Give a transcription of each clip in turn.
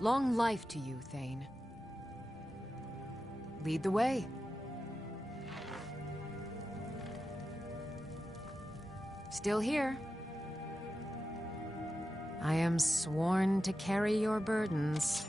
Long life to you, Thane. Lead the way. Still here. I am sworn to carry your burdens.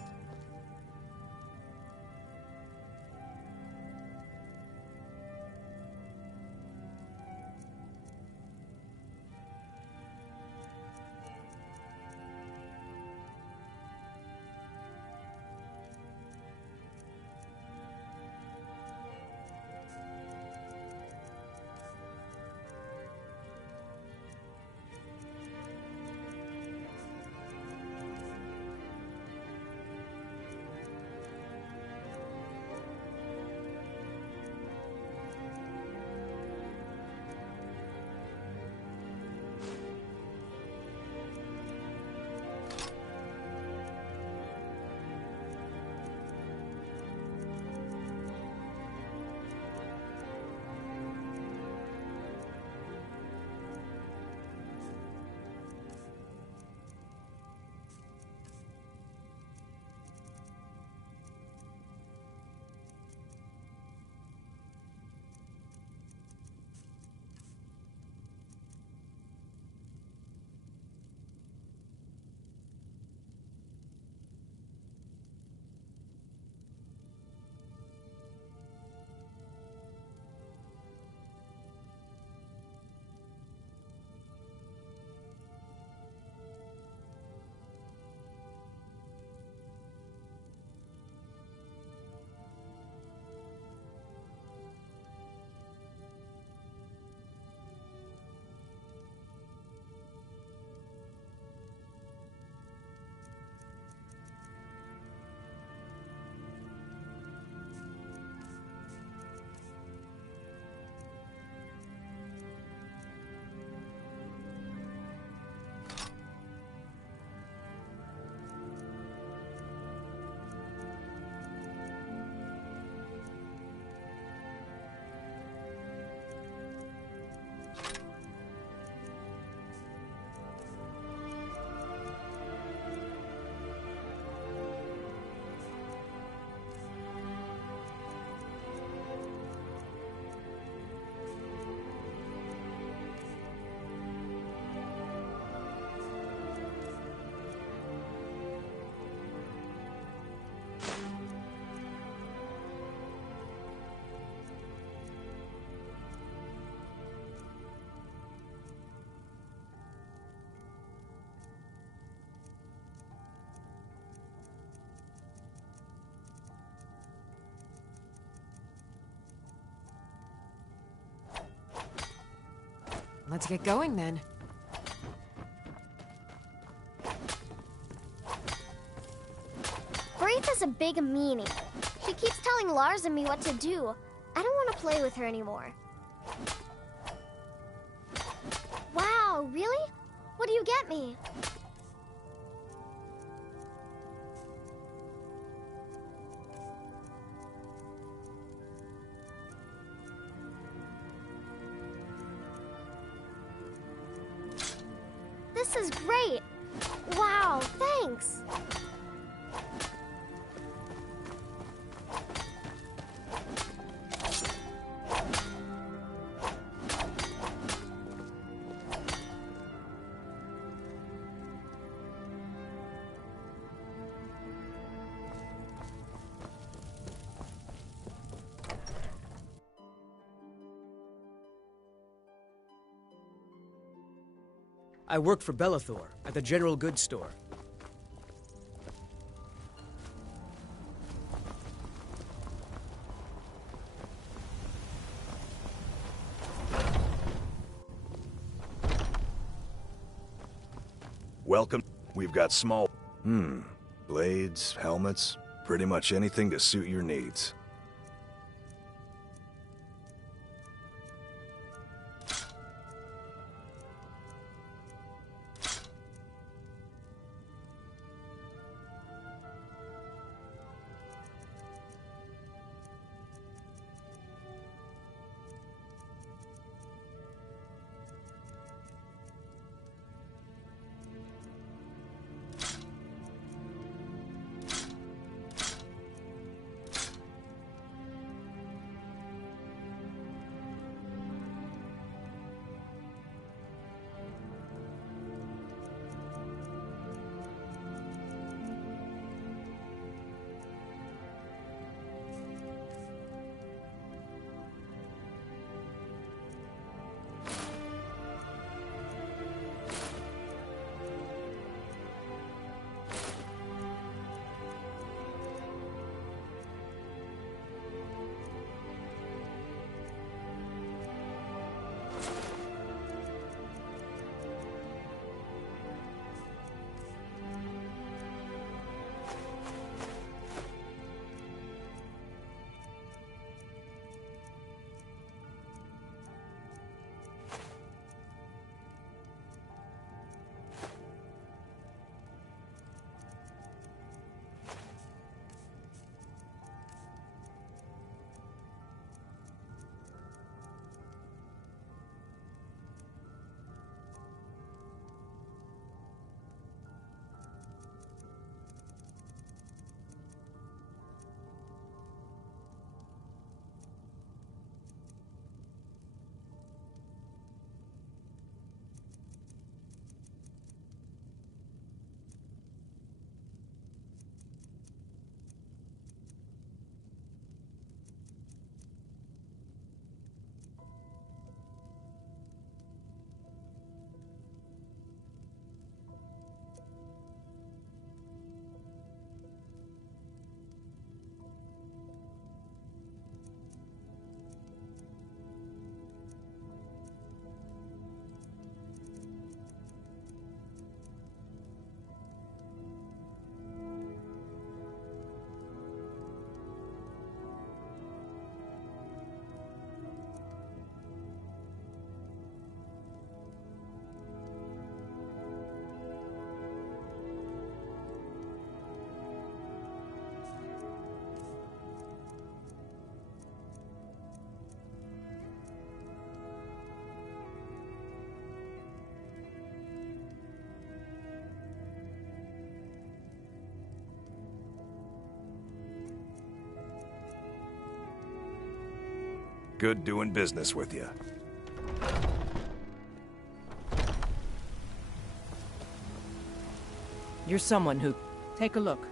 Let's get going then. Wraith is a big meanie. She keeps telling Lars and me what to do. I don't want to play with her anymore. Wow, really? What do you get me? is great. Wow, thanks. I work for Bellathor at the General Goods Store. Welcome. We've got small... blades, helmets, pretty much anything to suit your needs. Good doing business with you. You're someone who... Take a look.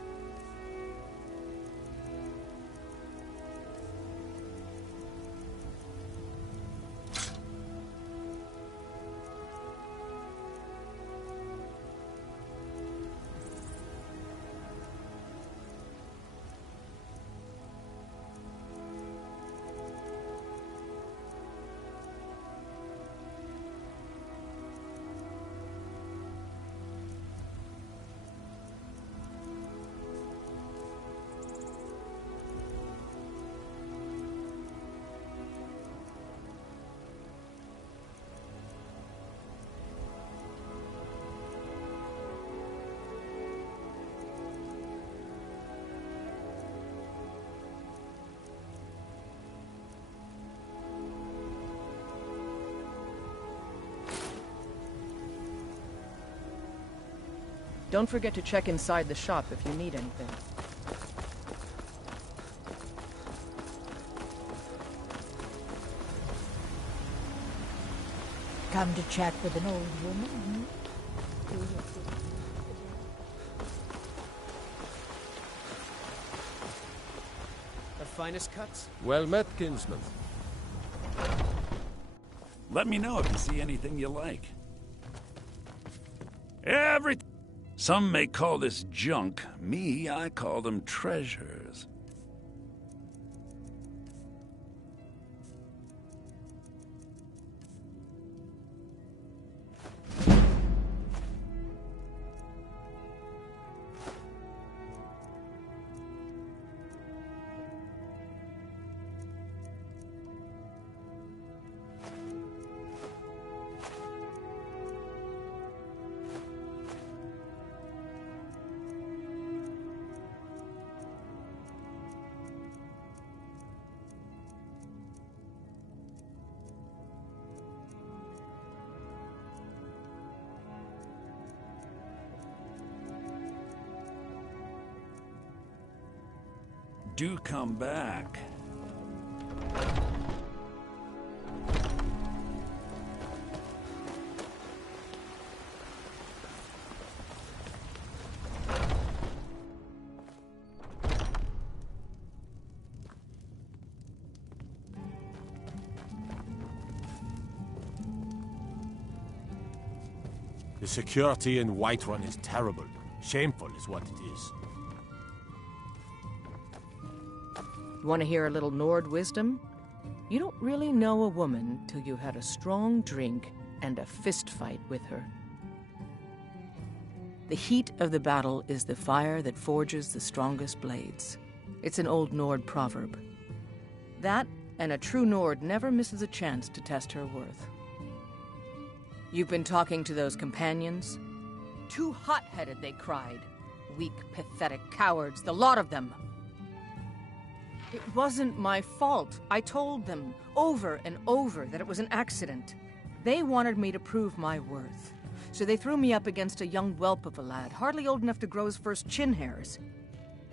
Don't forget to check inside the shop if you need anything. Come to chat with an old woman? The finest cuts? Well met, kinsman. Let me know if you see anything you like. Some may call this junk. Me, I call them treasures. Do come back. The security in Whiterun is terrible. Shameful is what it is. You want to hear a little Nord wisdom? You don't really know a woman till you had a strong drink and a fist fight with her. The heat of the battle is the fire that forges the strongest blades. It's an old Nord proverb. That, and a true Nord never misses a chance to test her worth. You've been talking to those companions? Too hot-headed, they cried. Weak, pathetic cowards, the lot of them. It wasn't my fault. I told them over and over that it was an accident. They wanted me to prove my worth. So they threw me up against a young whelp of a lad, hardly old enough to grow his first chin hairs.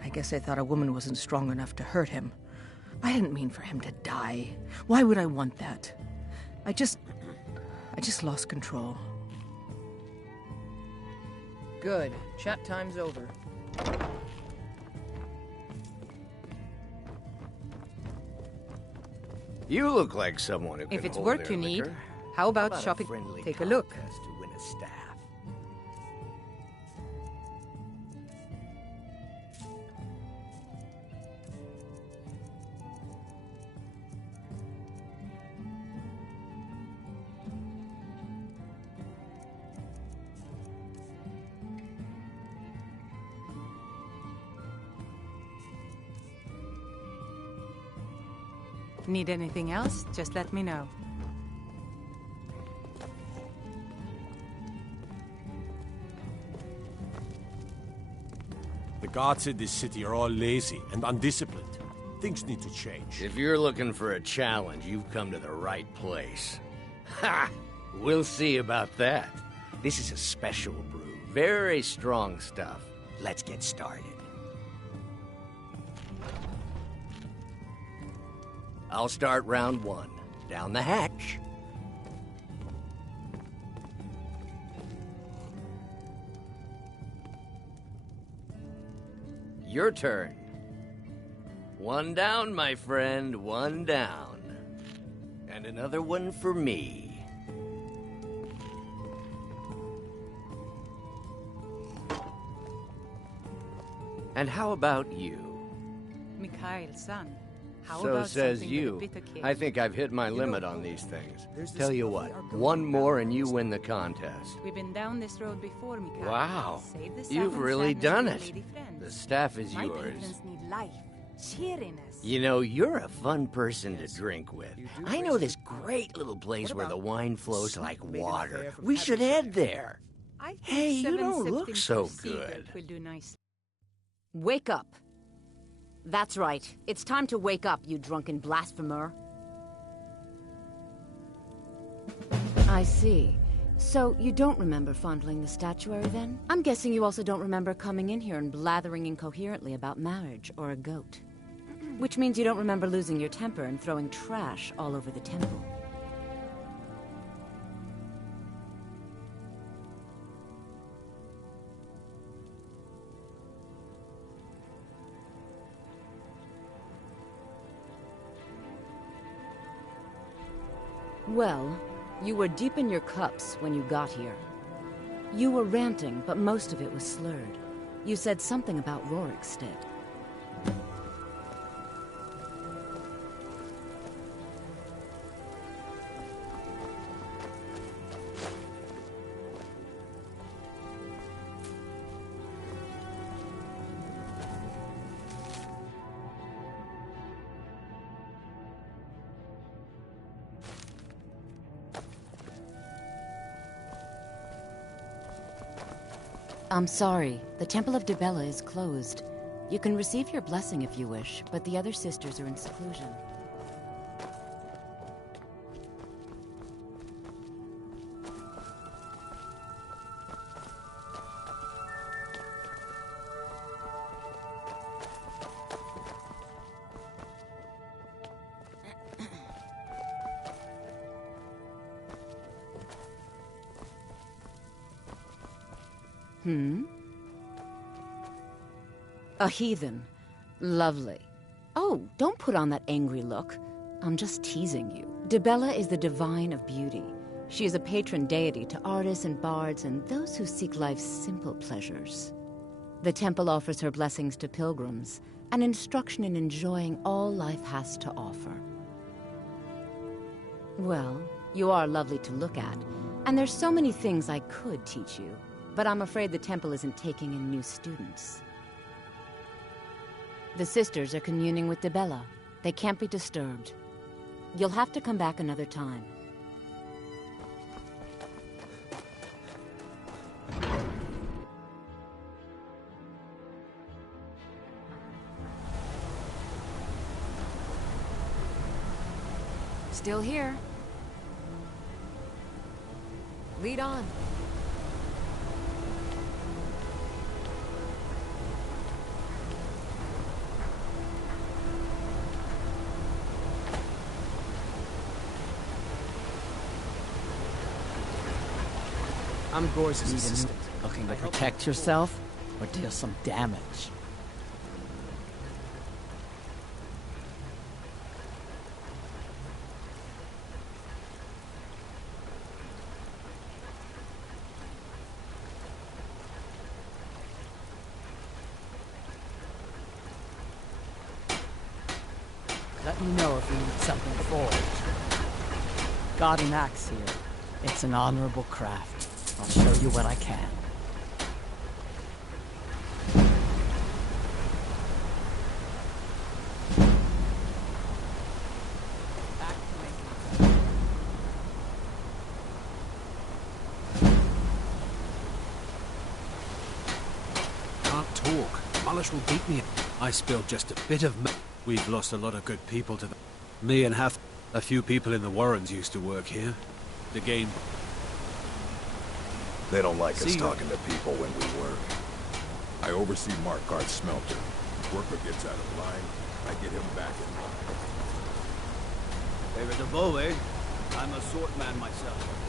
I guess they thought a woman wasn't strong enough to hurt him. I didn't mean for him to die. Why would I want that? I just lost control. Good. Chat time's over. You look like someone who can If it's hold work their you need, liquor. how about a shopping? friendly Take a look. contest to win a staff? Need anything else? Just let me know. The guards in this city are all lazy and undisciplined. Things need to change. If you're looking for a challenge, you've come to the right place. Ha! We'll see about that. This is a special brew. Very strong stuff. Let's get started. I'll start round one. Down the hatch. Your turn. One down, my friend, one down. And another one for me. And how about you? Mikhail's son. How So about says something with a you. bitter kick? I think I've hit my limit on these things. There's this Tell you we what, are going one more back. and you win the contest. We've been down this road before, Mikhail. Wow, Save the you've sadness really for done your it. lady friends. The staff is My yours. patrons need life, cheeriness. You know, you're a fun person to drink with. You do I know raise this great little place What where the about wine flows soup like made in water. fair from We should Haversack? head there. I think Hey, you 7 don't look sipping so for secret good. will do nicely. Wake up. That's right. It's time to wake up, you drunken blasphemer. I see. So, you don't remember fondling the statuary, then? I'm guessing you also don't remember coming in here and blathering incoherently about marriage or a goat. Which means you don't remember losing your temper and throwing trash all over the temple. Well, you were deep in your cups when you got here. You were ranting, but most of it was slurred. You said something about Rorikstead. I'm sorry. The Temple of Dibella is closed. You can receive your blessing if you wish, but the other sisters are in seclusion. A heathen. Lovely. Oh, don't put on that angry look. I'm just teasing you. Dibella is the divine of beauty. She is a patron deity to artists and bards and those who seek life's simple pleasures. The temple offers her blessings to pilgrims, an instruction in enjoying all life has to offer. Well, you are lovely to look at, and there's so many things I could teach you, but I'm afraid the temple isn't taking in new students. The sisters are communing with Dibella. They can't be disturbed. You'll have to come back another time. Still here. Lead on. I'm Gore's assistant. Looking to protect yourself or deal some damage? Let me know if you need something forged. Got an axe here. It's an honorable craft. I'll show you what I can. Can't talk. Mullish will beat me. I spilled just a bit of We've lost a lot of good people to me and a few people in the Warrens used to work here. The game. They don't like us talking to people when we work. I oversee Markarth's smelter. If worker gets out of line, I get him back in line. Favorite of bow, eh? I'm a sword man myself.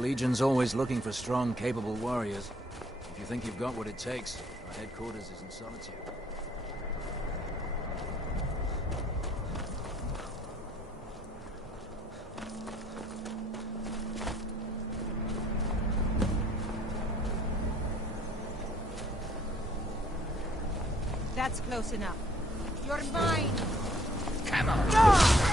Legion's always looking for strong, capable warriors. If you think you've got what it takes, our headquarters is in Solitude. That's close enough. You're mine! Come on!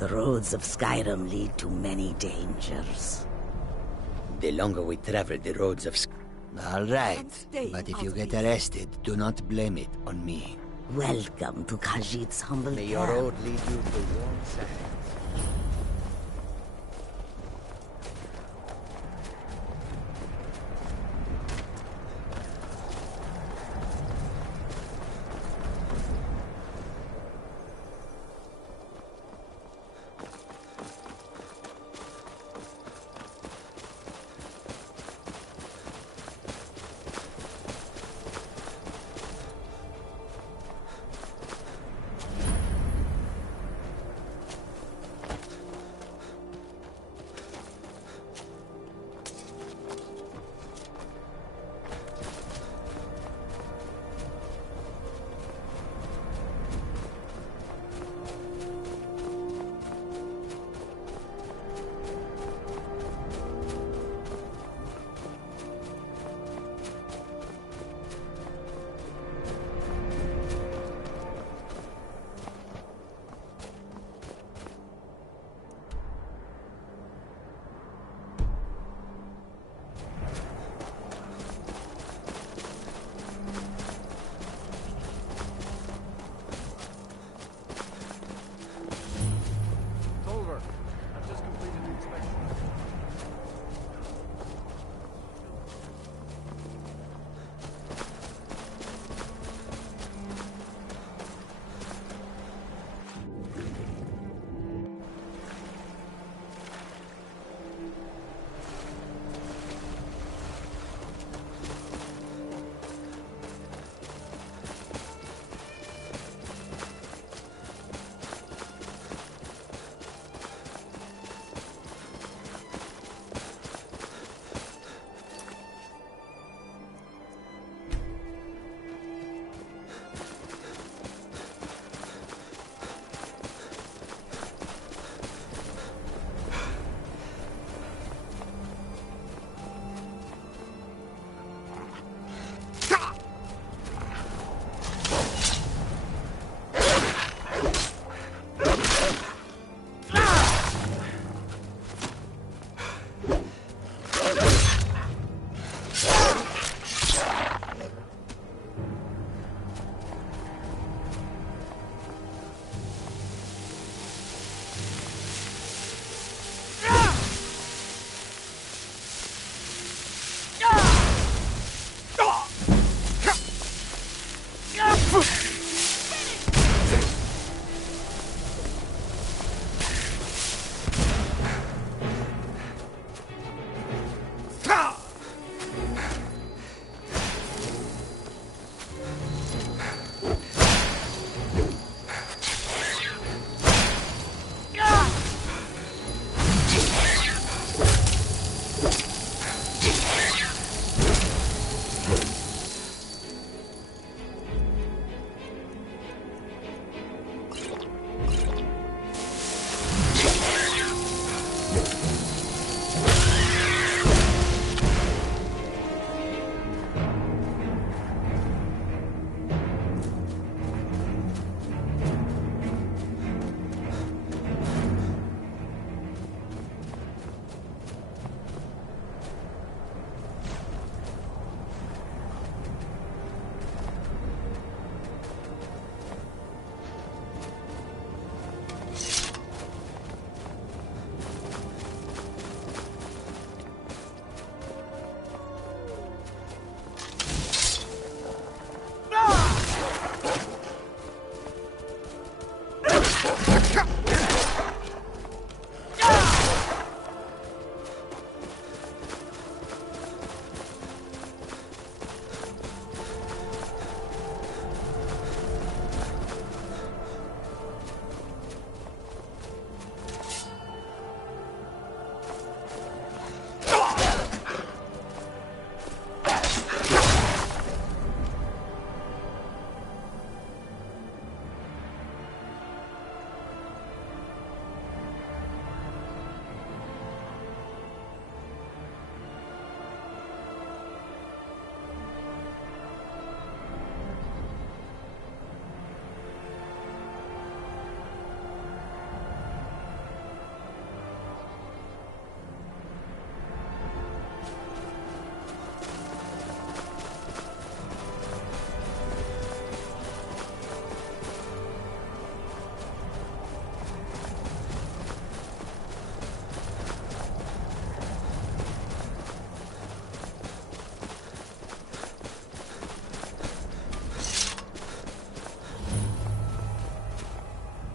The roads of Skyrim lead to many dangers. The longer we travel the roads of All right, but if you get arrested, do not blame it on me. Welcome to Khajiit's humble May your camp. road lead you to warm sands.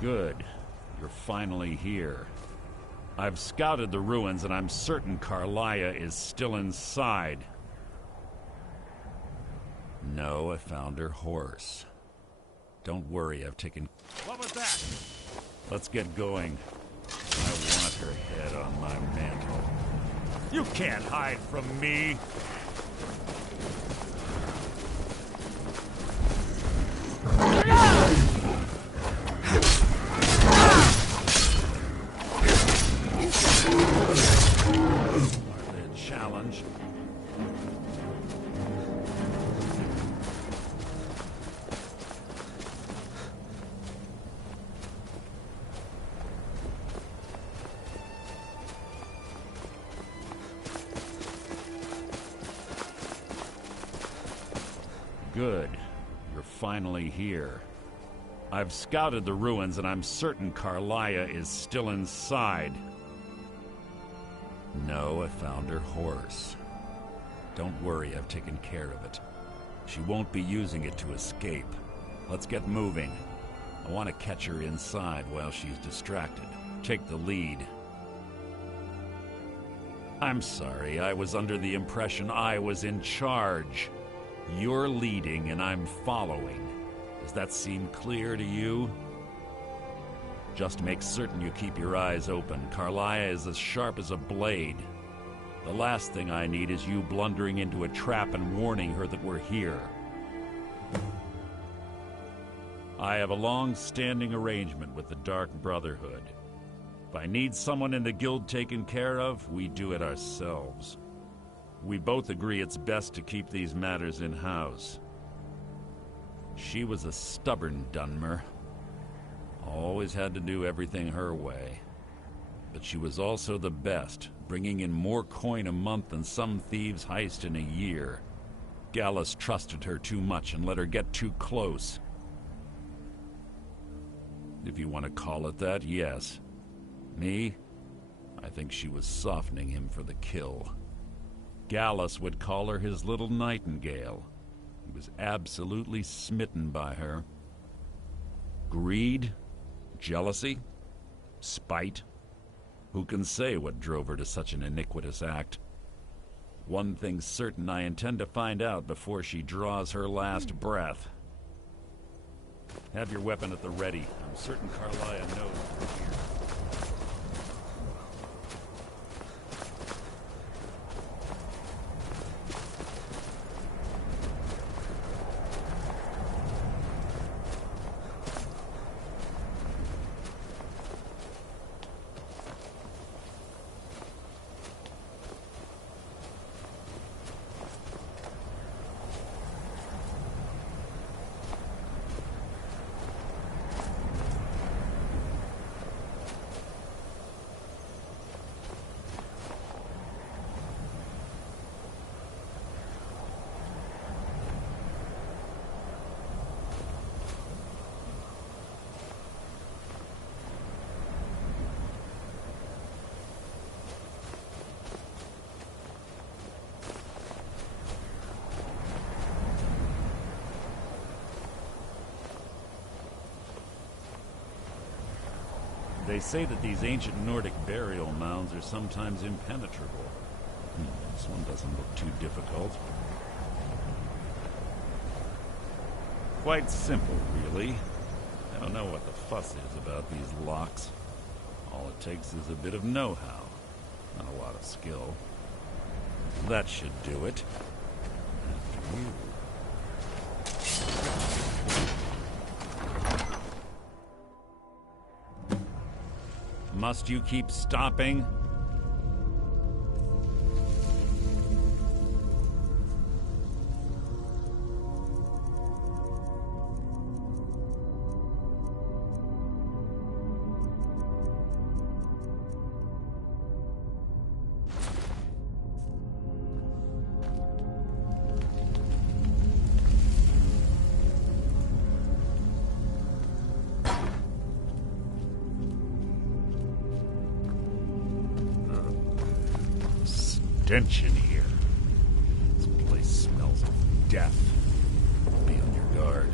Good. You're finally here. I've scouted the ruins and I'm certain Carlia is still inside. No, I found her horse. Don't worry, I've taken... What was that? Let's get going. I want her head on my mantle. You can't hide from me! Hardly a challenge. Good. You're finally here. I've scouted the ruins and I'm certain Carlia is still inside. No, I found her horse. Don't worry, I've taken care of it. She won't be using it to escape. Let's get moving. I want to catch her inside while she's distracted. Take the lead. I'm sorry, I was under the impression I was in charge. You're leading and I'm following. Does that seem clear to you? Just make certain you keep your eyes open. Carlia is as sharp as a blade. The last thing I need is you blundering into a trap and warning her that we're here. I have a long-standing arrangement with the Dark Brotherhood. If I need someone in the guild taken care of, we do it ourselves. We both agree it's best to keep these matters in-house. She was a stubborn Dunmer. Always had to do everything her way. But she was also the best, bringing in more coin a month than some thieves heist in a year. Gallus trusted her too much and let her get too close. If you want to call it that, yes. Me? I think she was softening him for the kill. Gallus would call her his little nightingale. He was absolutely smitten by her. Greed? Jealousy? Spite? Who can say what drove her to such an iniquitous act? One thing's certain, I intend to find out before she draws her last breath. Have your weapon at the ready. I'm certain Carlia knows we're here. They say that these ancient Nordic burial mounds are sometimes impenetrable. This one doesn't look too difficult. Quite simple, really. I don't know what the fuss is about these locks. All it takes is a bit of know-how, not a lot of skill. That should do it. After you. Must you keep stopping? Stench in here. This place smells of death. Be on your guard.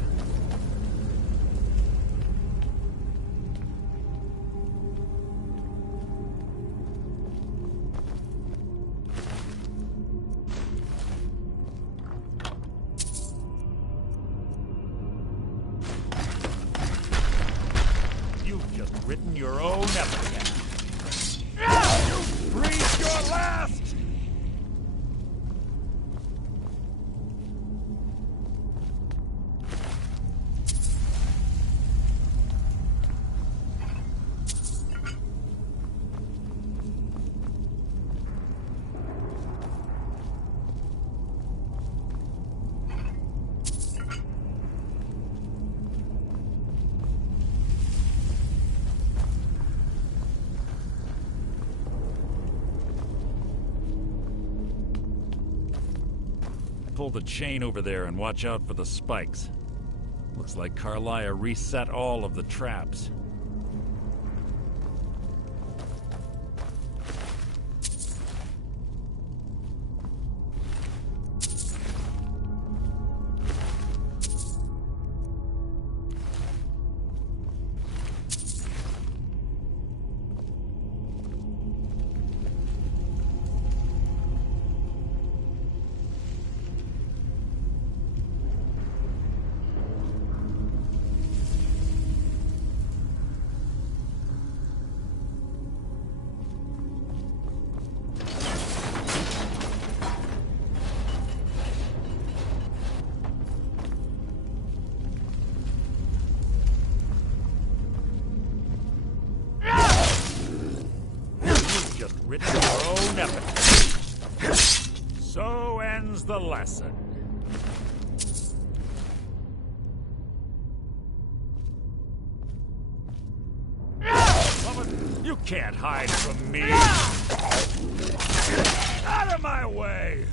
written your own epitaph. You breathed your last! Pull the chain over there and watch out for the spikes. Looks like Carlia reset all of the traps. Written your own epitaph. So ends the lesson. You can't hide from me! Out of my way!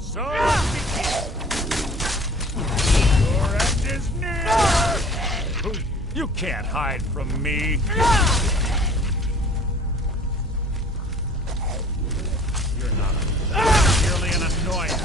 So your end is near! You can't hide from me! You're not merely an annoyance.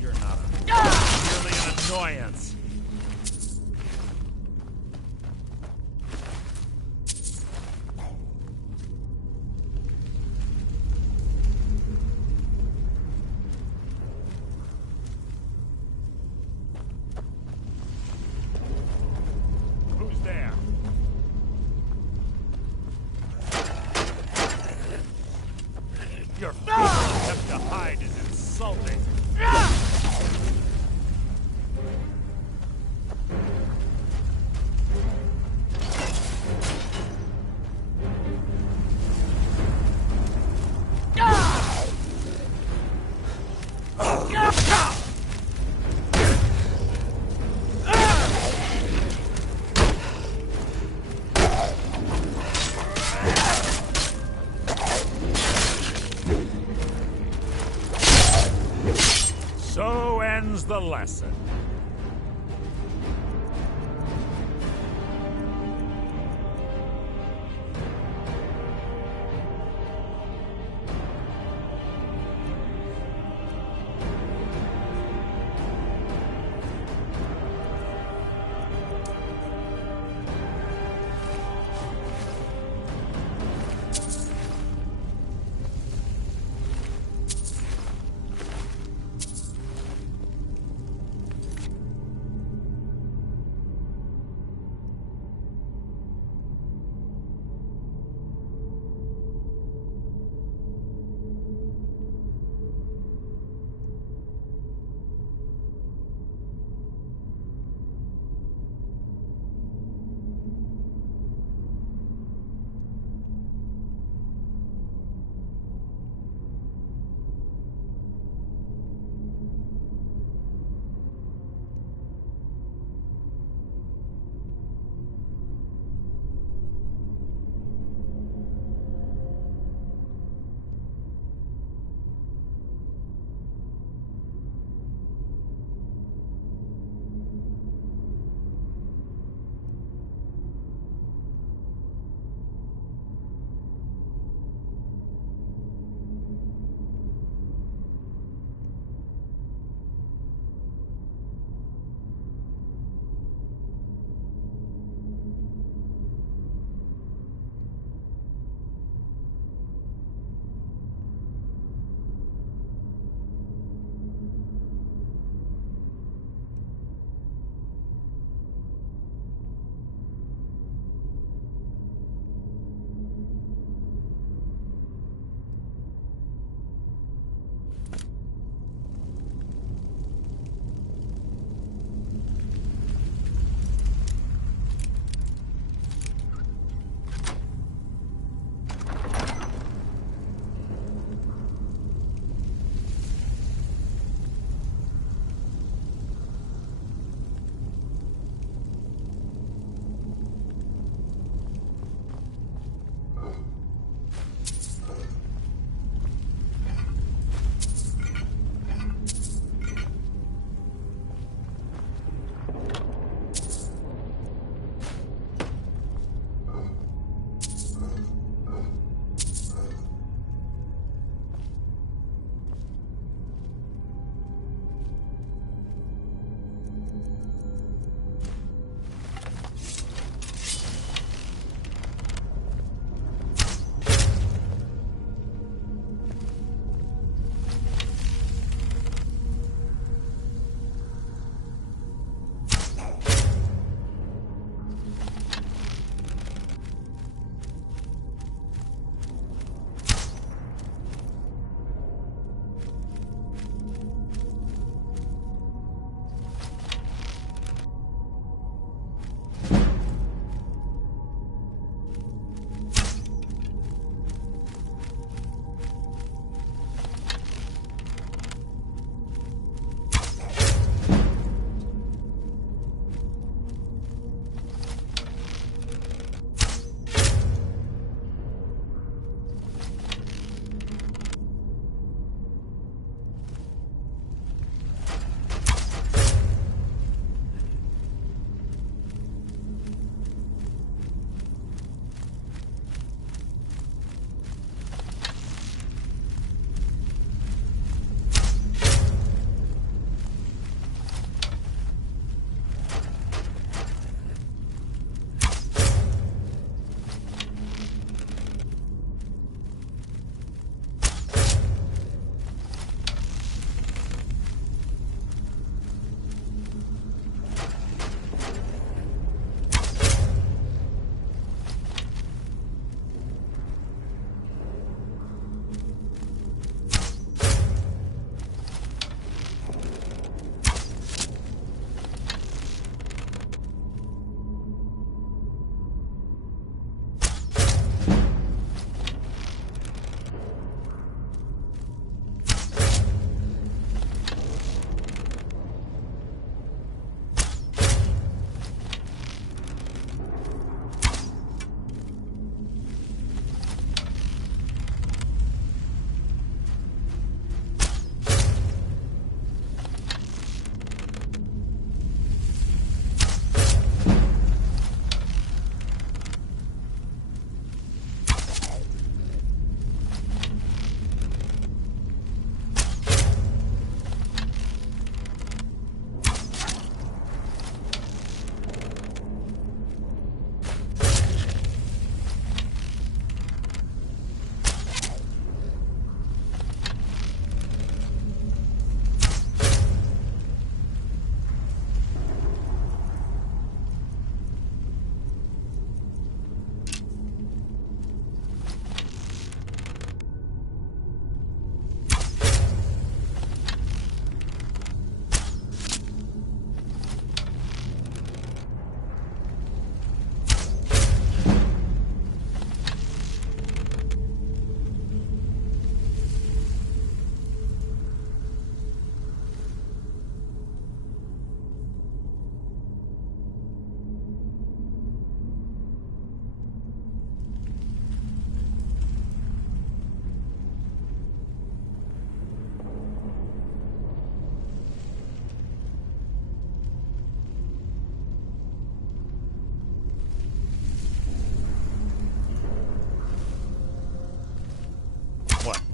You're not merely an annoyance. Who's there? Your attempt to hide is insulting. So ends the lesson.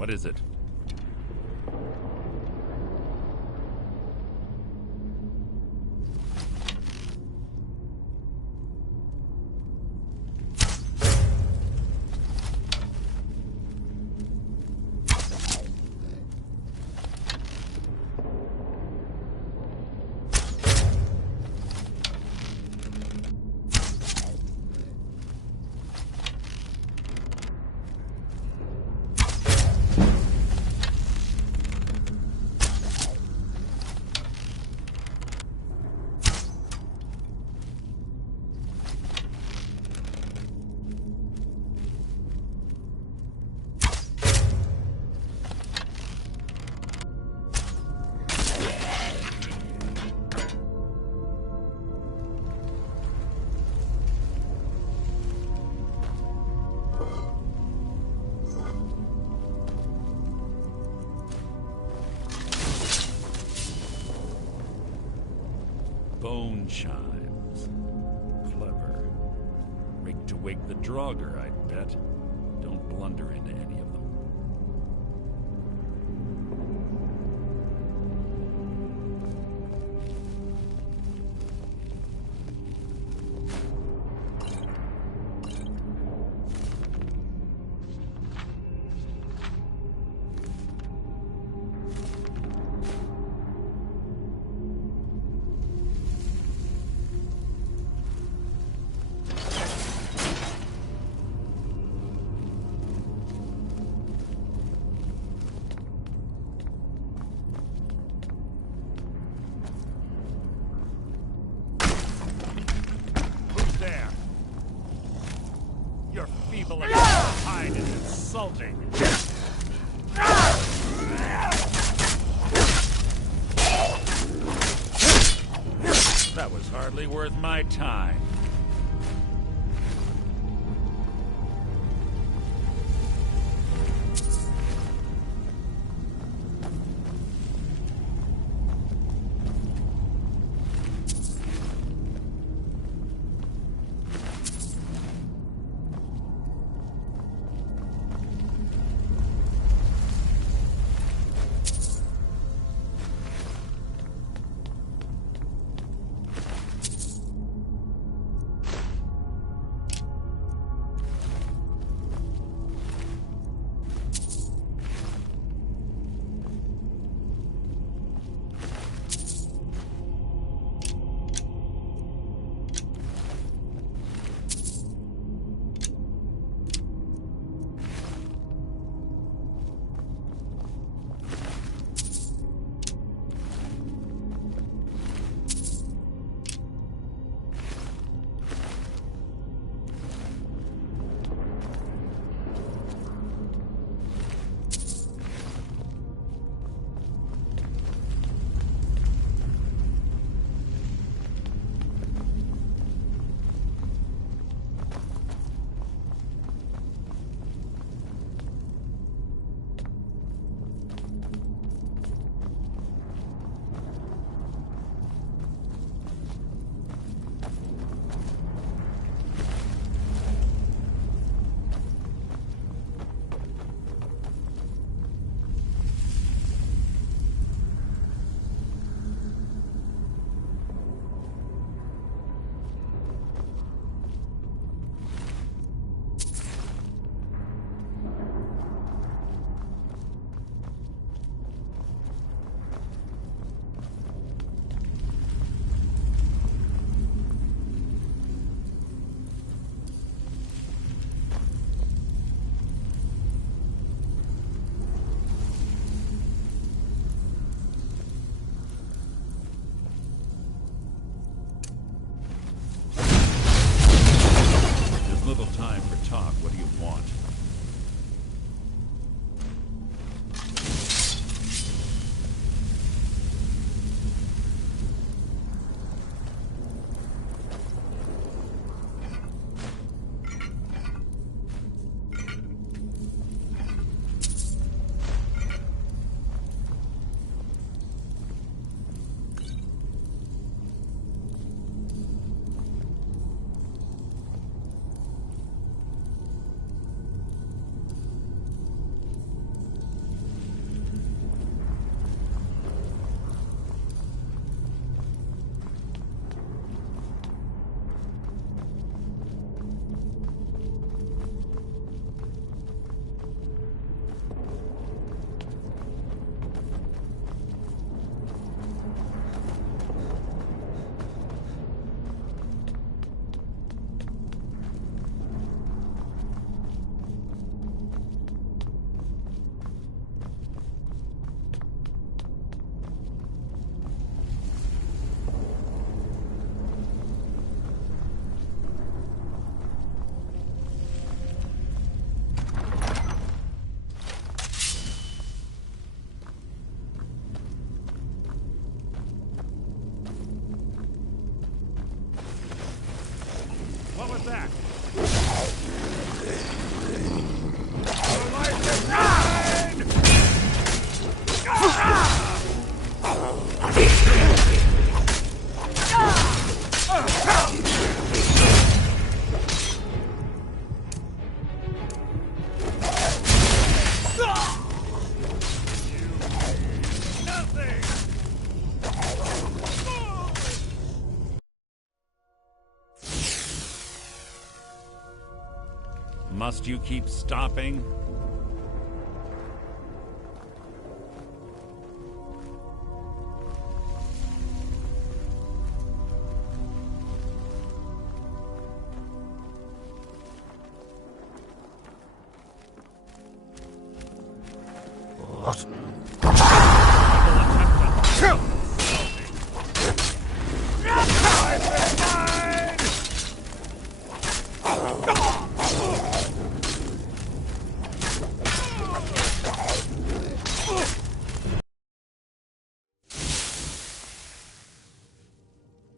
What is it? Bone chimes. Clever. Rigged to wake the Draugr, I'd bet. Don't blunder into any of them. Hide is insulting. That was hardly worth my time. that? Must you keep stopping?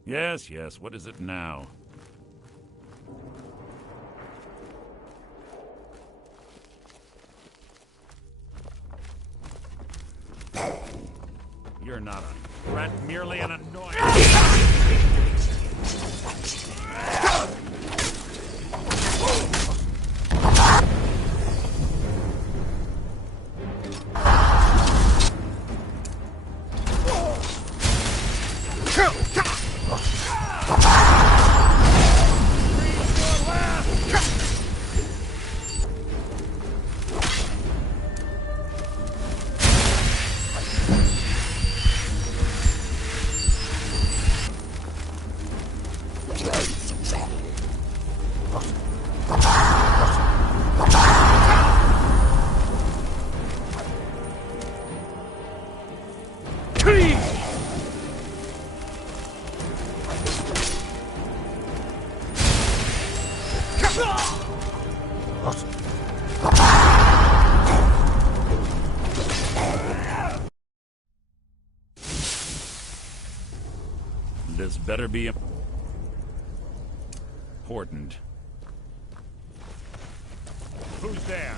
Yes, yes, what is it now? You're not a threat, merely an annoyance. This better be important. Who's there?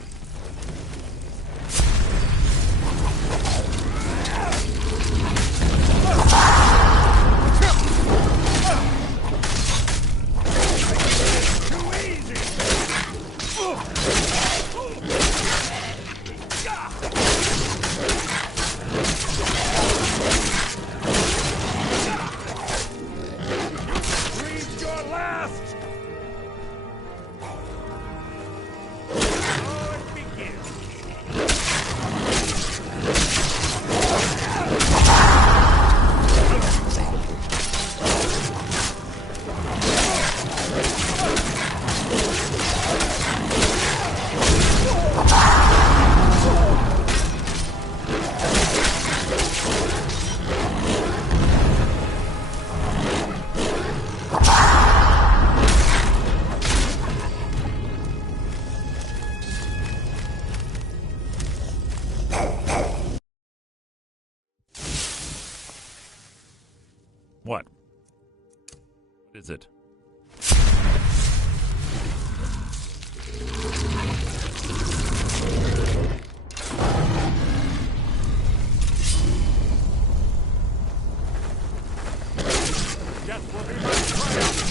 What? What is it? Death will be my triumph!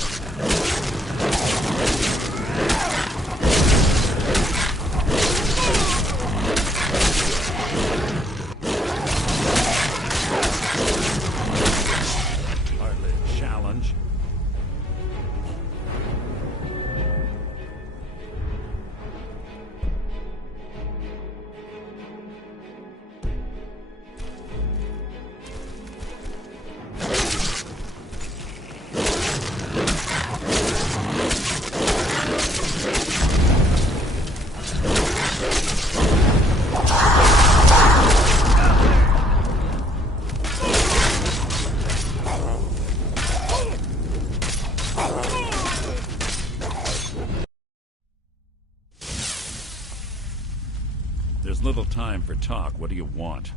There's little time for talk. What do you want?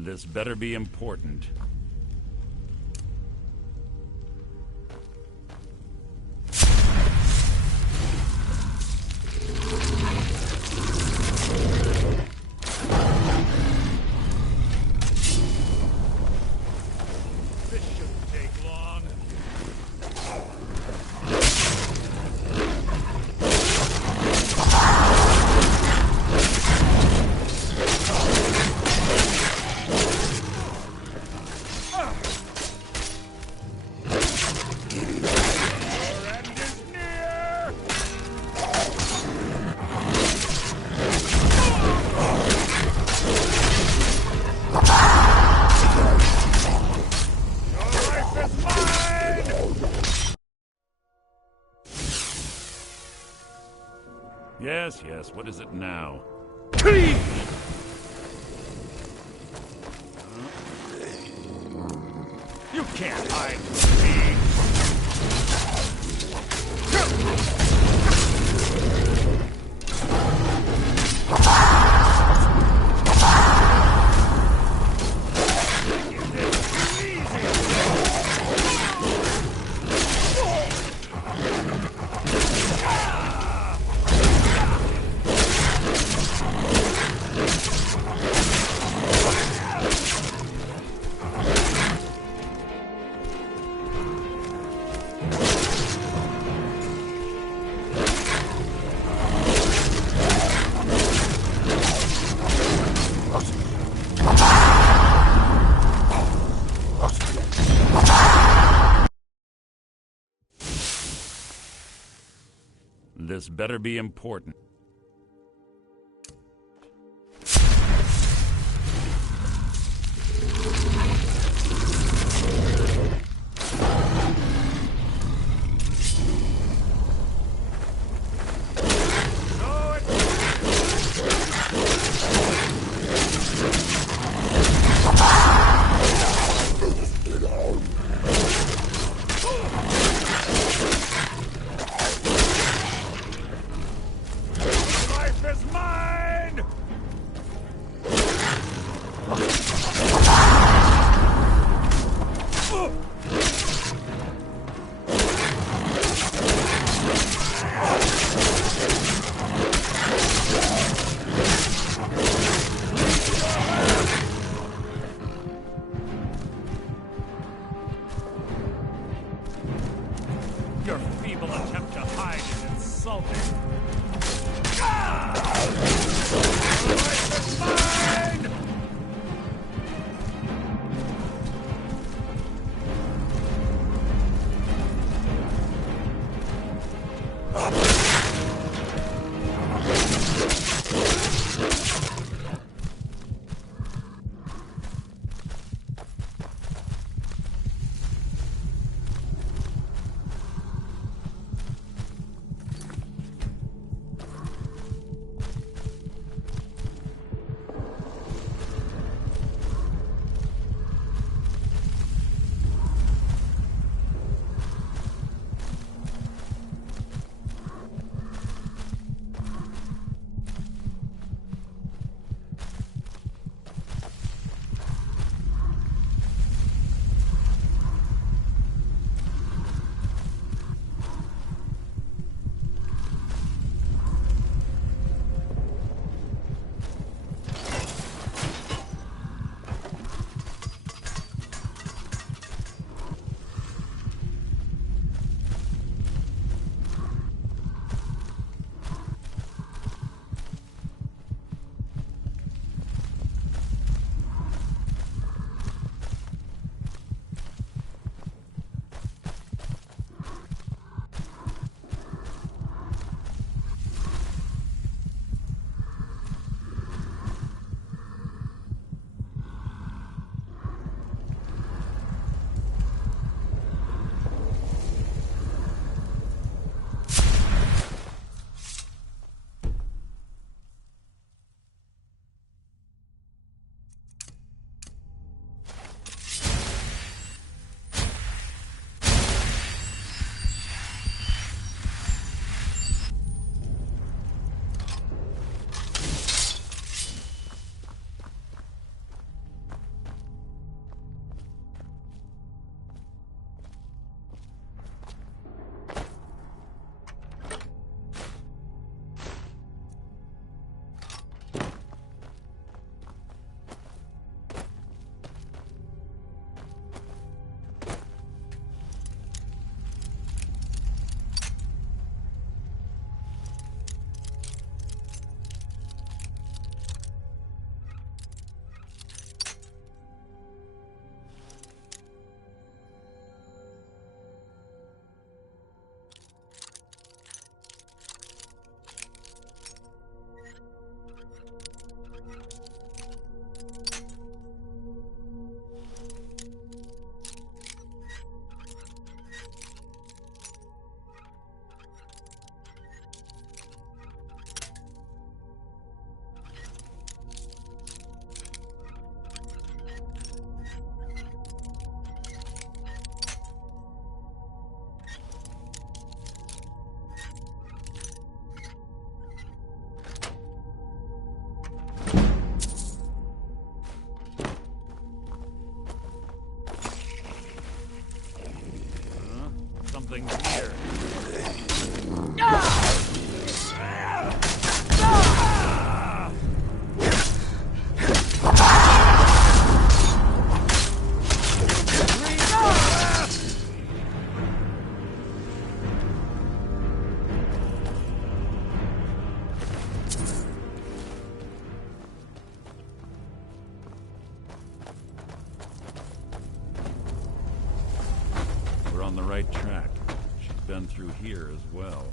This better be important. This shouldn't take long. Yes, yes, what is it now? You can't hide from me! This better be important. something here. We're on the right track. She's been through here as well.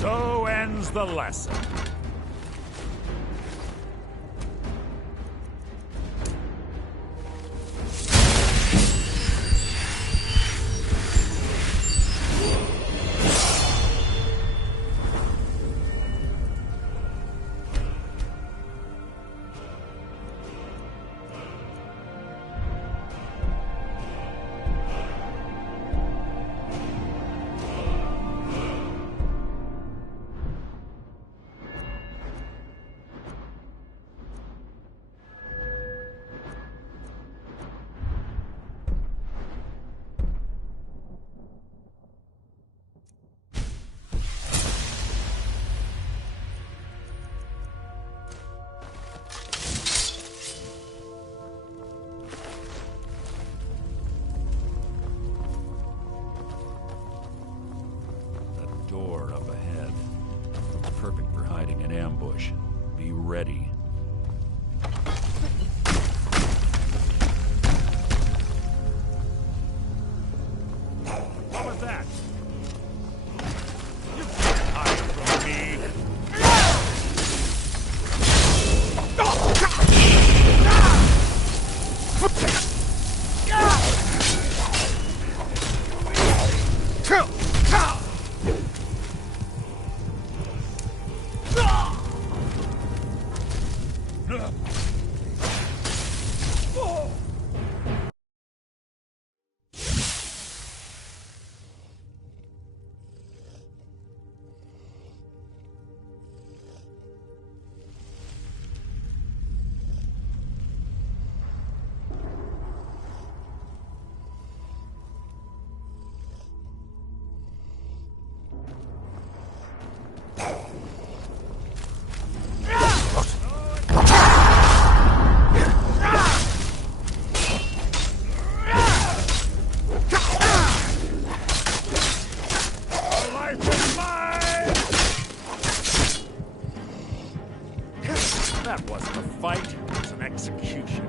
So ends the lesson. Door up ahead. Looks perfect for hiding an ambush. Be ready. What was that? You can't hide from me. That wasn't a fight, it was an execution.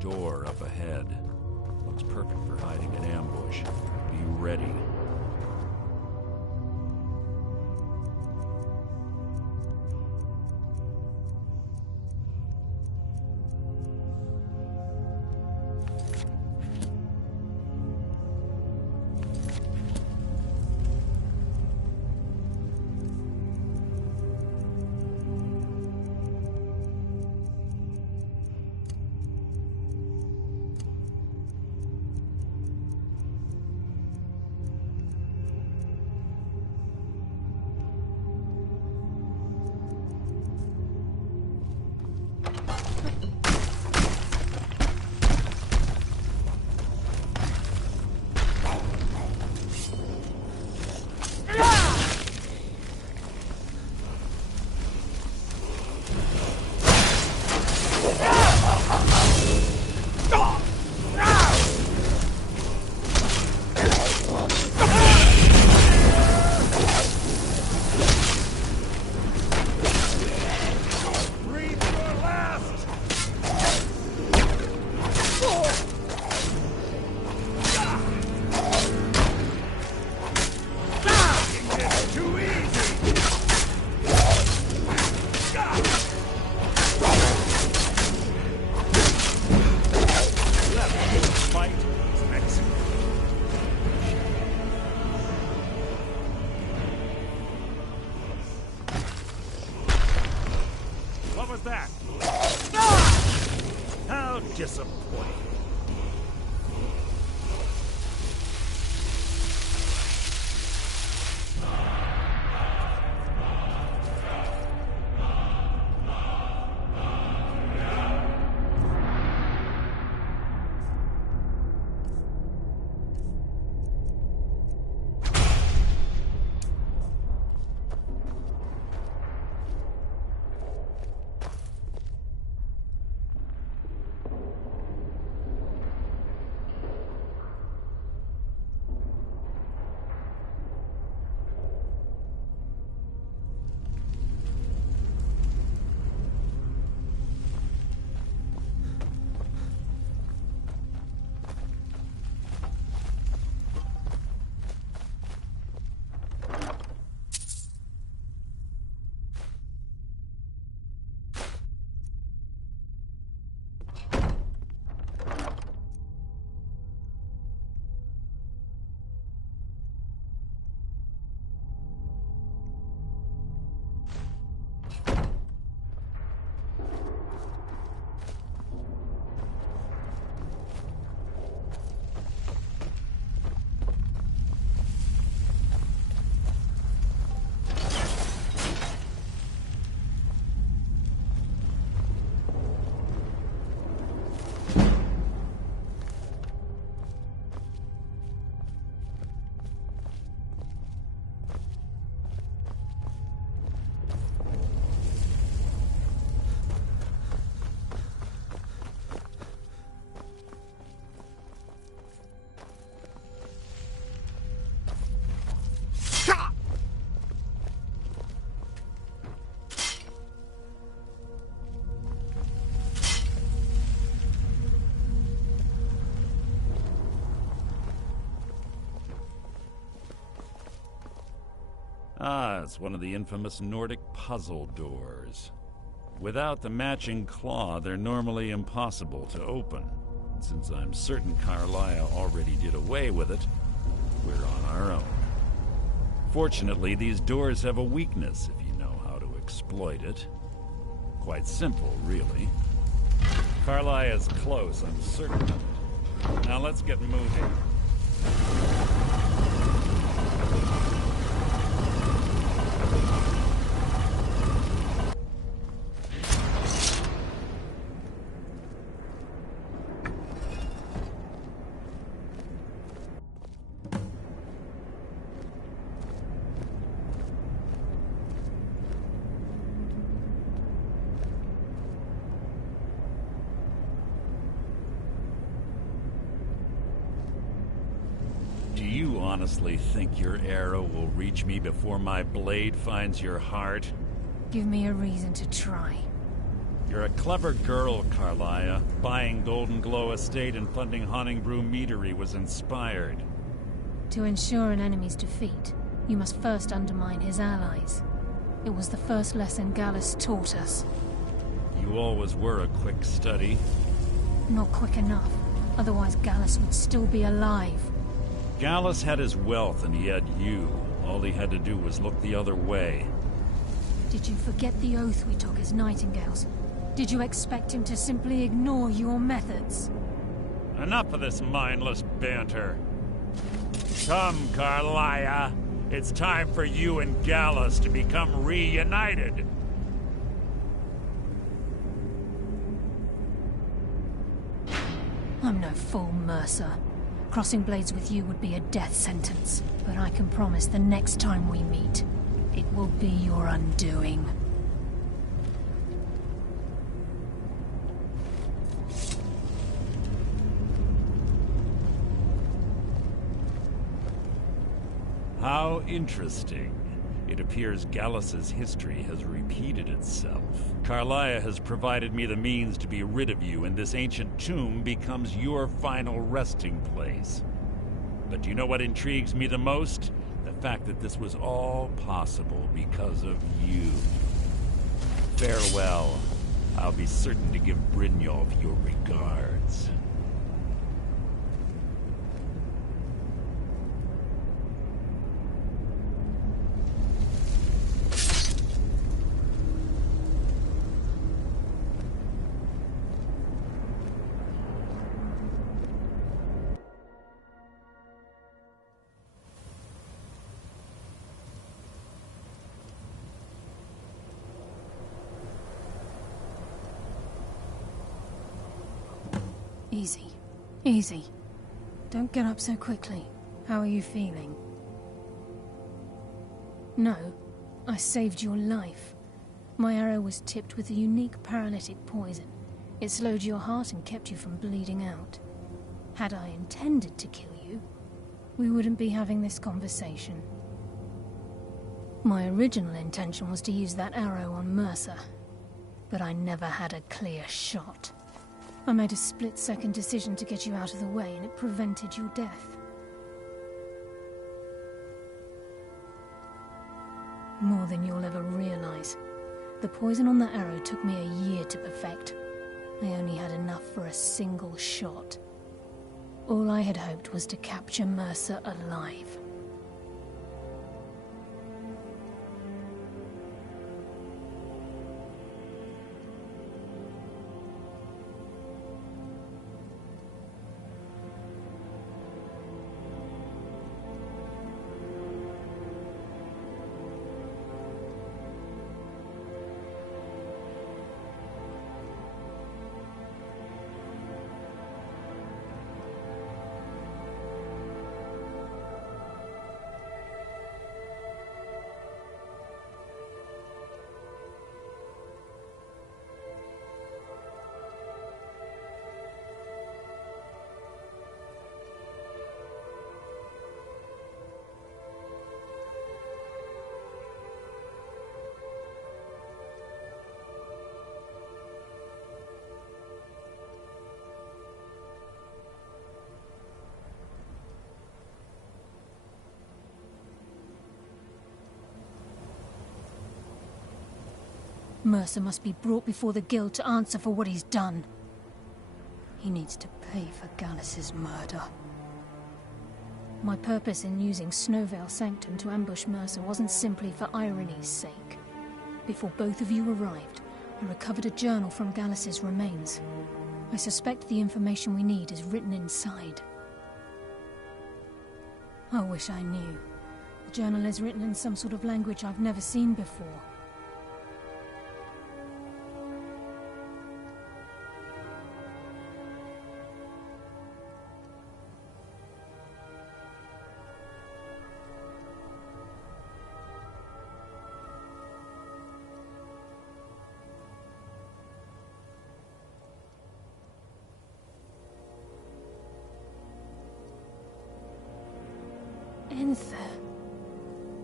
Door up ahead. Looks perfect for hiding an ambush. Be ready. How disappointing. Ah, it's one of the infamous Nordic puzzle doors. Without the matching claw, they're normally impossible to open. Since I'm certain Carlia already did away with it, we're on our own. Fortunately, these doors have a weakness if you know how to exploit it. Quite simple, really. Carlia's close, I'm certain of it. Now let's get moving. Do you honestly think your arrow will reach me before my blade finds your heart? Give me a reason to try. You're a clever girl, Carlia. Buying Golden Glow Estate and funding Honningbrew Meadery was inspired. To ensure an enemy's defeat, you must first undermine his allies. It was the first lesson Gallus taught us. You always were a quick study. Not quick enough. Otherwise Gallus would still be alive. Gallus had his wealth and he had you. All he had to do was look the other way. Did you forget the oath we took as Nightingales? Did you expect him to simply ignore your methods? Enough of this mindless banter. Come, Carlia. It's time for you and Gallus to become reunited. I'm no fool, Mercer. Crossing blades with you would be a death sentence, but I can promise the next time we meet, it will be your undoing. How interesting. It appears Gallus's history has repeated itself. Carlia has provided me the means to be rid of you, and this ancient tomb becomes your final resting place. But do you know what intrigues me the most? The fact that this was all possible because of you. Farewell. I'll be certain to give Brynjolf your regards. Easy. Easy. Don't get up so quickly. How are you feeling? No, I saved your life. My arrow was tipped with a unique paralytic poison. It slowed your heart and kept you from bleeding out. Had I intended to kill you, we wouldn't be having this conversation. My original intention was to use that arrow on Mercer, but I never had a clear shot. I made a split-second decision to get you out of the way, and it prevented your death. More than you'll ever realize. The poison on that arrow took me a year to perfect. I only had enough for a single shot. All I had hoped was to capture Mercer alive. Mercer must be brought before the Guild to answer for what he's done. He needs to pay for Gallus's murder. My purpose in using Snowvale Sanctum to ambush Mercer wasn't simply for irony's sake. Before both of you arrived, I recovered a journal from Gallus's remains. I suspect the information we need is written inside. I wish I knew. The journal is written in some sort of language I've never seen before.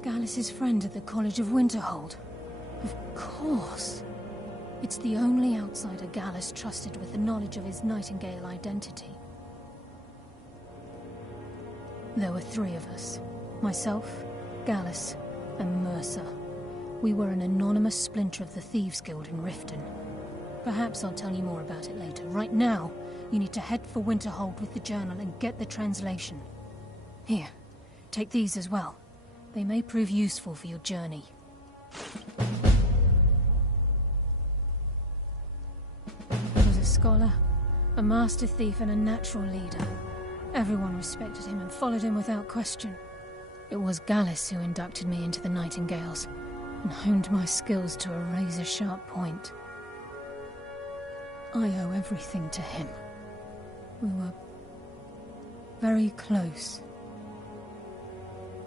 Gallus's friend at the College of Winterhold. Of course. It's the only outsider Gallus trusted with the knowledge of his Nightingale identity. There were 3 of us. Myself, Gallus, and Mercer. We were an anonymous splinter of the Thieves' Guild in Riften. Perhaps I'll tell you more about it later. Right now, you need to head for Winterhold with the journal and get the translation. Here, take these as well. They may prove useful for your journey. He was a scholar, a master thief, and a natural leader. Everyone respected him and followed him without question. It was Gallus who inducted me into the Nightingales and honed my skills to a razor-sharp point. I owe everything to him. We were very close.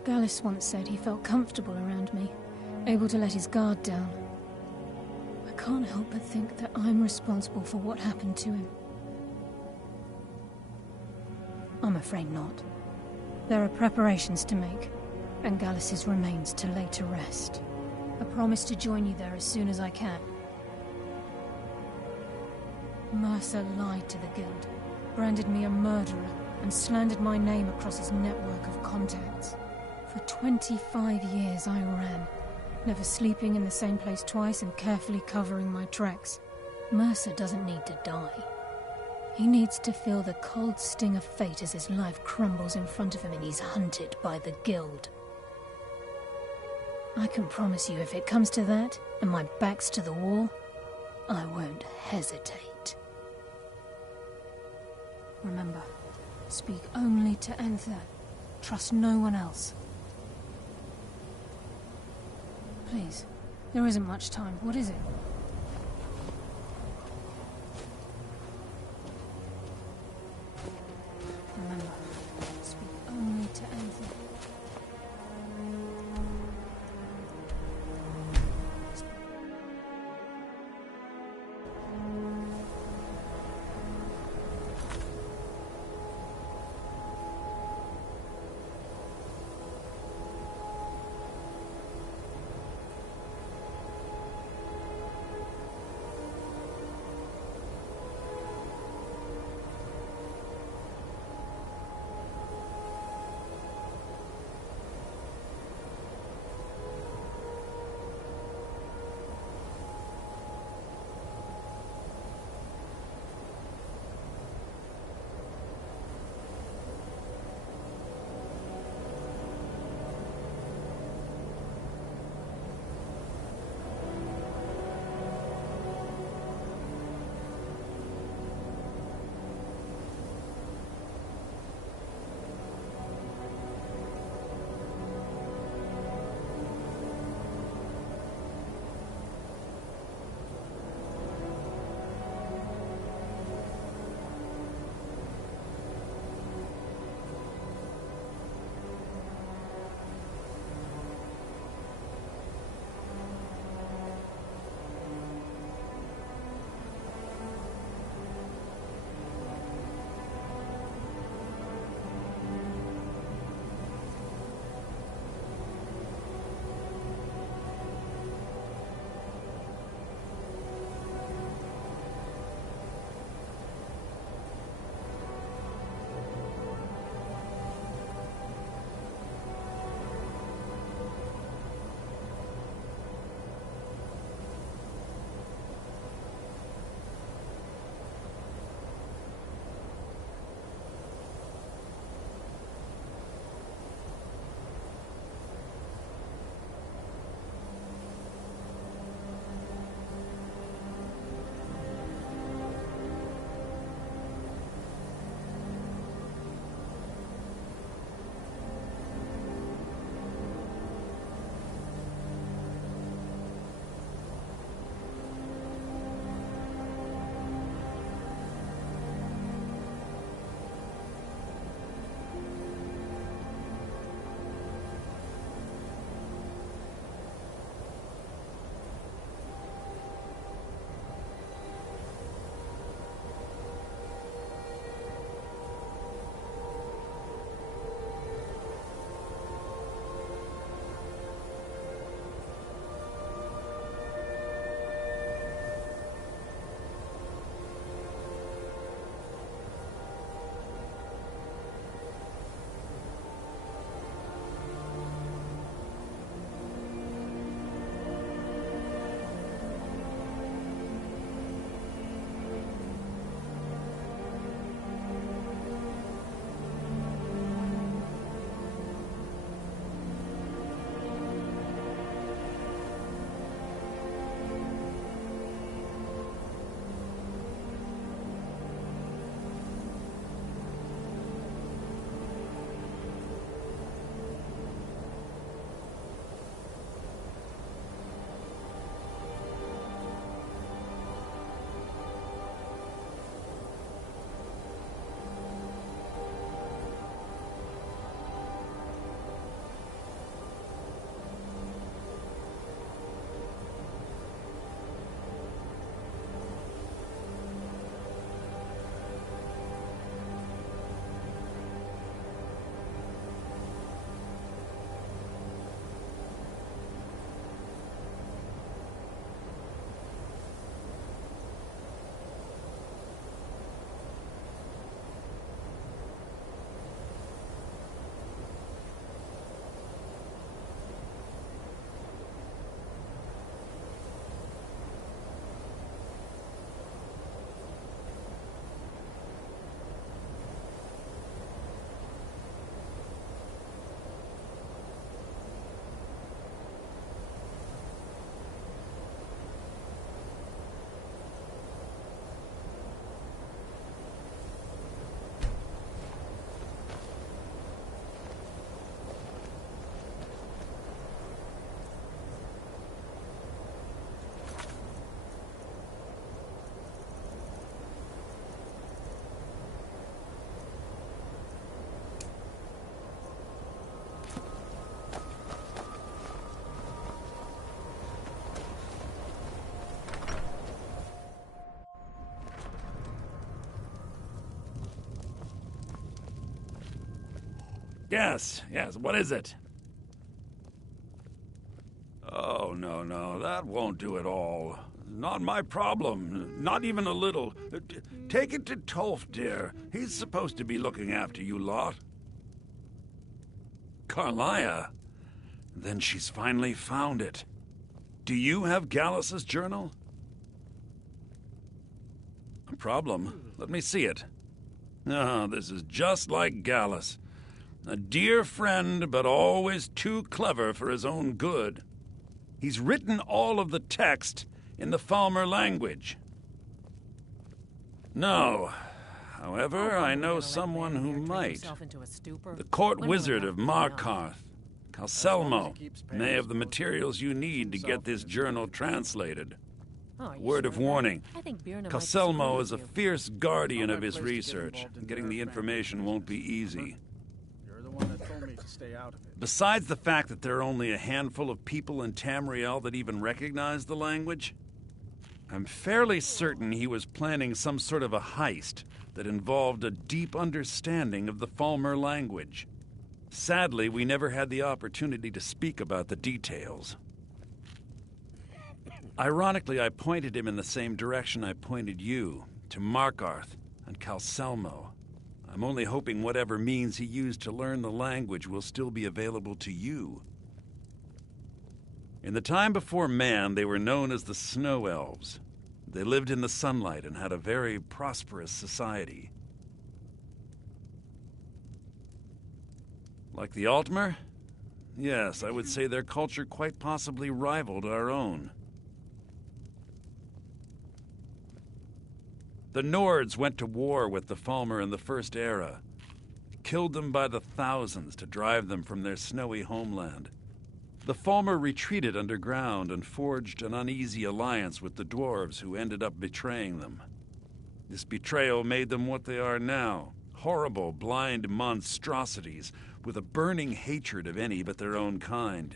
Gallus once said he felt comfortable around me, able to let his guard down. I can't help but think that I'm responsible for what happened to him. I'm afraid not. There are preparations to make, and Gallus's remains to lay to rest. I promise to join you there as soon as I can. Mercer lied to the Guild, branded me a murderer, and slandered my name across his network of contacts. For 25 years I ran, never sleeping in the same place twice and carefully covering my tracks. Mercer doesn't need to die. He needs to feel the cold sting of fate as his life crumbles in front of him and he's hunted by the Guild. I can promise you if it comes to that, and my back's to the wall, I won't hesitate. Remember, speak only to Enther. Trust no one else. Please, there isn't much time. What is it? Yes, what is it? Oh, no, that won't do at all. Not my problem, not even a little. Take it to Tolf, dear. He's supposed to be looking after you lot. Carlia? Then she's finally found it. Do you have Gallus's journal? A problem? Let me see it. Ah, this is just like Gallus. A dear friend, but always too clever for his own good. He's written all of the text in the Falmer language. No. However, I know someone who might. The court wizard of Markarth, Calselmo, may have the materials you need to get this journal translated. Word of warning, Calselmo is a fierce guardian of his research. Getting the information won't be easy. Besides the fact that there are only a handful of people in Tamriel that even recognize the language, I'm fairly certain he was planning some sort of a heist that involved a deep understanding of the Falmer language. Sadly, we never had the opportunity to speak about the details. Ironically, I pointed him in the same direction I pointed you, to Markarth and Calselmo. I'm only hoping whatever means he used to learn the language will still be available to you. In the time before man, they were known as the Snow Elves. They lived in the sunlight and had a very prosperous society. Like the Altmer? Yes, I would say their culture quite possibly rivaled our own. The Nords went to war with the Falmer in the First Era, killed them by the thousands to drive them from their snowy homeland. The Falmer retreated underground and forged an uneasy alliance with the dwarves who ended up betraying them. This betrayal made them what they are now, horrible, blind monstrosities with a burning hatred of any but their own kind.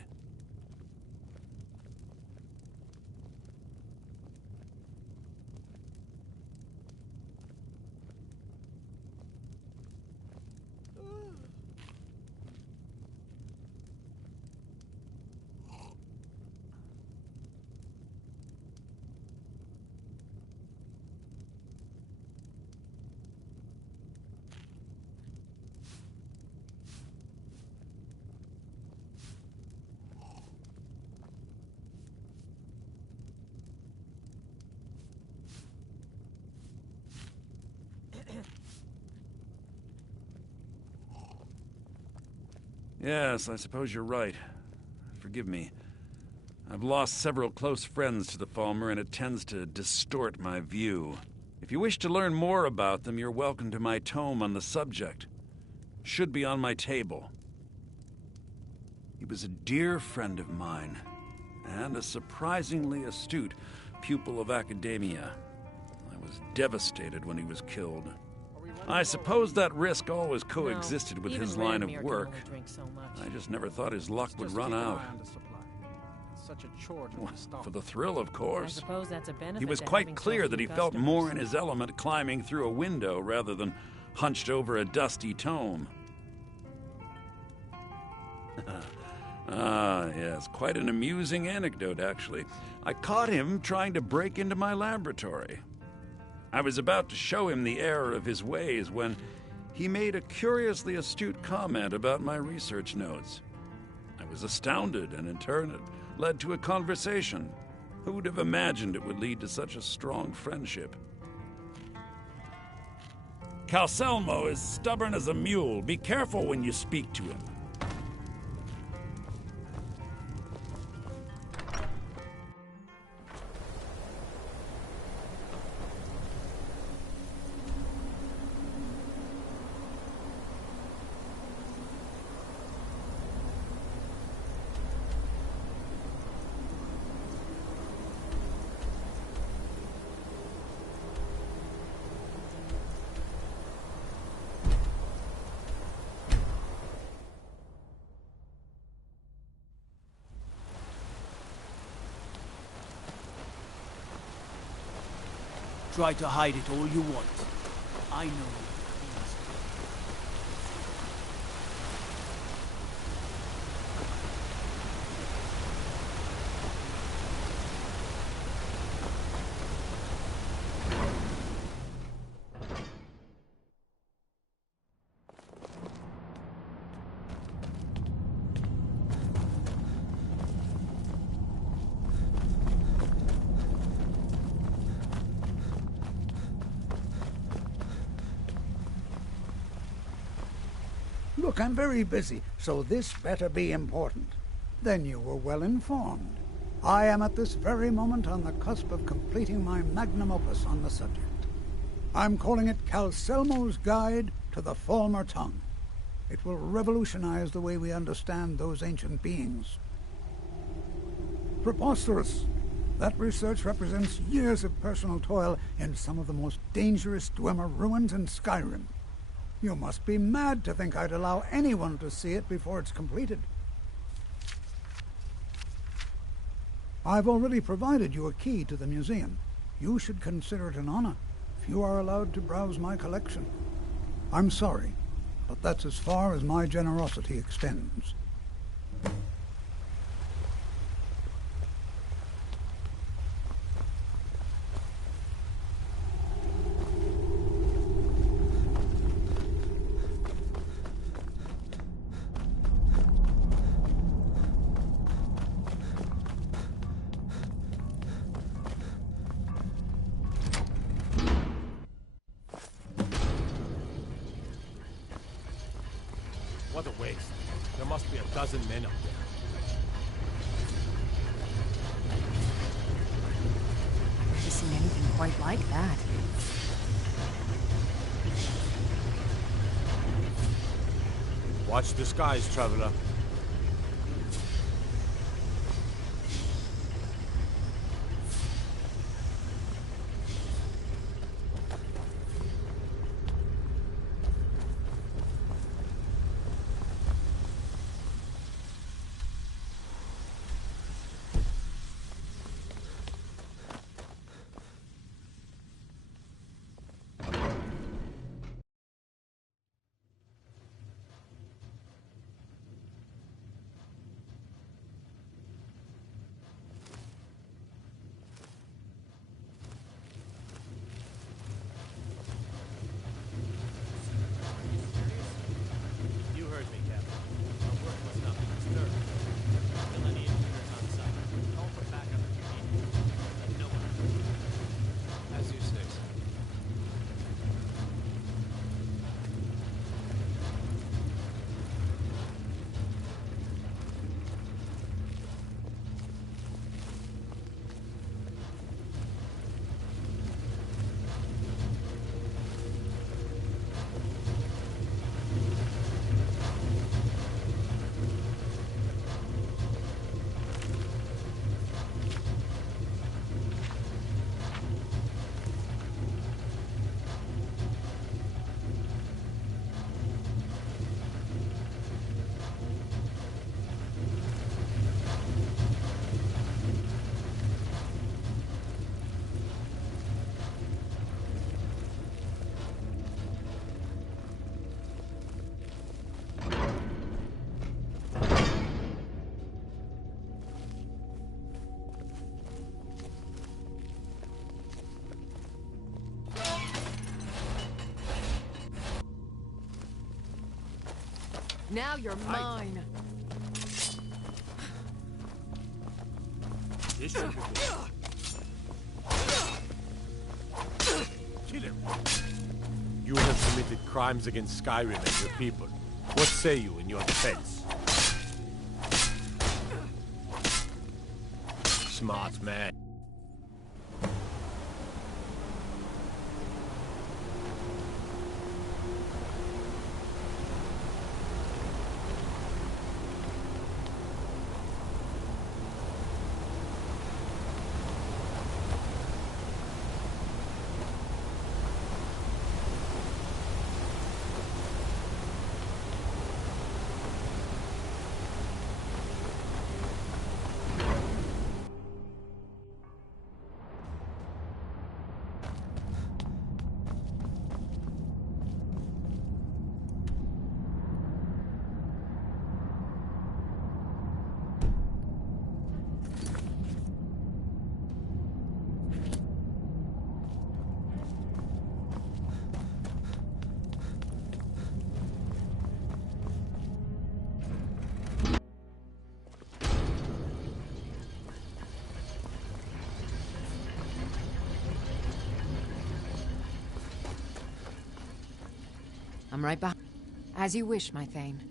Yes, I suppose you're right. Forgive me. I've lost several close friends to the Falmer, and it tends to distort my view. If you wish to learn more about them, you're welcome to my tome on the subject. Should be on my table. He was a dear friend of mine, and a surprisingly astute pupil of academia. I was devastated when he was killed. I suppose that risk always coexisted with his line of work. I just never thought his luck would run out. For the thrill, of course. He was quite clear that he felt more in his element climbing through a window rather than hunched over a dusty tome. Ah, yes, quite an amusing anecdote, actually. I caught him trying to break into my laboratory. I was about to show him the error of his ways when he made a curiously astute comment about my research notes. I was astounded, and in turn it led to a conversation. Who would have imagined it would lead to such a strong friendship? Calselmo is stubborn as a mule. Be careful when you speak to him. Try to hide it all you want. I know Look, I'm very busy, so this better be important. Then you were well informed. I am at this very moment on the cusp of completing my magnum opus on the subject. I'm calling it Calcelmo's Guide to the Former Tongue. It will revolutionize the way we understand those ancient beings. Preposterous! That research represents years of personal toil in some of the most dangerous Dwemer ruins in Skyrim. You must be mad to think I'd allow anyone to see it before it's completed. I've already provided you a key to the museum. You should consider it an honor if you are allowed to browse my collection. I'm sorry, but that's as far as my generosity extends. What a waste. There must be a dozen men up there. I've never seen anything quite like that. Watch the skies, traveler. Now you're mine. This should be good. Kill him. You have committed crimes against Skyrim and your people. What say you in your defense? Smart man. I'm right behind. As you wish, my Thane.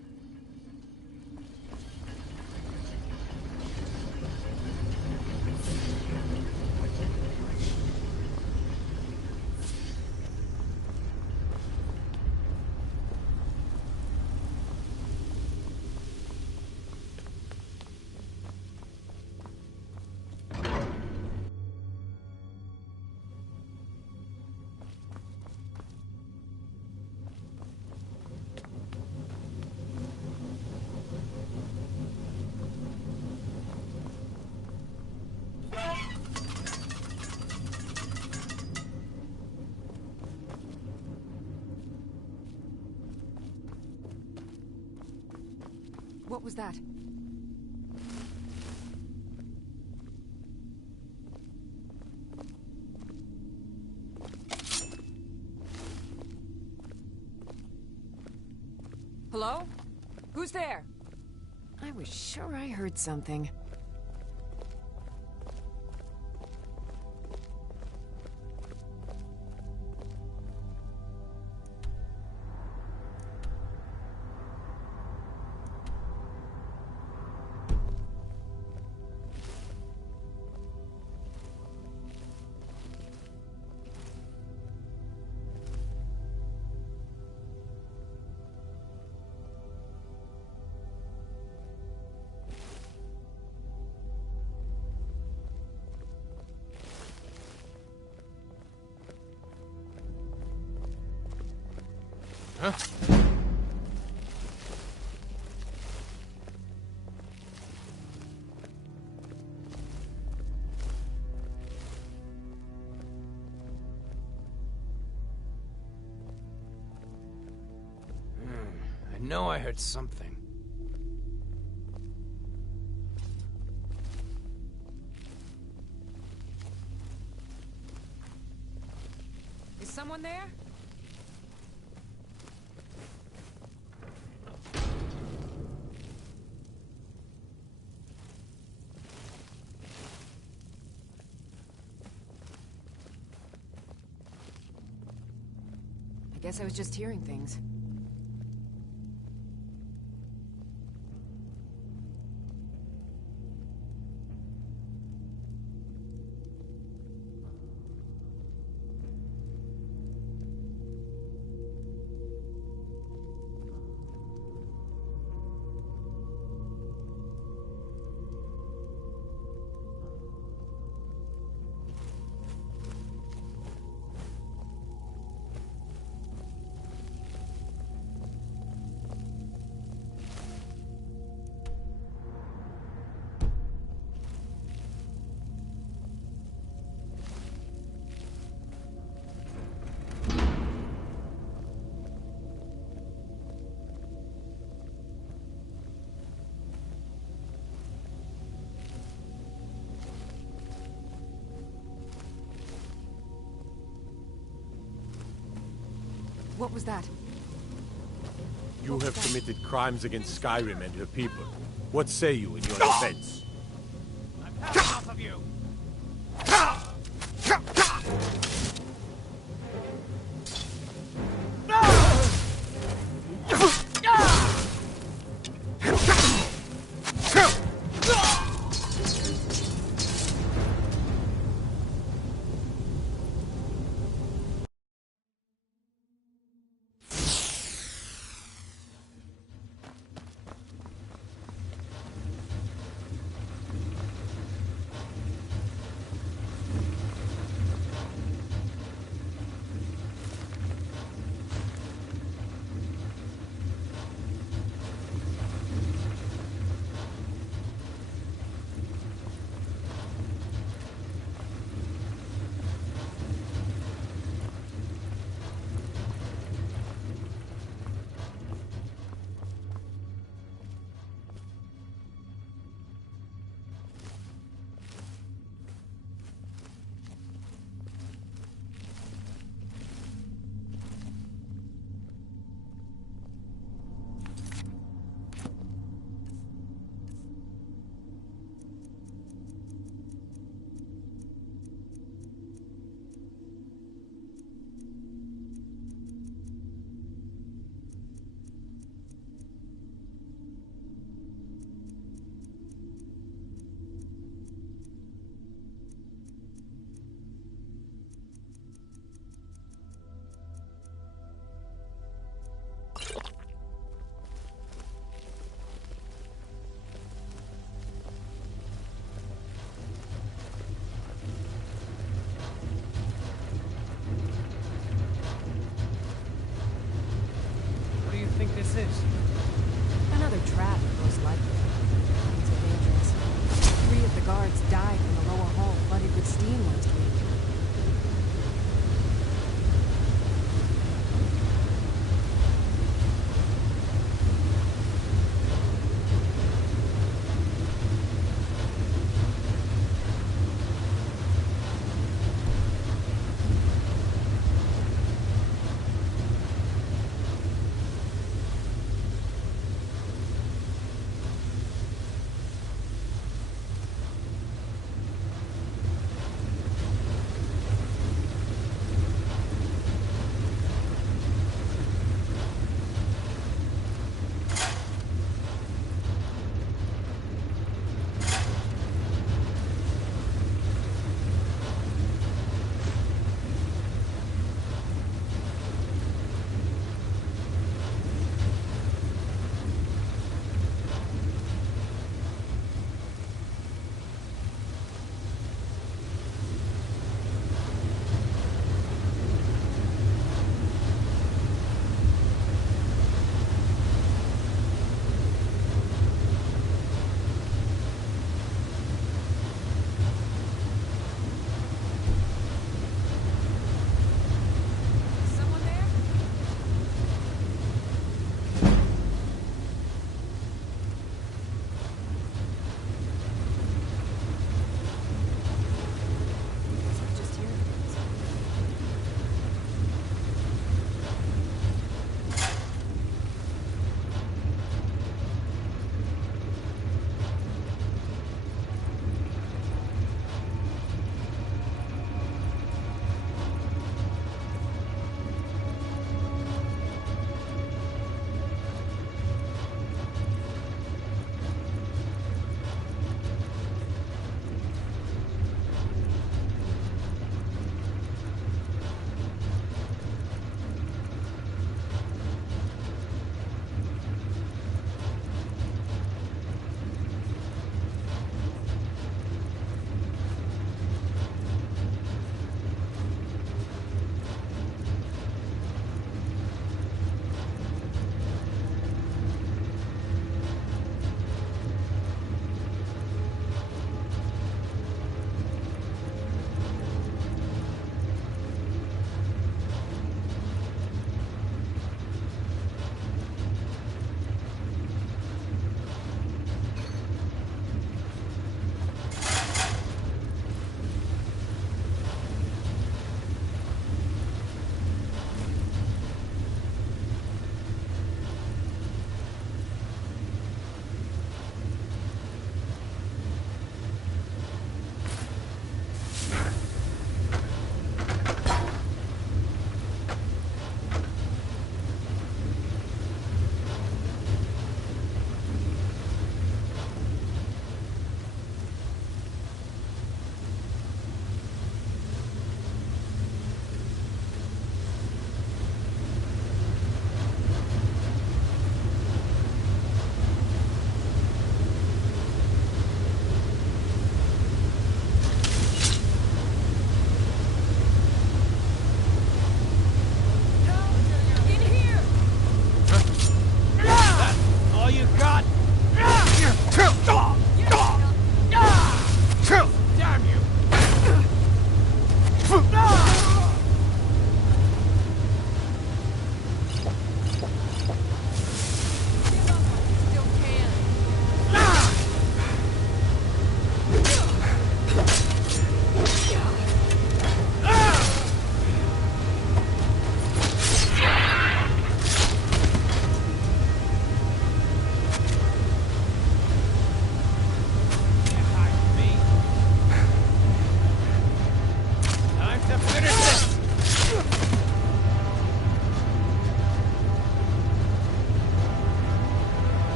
What was that? Hello? Who's there? I was sure I heard something. Huh? I know I heard something. Is someone there? I guess I was just hearing things. What was that? You have committed crimes against Skyrim and her people. What say you in your defense? I've had enough of you! think this is? Another trap, most likely. Things are dangerous. 3 of the guards died when the lower hall flooded with steam last week.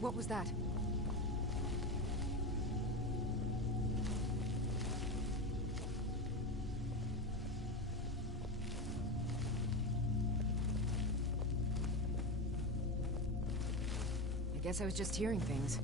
What was that? I guess I was just hearing things.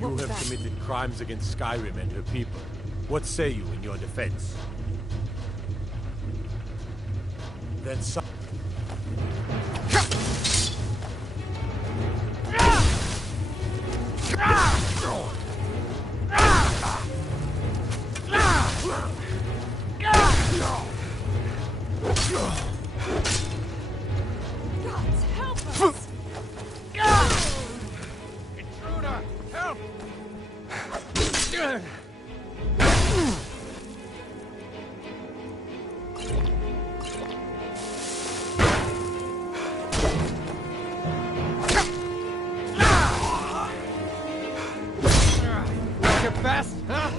You have committed crimes against Skyrim and her people. What say you in your defense? Then some... Gods, help us! Intruder, help! Your best, huh?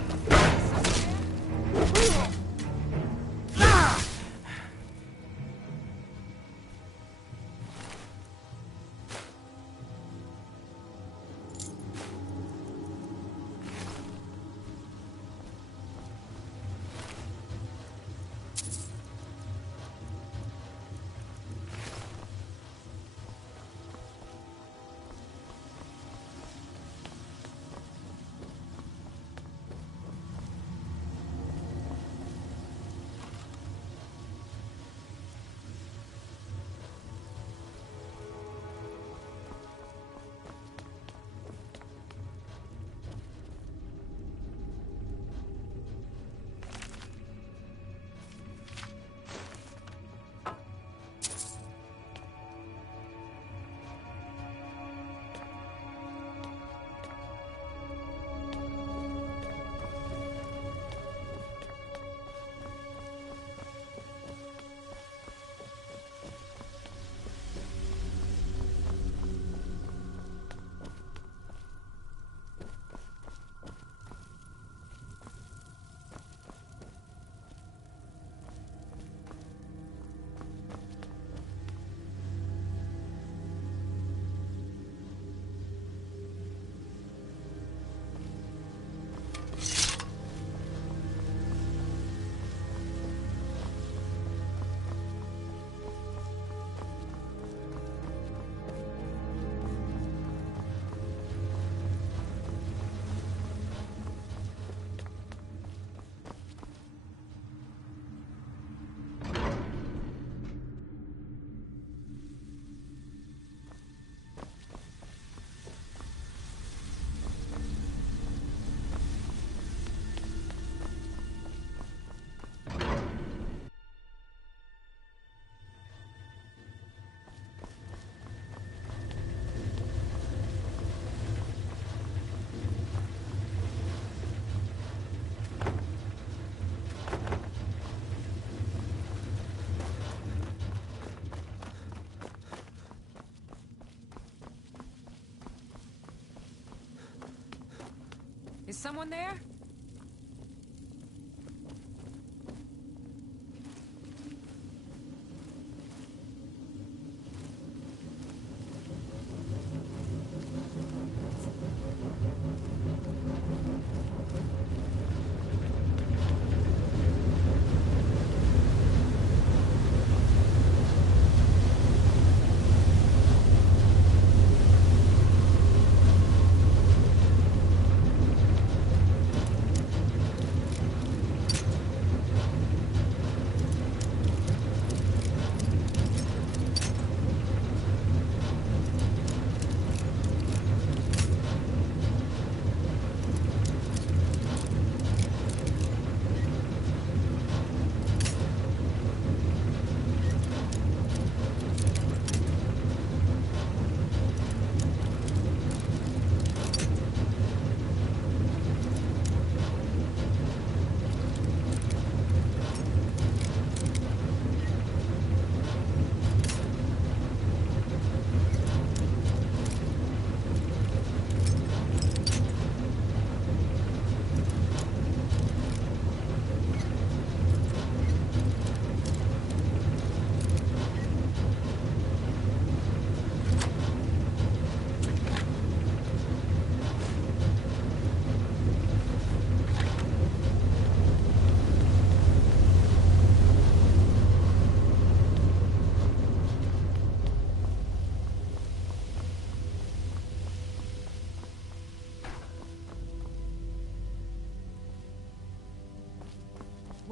Is someone there?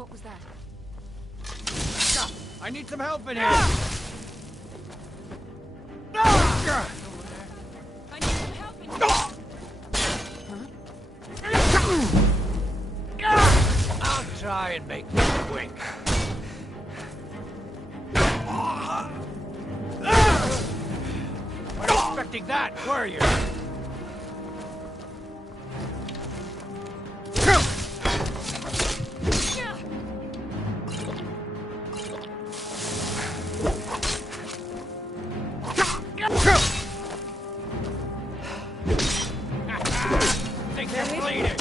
What was that? I need some help in here! I need some help in I'll try and make this quick. Weren't expecting that, were you? Think they're bleeding.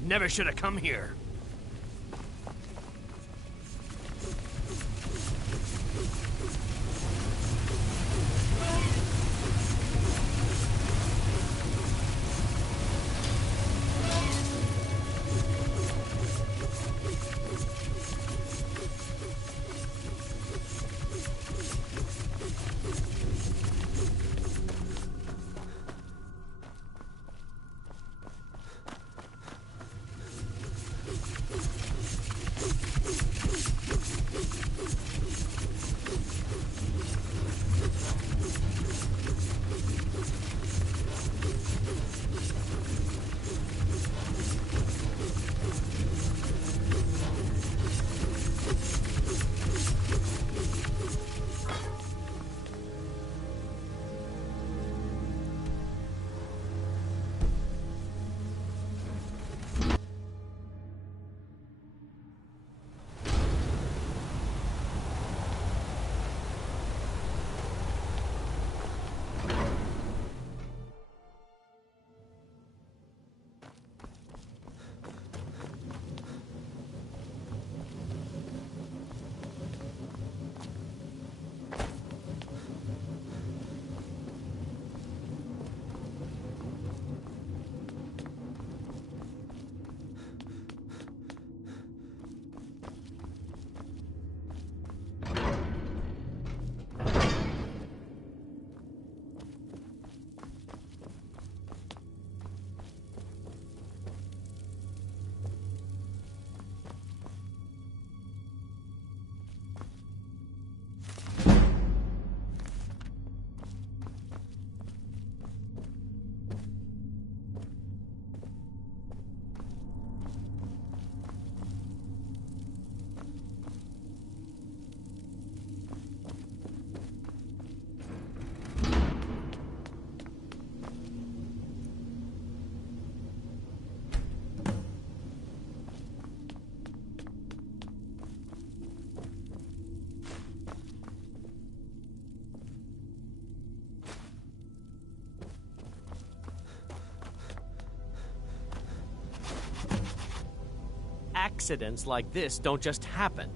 Never should have come here. Accidents like this don't just happen.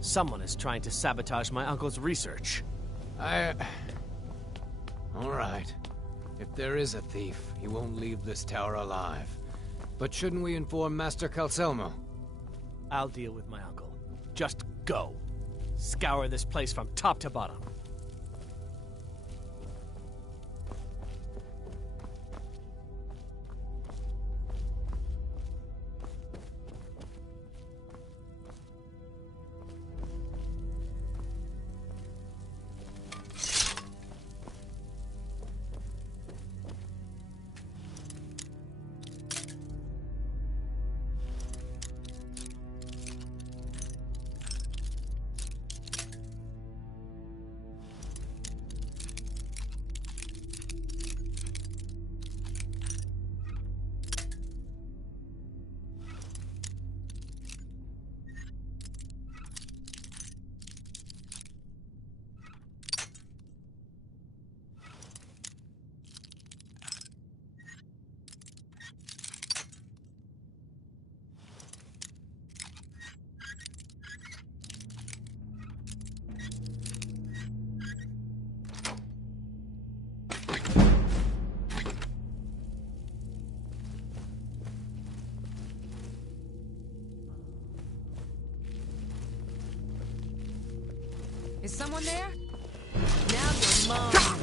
Someone is trying to sabotage my uncle's research. All right. If there is a thief, he won't leave this tower alive. But shouldn't we inform Master Calcelmo? I'll deal with my uncle. Just go. Scour this place from top to bottom. Is someone there? Now you're mine.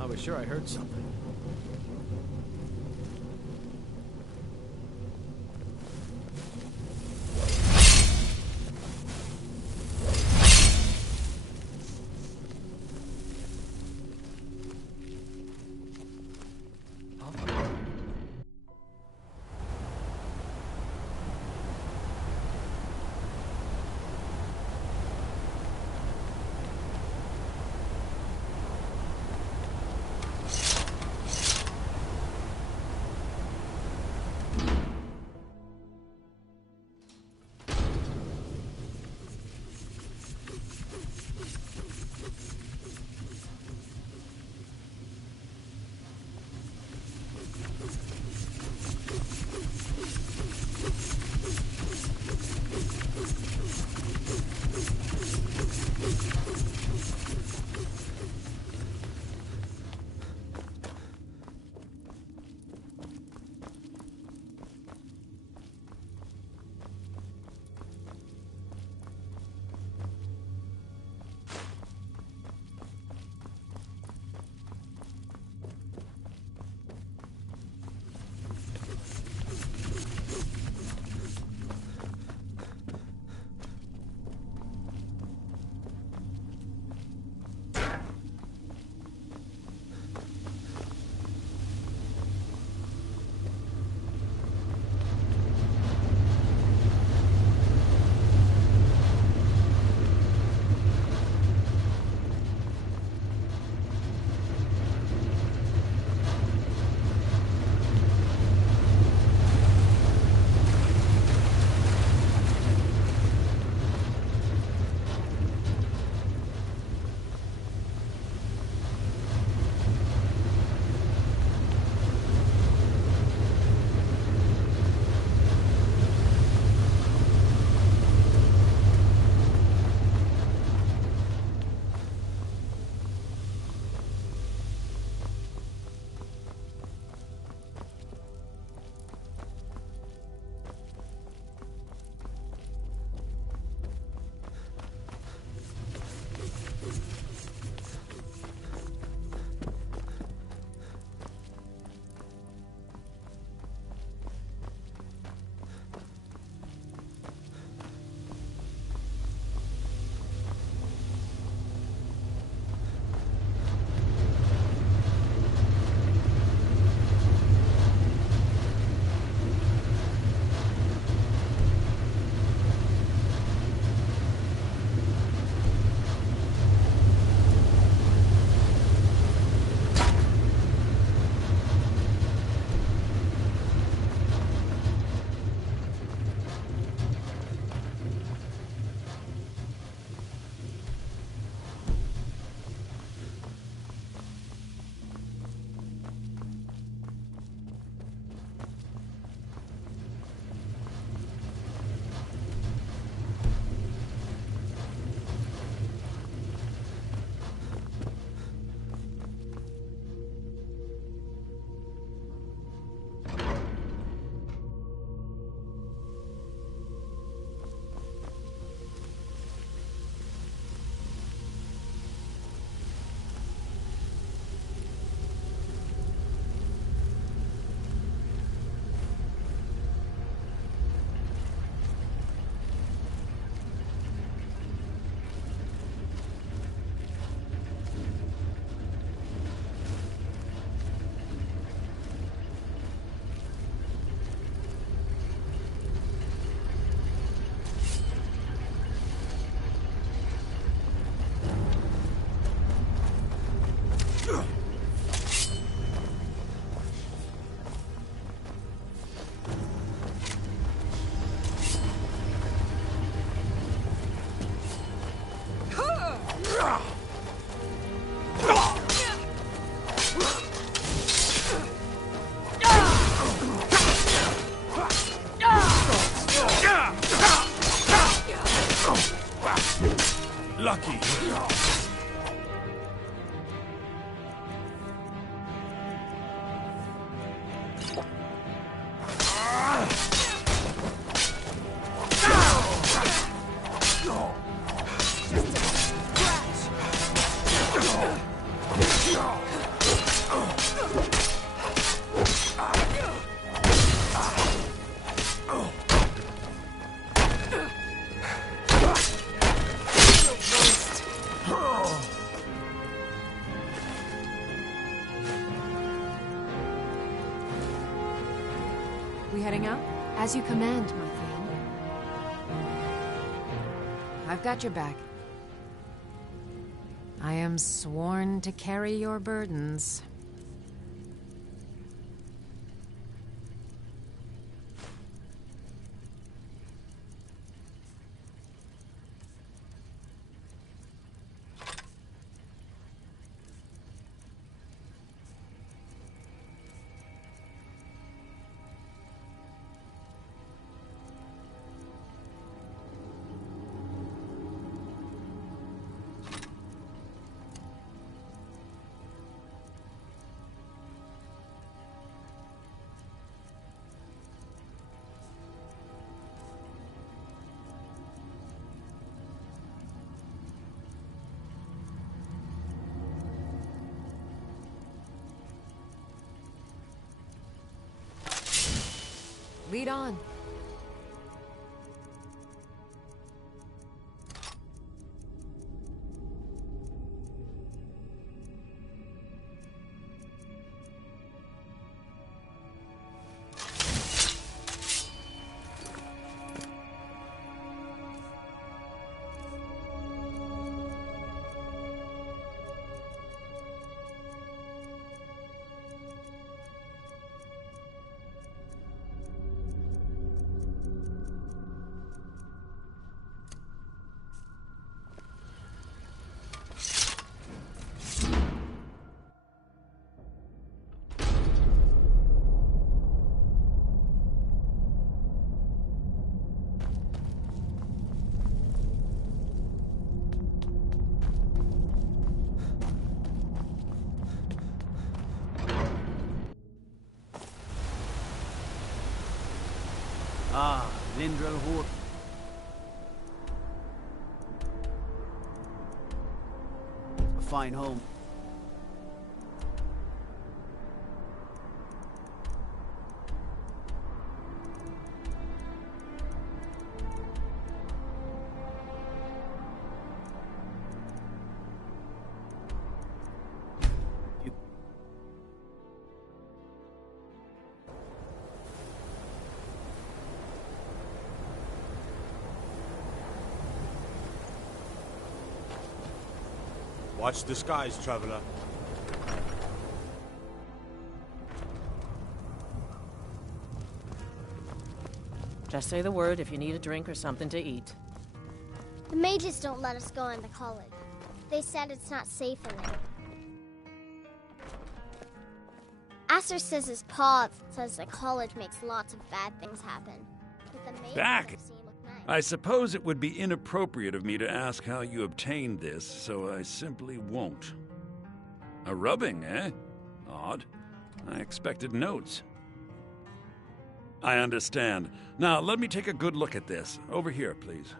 I was sure I heard something. We heading out? As you command, my friend. I've got your back. I am sworn to carry your burdens. Lead on. Ah, Lindrel Hort. A fine home. Watch the skies, traveler. Just say the word if you need a drink or something to eat. The mages don't let us go into college. They said it's not safe in there. Aster says his pa says the college makes lots of bad things happen. But the mages Back! have seen look nice. I suppose it would be inappropriate of me to ask how you obtained this, so I simply won't. A rubbing, eh? Odd. I expected notes. I understand. Now, let me take a good look at this. Over here, please.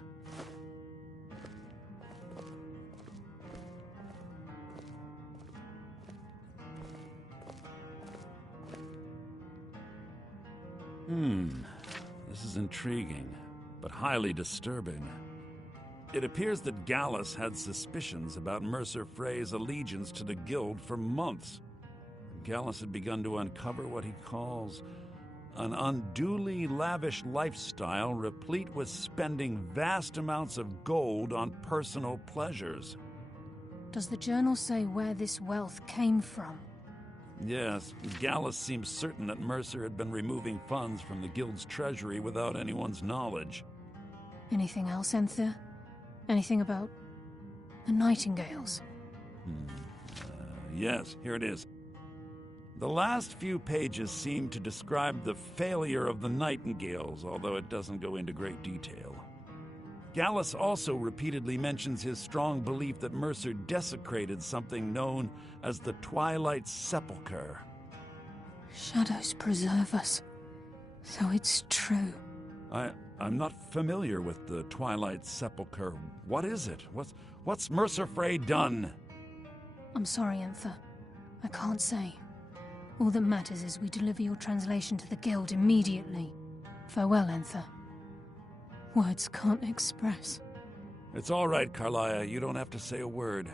This is intriguing, but highly disturbing. It appears that Gallus had suspicions about Mercer Frey's allegiance to the Guild for months. Gallus had begun to uncover what he calls an unduly lavish lifestyle replete with spending vast amounts of gold on personal pleasures. Does the journal say where this wealth came from? Yes, Gallus seems certain that Mercer had been removing funds from the Guild's treasury without anyone's knowledge. Anything else, Enther? Anything about the Nightingales? Yes, here it is. The last few pages seem to describe the failure of the Nightingales, although it doesn't go into great detail. Gallus also repeatedly mentions his strong belief that Mercer desecrated something known as the Twilight Sepulchre. Shadows preserve us. So it's true. I'm not familiar with the Twilight Sepulchre. What is it? What's Mercer Frey done? I'm sorry, Enther. I can't say. All that matters is we deliver your translation to the Guild immediately. Farewell, Enther. Words can't express. It's all right, Carlia. You don't have to say a word.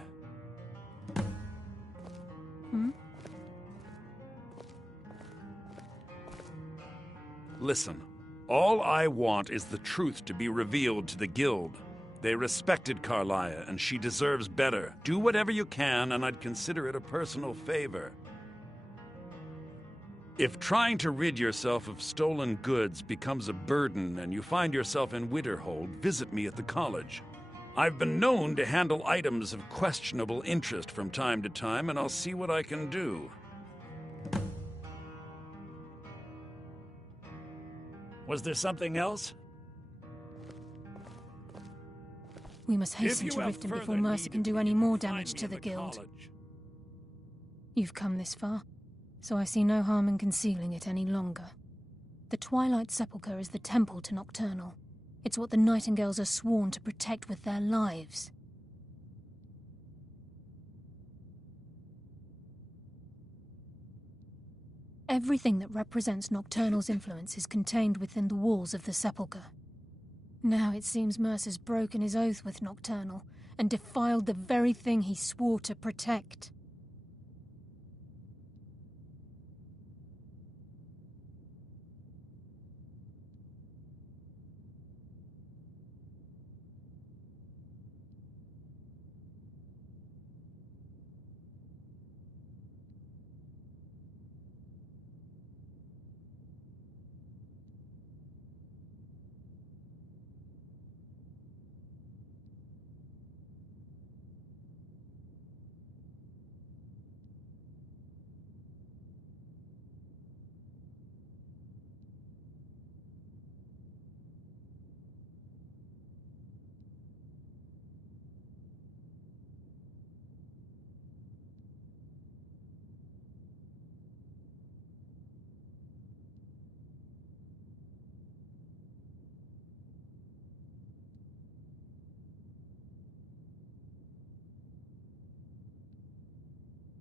Listen, all I want is the truth to be revealed to the Guild. They respected Carlia, and she deserves better. Do whatever you can, and I'd consider it a personal favor. If trying to rid yourself of stolen goods becomes a burden and you find yourself in Winterhold, visit me at the college. I've been known to handle items of questionable interest from time to time, and I'll see what I can do. Was there something else? We must hasten to Riften before Mercer can do any more damage to the Guild. You've come this far, so I see no harm in concealing it any longer. The Twilight Sepulchre is the temple to Nocturnal. It's what the Nightingales are sworn to protect with their lives. Everything that represents Nocturnal's influence is contained within the walls of the Sepulchre. Now it seems Mercer's broken his oath with Nocturnal and defiled the very thing he swore to protect.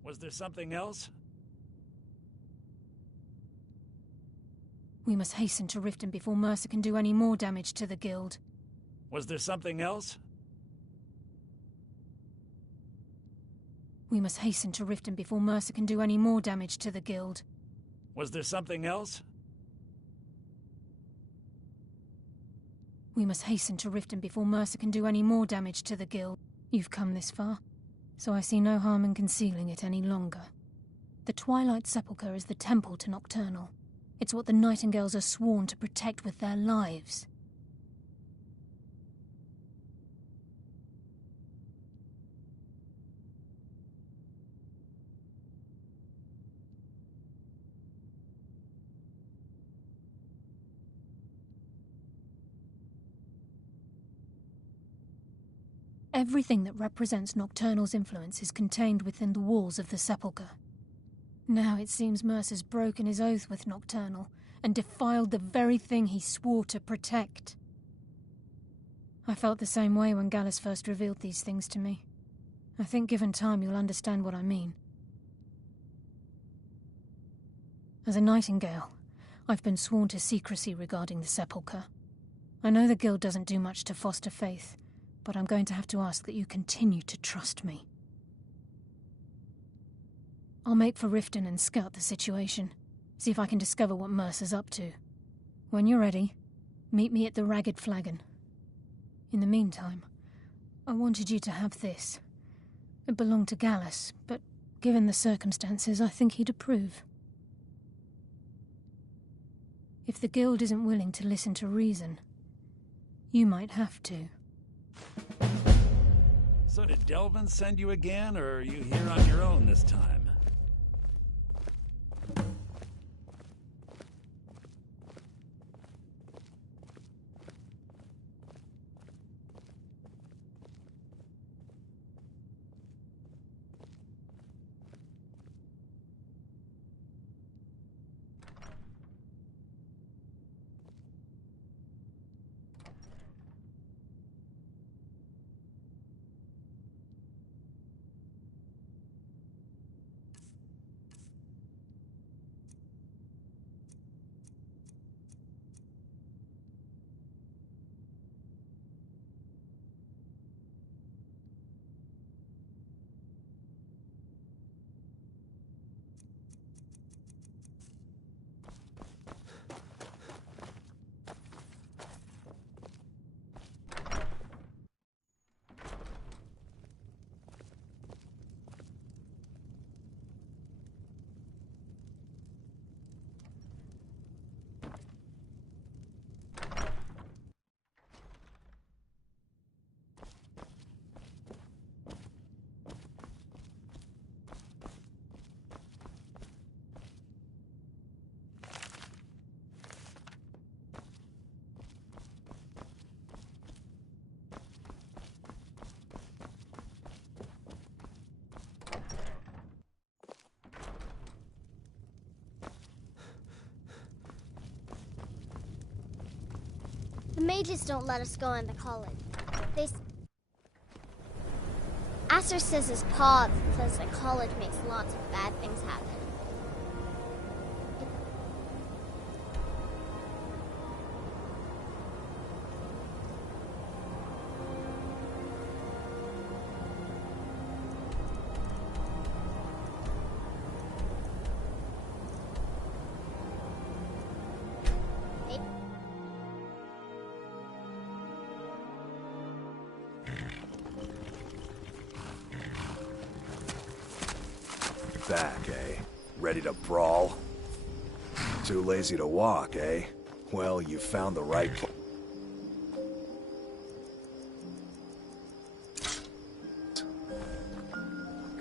Was there something else? We must hasten to Riften before Mercer can do any more damage to the Guild. Was there something else? We must hasten to Riften before Mercer can do any more damage to the Guild. Was there something else? We must hasten to Riften before Mercer can do any more damage to the Guild. You've come this far, so I see no harm in concealing it any longer. The Twilight Sepulchre is the temple to Nocturnal. It's what the Nightingales are sworn to protect with their lives. Everything that represents Nocturnal's influence is contained within the walls of the Sepulchre. Now it seems Mercer's broken his oath with Nocturnal and defiled the very thing he swore to protect. I felt the same way when Gallus first revealed these things to me. I think given time you'll understand what I mean. As a Nightingale, I've been sworn to secrecy regarding the Sepulchre. I know the Guild doesn't do much to foster faith, but I'm going to have to ask that you continue to trust me. I'll make for Riften and scout the situation, see if I can discover what Mercer's up to. When you're ready, meet me at the Ragged Flagon. In the meantime, I wanted you to have this. It belonged to Gallus, but given the circumstances, I think he'd approve. If the Guild isn't willing to listen to reason, you might have to. So did Delvin send you again, or are you here on your own this time? mages don't let us go in the college. Aster says his paw says the college makes lots of bad things happen. Back, eh? Ready to brawl? Too lazy to walk, eh? Well, you found the right place.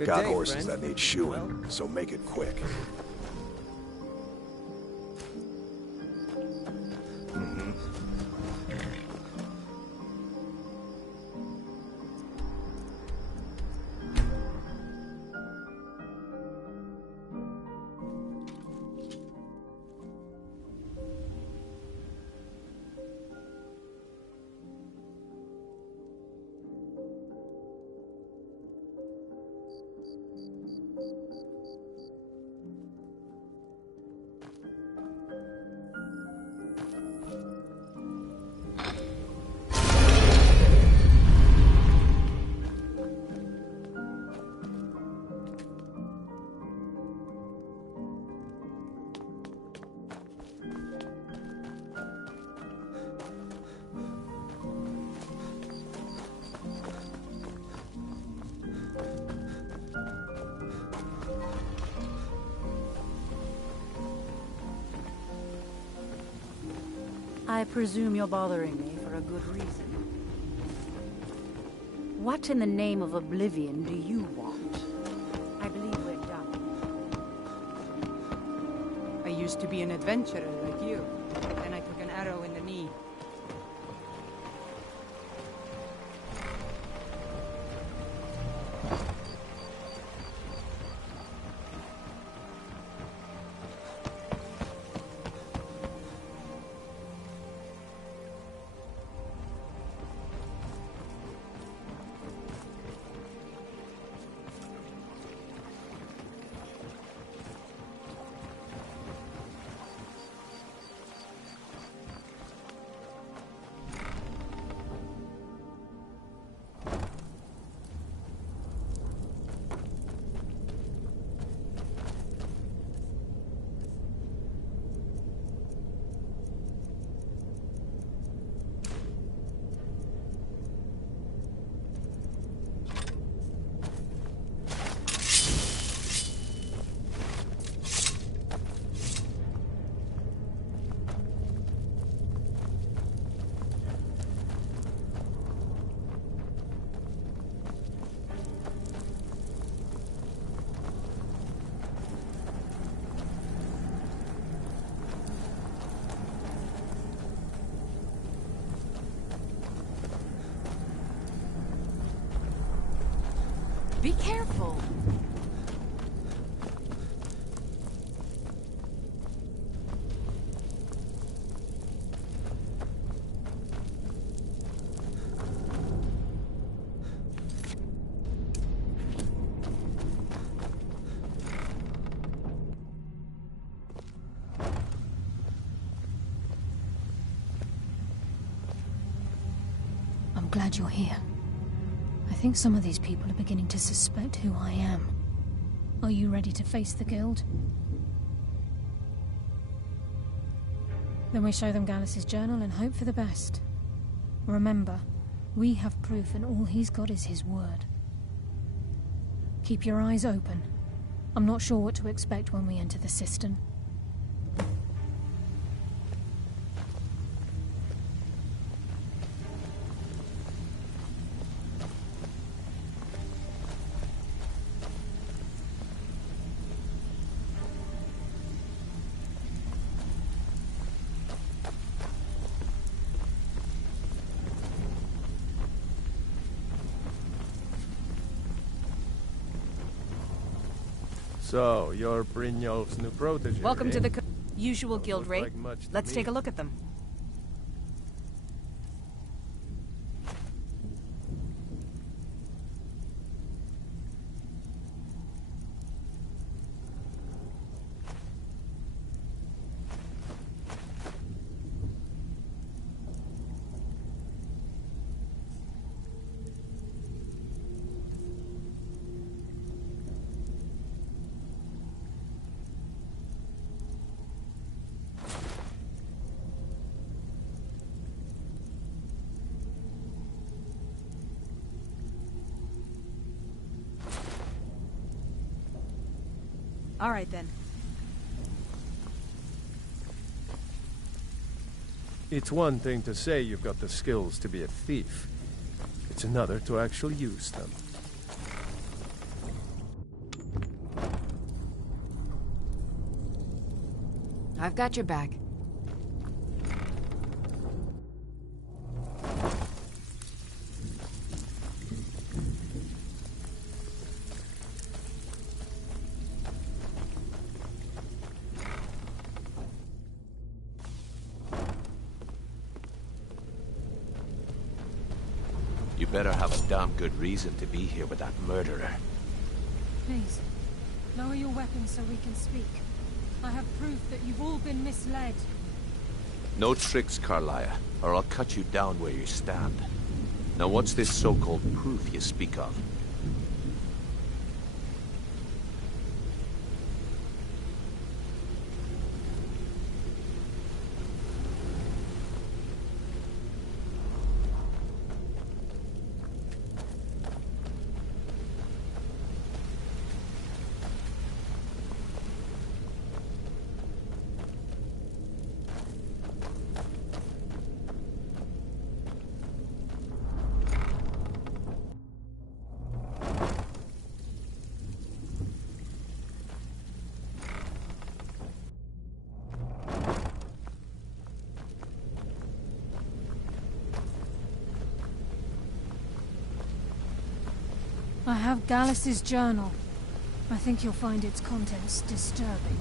Got horses that need shoeing, so make it quick. I presume you're bothering me for a good reason. What in the name of oblivion do you want? I believe we're done. I used to be an adventurer like you. Then I took an arrow in the knee. Be careful. I'm glad you're here. I think some of these people are beginning to suspect who I am. Are you ready to face the guild? Then we show them Gallus's journal and hope for the best. Remember, we have proof and all he's got is his word. Keep your eyes open. I'm not sure what to expect when we enter the cistern. So, you're Brynjolf's new protege. Welcome to eh? the usual guild raid. Like much to Let's me. take a look at them. All right, then. It's one thing to say you've got the skills to be a thief. It's another to actually use them. I've got your back. You better have a damn good reason to be here with that murderer. Please, lower your weapons so we can speak. I have proof that you've all been misled. No tricks, Carlia, or I'll cut you down where you stand. Now what's this so-called proof you speak of? I have Gallus's journal. I think you'll find its contents disturbing.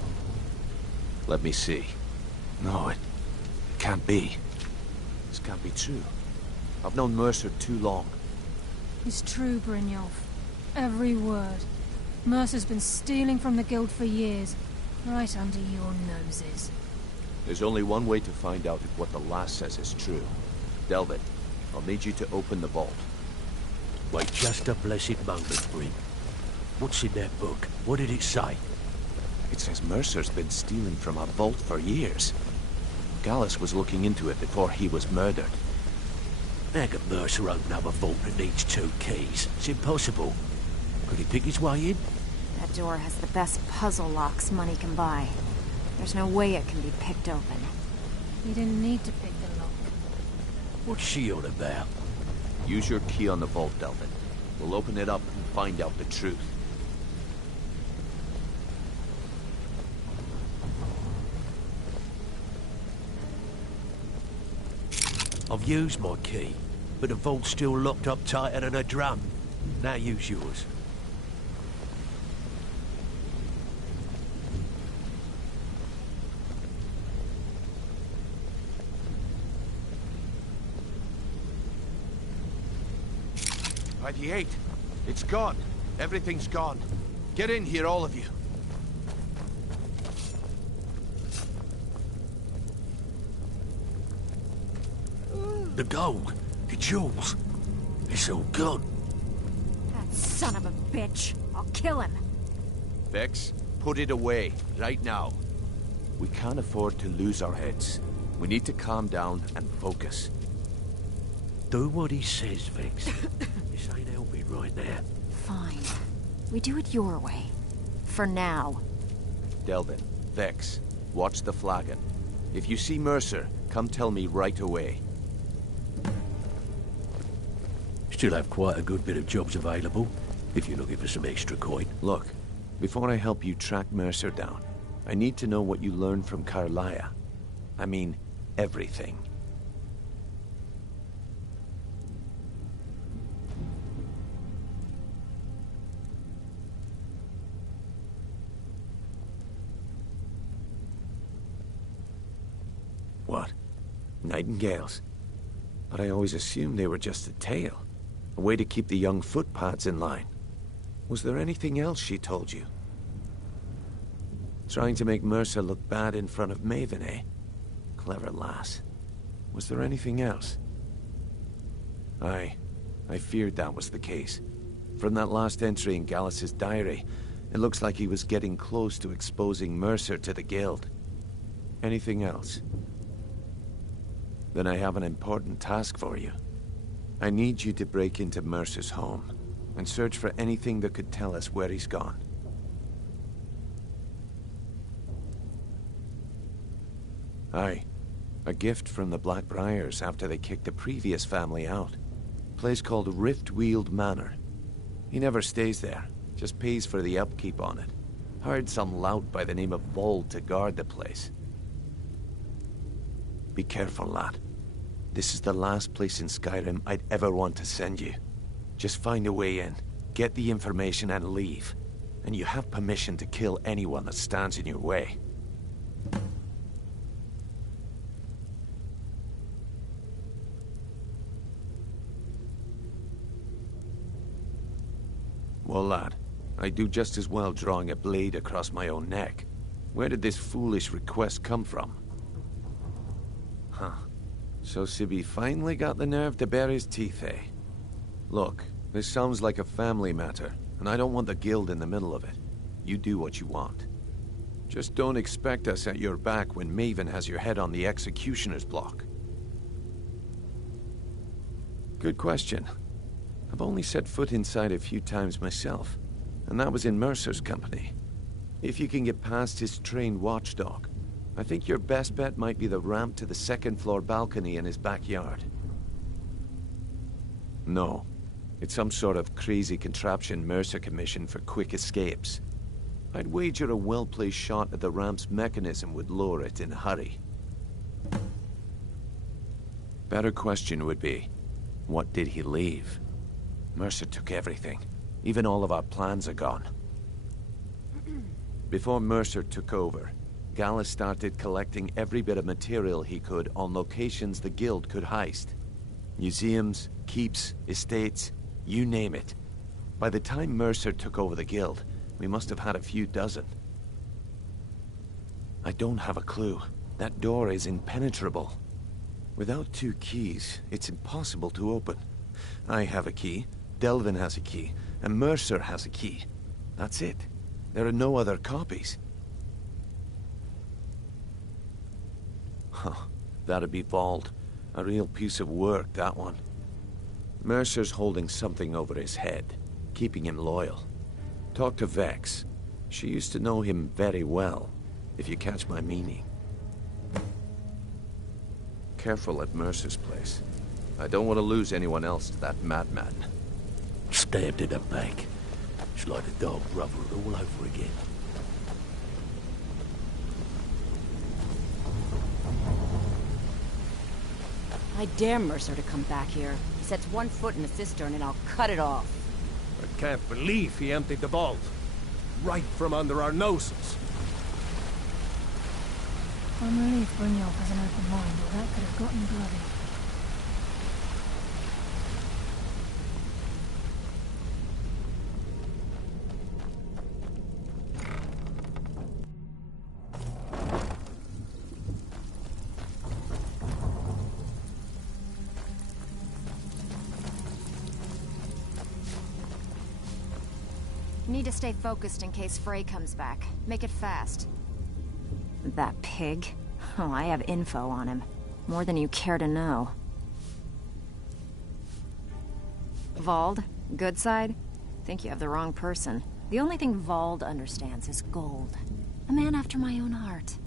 Let me see. No, it can't be. This can't be true. I've known Mercer too long. It's true, Brynjolf. Every word. Mercer's been stealing from the Guild for years, right under your noses. There's only one way to find out if what the lass says is true. Delvin, I'll need you to open the vault. Wait just a blessed moment, Bryn. What's in that book? What did it say? It says Mercer's been stealing from a vault for years. Gallus was looking into it before he was murdered. How can Mercer open up a vault that needs 2 keys? It's impossible. Could he pick his way in? That door has the best puzzle locks money can buy. There's no way it can be picked open. He didn't need to pick the lock. What's she on about? Use your key on the vault, Delvin. We'll open it up and find out the truth. I've used my key, but the vault's still locked up tighter than a drum. Now use yours. By the 8. It's gone. Everything's gone. Get in here, all of you. The gold, the jewels, it's all gone. That son of a bitch. I'll kill him. Vex, put it away, right now. We can't afford to lose our heads. We need to calm down and focus. Do what he says, Vex. This ain't helping right now. Fine. We do it your way. For now. Delvin, Vex, watch the flagon. If you see Mercer, come tell me right away. Still have quite a good bit of jobs available, if you're looking for some extra coin. Look, before I help you track Mercer down, I need to know what you learned from Carlia. I mean, everything. What? Nightingales? But I always assumed they were just a tale. A way to keep the young footpads in line. Was there anything else she told you? Trying to make Mercer look bad in front of Maven, eh? Clever lass. Was there anything else? I feared that was the case. From that last entry in Gallus's diary, it looks like he was getting close to exposing Mercer to the Guild. Anything else? Then I have an important task for you. I need you to break into Mercer's home and search for anything that could tell us where he's gone. Aye. A gift from the Blackbriars after they kicked the previous family out. Place called Riftweald Manor. He never stays there, just pays for the upkeep on it. Hired some lout by the name of Vold to guard the place. Be careful, lad. This is the last place in Skyrim I'd ever want to send you. Just find a way in, get the information and leave. And you have permission to kill anyone that stands in your way. Well, lad, I'd do just as well drawing a blade across my own neck. Where did this foolish request come from? Huh. So Sibby finally got the nerve to bare his teeth, eh? Look, this sounds like a family matter, and I don't want the guild in the middle of it. You do what you want. Just don't expect us at your back when Maven has your head on the executioner's block. Good question. I've only set foot inside a few times myself, and that was in Mercer's company. If you can get past his trained watchdog, I think your best bet might be the ramp to the second-floor balcony in his backyard. No. It's some sort of crazy contraption Mercer commissioned for quick escapes. I'd wager a well-placed shot at the ramp's mechanism would lower it in a hurry. Better question would be, what did he leave? Mercer took everything. Even all of our plans are gone. Before Mercer took over, Gallus started collecting every bit of material he could on locations the guild could heist. Museums, keeps, estates, you name it. By the time Mercer took over the guild, we must have had a few dozen. I don't have a clue. That door is impenetrable. Without 2 keys, it's impossible to open. I have a key, Delvin has a key, and Mercer has a key. That's it. There are no other copies. Huh. That'd be Vold. A real piece of work, that one. Mercer's holding something over his head, keeping him loyal. Talk to Vex. She used to know him very well, if you catch my meaning. Careful at Mercer's place. I don't want to lose anyone else to that madman. Stabbed in the back. It's like the dog brother all over again. I dare Mercer to come back here. He sets 1 foot in the cistern and I'll cut it off. I can't believe he emptied the vault. Right from under our noses. I'm relieved Brynjolf has an open mind, or that could have gotten bloody. Need to stay focused in case Frey comes back. Make it fast. That pig? Oh, I have info on him. More than you care to know. Vold? Good side? Think you have the wrong person. The only thing Vold understands is gold. A man after my own heart.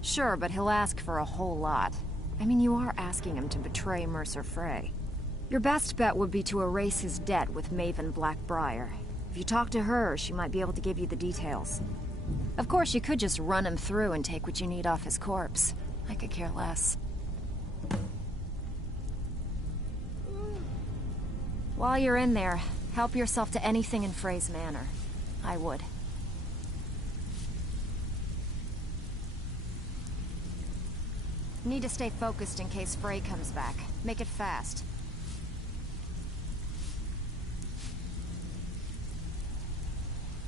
Sure, but he'll ask for a whole lot. I mean, you are asking him to betray Mercer Frey. Your best bet would be to erase his debt with Maven Blackbriar. If you talk to her, she might be able to give you the details. Of course, you could just run him through and take what you need off his corpse. I could care less. While you're in there, help yourself to anything in Frey's manor. I would. Need to stay focused in case Frey comes back. Make it fast.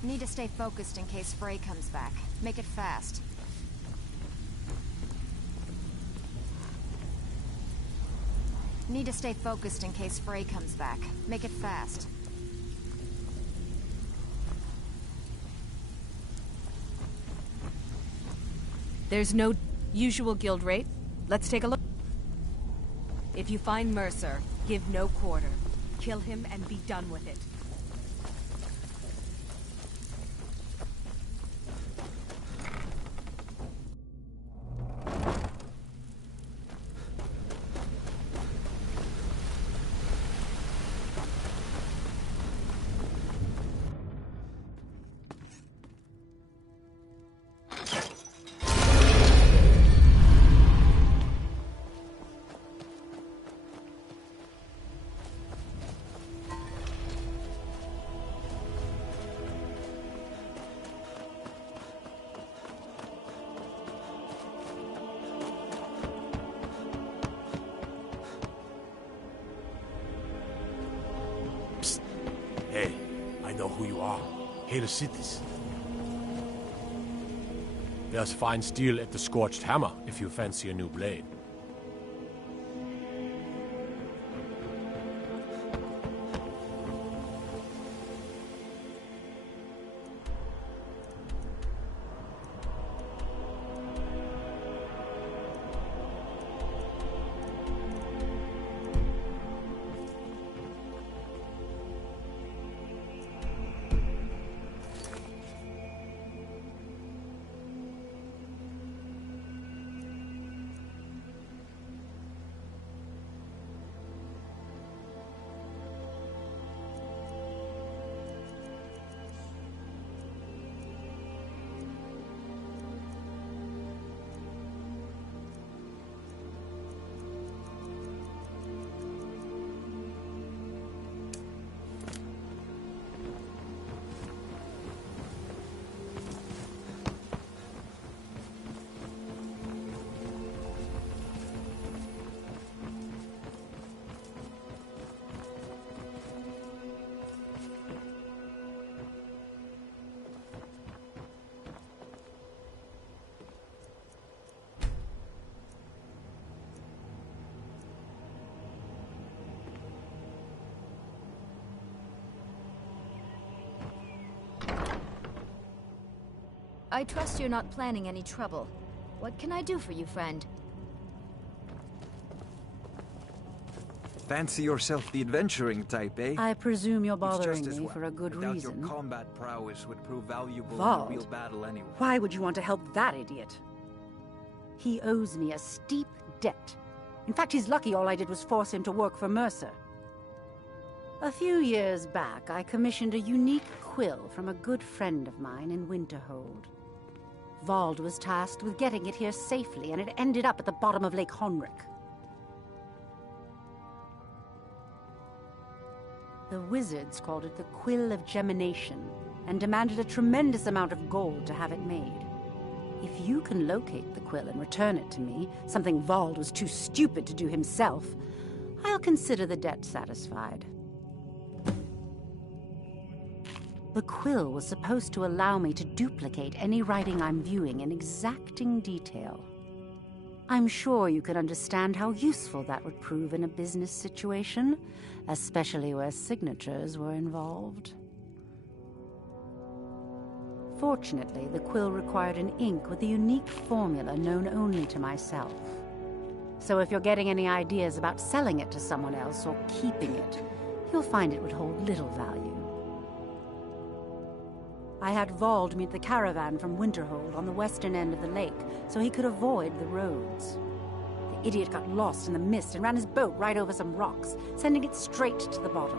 Need to stay focused in case Frey comes back. Make it fast. Need to stay focused in case Frey comes back. Make it fast. There's no usual guild rate. Let's take a look. If you find Mercer, give no quarter. Kill him and be done with it. Hail cities. There's fine steel at the Scorched Hammer, if you fancy a new blade. I trust you're not planning any trouble. What can I do for you, friend? Fancy yourself the adventuring type, eh? I presume you're bothering It's just me as for a good I doubt reason. Your combat prowess would prove valuable Vald? in a real battle anyway. Why would you want to help that idiot? He owes me a steep debt. In fact, he's lucky all I did was force him to work for Mercer. A few years back, I commissioned a unique quill from a good friend of mine in Winterhold. Vald was tasked with getting it here safely, and it ended up at the bottom of Lake Honrick. The wizards called it the Quill of Gemination, and demanded a tremendous amount of gold to have it made. If you can locate the quill and return it to me, something Vald was too stupid to do himself, I'll consider the debt satisfied. The quill was supposed to allow me to duplicate any writing I'm viewing in exacting detail. I'm sure you can understand how useful that would prove in a business situation, especially where signatures were involved. Fortunately, the quill required an ink with a unique formula known only to myself. So if you're getting any ideas about selling it to someone else or keeping it, you'll find it would hold little value. I had Vald meet the caravan from Winterhold on the western end of the lake, so he could avoid the roads. The idiot got lost in the mist and ran his boat right over some rocks, sending it straight to the bottom.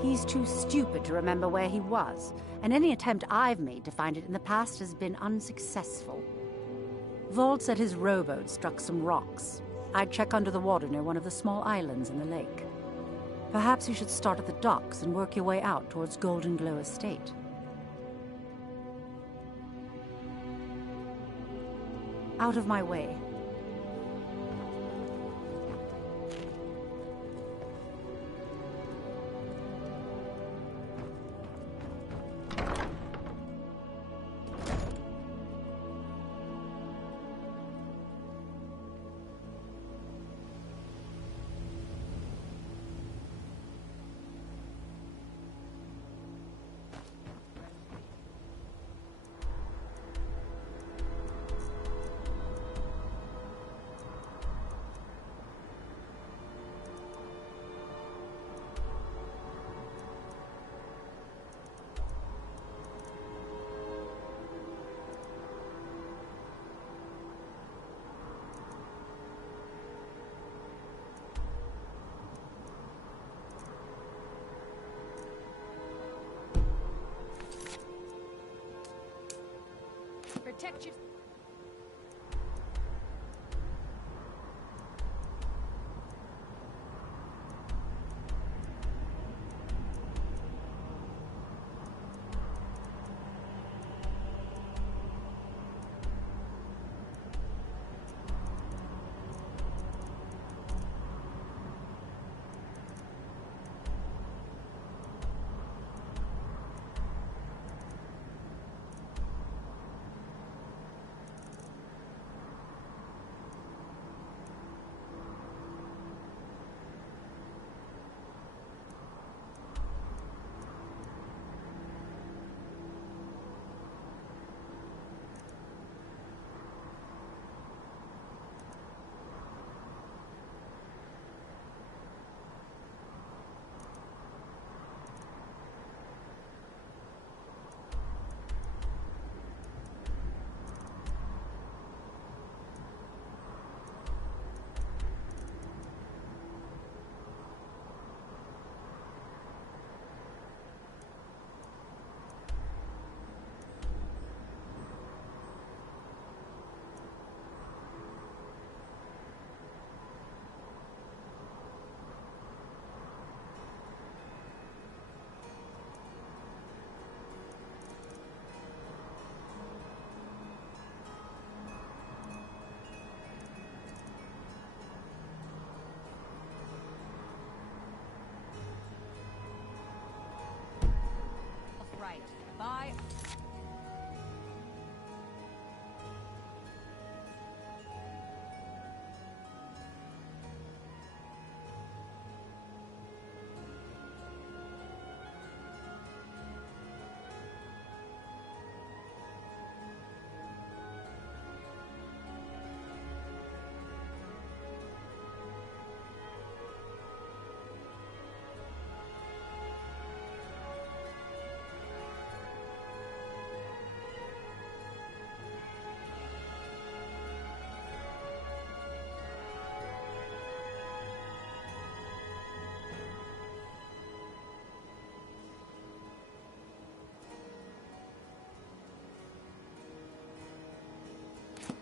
He's too stupid to remember where he was, and any attempt I've made to find it in the past has been unsuccessful. Vald said his rowboat struck some rocks. I'd check under the water near one of the small islands in the lake. Perhaps you should start at the docks and work your way out towards Golden Glow Estate. Out of my way. Protect your...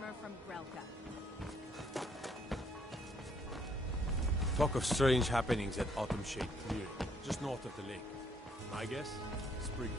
armor from Grelka. Talk of strange happenings at Autumn Shade Clearing, just north of the lake. My guess? Spriggans.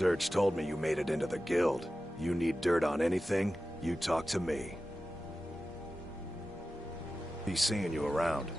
Dirge told me you made it into the guild. You need dirt on anything, you talk to me. Be seeing you around.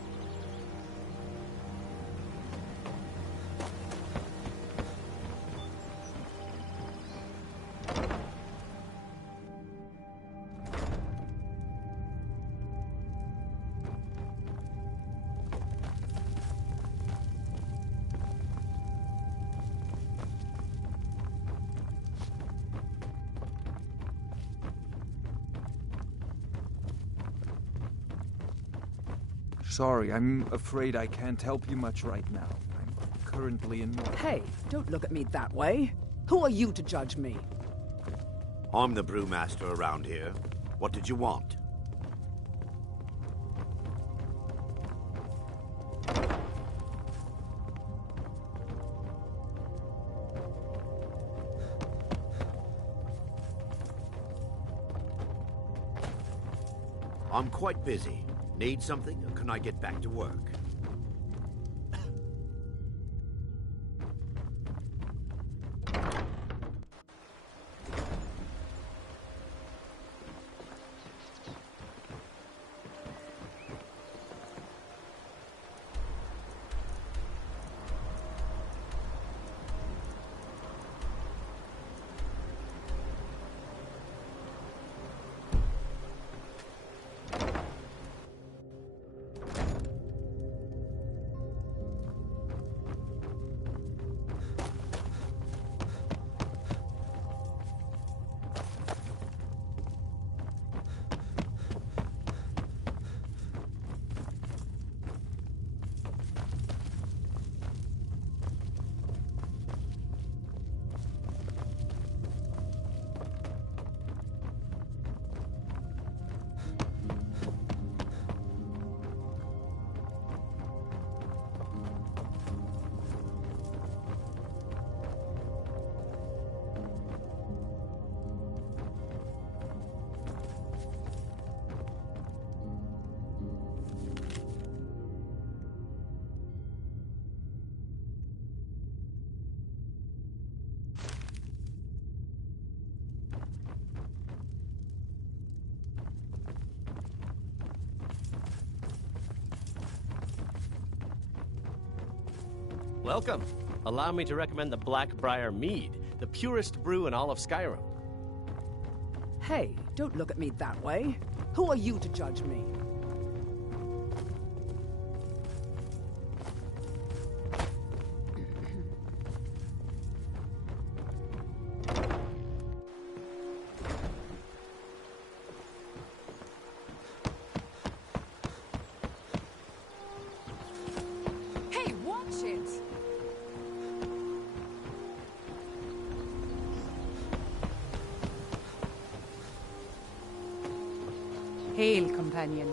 Sorry, I'm afraid I can't help you much right now. I'm currently in... Hey, don't look at me that way. Who are you to judge me? I'm the brewmaster around here. What did you want? I'm quite busy. Need something, or can I get back to work? Welcome. Allow me to recommend the Blackbriar Mead, the purest brew in all of Skyrim. Hey, don't look at me that way. Who are you to judge me? Hey, watch it! Hail, companion.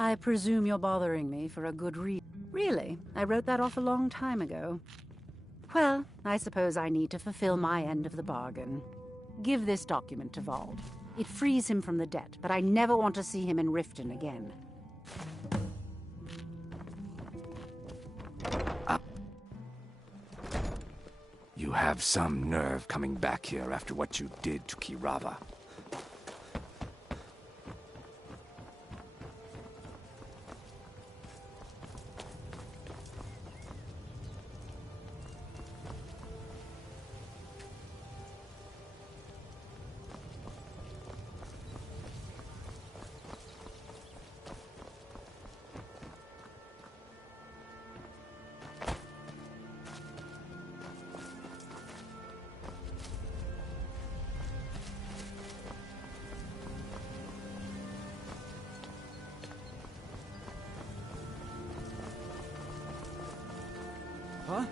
I presume you're bothering me for a good reason. Really? I wrote that off a long time ago. Well, I suppose I need to fulfill my end of the bargain. Give this document to Vald. It frees him from the debt, but I never want to see him in Riften again. You have some nerve coming back here after what you did to Kirava. Huh?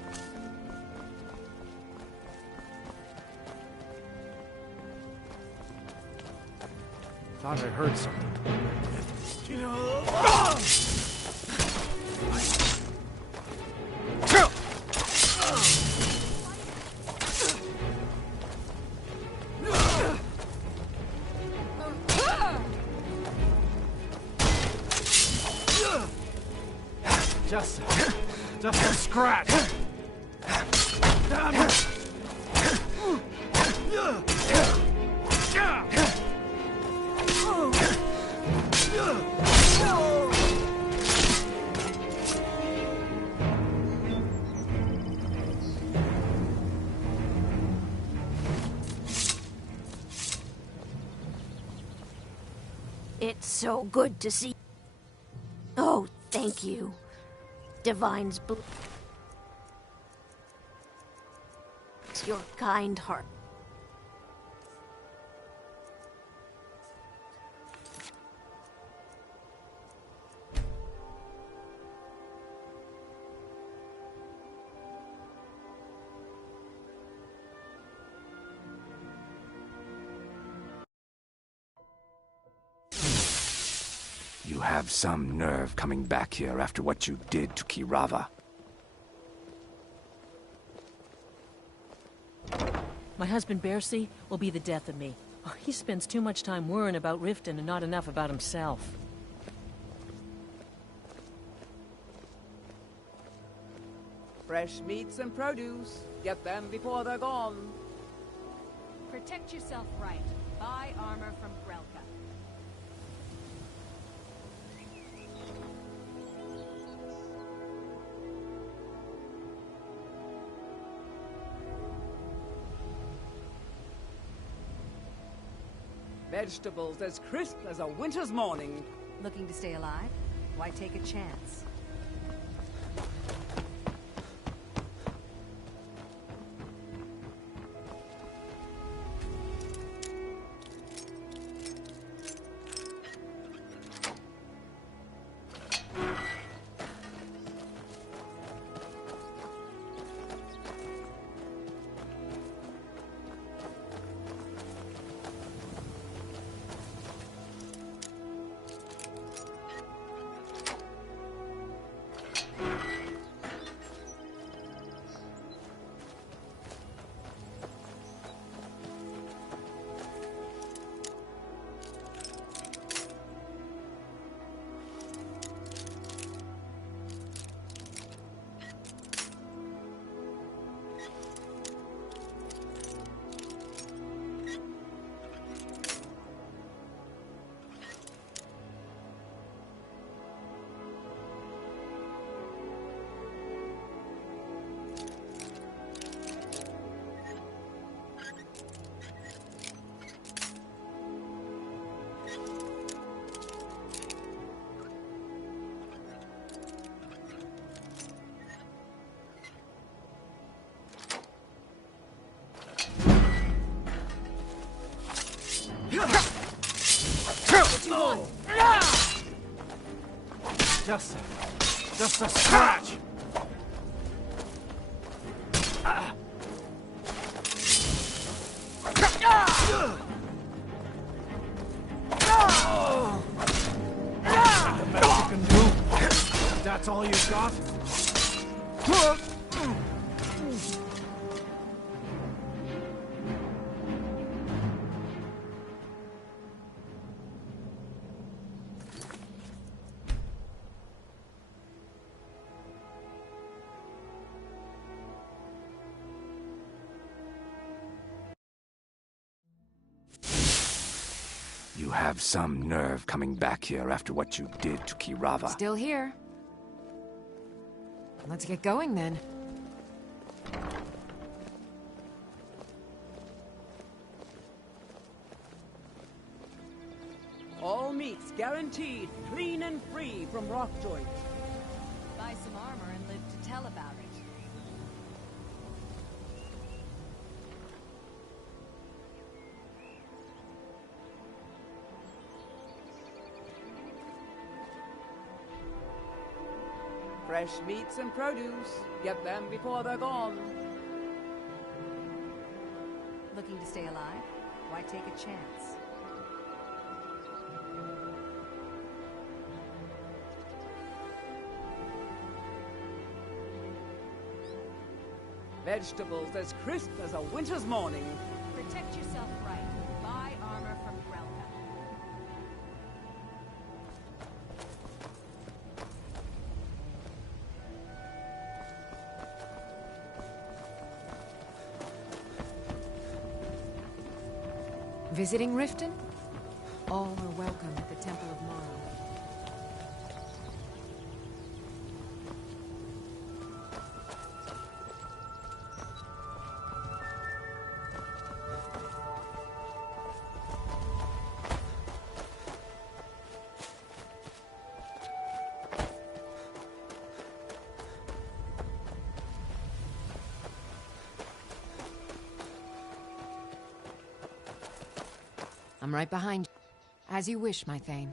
Thought I heard something. Just a scratch. Damn it. It's so good to see. Oh, thank you. Divine's bless your kind heart. You have some nerve coming back here after what you did to Kirava. My husband Bercy will be the death of me. Oh, he spends too much time worrying about Riften and not enough about himself. Fresh meats and produce. Get them before they're gone. Protect yourself right. Buy armor from Grelka. Vegetables as crisp as a winter's morning. Looking to stay alive? Why take a chance? No! Just a scratch. That's all you got? You have some nerve coming back here after what you did to Kirava. Still here. Let's get going then. All meats guaranteed, clean and free from rock joints. Buy some armor and live to tell about it. Fresh meats and produce. Get them before they're gone. Looking to stay alive? Why take a chance? Vegetables as crisp as a winter's morning. Protect yourself right. Buy armor from Grelka. Visiting Riften? All are welcome at the Temple of Morrow. I'm right behind you. As you wish, my Thane.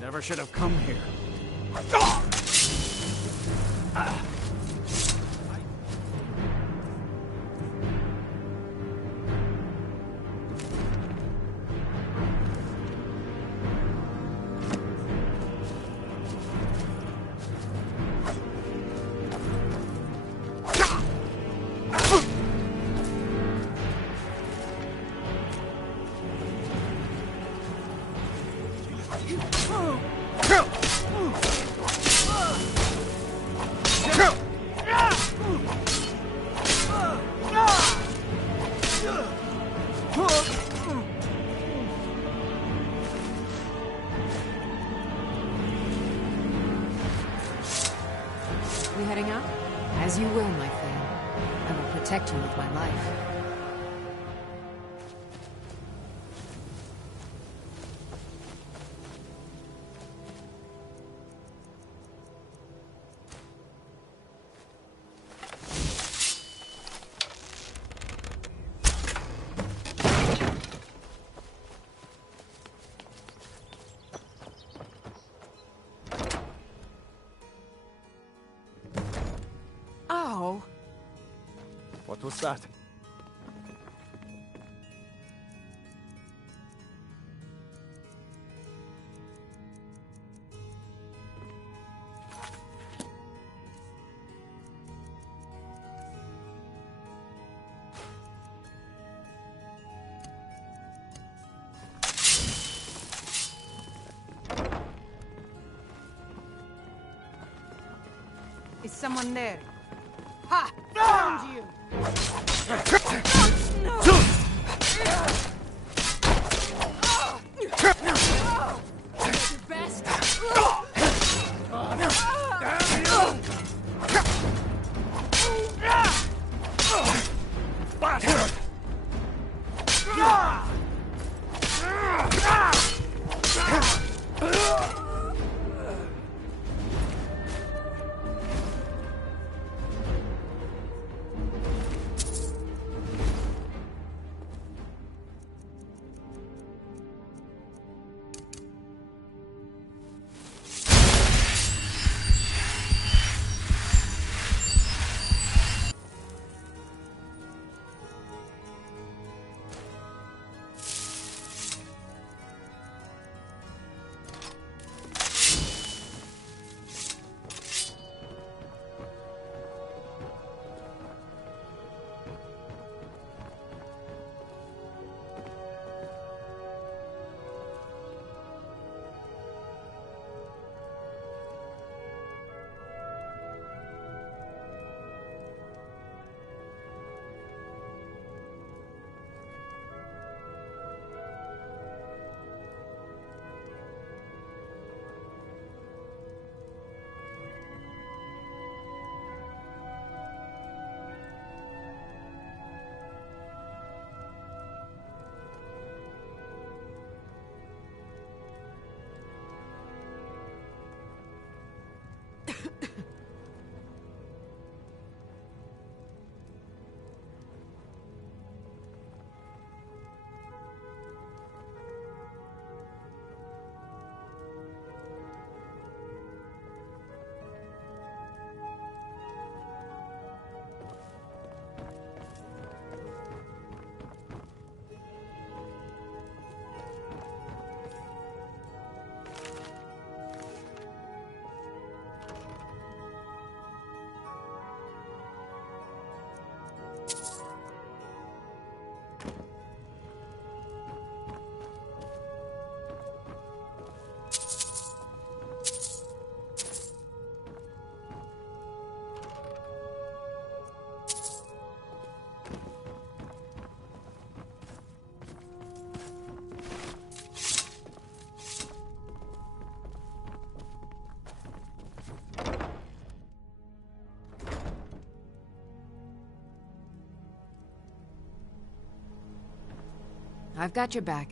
Never should have come here. We heading out? As you will, my Thane. I will protect you with my life. Ow! What was that? Is someone there? Ha! Found you! Best. I've got your back.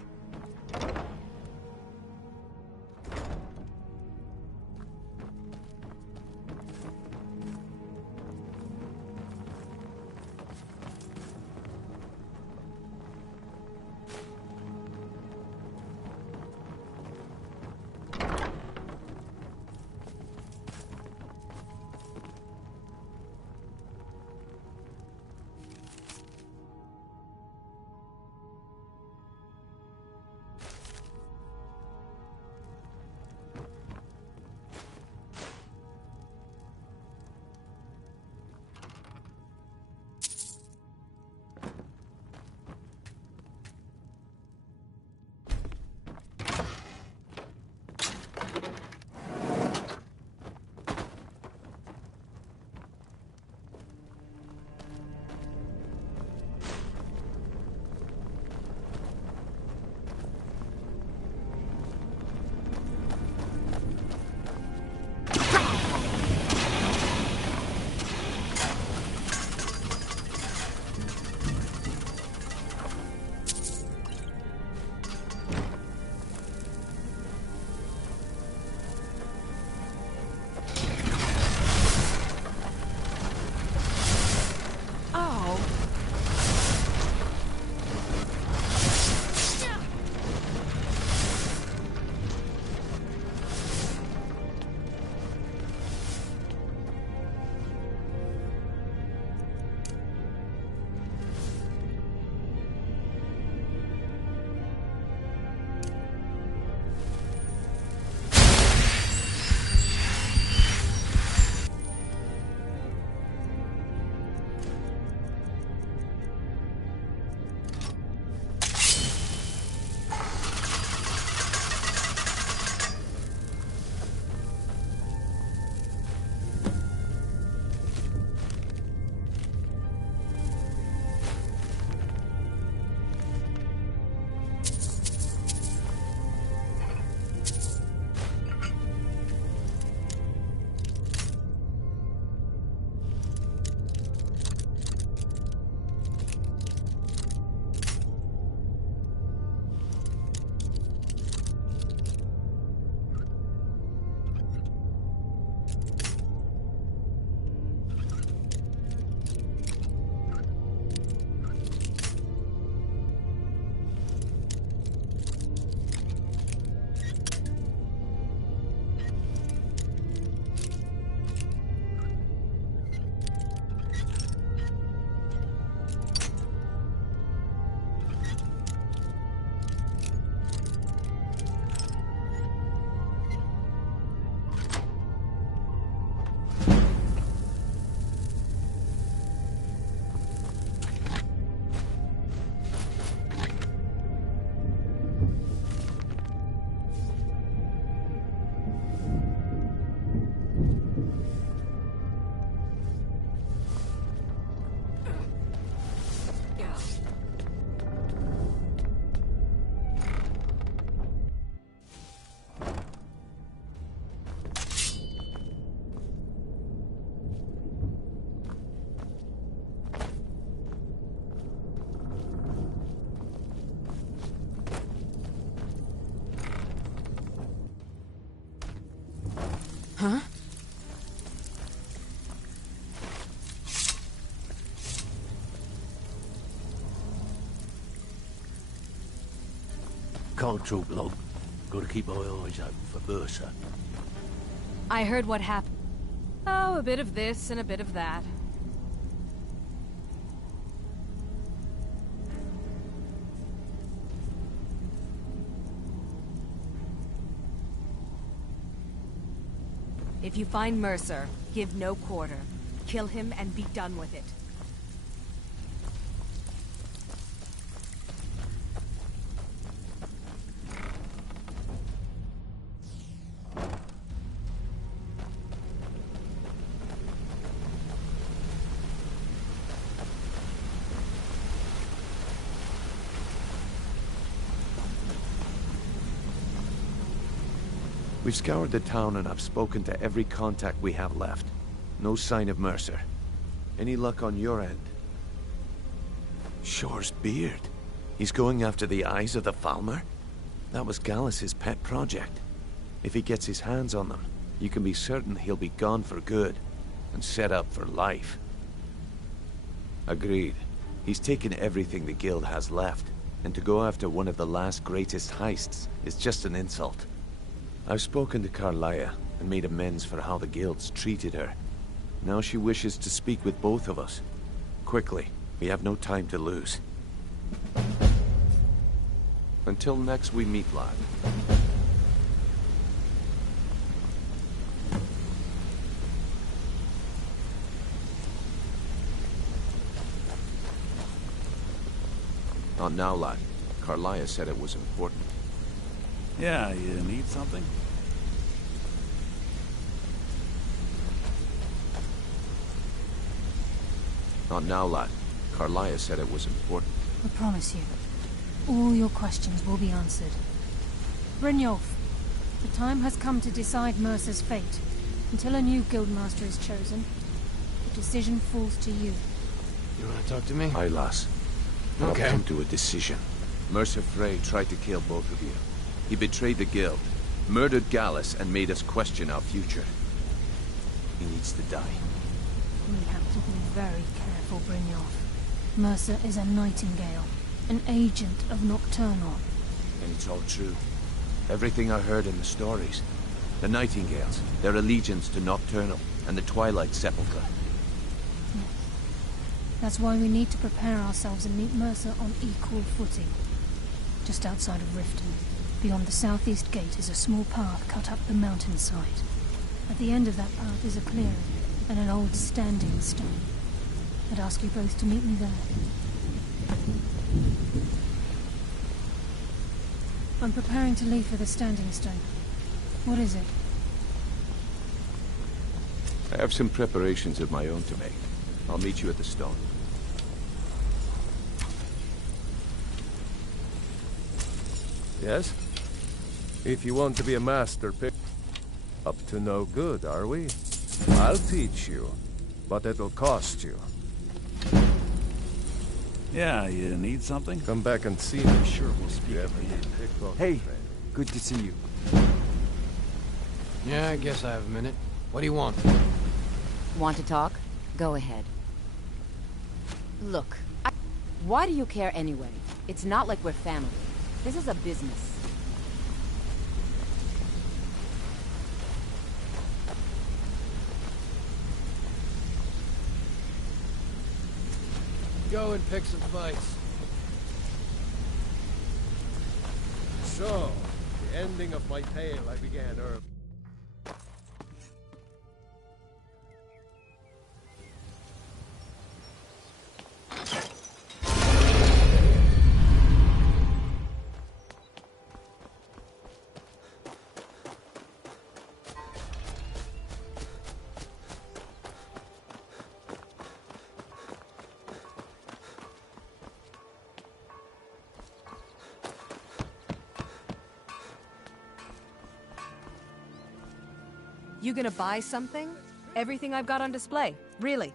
can't talk long. Gotta keep my eyes open for Mercer. I heard what happened. Oh, a bit of this and a bit of that. If you find Mercer, give no quarter. Kill him and be done with it. We've scoured the town and I've spoken to every contact we have left. No sign of Mercer. Any luck on your end? Shore's beard. He's going after the eyes of the Falmer? That was Gallus's pet project. If he gets his hands on them, you can be certain he'll be gone for good, and set up for life. Agreed. He's taken everything the guild has left, and to go after one of the last greatest heists is just an insult. I've spoken to Carlia and made amends for how the guilds treated her. Now she wishes to speak with both of us. Quickly, we have no time to lose. Until next we meet, lad. Not now, lad. Carlia said it was important. Yeah, you need something? Not now, lad. Carlia said it was important. I promise you, all your questions will be answered. Brynjolf, the time has come to decide Mercer's fate. Until a new guildmaster is chosen, the decision falls to you. You want to talk to me? Aye, lass. Okay. I've come to a decision. Mercer Frey tried to kill both of you. He betrayed the guild, murdered Gallus, and made us question our future. He needs to die. We have to be very careful, Brynjolf. Mercer is a nightingale, an agent of Nocturnal. And it's all true. Everything I heard in the stories. The Nightingales, their allegiance to Nocturnal, and the Twilight Sepulchre. Yes. That's why we need to prepare ourselves and meet Mercer on equal footing. Just outside of Riften, beyond the southeast gate, is a small path cut up the mountainside. At the end of that path is a clearing and an old standing stone. I'd ask you both to meet me there. I'm preparing to leave for the standing stone. What is it? I have some preparations of my own to make. I'll meet you at the stone. Yes? If you want to be a master pick... Up to no good, are we? I'll teach you, but it'll cost you. Yeah, you need something? Come back and see me. Sure, we'll speak again. Hey, good to see you. Yeah, I guess I have a minute. What do you want? Want to talk? Go ahead. Look, why do you care anyway? It's not like we're family. This is a business. Go and pick some fights. So, the ending of my tale I began early. You gonna buy something? Everything I've got on display, really.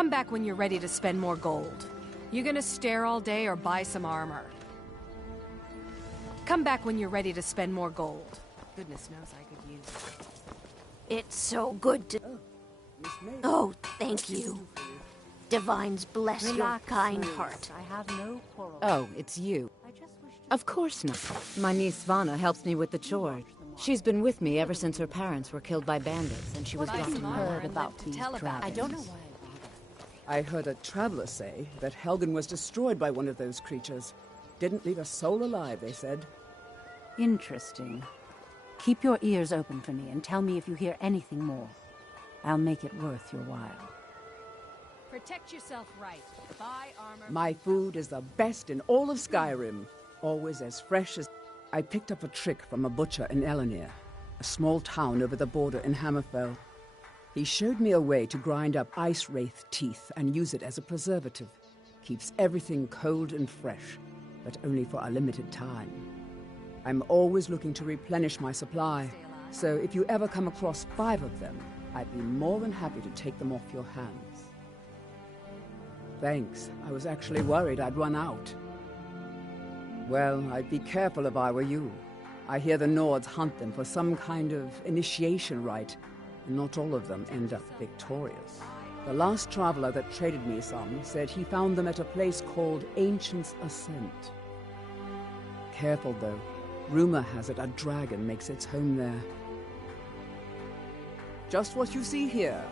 Come back when you're ready to spend more gold. You gonna stare all day or buy some armor? Come back when you're ready to spend more gold. Goodness knows I could use it. It's so good to... Oh, thank you. Divines bless your kind heart. I have no quarrel. Oh, it's you. Of course not. My niece Svana helps me with the chores. She's been with me ever since her parents were killed by bandits, and she was brought to heard about these dragons? I don't know why. I heard a traveler say that Helgen was destroyed by one of those creatures. Didn't leave a soul alive, they said. Interesting. Keep your ears open for me and tell me if you hear anything more. I'll make it worth your while. Protect yourself right. Buy armor. My food is the best in all of Skyrim. Always as fresh as... I picked up a trick from a butcher in Elenir, a small town over the border in Hammerfell. He showed me a way to grind up ice wraith teeth and use it as a preservative. Keeps everything cold and fresh, but only for a limited time. I'm always looking to replenish my supply, so if you ever come across 5 of them, I'd be more than happy to take them off your hands. Thanks. I was actually worried I'd run out. Well, I'd be careful if I were you. I hear the Nords hunt them for some kind of initiation rite, and not all of them end up victorious. The last traveler that traded me some said he found them at a place called Ancient's Ascent. Careful, though. Rumor has it a dragon makes its home there. Just what you see here.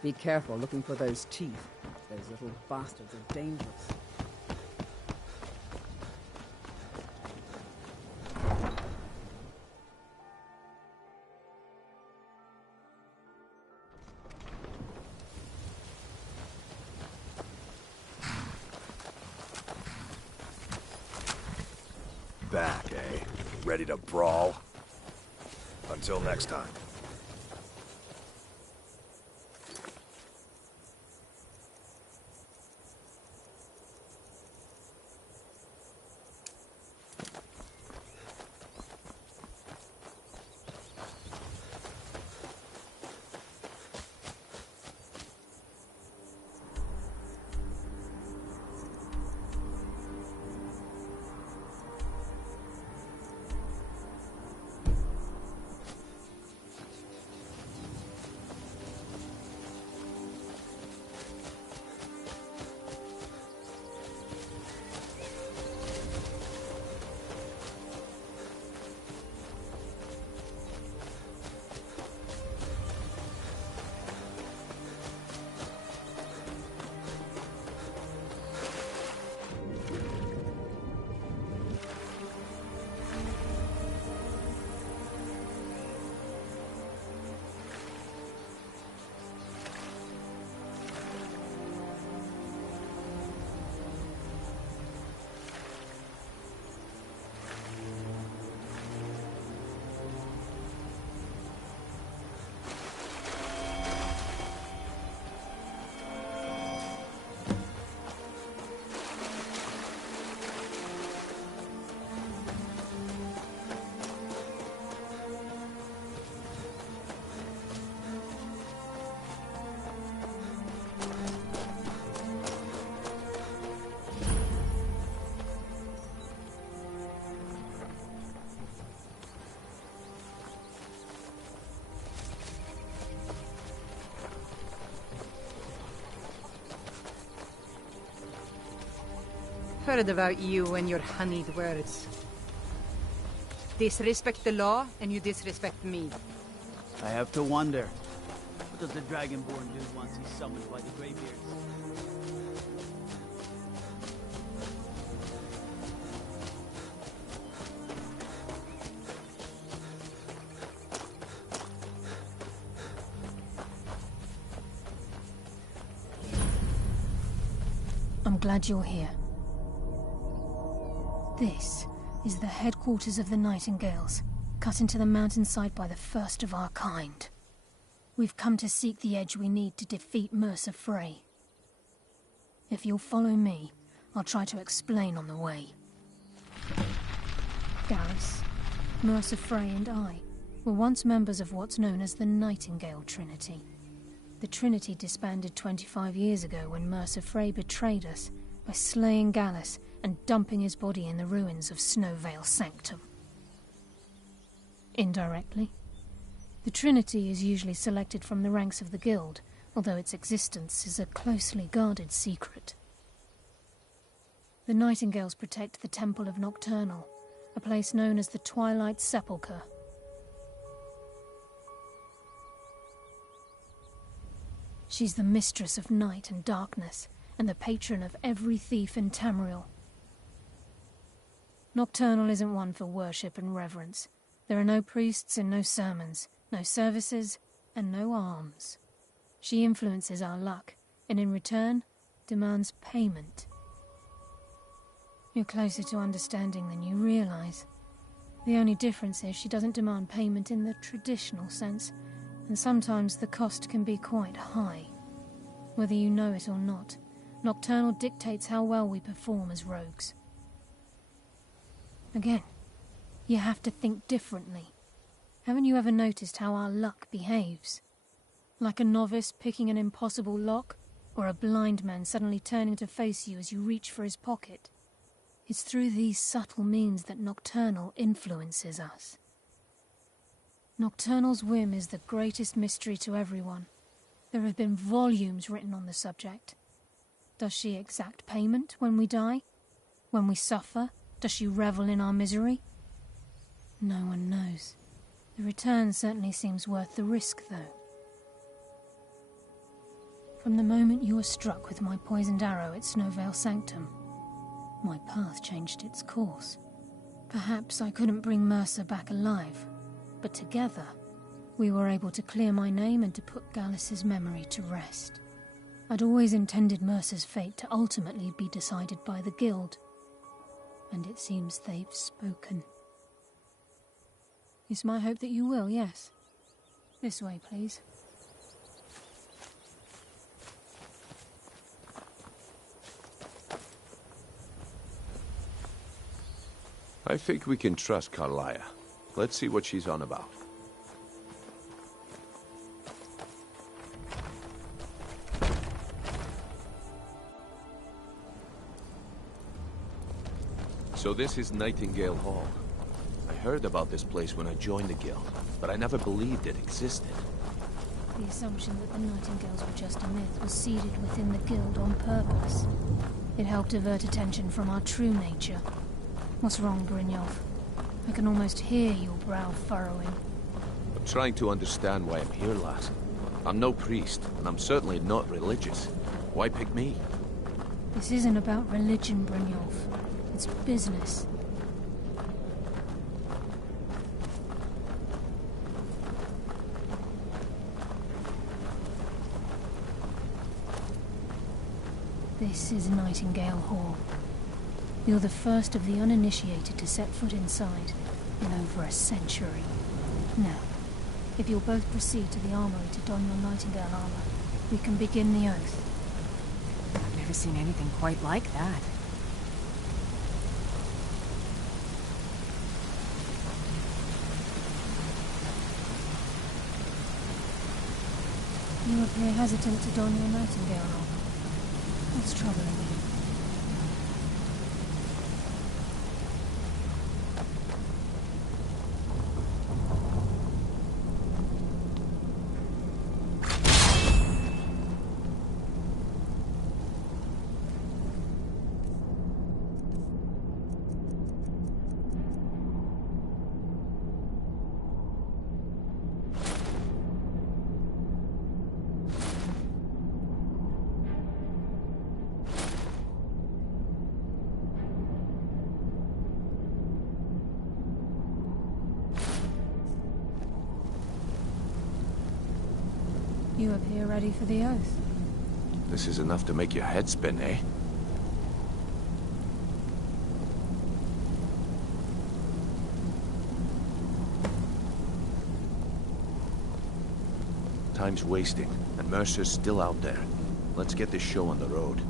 Be careful looking for those teeth. Those little bastards are dangerous. Back, eh? Ready to brawl? Until next time. Heard about you and your honeyed words. Disrespect the law, and you disrespect me. I have to wonder, what does the Dragonborn do once he's summoned by the Greybeards? I'm glad you're here. This is the headquarters of the Nightingales, cut into the mountainside by the first of our kind. We've come to seek the edge we need to defeat Mercer Frey. If you'll follow me, I'll try to explain on the way. Gallus, Mercer Frey and I were once members of what's known as the Nightingale Trinity. The Trinity disbanded 25 years ago when Mercer Frey betrayed us by slaying Gallus and dumping his body in the ruins of Snowvale Sanctum. Indirectly, the Trinity is usually selected from the ranks of the Guild, although its existence is a closely guarded secret. The Nightingales protect the Temple of Nocturnal, a place known as the Twilight Sepulchre. She's the mistress of night and darkness, and the patron of every thief in Tamriel. Nocturnal isn't one for worship and reverence. There are no priests and no sermons, no services, and no alms. She influences our luck, and in return, demands payment. You're closer to understanding than you realize. The only difference is she doesn't demand payment in the traditional sense, and sometimes the cost can be quite high. Whether you know it or not, Nocturnal dictates how well we perform as rogues. Again, you have to think differently. Haven't you ever noticed how our luck behaves? Like a novice picking an impossible lock, or a blind man suddenly turning to face you as you reach for his pocket. It's through these subtle means that Nocturnal influences us. Nocturnal's whim is the greatest mystery to everyone. There have been volumes written on the subject. Does she exact payment when we die? When we suffer, does she revel in our misery? No one knows. The return certainly seems worth the risk, though. From the moment you were struck with my poisoned arrow at Snowvale Sanctum, my path changed its course. Perhaps I couldn't bring Mercer back alive, but together, we were able to clear my name and to put Gallus's memory to rest. I'd always intended Mercer's fate to ultimately be decided by the Guild, and it seems they've spoken. It's my hope that you will, yes. This way, please. I think we can trust Carlia. Let's see what she's on about. So this is Nightingale Hall. I heard about this place when I joined the Guild, but I never believed it existed. The assumption that the Nightingales were just a myth was seeded within the Guild on purpose. It helped divert attention from our true nature. What's wrong, Brynjolf? I can almost hear your brow furrowing. I'm trying to understand why I'm here, lass. I'm no priest, and I'm certainly not religious. Why pick me? This isn't about religion, Brynjolf. It's business. This is Nightingale Hall. You're the first of the uninitiated to set foot inside in over a century. Now, if you'll both proceed to the armory to don your Nightingale armor, we can begin the oath. I've never seen anything quite like that. You appear hesitant to don your Nightingale armor. What's troubling you? You appear ready for the oath. This is enough to make your head spin, eh? Time's wasting, and Mercer's still out there. Let's get this show on the road.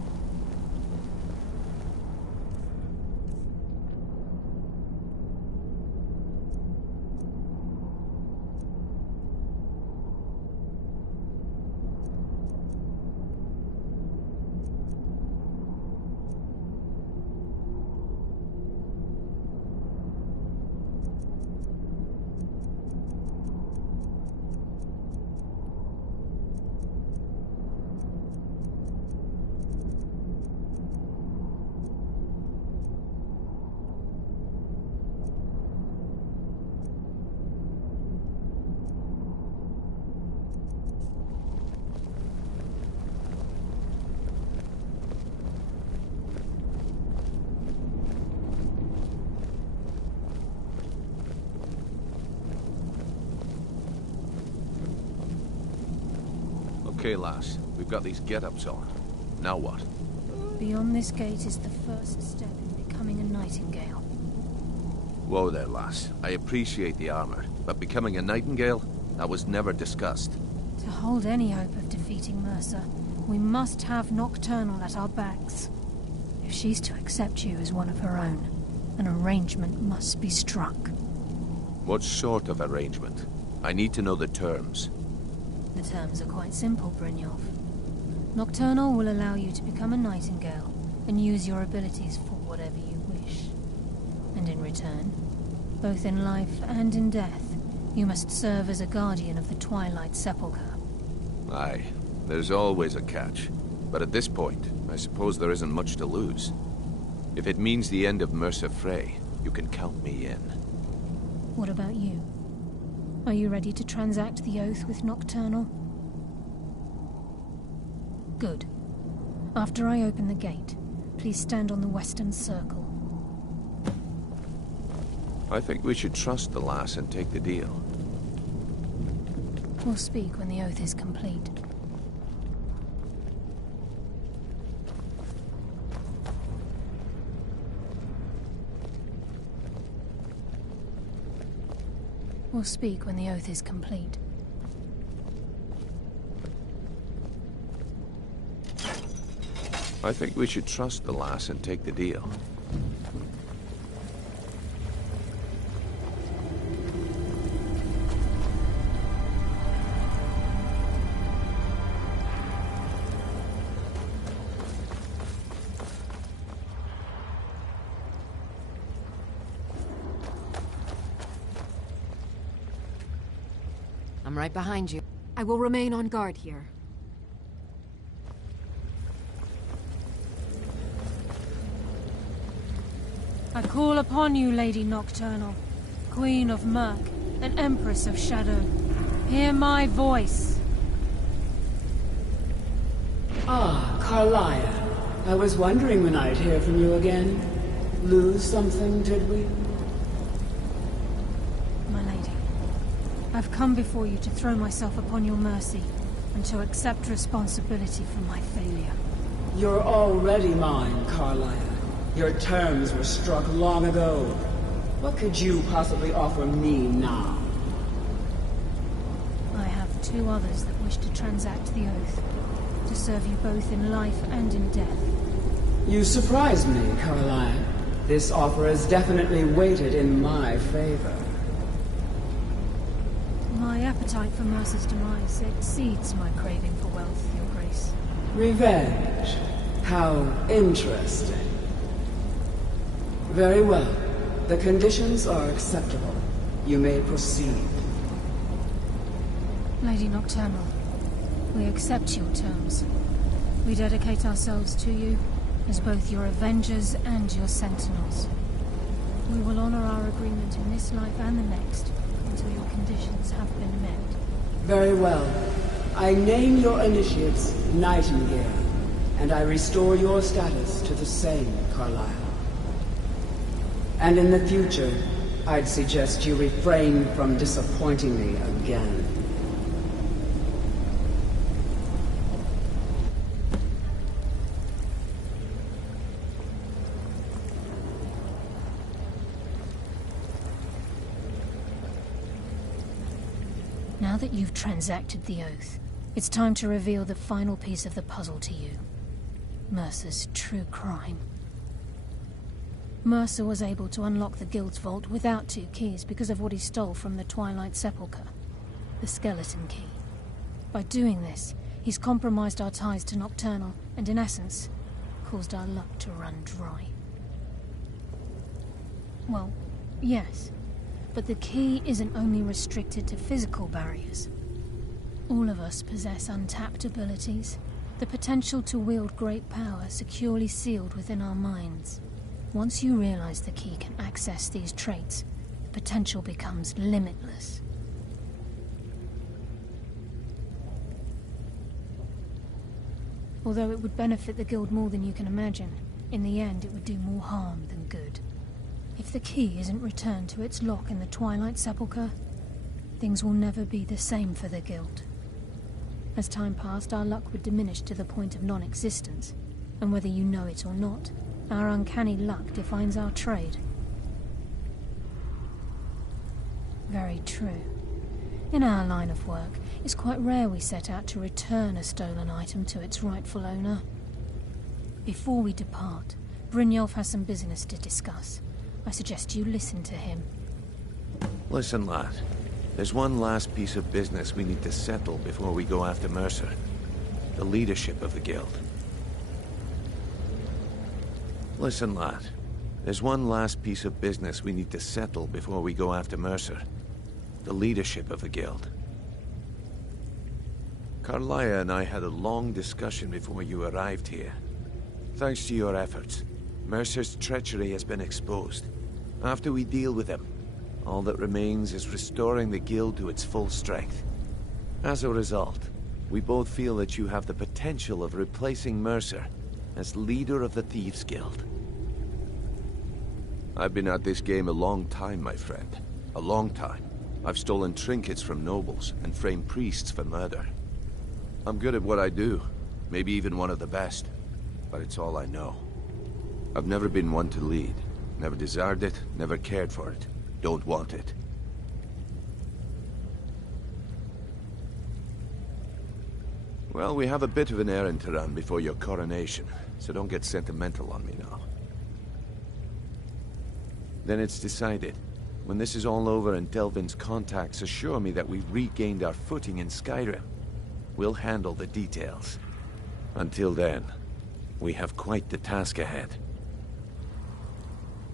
Okay, lass. We've got these get-ups on. Now what? Beyond this gate is the first step in becoming a nightingale. Whoa there, lass. I appreciate the armor, but becoming a nightingale? That was never discussed. To hold any hope of defeating Mercer, we must have Nocturnal at our backs. If she's to accept you as one of her own, an arrangement must be struck. What sort of arrangement? I need to know the terms. The terms are quite simple, Brynjolf. Nocturnal will allow you to become a nightingale and use your abilities for whatever you wish. And in return, both in life and in death, you must serve as a guardian of the Twilight Sepulchre. Aye, there's always a catch. But at this point, I suppose there isn't much to lose. If it means the end of Mercer Frey, you can count me in. What about you? Are you ready to transact the oath with Nocturnal? Good. After I open the gate, please stand on the western circle. I think we should trust the lass and take the deal. We'll speak when the oath is complete. We'll speak when the oath is complete. I think we should trust the lass and take the deal. I'm right behind you. I will remain on guard here. I call upon you, Lady Nocturnal, Queen of Murk, and Empress of Shadow. Hear my voice. Ah, Carlia. I was wondering when I'd hear from you again. Lose something, did we? My lady, I've come before you to throw myself upon your mercy and to accept responsibility for my failure. You're already mine, Carlia. Your terms were struck long ago. What could you possibly offer me now? I have two others that wish to transact the oath, to serve you both in life and in death. You surprise me, Carlia. This offer is definitely weighted in my favor. My appetite for Mercer's demise exceeds my craving for wealth, Your Grace. Revenge. How interesting. Very well. The conditions are acceptable. You may proceed. Lady Nocturnal, we accept your terms. We dedicate ourselves to you as both your avengers and your sentinels. We will honor our agreement in this life and the next until your conditions have been met. Very well. I name your initiates Nightingale, and I restore your status to the same, Carlisle. And in the future, I'd suggest you refrain from disappointing me again. Now that you've transacted the oath, it's time to reveal the final piece of the puzzle to you. Mercer's true crime. Mercer was able to unlock the Guild's vault without 2 keys because of what he stole from the Twilight Sepulchre, the skeleton key. By doing this, he's compromised our ties to Nocturnal and, in essence, caused our luck to run dry. Well, yes, but the key isn't only restricted to physical barriers. All of us possess untapped abilities, the potential to wield great power securely sealed within our minds. Once you realize the key can access these traits, the potential becomes limitless. Although it would benefit the Guild more than you can imagine, in the end it would do more harm than good. If the key isn't returned to its lock in the Twilight Sepulchre, things will never be the same for the Guild. As time passed, our luck would diminish to the point of non-existence. And whether you know it or not, our uncanny luck defines our trade. Very true. In our line of work, it's quite rare we set out to return a stolen item to its rightful owner. Before we depart, Brynjolf has some business to discuss. I suggest you listen to him. Listen, lad. There's one last piece of business we need to settle before we go after Mercer. The leadership of the guild. Listen, lad. There's one last piece of business we need to settle before we go after Mercer. The leadership of the guild. Carlia and I had a long discussion before you arrived here. Thanks to your efforts, Mercer's treachery has been exposed. After we deal with him, all that remains is restoring the guild to its full strength. As a result, we both feel that you have the potential of replacing Mercer as leader of the Thieves' Guild. I've been at this game a long time, my friend. A long time. I've stolen trinkets from nobles and framed priests for murder. I'm good at what I do, maybe even one of the best, but it's all I know. I've never been one to lead. Never desired it, never cared for it. Don't want it. Well, we have a bit of an errand to run before your coronation, so don't get sentimental on me now. Then it's decided. When this is all over and Delvin's contacts assure me that we've regained our footing in Skyrim, we'll handle the details. Until then, we have quite the task ahead.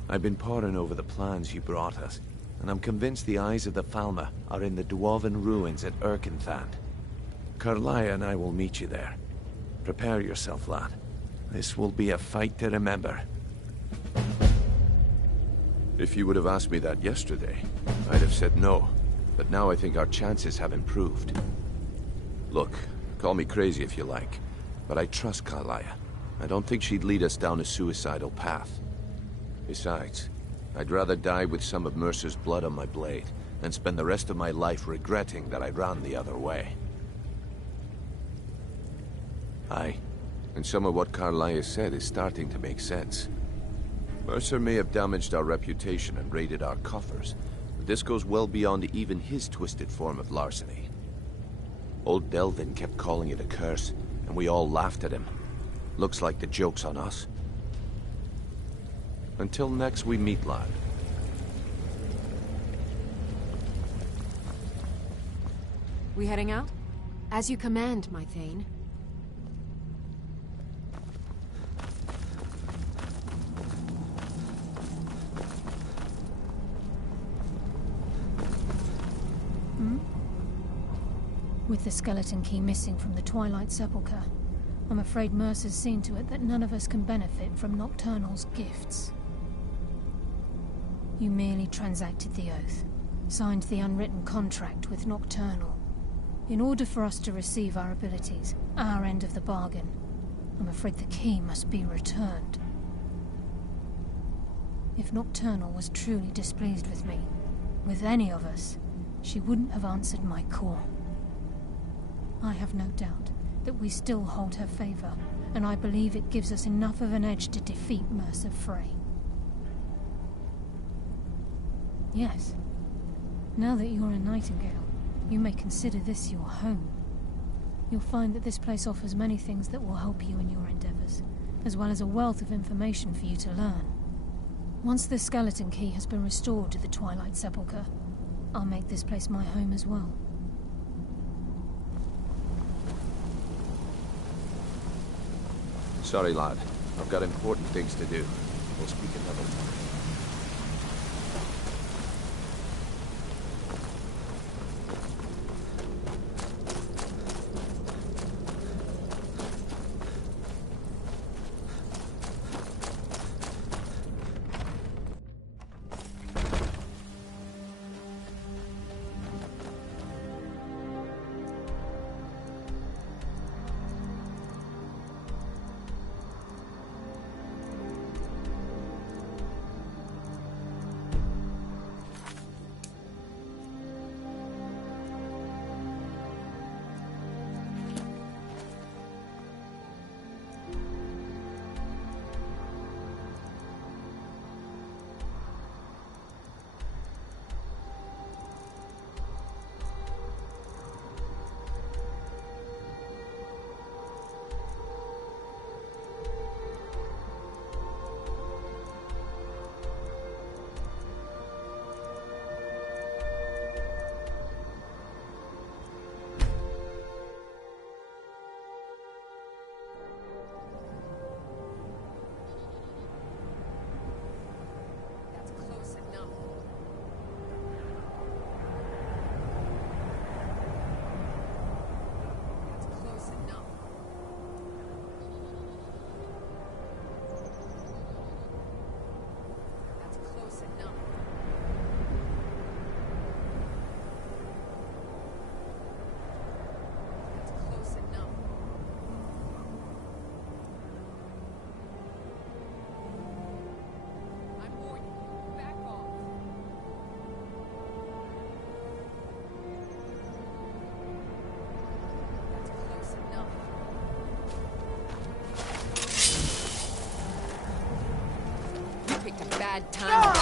I've been poring over the plans you brought us, and I'm convinced the eyes of the Falmer are in the Dwarven ruins at Erkenthand. Carlia and I will meet you there. Prepare yourself, lad. This will be a fight to remember. If you would have asked me that yesterday, I'd have said no. But now I think our chances have improved. Look, call me crazy if you like, but I trust Carlia. I don't think she'd lead us down a suicidal path. Besides, I'd rather die with some of Mercer's blood on my blade than spend the rest of my life regretting that I ran the other way. Aye, and some of what Carlia said is starting to make sense. Mercer may have damaged our reputation and raided our coffers, but this goes well beyond even his twisted form of larceny. Old Delvin kept calling it a curse, and we all laughed at him. Looks like the joke's on us. Until next we meet, lad. We heading out? As you command, my Thane. With the skeleton key missing from the Twilight Sepulchre, I'm afraid Mercer's seen to it that none of us can benefit from Nocturnal's gifts. You merely transacted the oath, signed the unwritten contract with Nocturnal. In order for us to receive our abilities, our end of the bargain, I'm afraid the key must be returned. If Nocturnal was truly displeased with me, with any of us, she wouldn't have answered my call. I have no doubt that we still hold her favor, and I believe it gives us enough of an edge to defeat Mercer Frey. Yes, now that you're a Nightingale, you may consider this your home. You'll find that this place offers many things that will help you in your endeavors, as well as a wealth of information for you to learn. Once the skeleton key has been restored to the Twilight Sepulchre, I'll make this place my home as well. Sorry, lad. I've got important things to do. We'll speak another time. bad time.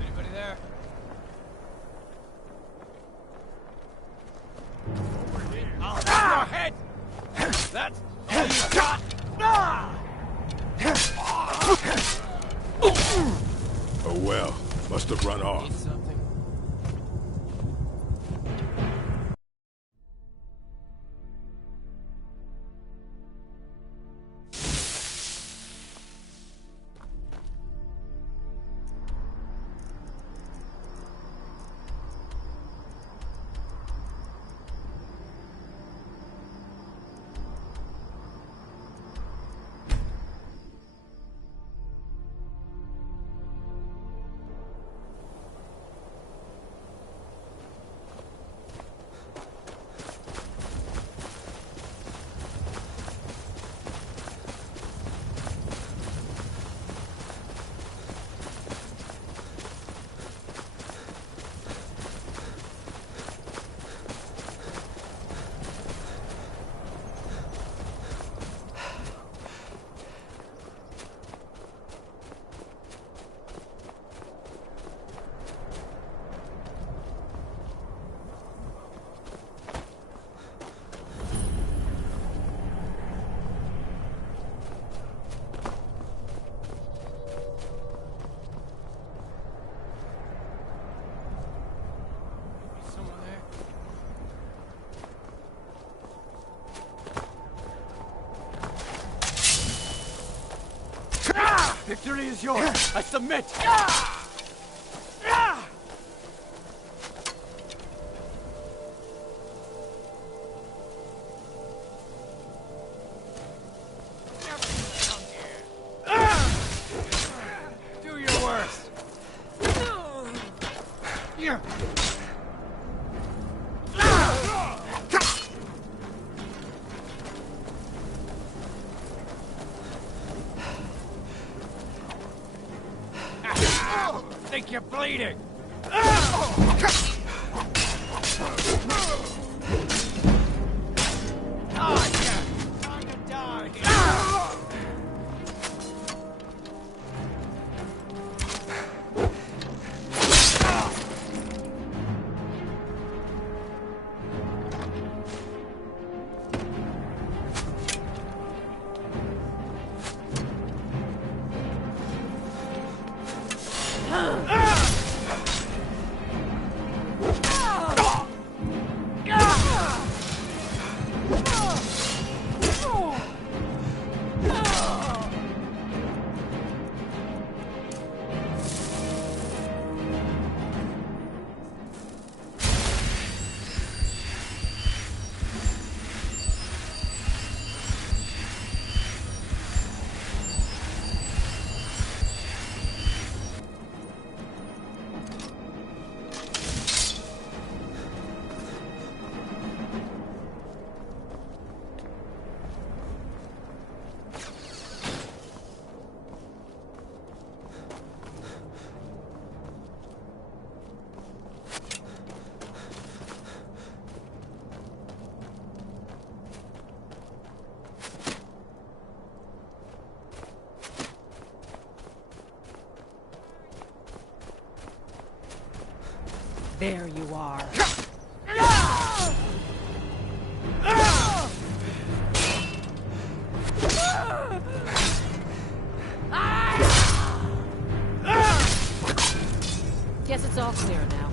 Anybody there? Your head! That's all you got! Oh well, must have run off. Victory is yours. I submit. Do your worst. Think you're bleeding. There you are. Guess it's all clear now.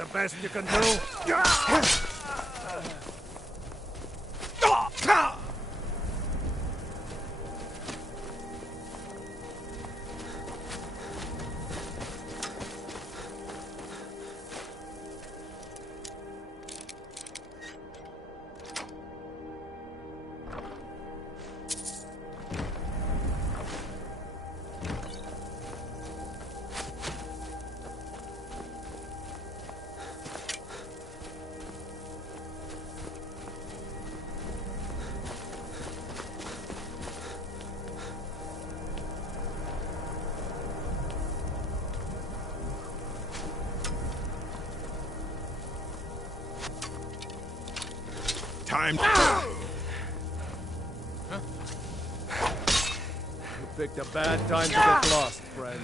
the best you can do? Time. You picked a bad time to get lost, friend.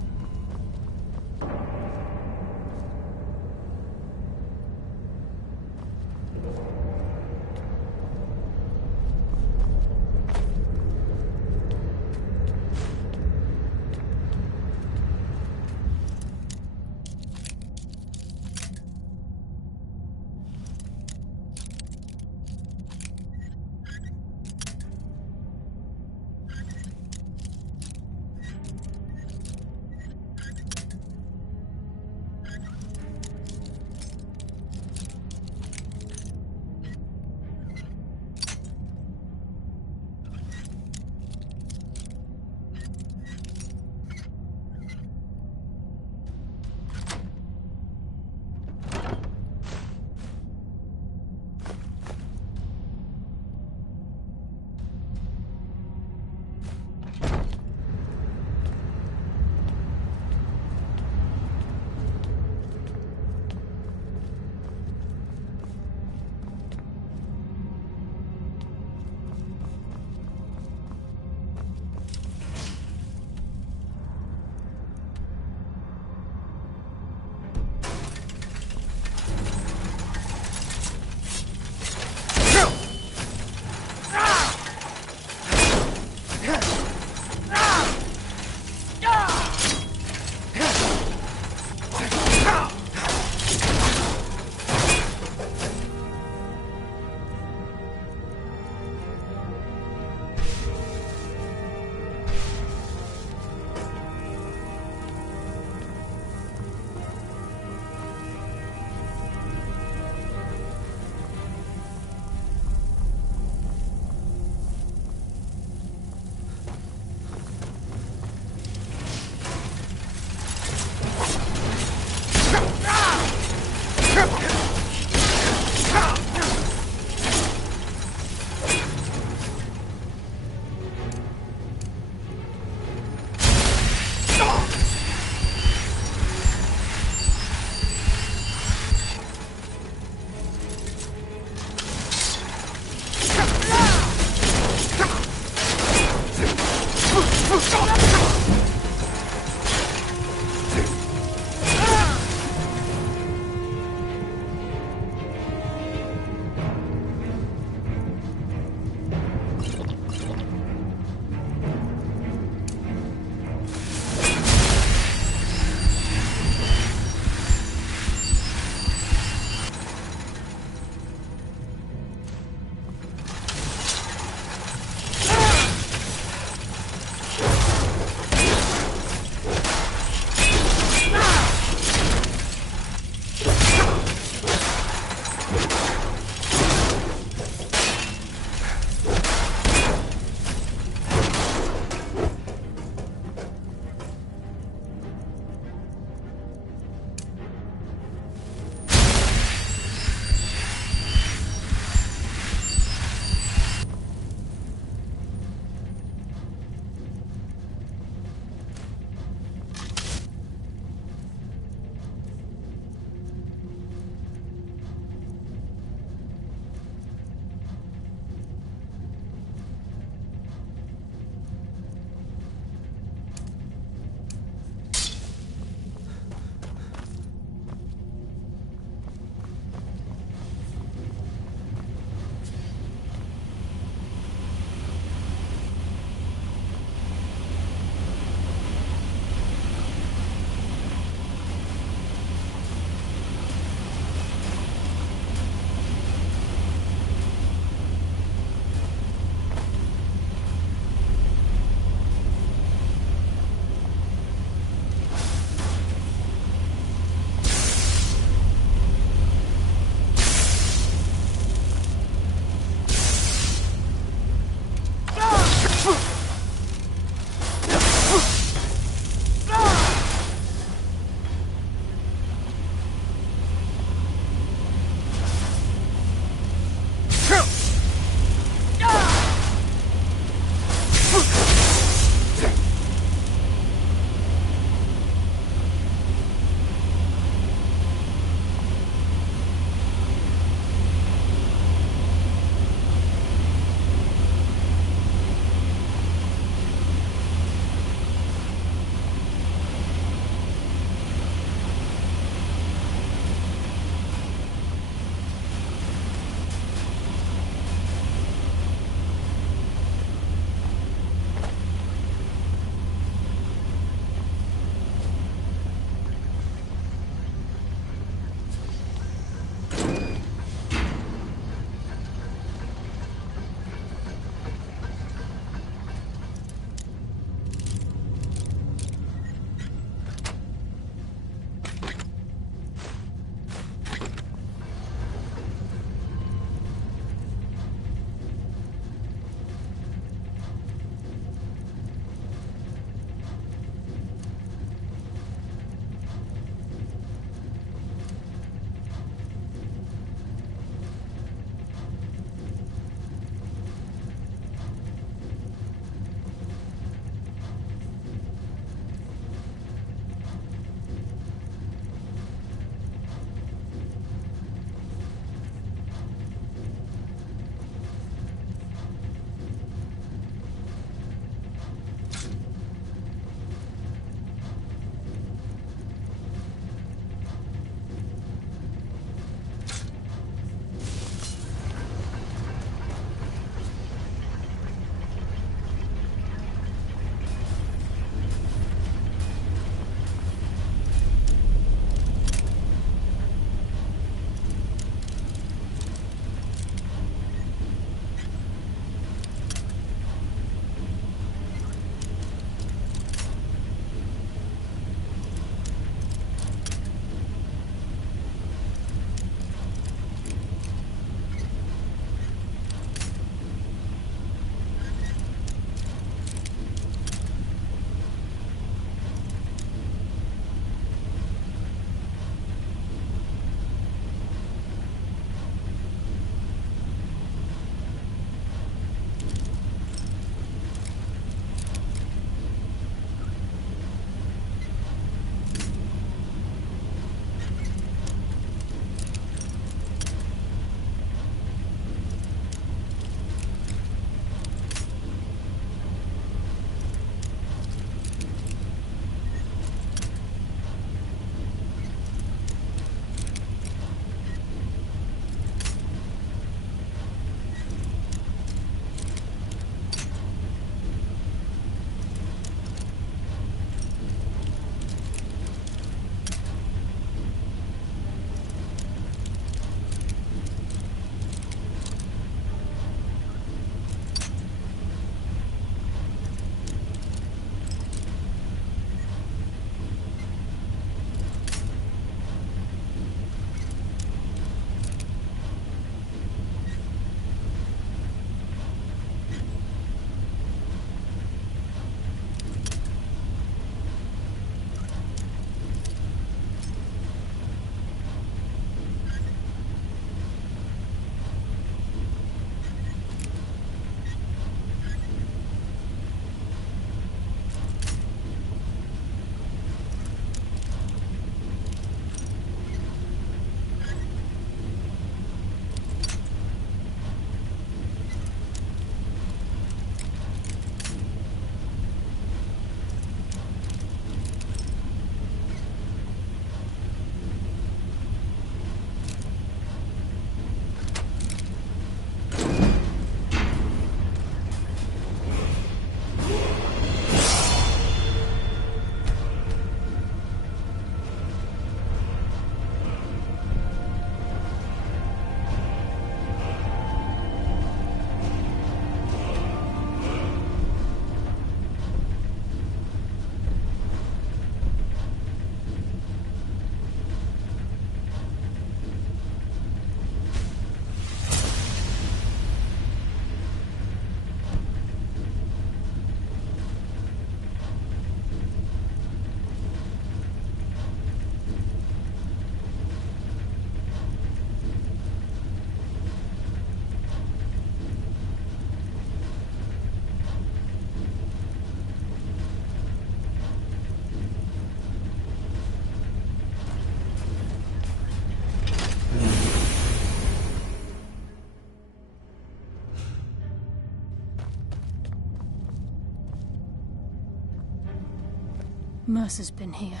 Mercer's been here.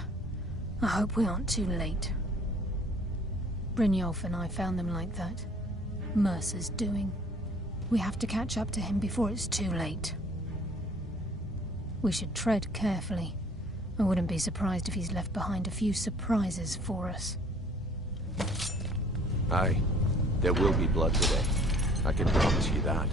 I hope we aren't too late. Brynjolf and I found them like that. Mercer's doing. We have to catch up to him before it's too late. We should tread carefully. I wouldn't be surprised if he's left behind a few surprises for us. Aye. There will be blood today. I can promise you that.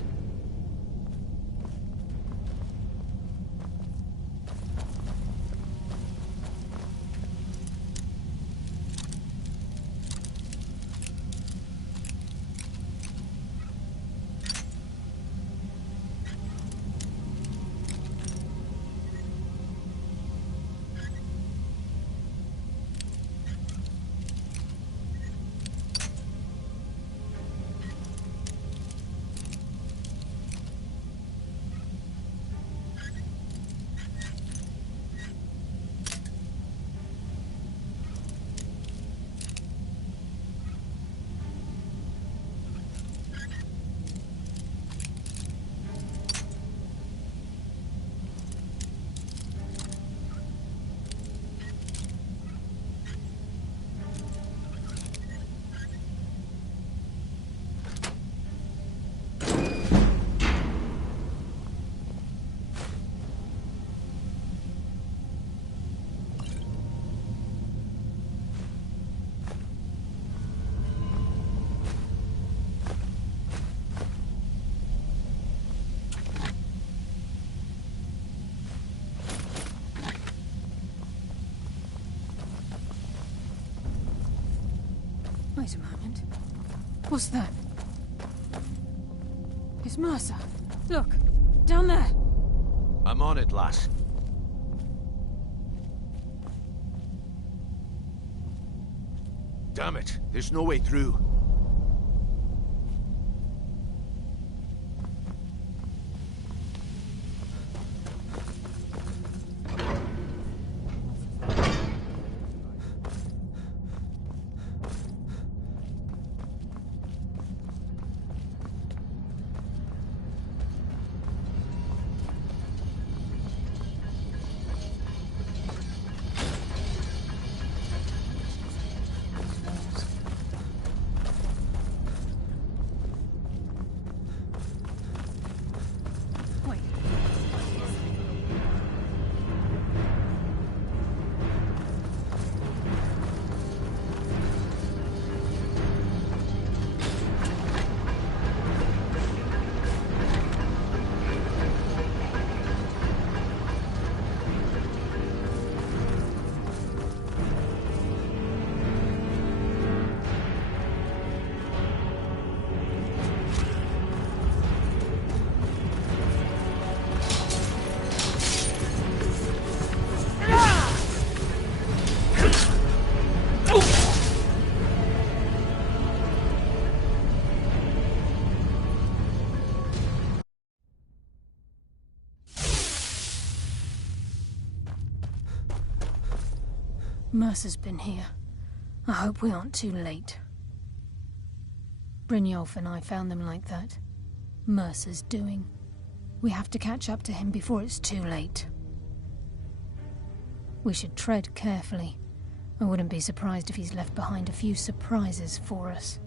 Wait a moment. What's that? It's Mercer. Look, down there. I'm on it, lass. Damn it, there's no way through. Mercer's been here. I hope we aren't too late. Brynjolf and I found them like that. Mercer's doing. We have to catch up to him before it's too late. We should tread carefully. I wouldn't be surprised if he's left behind a few surprises for us.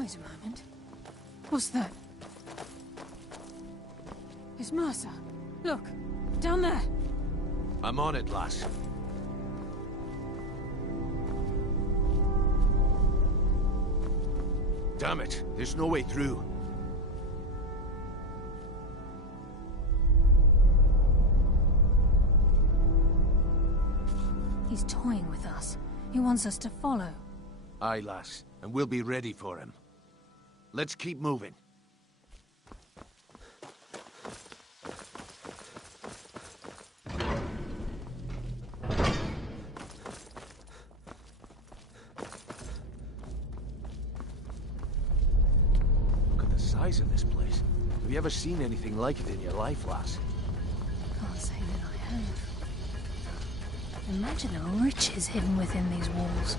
Wait a moment. What's that? It's Mercer. Look, down there. I'm on it, lass. Damn it, there's no way through. He's toying with us. He wants us to follow. Aye, lass, and we'll be ready for him. Let's keep moving. Look at the size of this place. Have you ever seen anything like it in your life, lass? Can't say that I have. Imagine the riches hidden within these walls.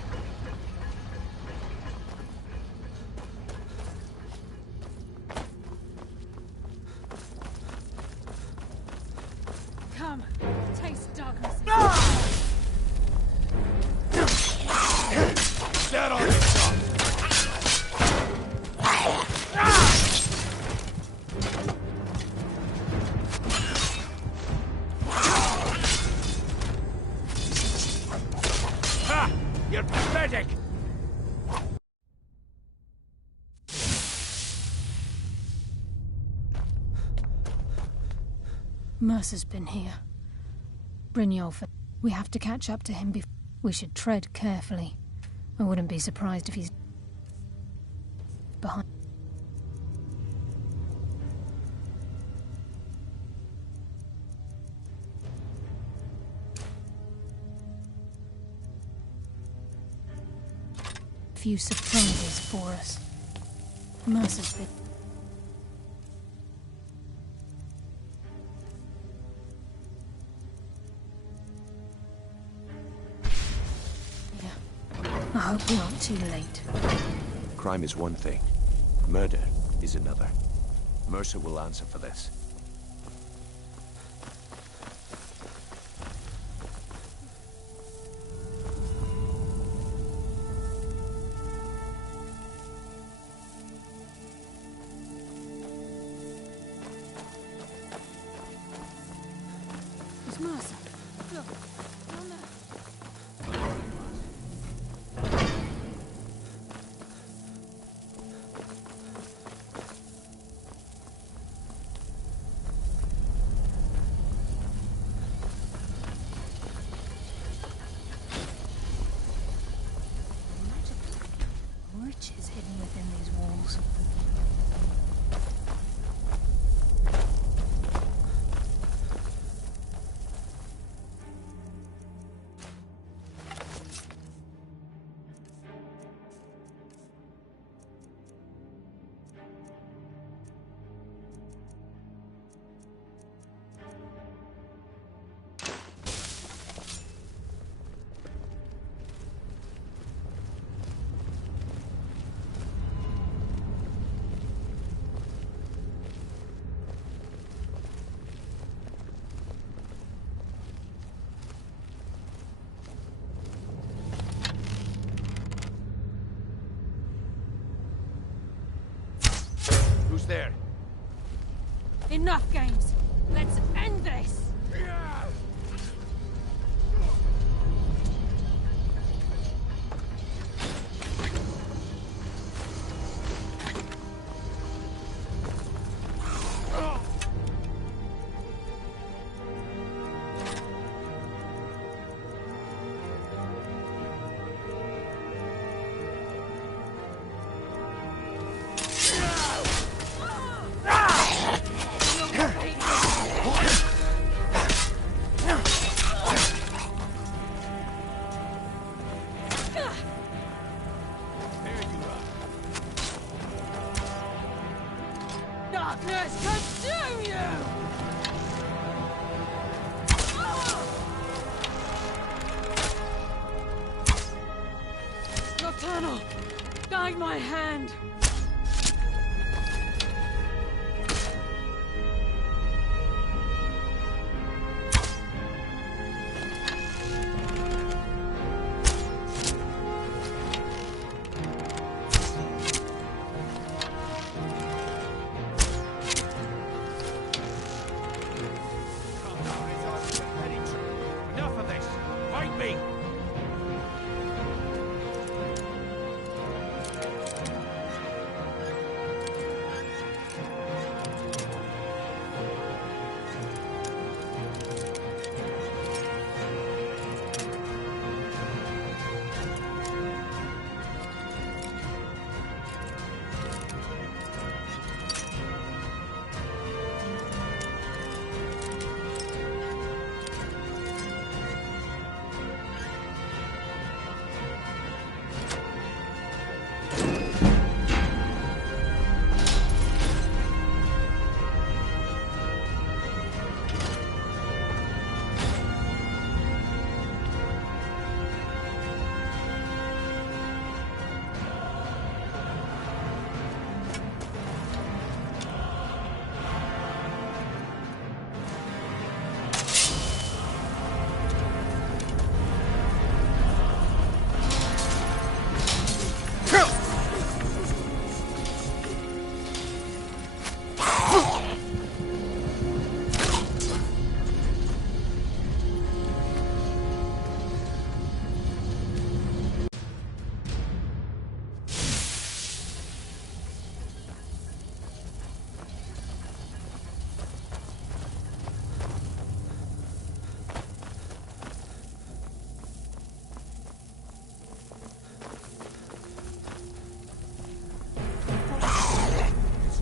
Come, taste darkness. Dead on it! Ha! You're pathetic! Mercer's been here. Brynjolf, we have to catch up to him before. We should tread carefully. I wouldn't be surprised if he's behind. Few surprises for us. Mercer's been. I hope we're not too late. Crime is one thing. Murder is another. Mercer will answer for this. It's Mercer. Look, down there. Riches hidden within these walls. Who's there? Enough games. Let's end this. Darkness consume you! Nocturnal, guide my hand.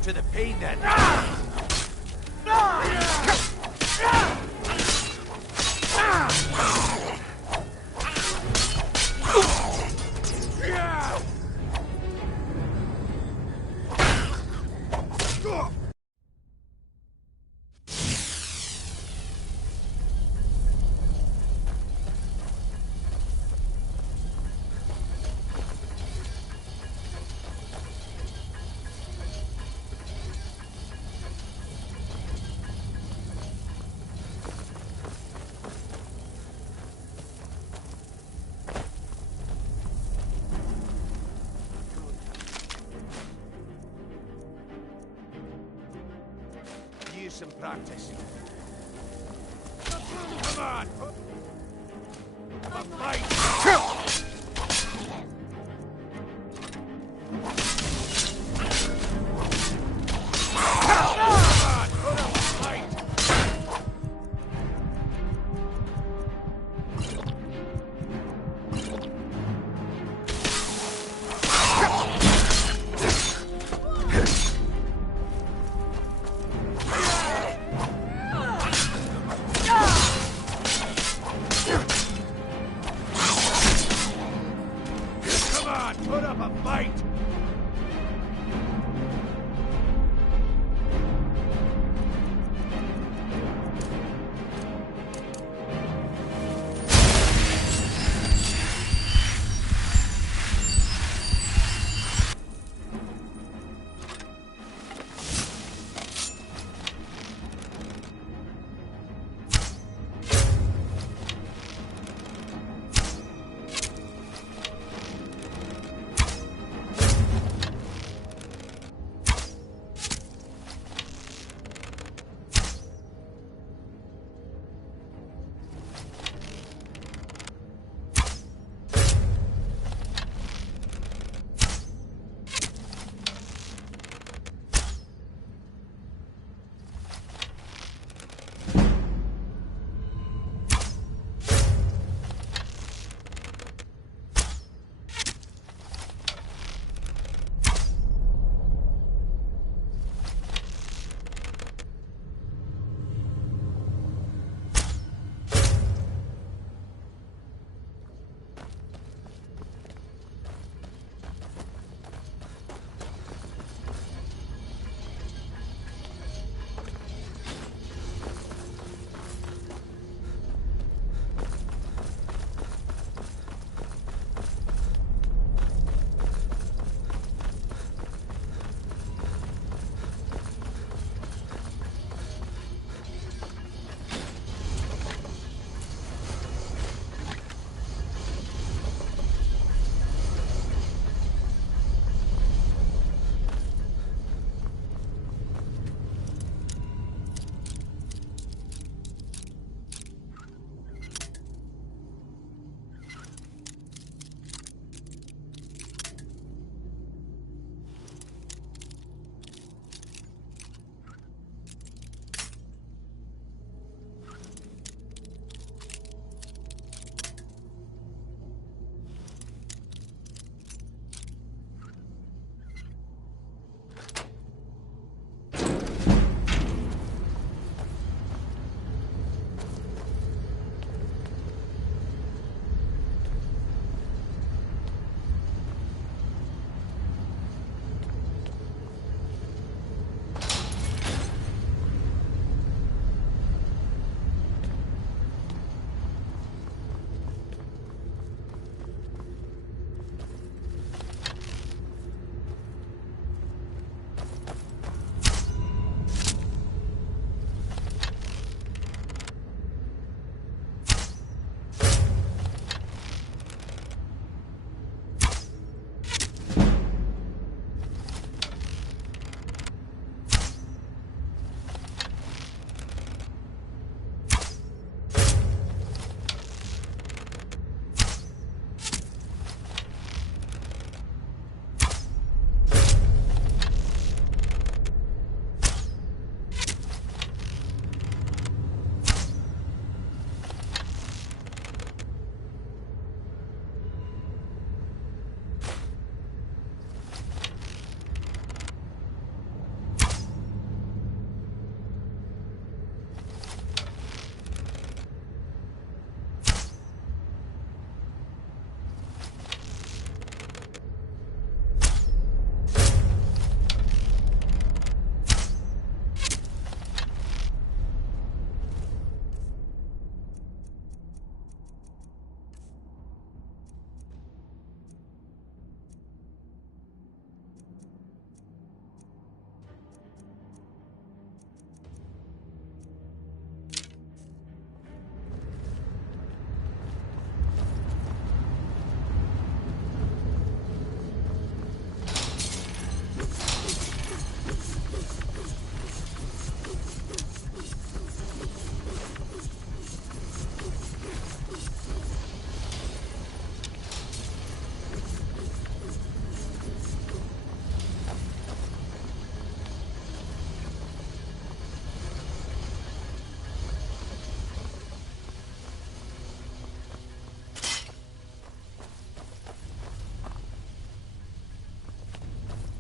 to the pain then. Use some practice. Come on!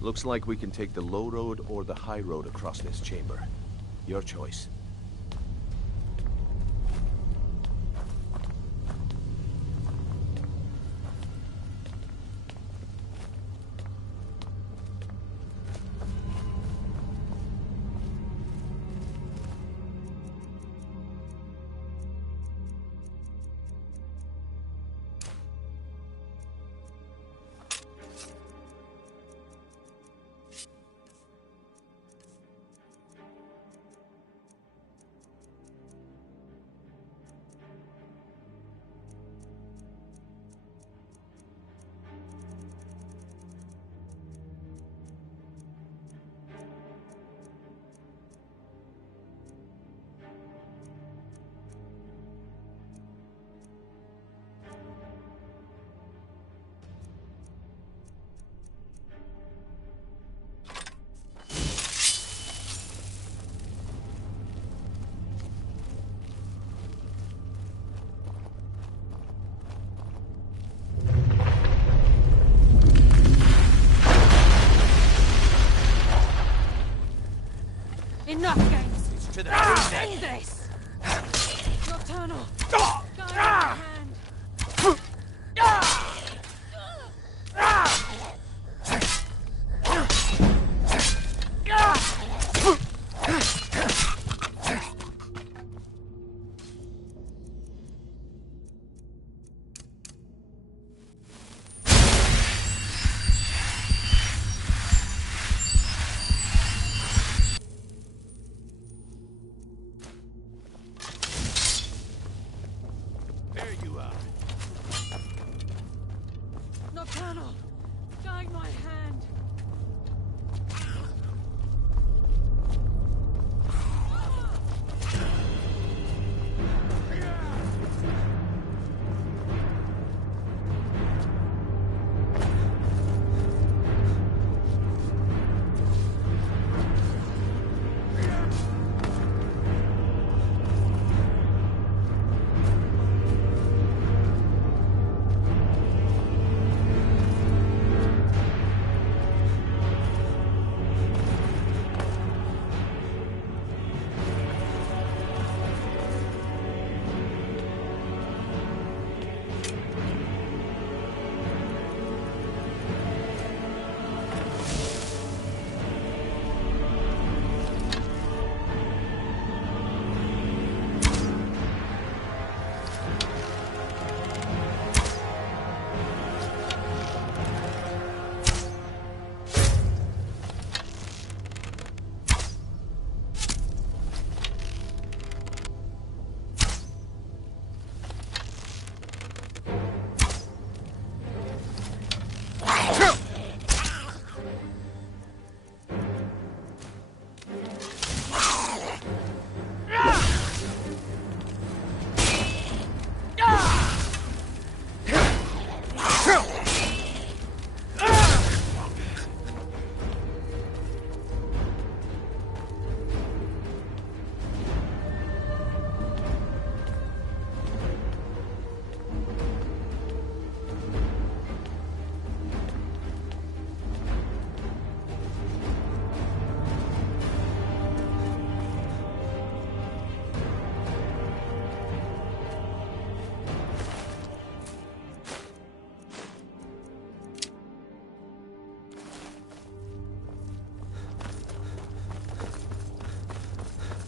Looks like we can take the low road or the high road across this chamber. Your choice. Enough games! It's to the End this! Nocturnal! Guide your hand! Nocturnal! Guide my hand!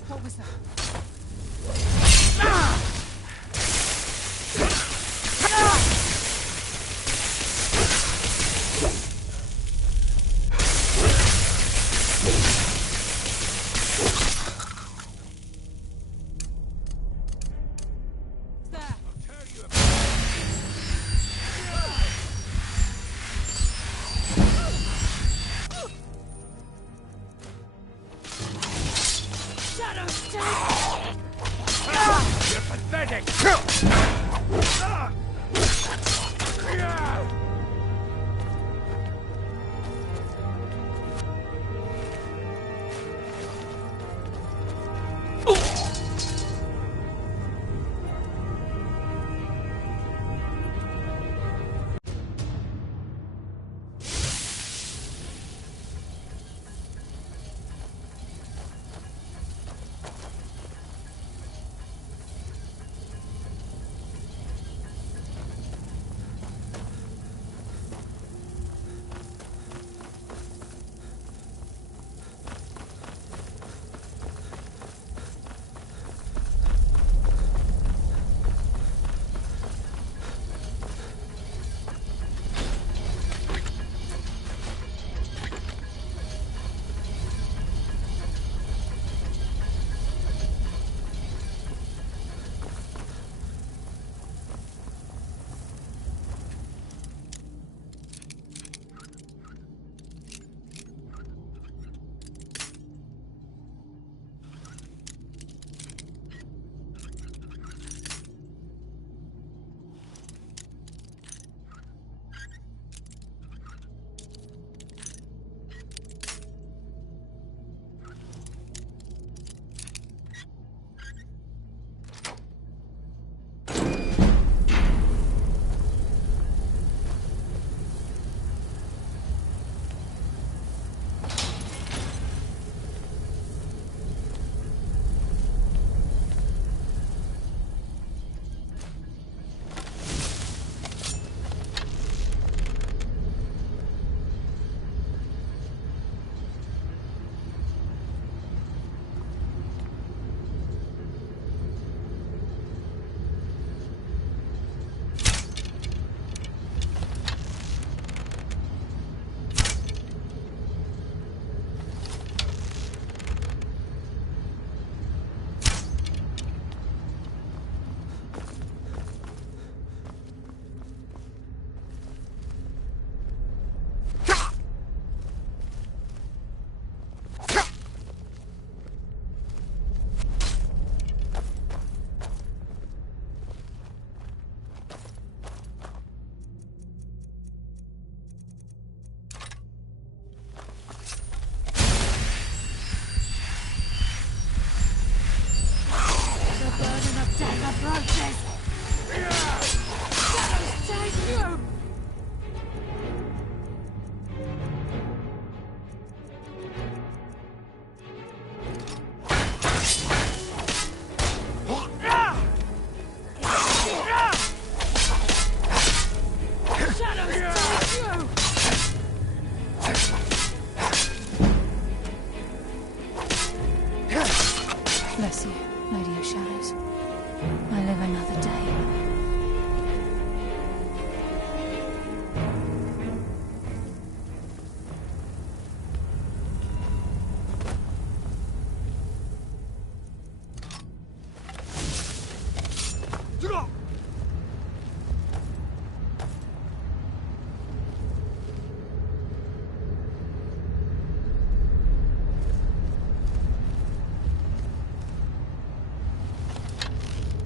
What was that? You're pathetic! Bless you, Lady of Shadows. I live another day.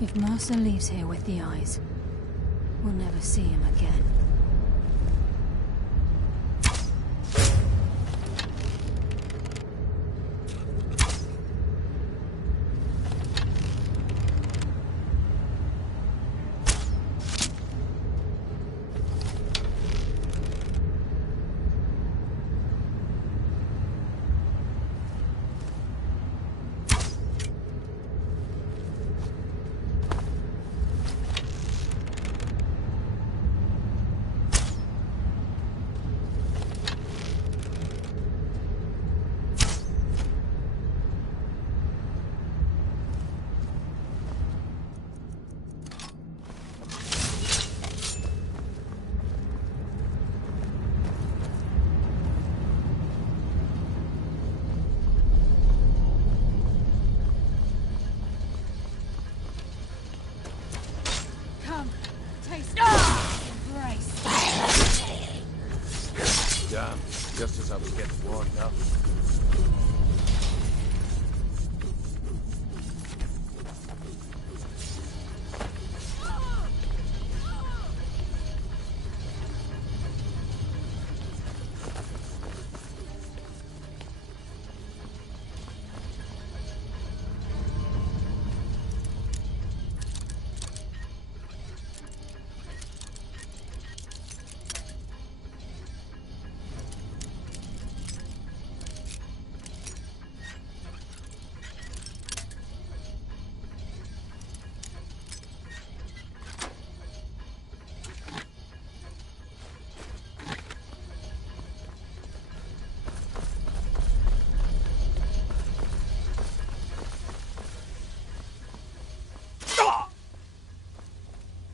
If Mercer leaves here with the eyes, we'll never see him again. Damn, just as I was getting warmed up.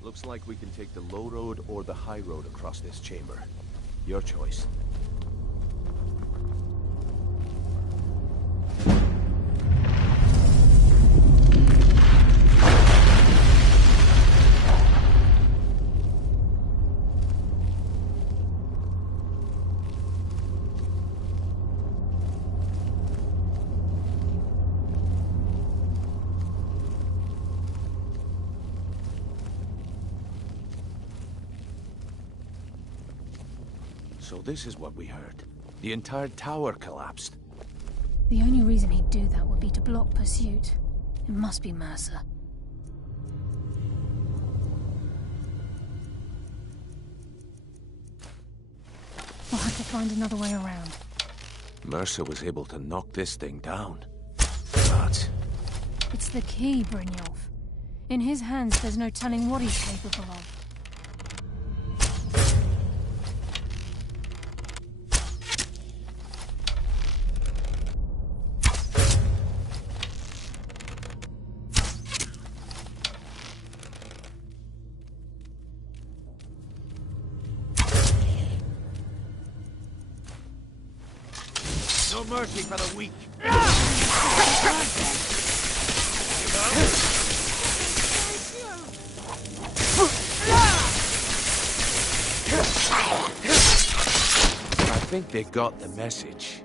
Looks like we can take the low road or the high road across this chamber. Your choice. So this is what we heard. The entire tower collapsed. The only reason he'd do that would be to block pursuit. It must be Mercer. We'll have to find another way around. Mercer was able to knock this thing down. But... It's the key, Brynjolf. In his hands, there's no telling what he's capable of. No mercy for the weak. I think they got the message.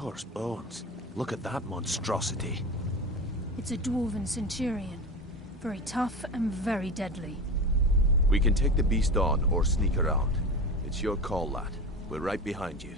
Shor's bones. Look at that monstrosity. It's a dwarven centurion. Very tough and very deadly. We can take the beast on or sneak around. It's your call, lad. We're right behind you.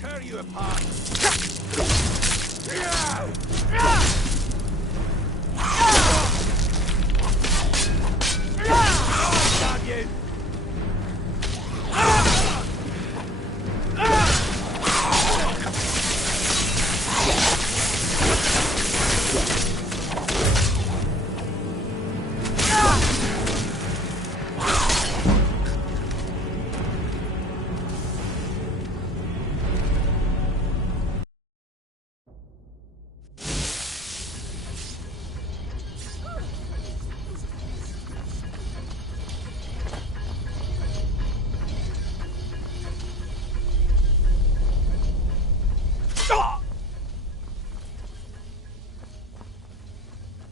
Tear you apart! Damn you!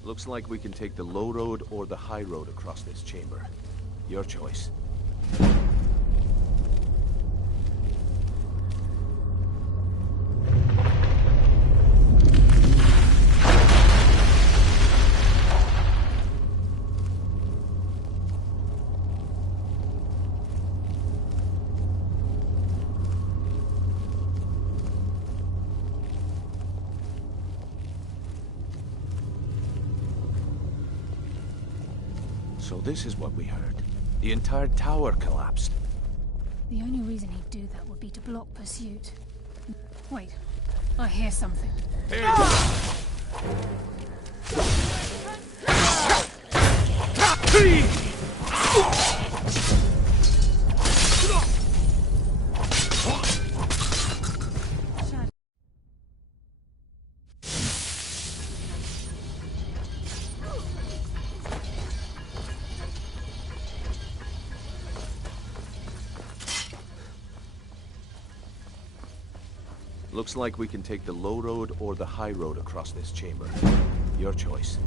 Looks like we can take the low road or the high road across this chamber. Your choice. So this is what we heard. The entire tower collapsed. The only reason he'd do that would be to block pursuit. Wait, I hear something. Looks like we can take the low road or the high road across this chamber. Your choice.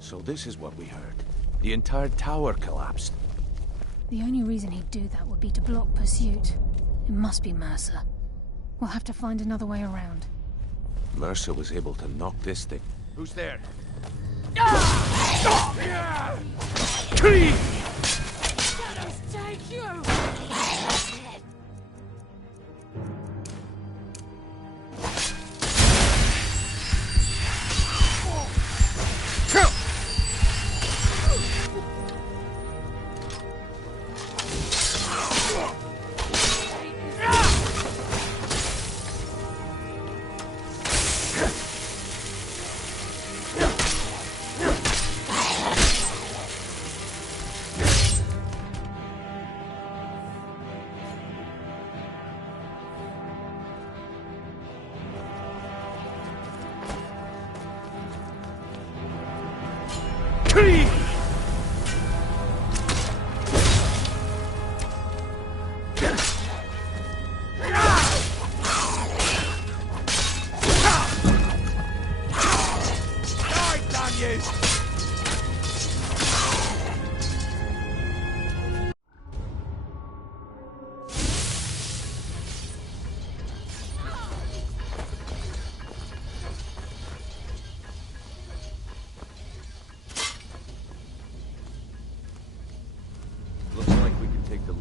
So this is what we heard. The entire tower collapsed. The only reason he'd do that would be to block pursuit. It must be Mercer. We'll have to find another way around. Mercer was able to knock this thing. Who's there? Take you!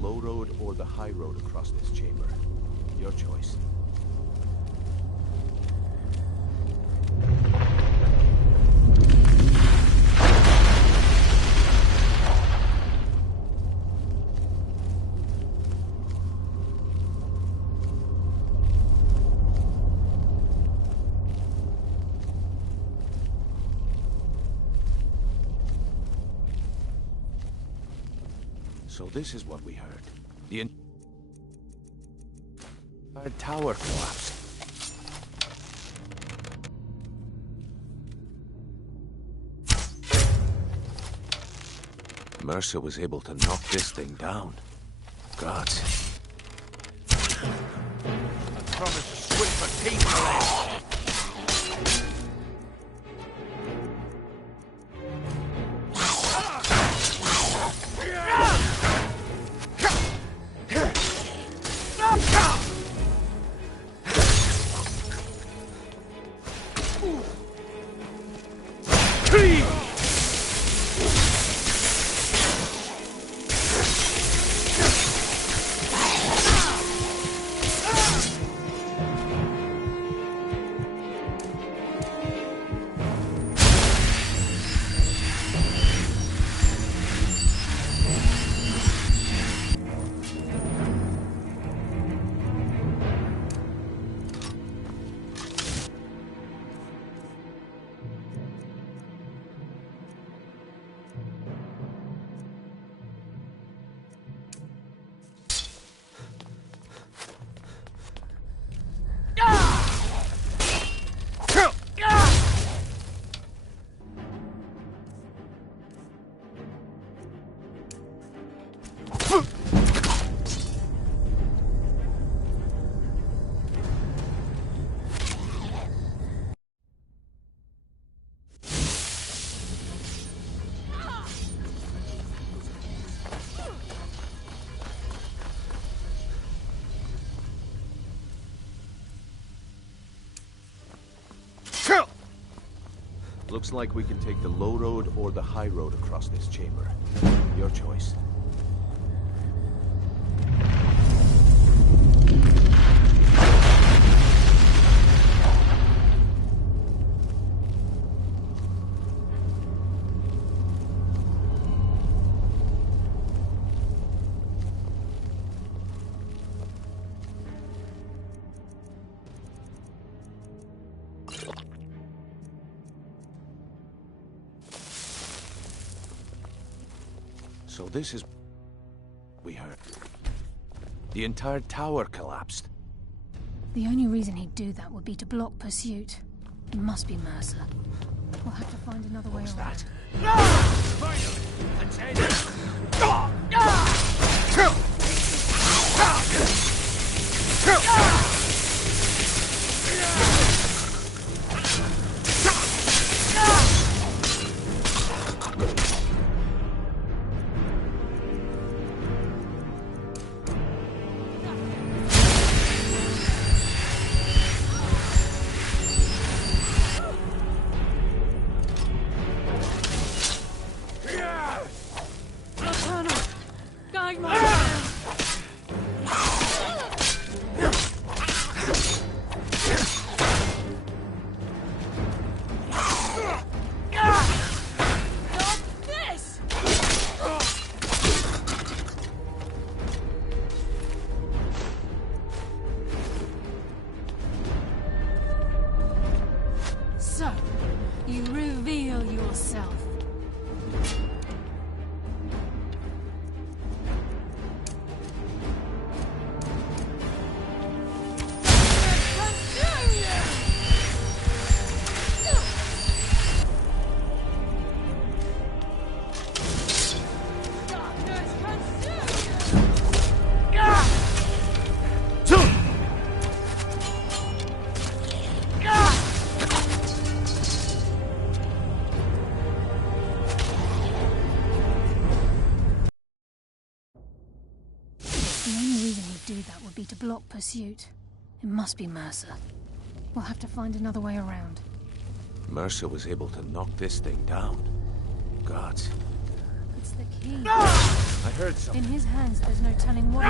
low road or the high road across this chamber. Your choice. So this is what we heard. The entire tower collapsed. Mercer was able to knock this thing down. Gods. I promise to swing for teeth for that. Looks like we can take the low road or the high road across this chamber. Your choice. So this is... we heard. The entire tower collapsed. The only reason he'd do that would be to block pursuit. It must be Mercer. We'll have to find another way around. Finally! Let's end it! So, you reveal yourself. That would be to block pursuit. It must be Mercer. We'll have to find another way around. Mercer was able to knock this thing down. Gods. It's the key. I heard something. In his hands, there's no telling what.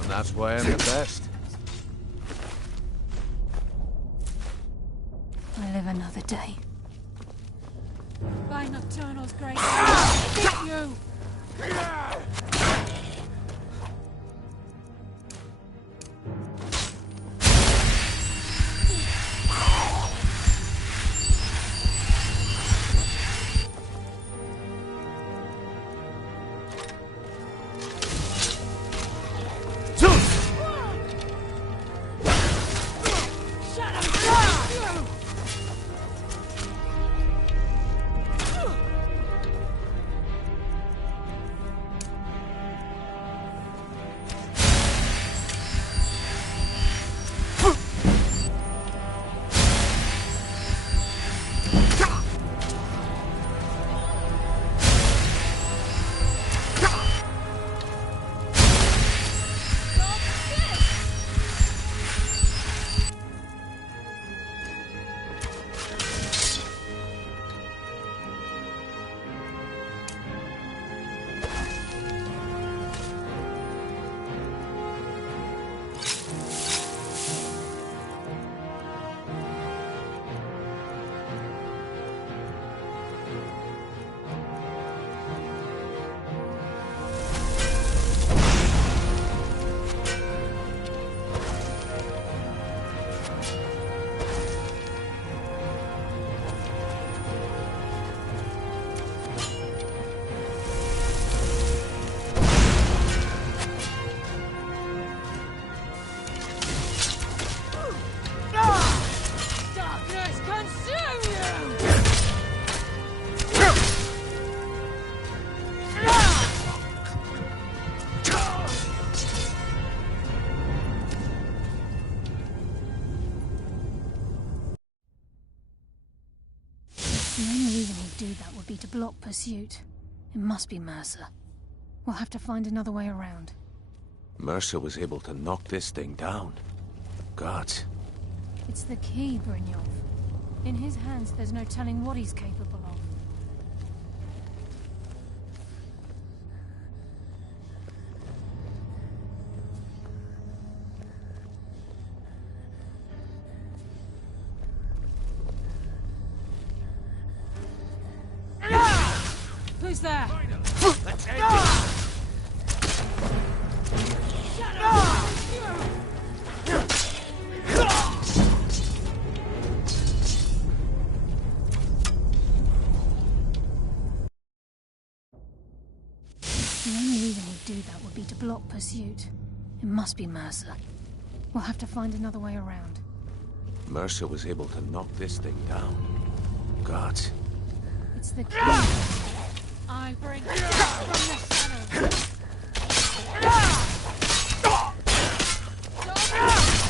And that's why I'm the best. I live another day. By Nocturnal's grace, I beat you! Be to block pursuit. It must be Mercer. We'll have to find another way around. Mercer was able to knock this thing down. Gods. It's the key, Brynjolf. In his hands, there's no telling what he's capable of. Who's there? Let's end it! The only reason he'd do that would be to block pursuit. It must be Mercer. We'll have to find another way around. Mercer was able to knock this thing down. Gods. It's the key. I bring death from the shadows.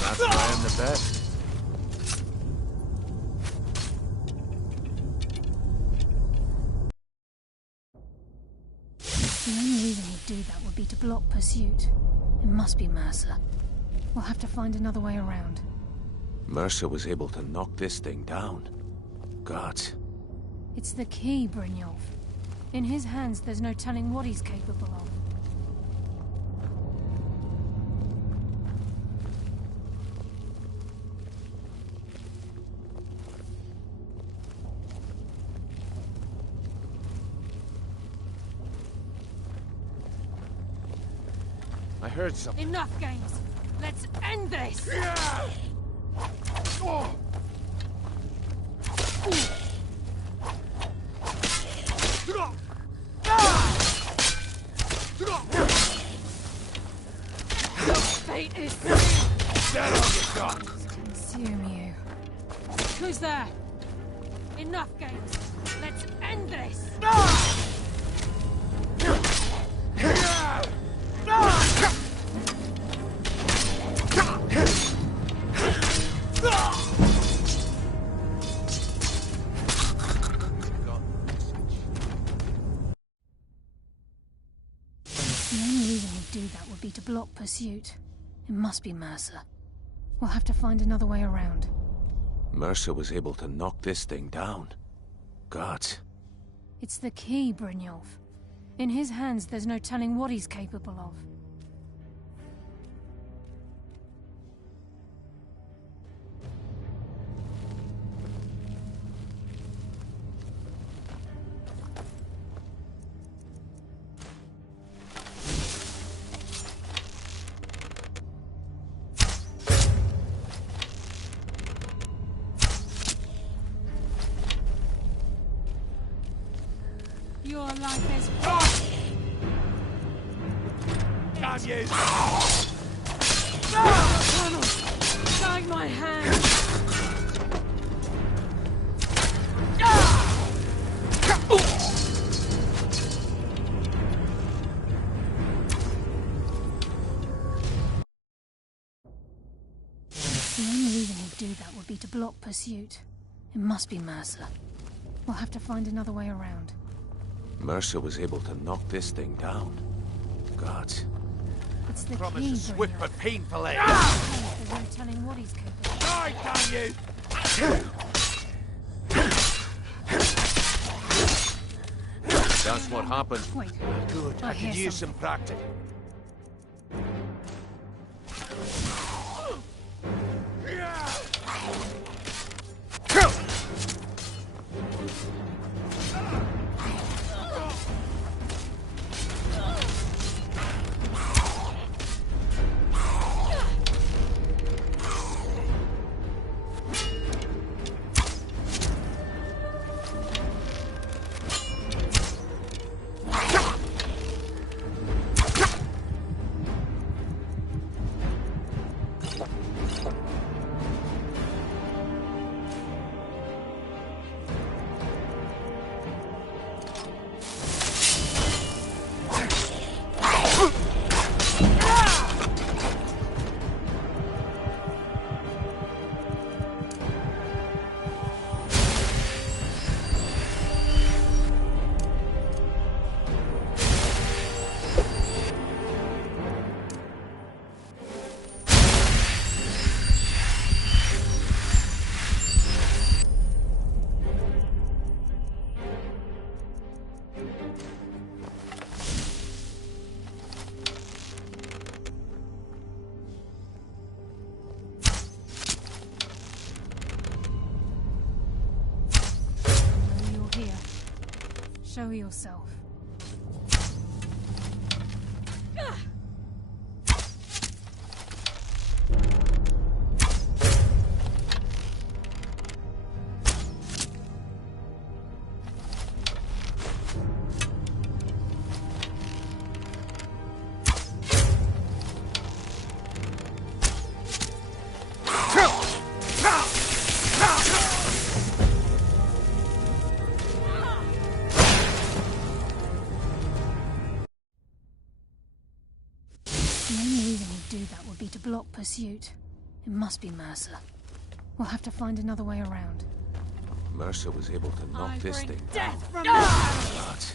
That's why I'm the best. The only reason he'd do that would be to block pursuit. It must be Mercer. We'll have to find another way around. Mercer was able to knock this thing down. Gods. It's the key, Brynjolf. In his hands, there's no telling what he's capable of. I heard something. Enough games! Let's end this! Fate is consume you. Who's there? Enough games. Let's end this. The only reason he'd do that would be to block pursuit. It must be Mercer. We'll have to find another way around. Mercer was able to knock this thing down. Gods. It's the key, Brynjolf. In his hands, there's no telling what he's capable of. Your life is Damn you! Colonel! Guide my hand! The only reason he'd do that would be to block pursuit. It must be Mercer. We'll have to find another way around. Mercer was able to knock this thing down. Gods. It's the Promise key, is swift Brynjolf. but painfully. There's no telling what he's capable of. Die, damn you! That's what happened. Wait. Good, I hear could use something. some practice. You're here. Show yourself. The only reason he'd do that would be to block pursuit. It must be Mercer. We'll have to find another way around. Mercer was able to knock this thing down. Death from Gods.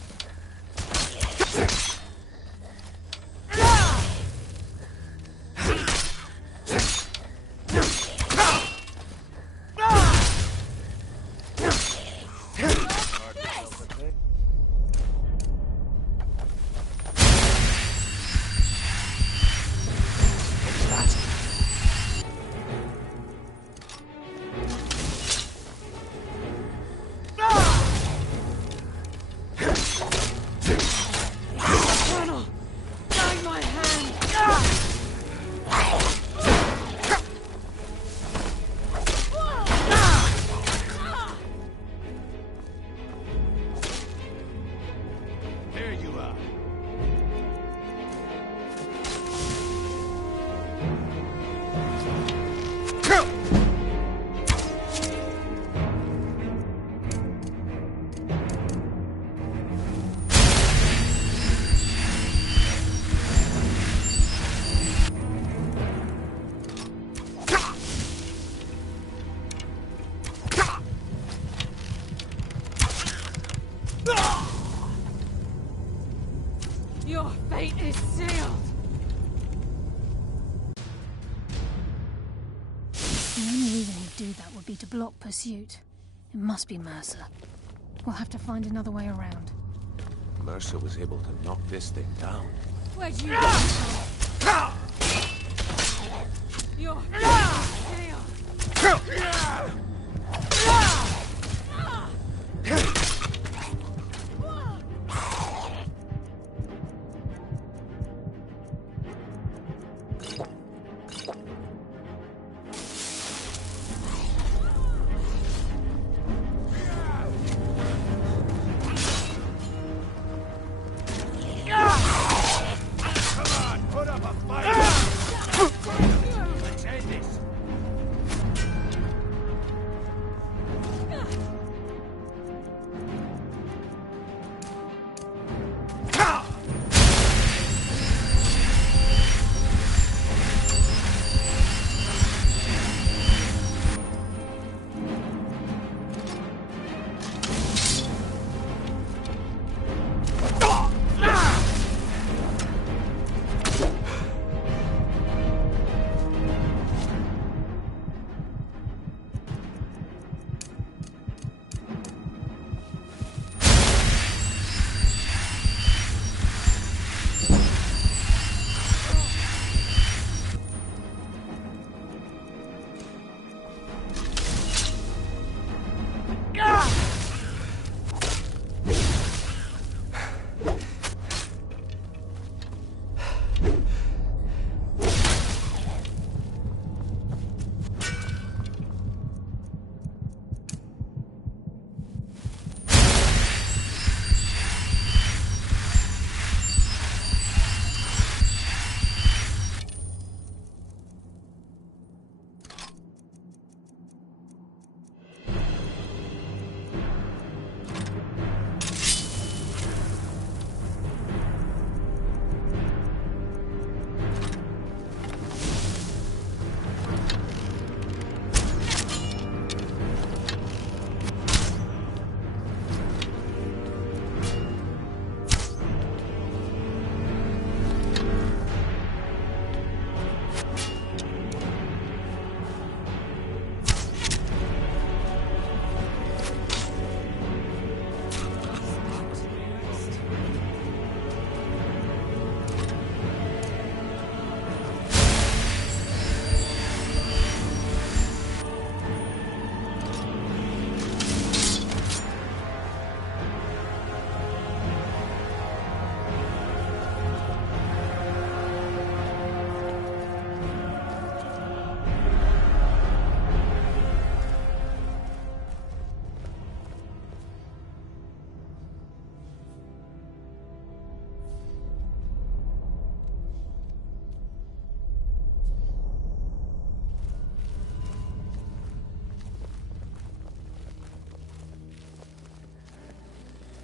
reason he'd do that would be to block pursuit. It must be Mercer. We'll have to find another way around. Mercer was able to knock this thing down. Where'd you go? You're...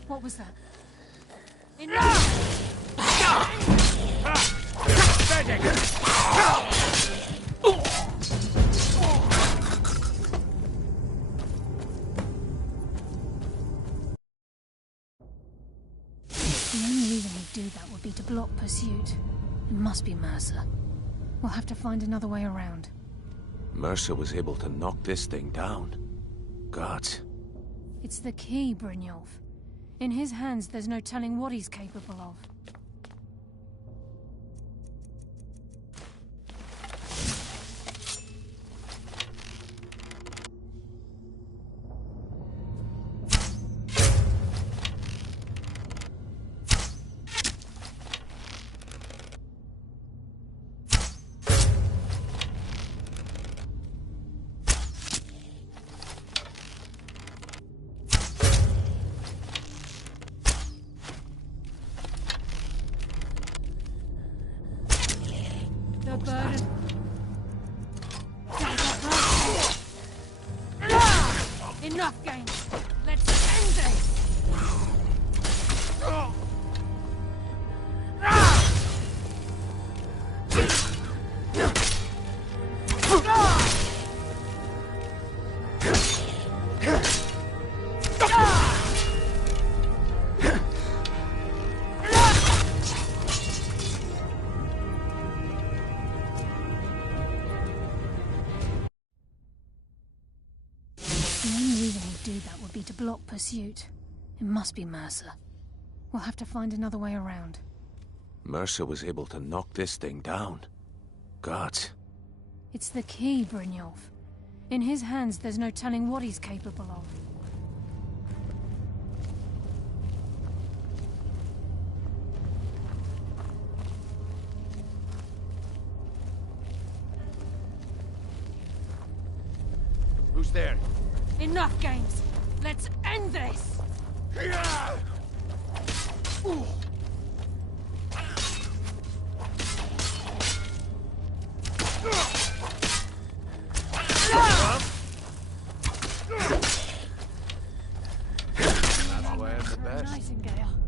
What was that? The only reason he'd do that would be to block pursuit. It must be Mercer. We'll have to find another way around. Mercer was able to knock this thing down. Gods. It's the key, Brynjolf. In his hands, there's no telling what he's capable of. Enough games. Let's end this. do that would be to block pursuit. It must be Mercer. We'll have to find another way around. Mercer was able to knock this thing down. Gods. It's the key, Brynjolf. In his hands, there's no telling what he's capable of. Who's there? Enough games! Let's end this! That's why I'm the best. Nightingale.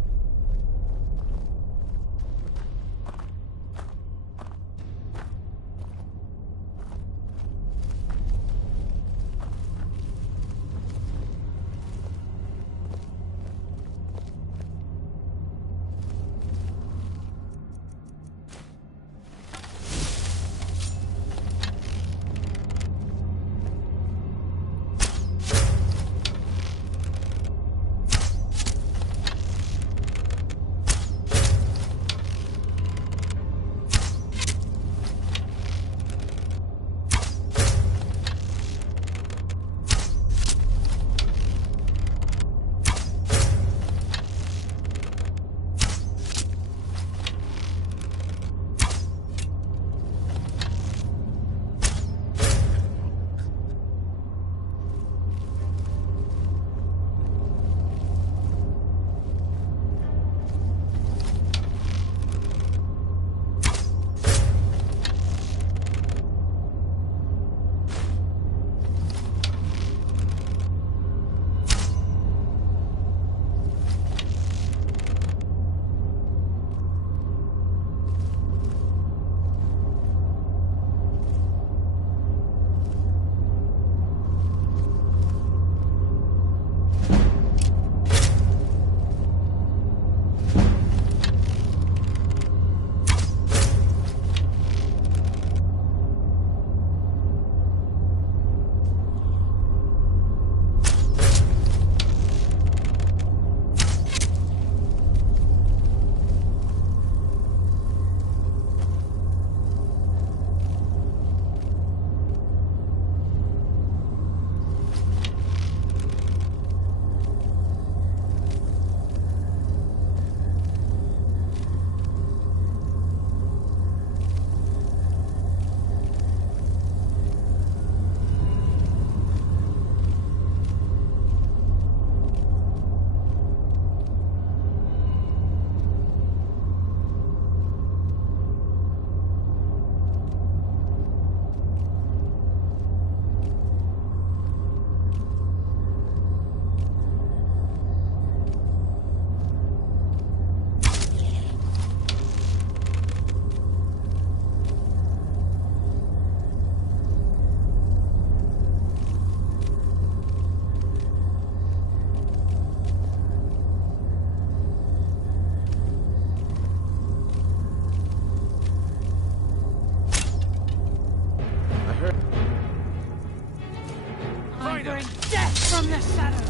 from the shadows.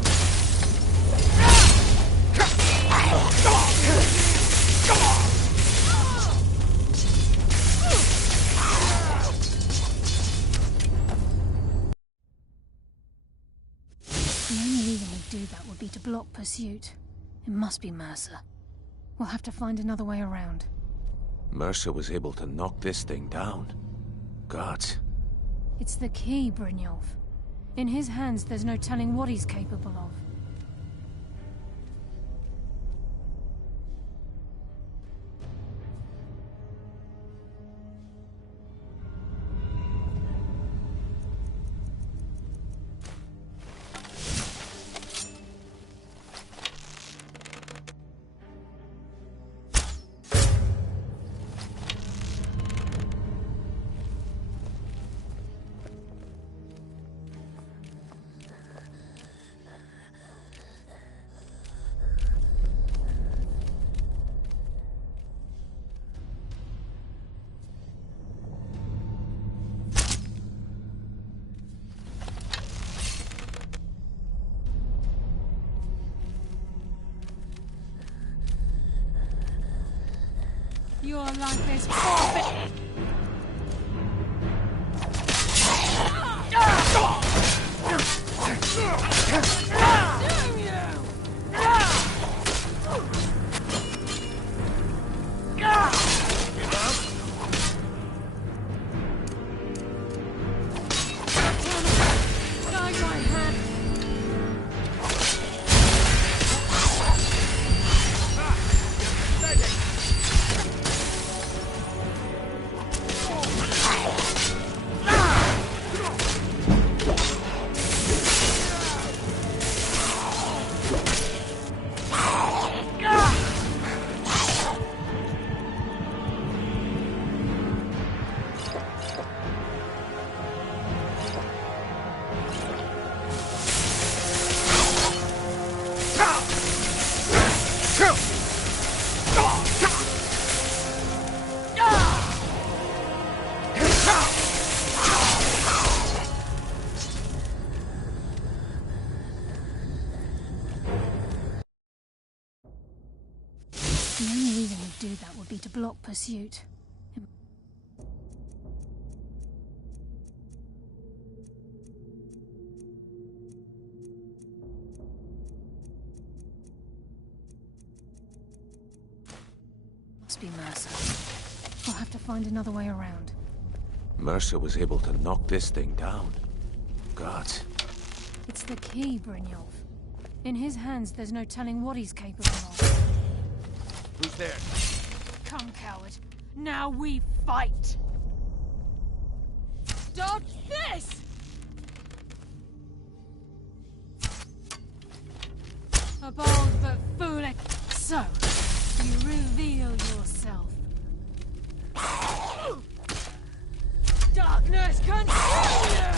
The only reason we'd do that would be to block pursuit. It must be Mercer. We'll have to find another way around. Mercer was able to knock this thing down. Gods. It's the key, Brynjolf. In his hands, there's no telling what he's capable of. Your life is forfeit! The only reason we'd do that would be to block pursuit. Must be Mercer. We'll have to find another way around. Mercer was able to knock this thing down. God. It's the key, Brynjolf. In his hands, there's no telling what he's capable of. Who's there? Come, coward. Now we fight! Dodge this! A bold but foolish... So, you reveal yourself. Darkness consume you!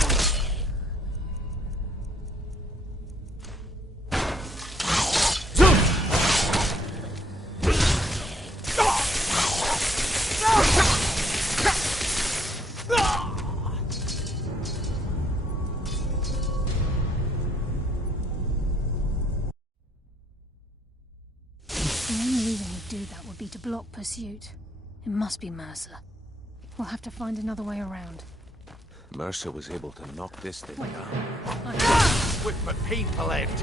To block pursuit. It must be Mercer. We'll have to find another way around. Mercer was able to knock this thing down. With my people end.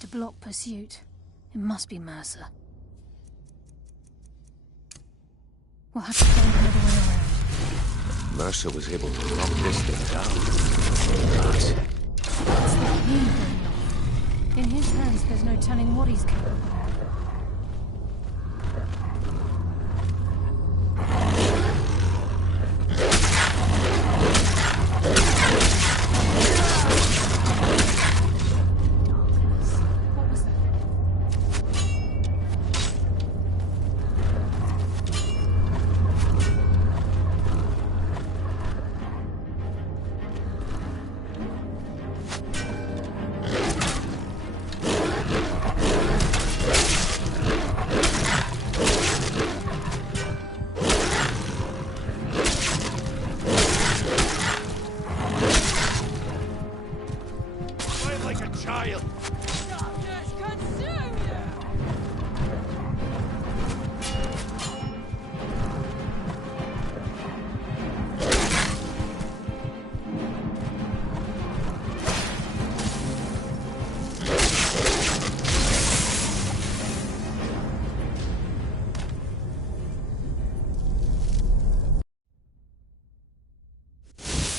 To block pursuit. It must be Mercer. We'll have to find another way around. Mercer was able to knock this thing down. God. It's the key, Brynjolf. In his hands, there's no telling what he's capable of.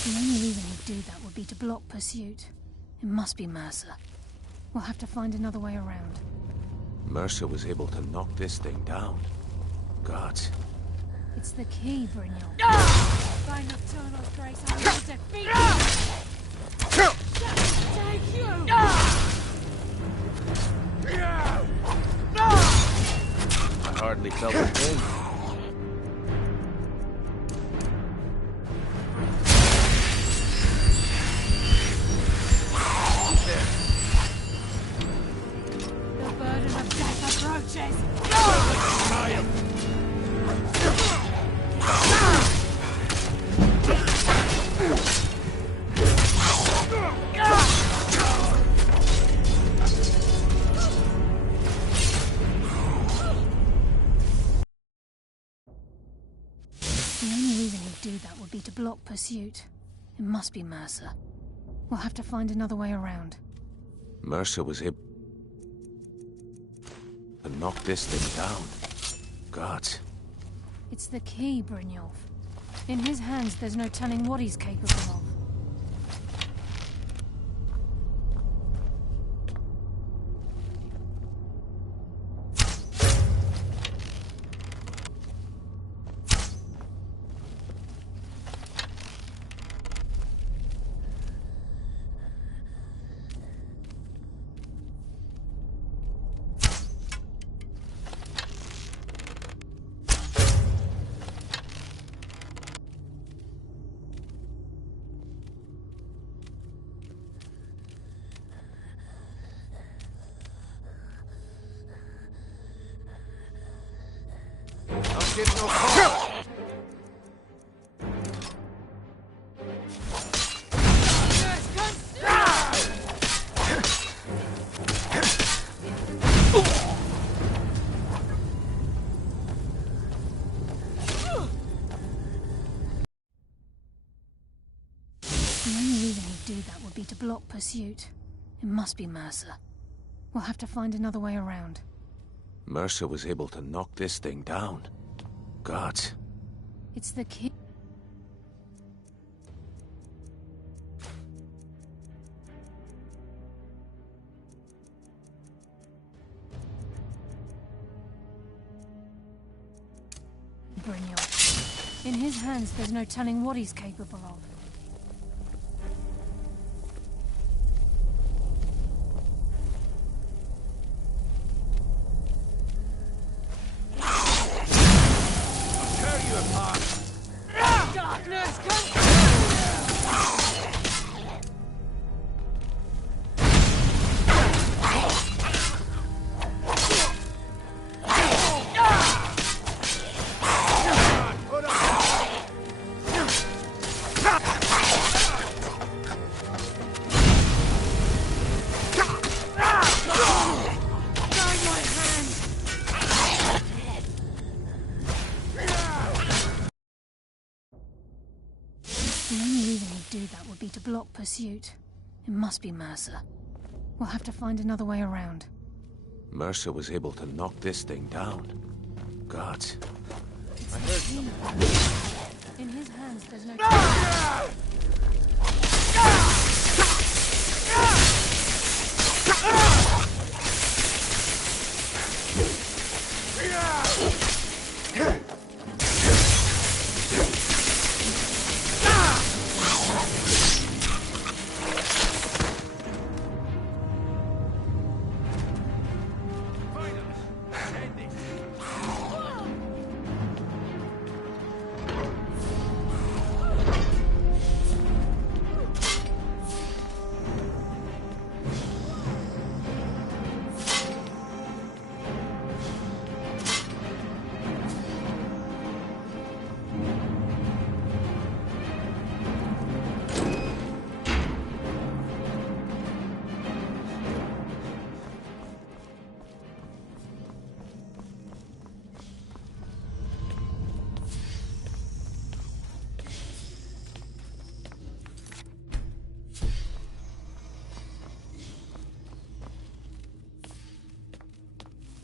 The only reason he'd do that would be to block pursuit. It must be Mercer. We'll have to find another way around. Mercer was able to knock this thing down. Gods. It's the key, Brynjolf. By Nocturnal's grace, I will defeat you! Take you! I hardly felt a thing. The burden of death approaches! The only reason he'd do that would be to block pursuit. It must be Mercer. We'll have to find another way around. Mercer was able to knock this thing down. Gods. It's the key, Brynjolf. In his hands, there's no telling what he's capable of. I'll give no call. The only reason he'd do that would be to block pursuit. It must be Mercer. We'll have to find another way around. Mercer was able to knock this thing down. Gods. It's the key. Brynjolf. In his hands, there's no telling what he's capable of. Darkness, come! The only reason he'd do that would be to block pursuit. It must be Mercer. We'll have to find another way around. Mercer was able to knock this thing down. Gods. I heard something. In his hands, there's no...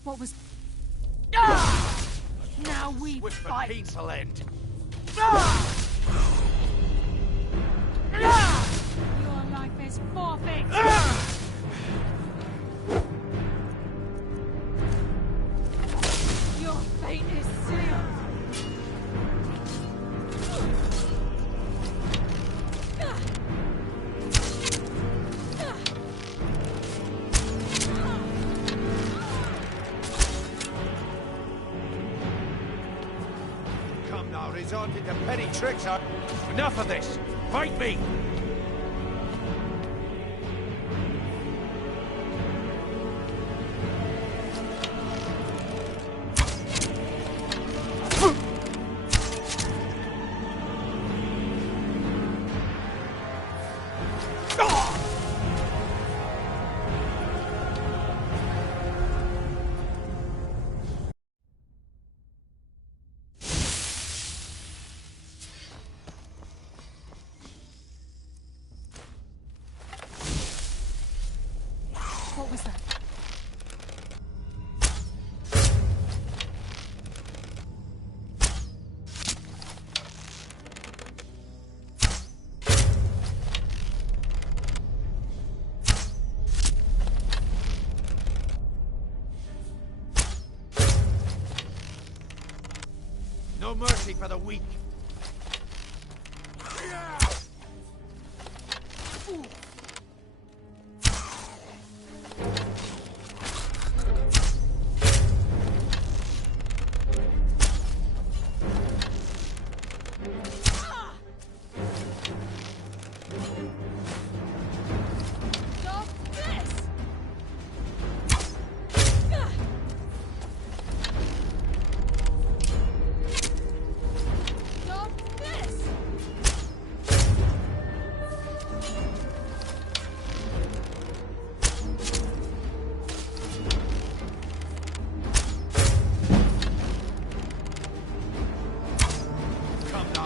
What was... Now we With the fight! painful end. tricks, are... Enough of this! Fight me! What was that? No mercy for the weak.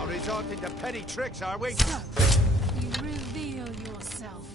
Resorting to petty tricks, are we? So, you reveal yourself.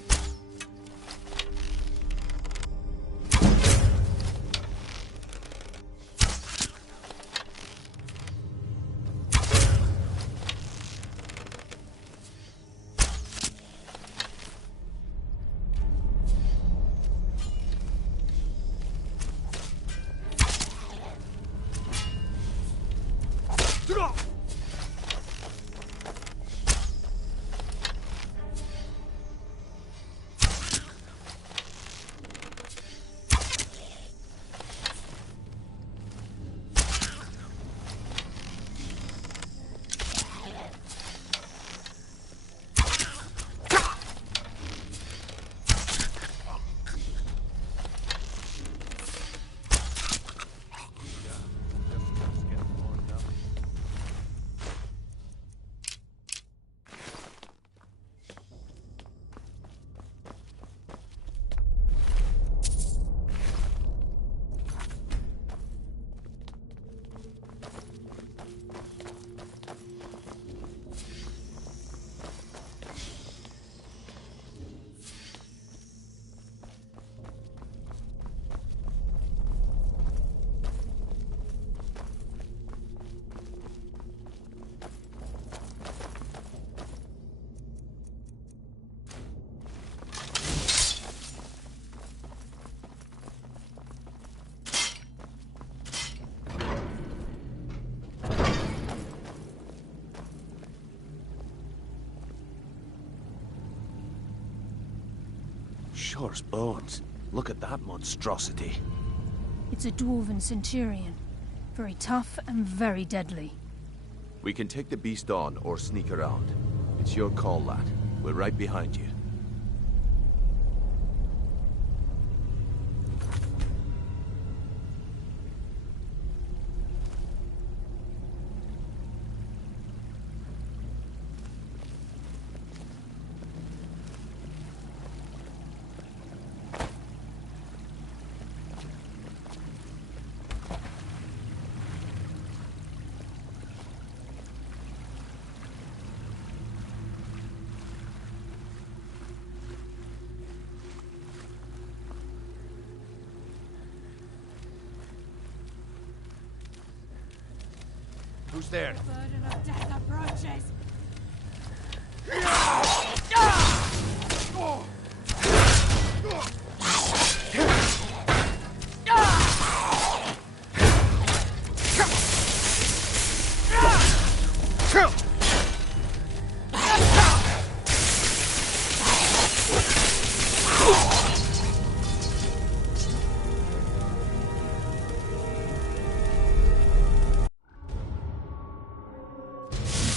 Sure as bones. Look at that monstrosity. It's a dwarven centurion. Very tough and very deadly. We can take the beast on or sneak around. It's your call, lad. We're right behind you. Who's there? The burden of death approaches.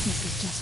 This is just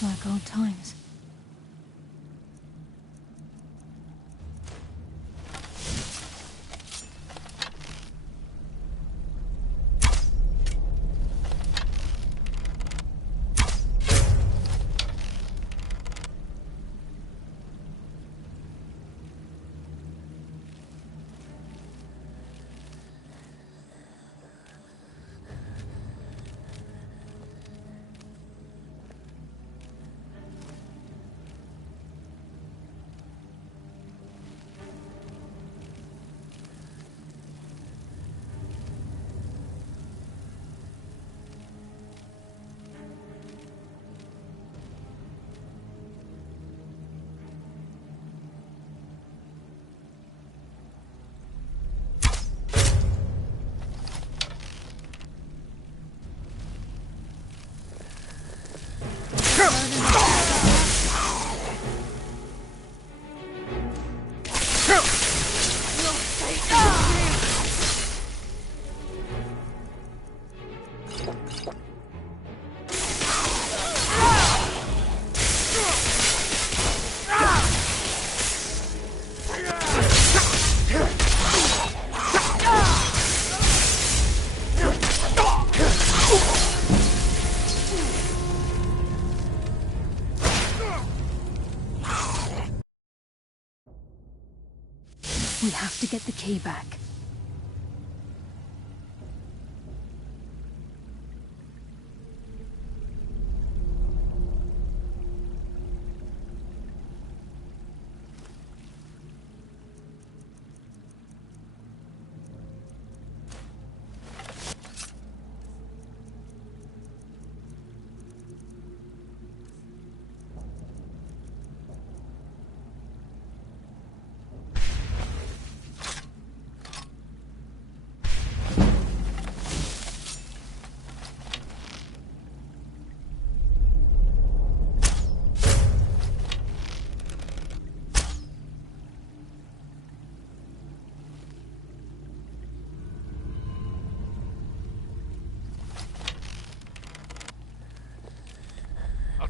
We have to get the key back.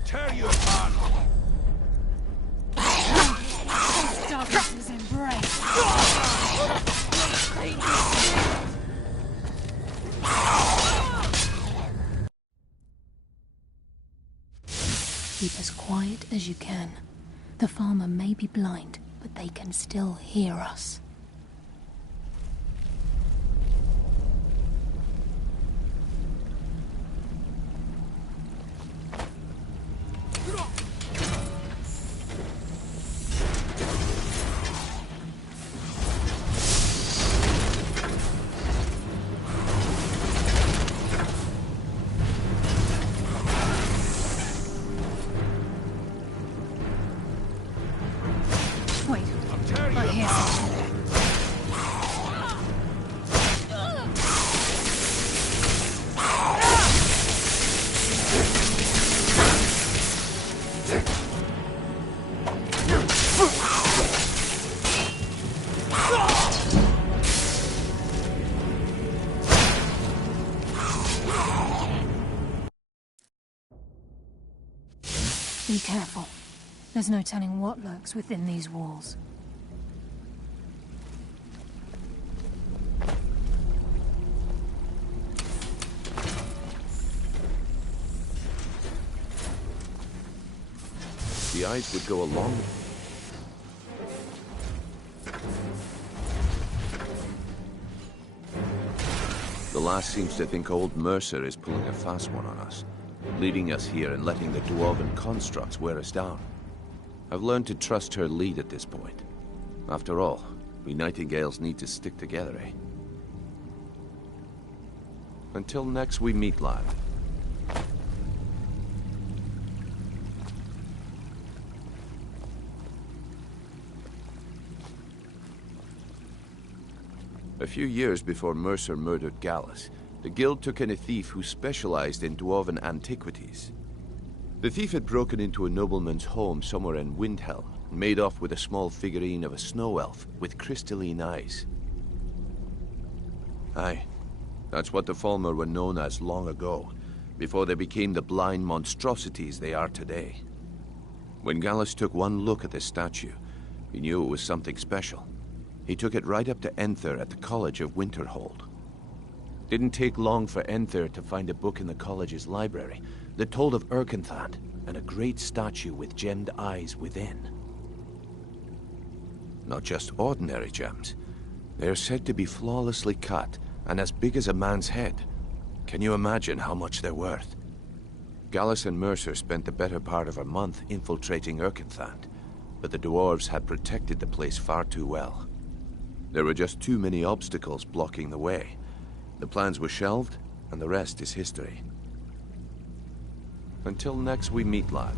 Tear you apart! Darkness's embrace! Keep as quiet as you can. The farmer may be blind, but they can still hear us. Be careful. There's no telling what lurks within these walls. The eyes would go along. The lass seems to think old Mercer is pulling a fast one on us, leading us here and letting the dwarven constructs wear us down. I've learned to trust her lead at this point. After all, we Nightingales need to stick together, eh? Until next we meet, lad. A few years before Mercer murdered Gallus, the guild took in a thief who specialized in dwarven antiquities. The thief had broken into a nobleman's home somewhere in Windhelm and made off with a small figurine of a snow elf with crystalline eyes. Aye, that's what the Falmer were known as long ago, before they became the blind monstrosities they are today. When Gallus took one look at the statue, he knew it was something special. He took it right up to Enther at the College of Winterhold. Didn't take long for Enther to find a book in the college's library that told of Erkenthand and a great statue with gemmed eyes within. Not just ordinary gems. They are said to be flawlessly cut and as big as a man's head. Can you imagine how much they're worth? Gallus and Mercer spent the better part of a month infiltrating Erkenthand, but the dwarves had protected the place far too well. There were just too many obstacles blocking the way. The plans were shelved, and the rest is history. Until next we meet, lad.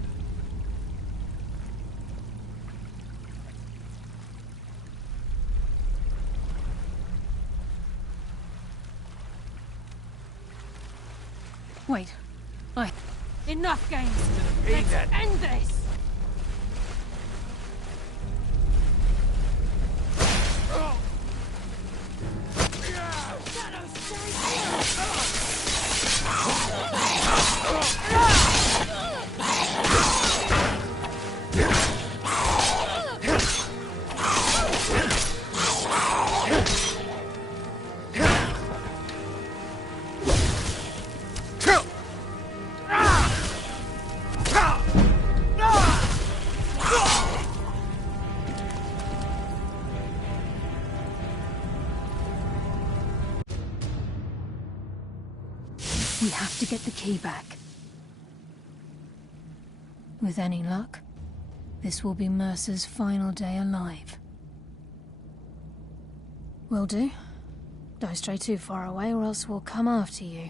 Wait. Enough games! Let's end this! We have to get the key back. With any luck, this will be Mercer's final day alive. Will do. Don't stray too far away or else we'll come after you.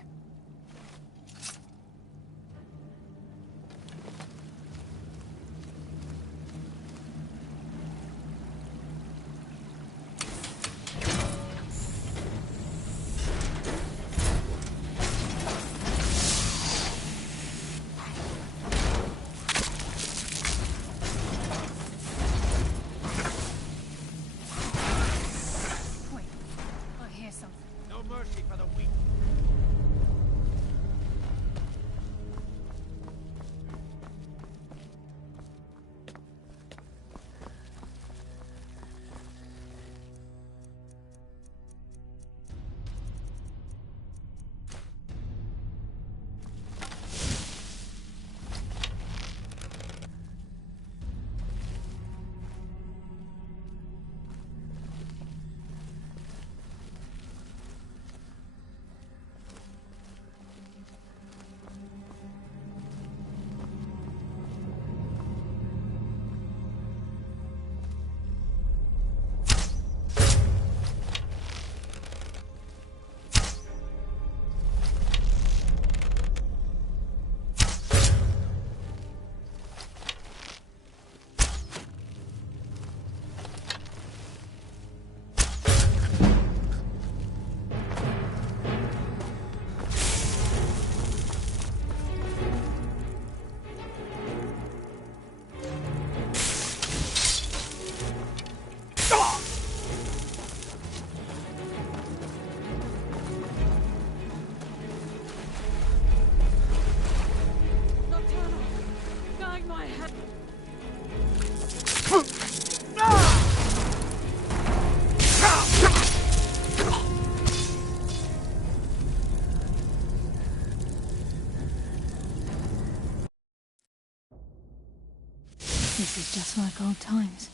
This is just like old times.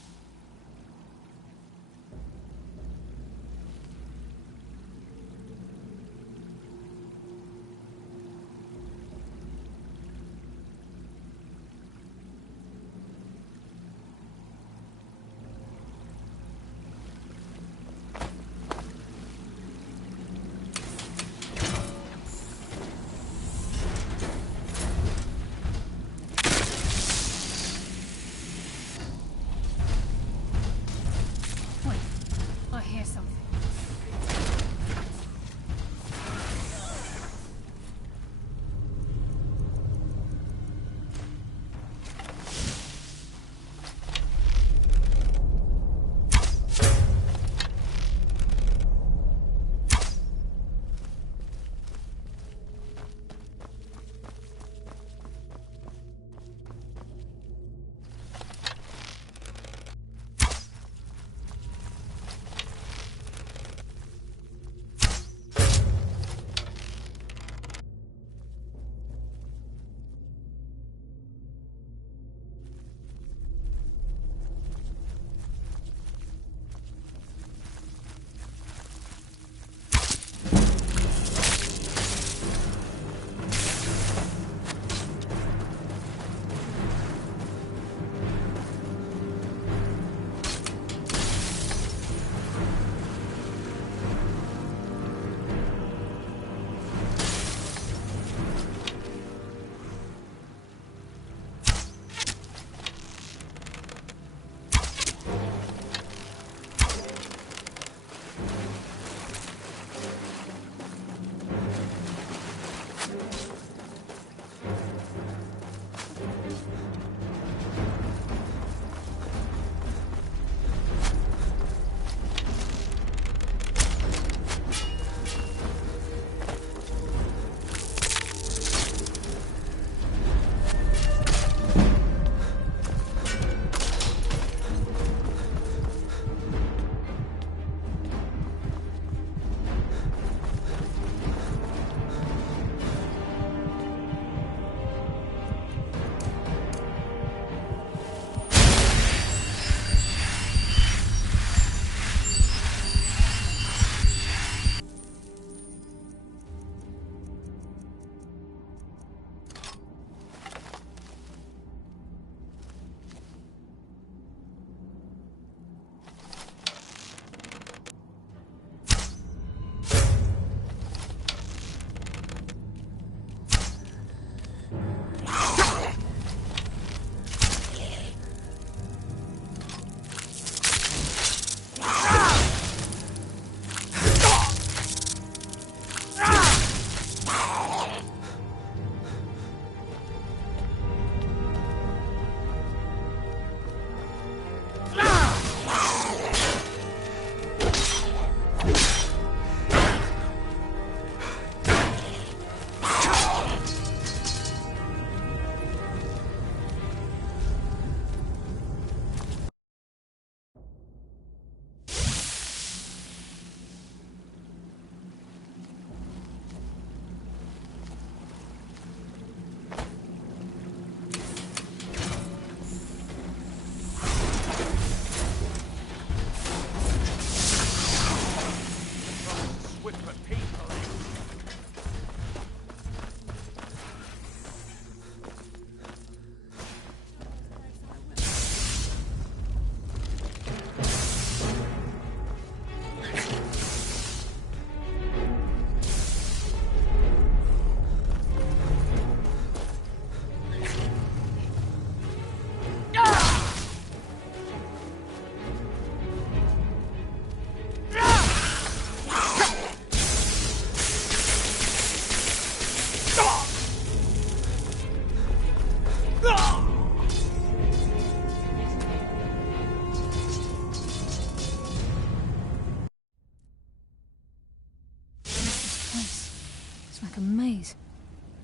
like a maze.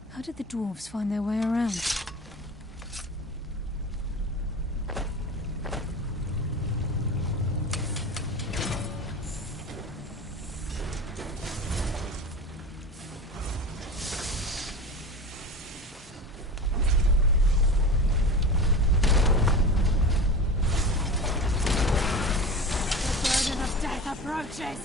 How did the dwarves find their way around? Approaches!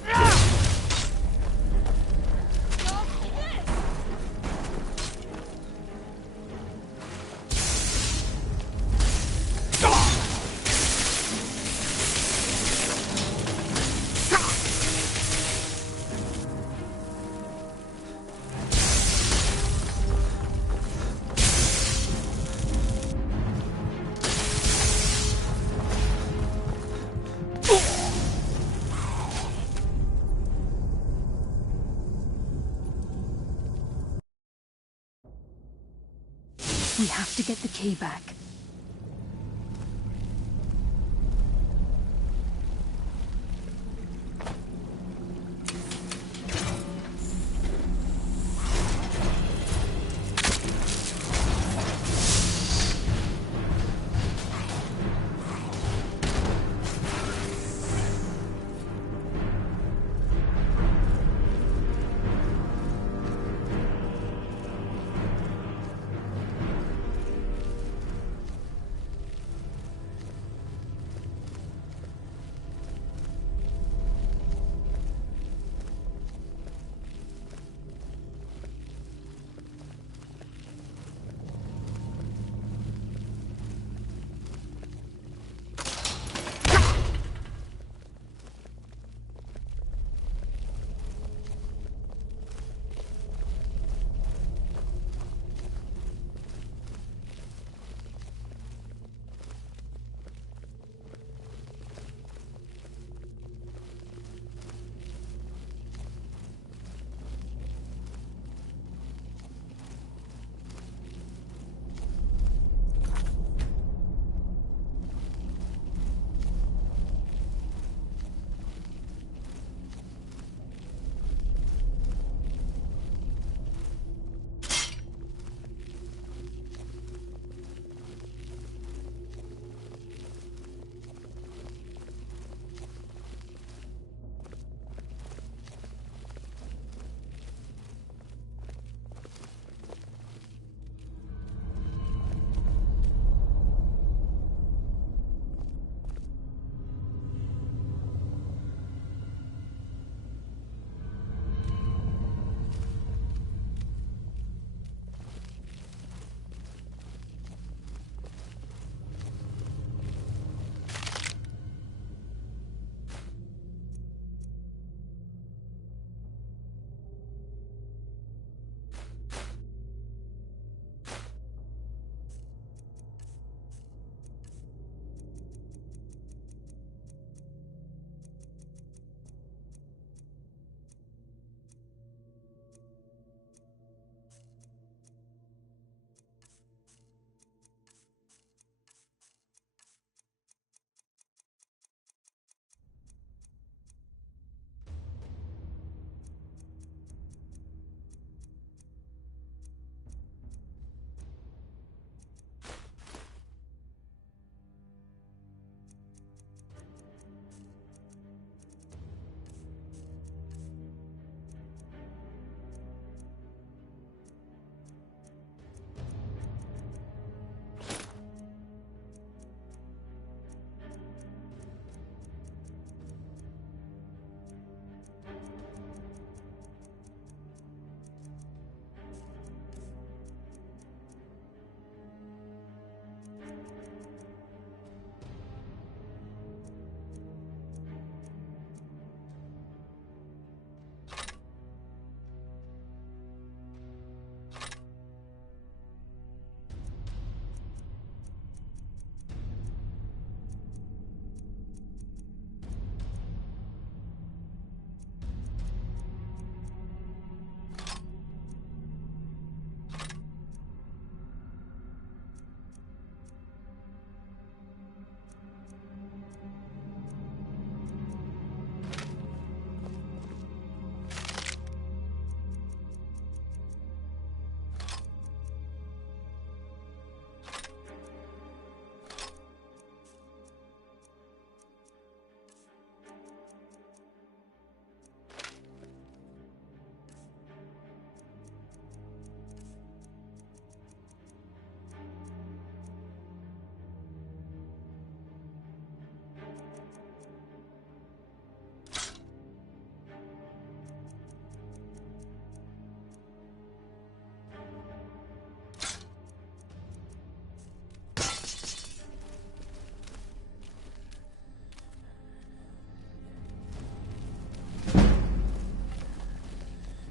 We have to get the key back.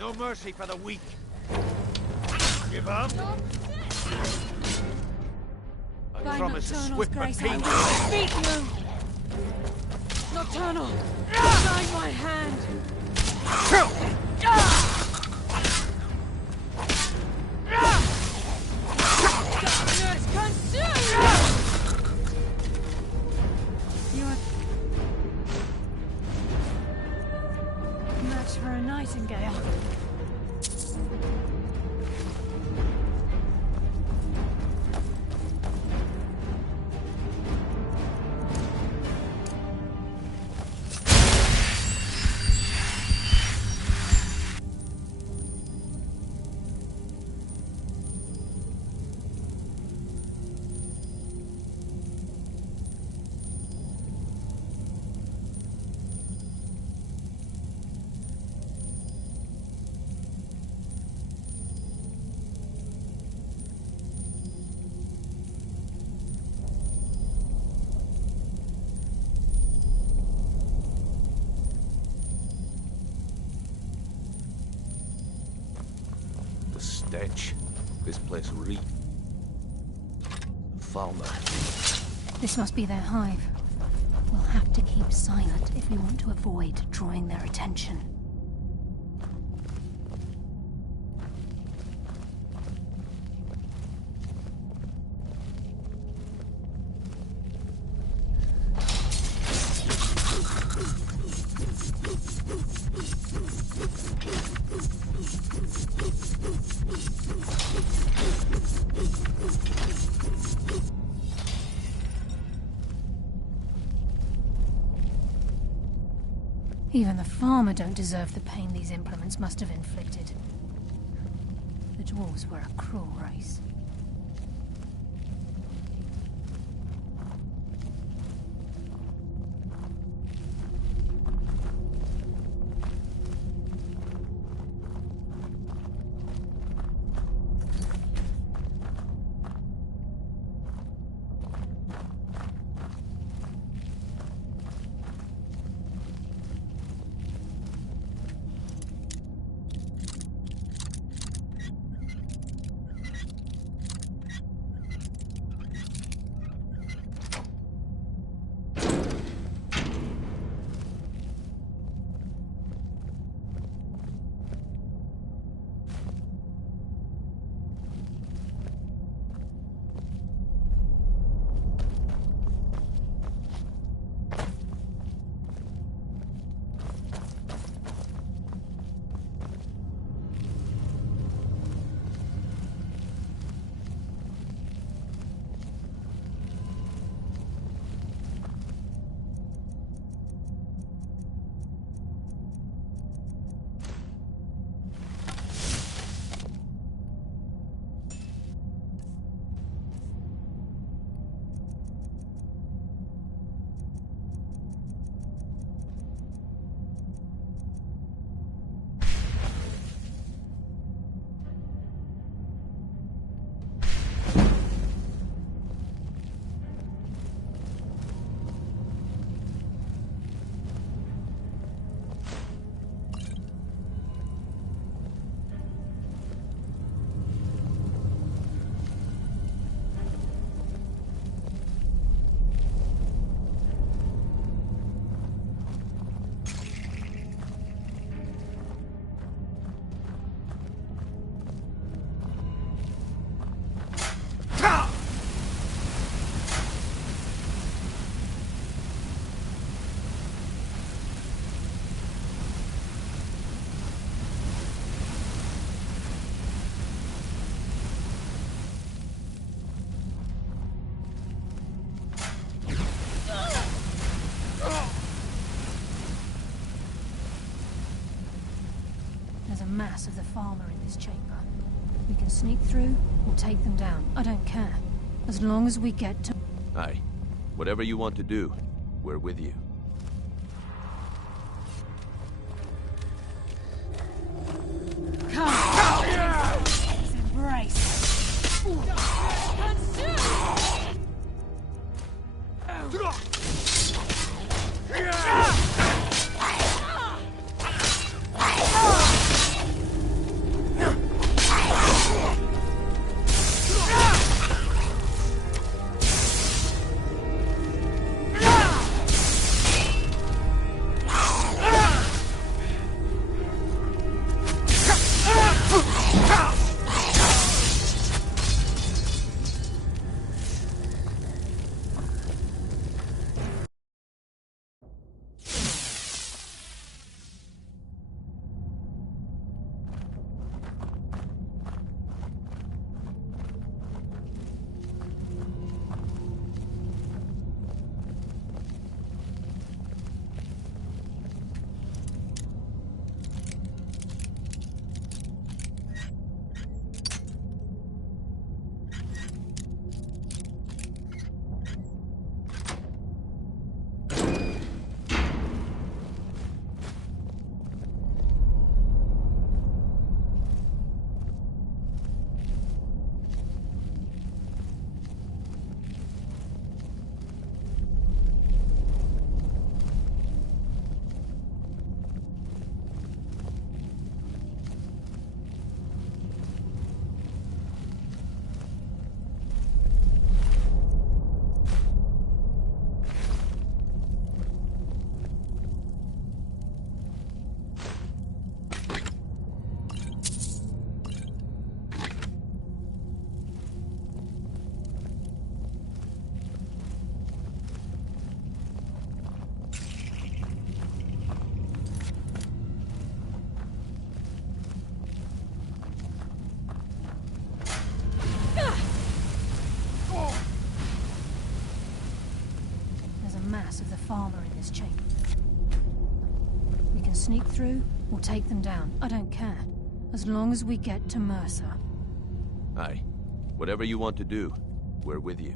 No mercy for the weak. Give up? I promise a swift but painful. Beat you! Nocturnal! Guide my hand! Darkness consume! You are match for a nightingale. Stench. This place reeks. Falmer. This must be their hive. We'll have to keep silent if we want to avoid drawing their attention. Even the farmer don't deserve the pain these implements must have inflicted. The dwarves were a cruel race. Mass of the farmer in this chamber. We can sneak through or take them down. I don't care. As long as we get to... Aye. Whatever you want to do, we're with you. Come! Let's embrace! Consume! mass of the farmer in this chamber. We can sneak through or take them down. I don't care. As long as we get to Mercer. Aye. Whatever you want to do, we're with you.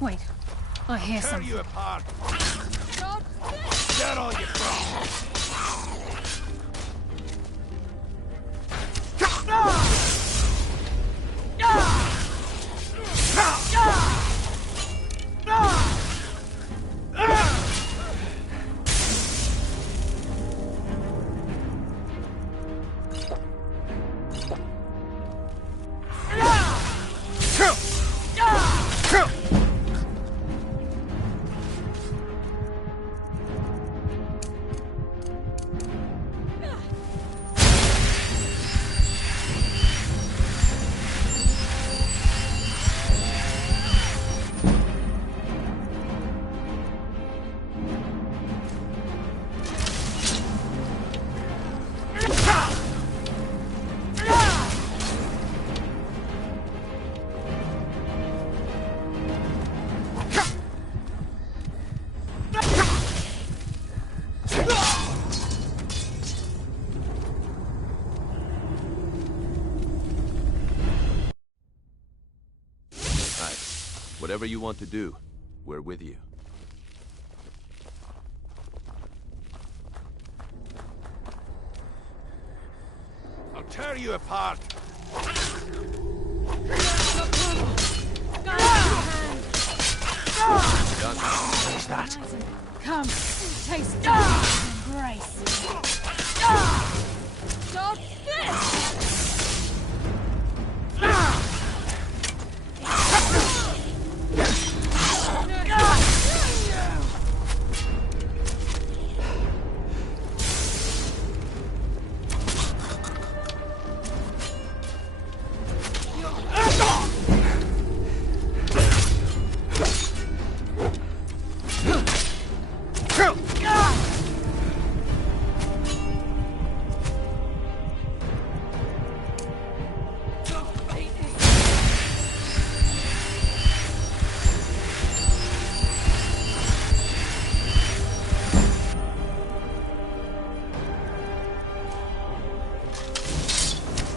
Wait, I hear Tear something. you apart. Get all you from. Whatever you want to do, we're with you. I'll tear you apart. What's that? Come, taste the embrace.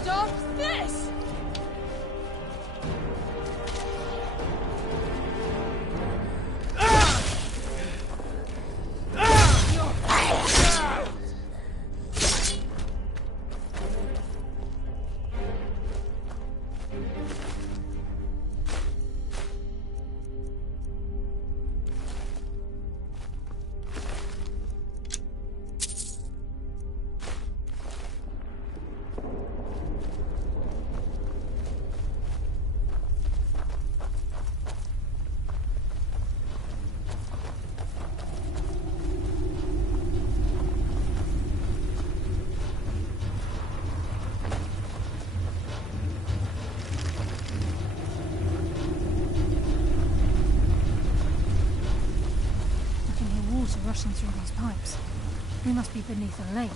Stop this! Rushing through these pipes. We must be beneath a lake.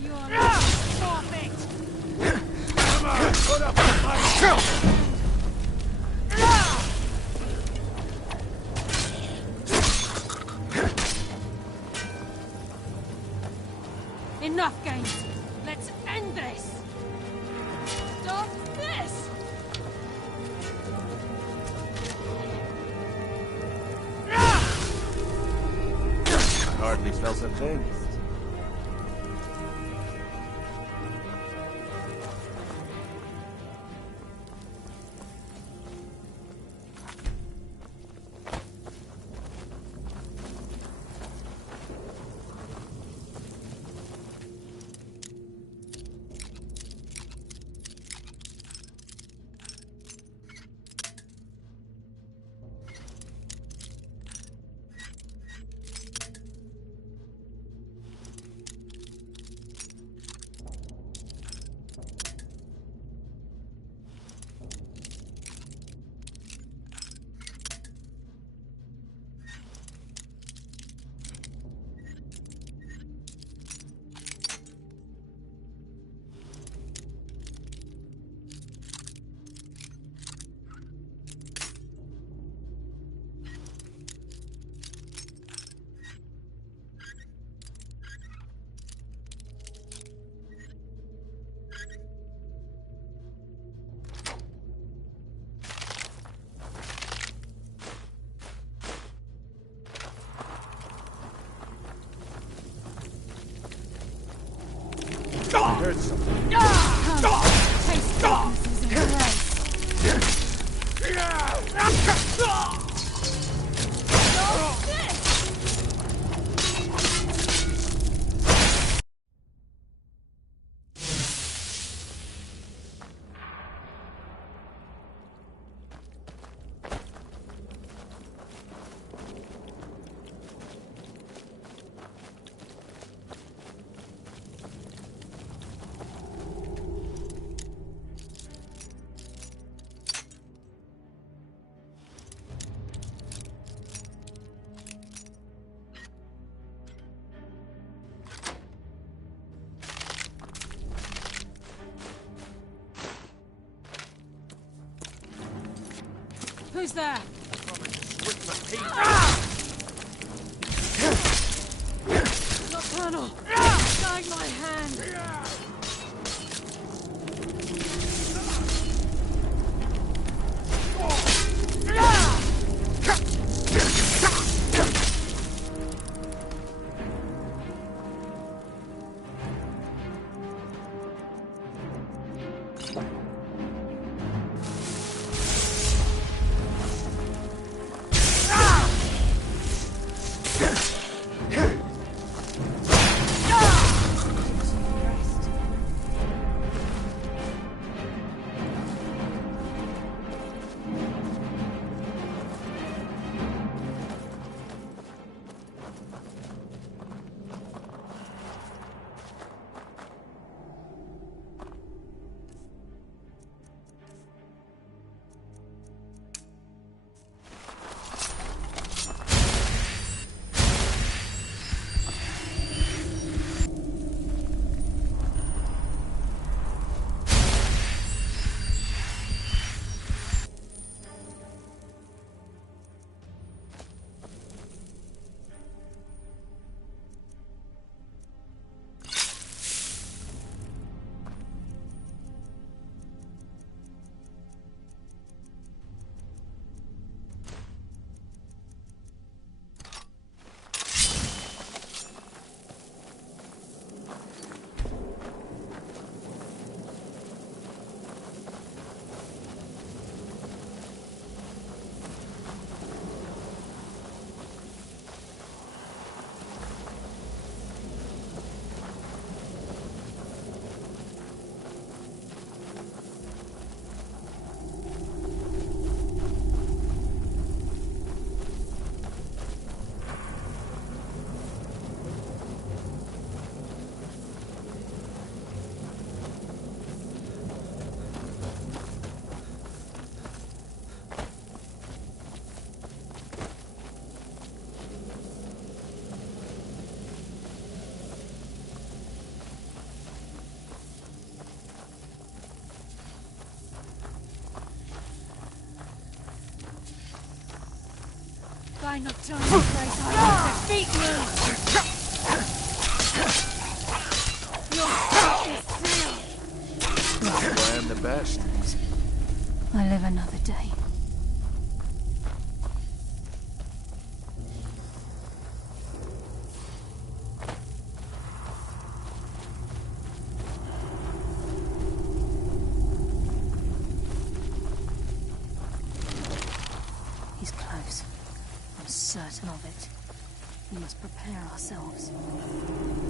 You are not perfect! Come on, put up the fight! Enough games! Let's end this! Stop this! I hardly felt a thing. Heard something. Taste darkness and grace. Who's there? Nocturnal! Guide my hand! By nocturnal grace, I will defeat you! Your fate is sealed! I am the best. I live another day. He's close. I'm certain of it. We must prepare ourselves.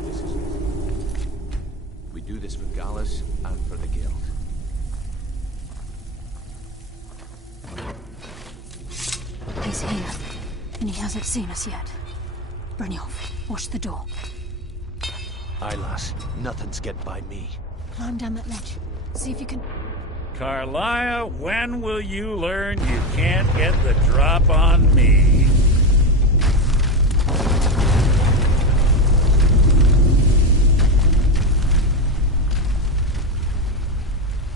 This is it. We do this for Gallus and for the Guild. He's here, and he hasn't seen us yet. Brynjolf, watch the door. Aye, lass. Nothing's get by me. Climb down that ledge. See if you can... Carlia, when will you learn you can't get the drop on me?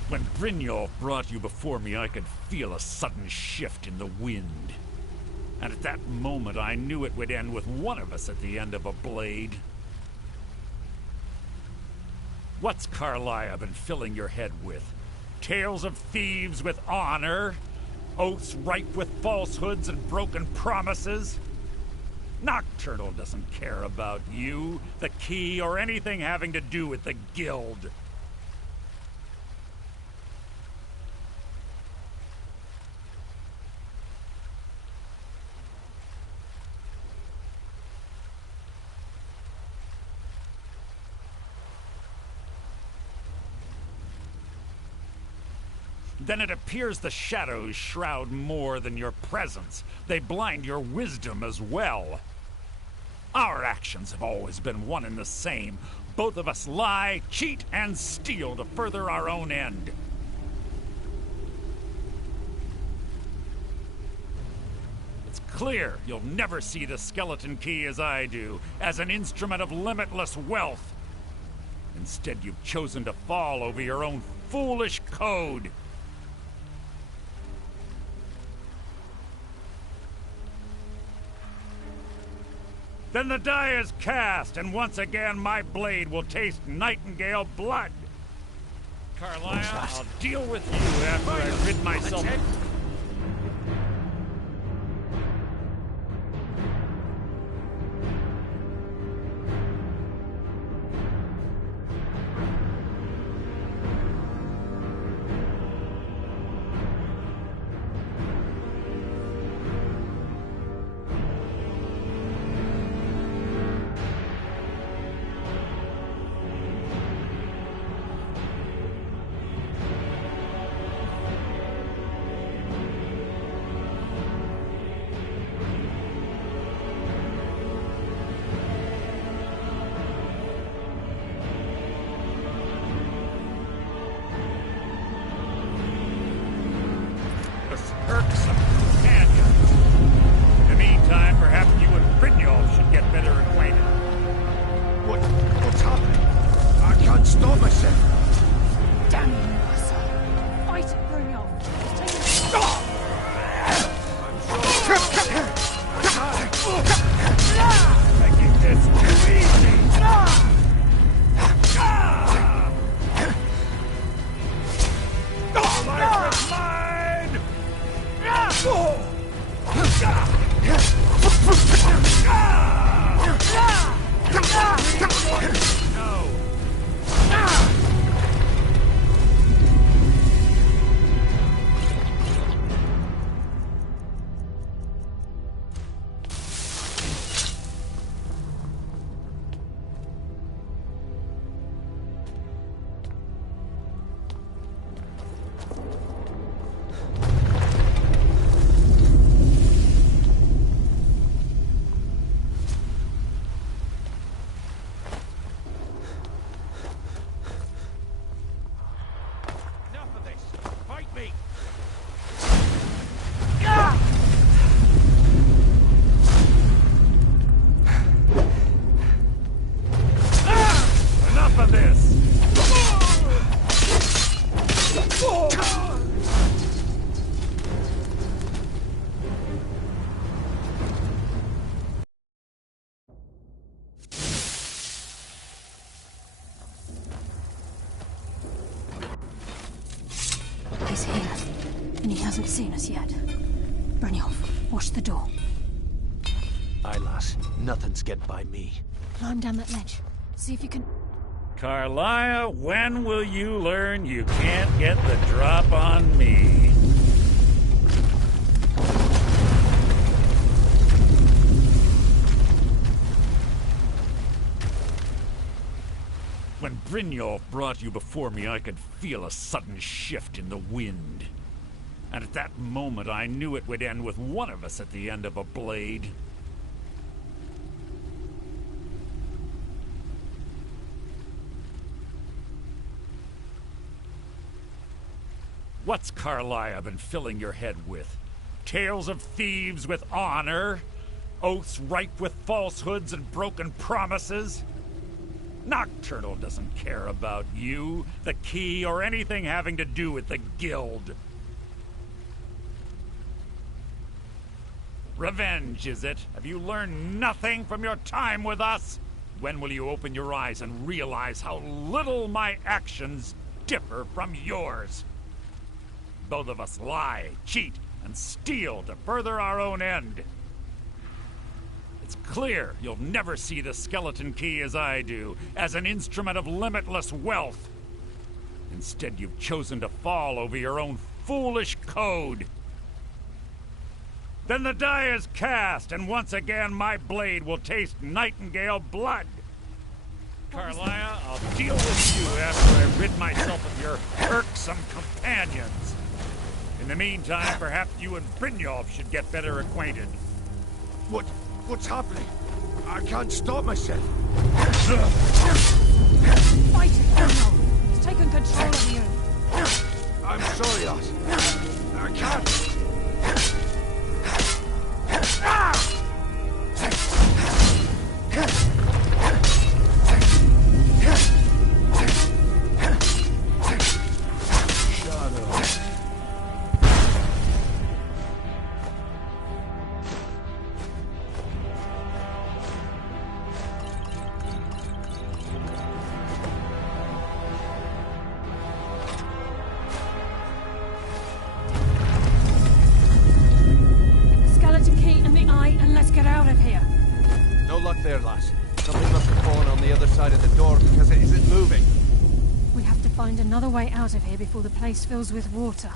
When Brynjolf brought you before me, I could feel a sudden shift in the wind. And at that moment, I knew it would end with one of us at the end of a blade. What's Carlia been filling your head with? Tales of thieves with honor? Oaths ripe with falsehoods and broken promises? Nocturnal doesn't care about you, the key, or anything having to do with the Guild. then it appears the shadows shroud more than your presence. They blind your wisdom as well. Our actions have always been one and the same. Both of us lie, cheat, and steal to further our own end. It's clear you'll never see the skeleton key as I do, as an instrument of limitless wealth. Instead, you've chosen to fall over your own foolish code. Then the die is cast, and once again my blade will taste nightingale blood. Carlisle, I'll deal with you after I rid myself... irksome companions. In the meantime, perhaps you and Brynjolf should get better acquainted. What's happening? I can't stop myself. Damn you, Marcel. Fight it, Brynjolf. Just take it. Making this too easy. Life is mine! He's here, and he hasn't seen us yet. Brynjolf, watch the door. Aye, lass. Nothing's get by me. Climb down that ledge. See if you can... Carlisle, when will you learn you can't get the drop on me? When Brynjolf brought you before me, I could feel a sudden shift in the wind. And at that moment, I knew it would end with one of us at the end of a blade. What's Carlisle been filling your head with? Tales of thieves with honor? Oaths ripe with falsehoods and broken promises? Nocturnal doesn't care about you, the key, or anything having to do with the guild. Revenge, is it? Have you learned nothing from your time with us? When will you open your eyes and realize how little my actions differ from yours? Both of us lie, cheat, and steal to further our own end. It's clear you'll never see the skeleton key as I do, as an instrument of limitless wealth. Instead, you've chosen to fall over your own foolish code. Then the die is cast, and once again my blade will taste nightingale blood. Carlisle, I'll deal with you after I rid myself of your irksome companions. the meantime, perhaps you and Brynjolf should get better acquainted. What's happening? I can't stop myself. Fight it, Brynjolf! He's taken control of you! I'm sorry, lass. I can't. There, lass. Something must have fallen on the other side of the door because it isn't moving. We have to find another way out of here before the place fills with water.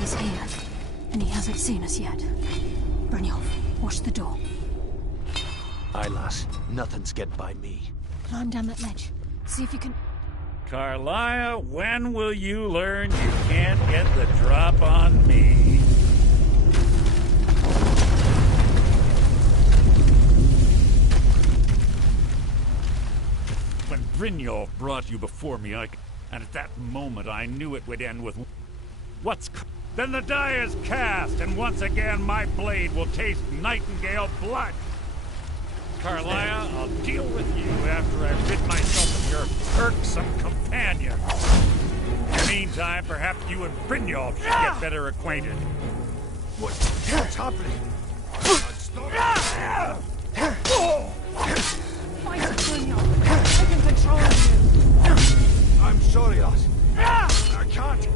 He's here, and he hasn't seen us yet. Brynjolf, watch the door. Aye, lass. Nothing's get by me. Climb down that ledge. See if you can... Carlia, when will you learn you can't get the drop on me? When Brynjolf brought you before me, and at that moment I knew it would end with... Then the die is cast, and once again my blade will taste Nightingale blood. Carlia, I'll deal with you after I rid myself of your irksome companion. In the meantime, perhaps you and Brynjolf should get better acquainted. What's happening? Stop. Fight it, Brynjolf. I can control you. I'm sorry, lass. I can't.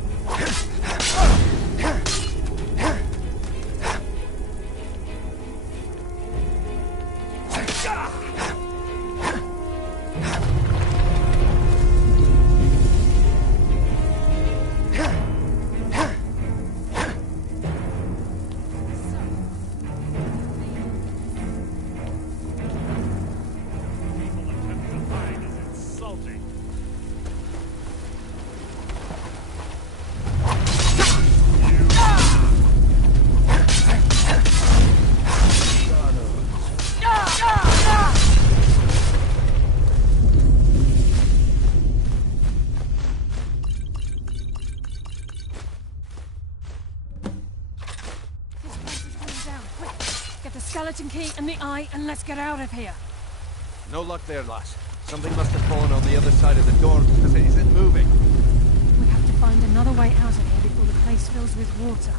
Skeleton key and the eye, and let's get out of here. No luck there, lass. Something must have fallen on the other side of the door because it isn't moving. We have to find another way out of here before the place fills with water.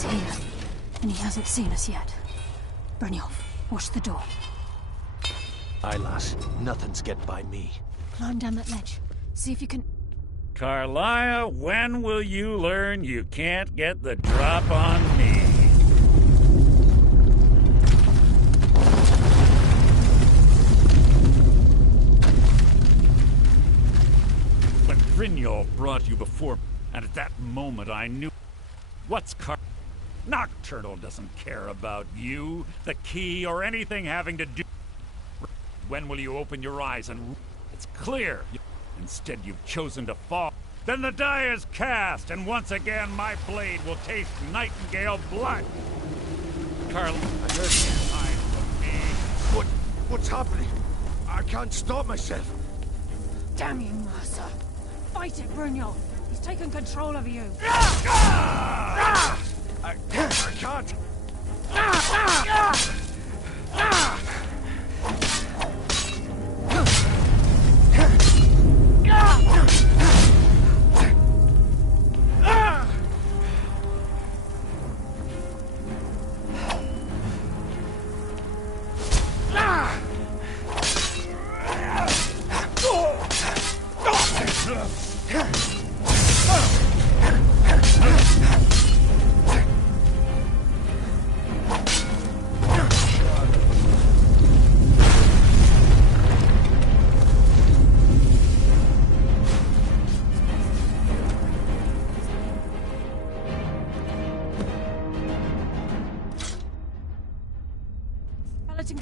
He's here, and he hasn't seen us yet. Brynjolf, watch the door. Aye, lass. Nothing's get by me. Climb down that ledge. See if you can... Carlia, when will you learn you can't get the drop on me? When Brynjolf brought you before, and at that moment I knew... What's Nocturnal doesn't care about you, the key, or anything having to do... When will you open your eyes and... It's clear. Instead, you've chosen to fall. Then the die is cast, and once again my blade will taste nightingale blood. Carl, I heard you. Hide from me. What's happening? I can't stop myself. Damn you, Mercer. Fight it, Brynjolf. He's taken control of you. I can't.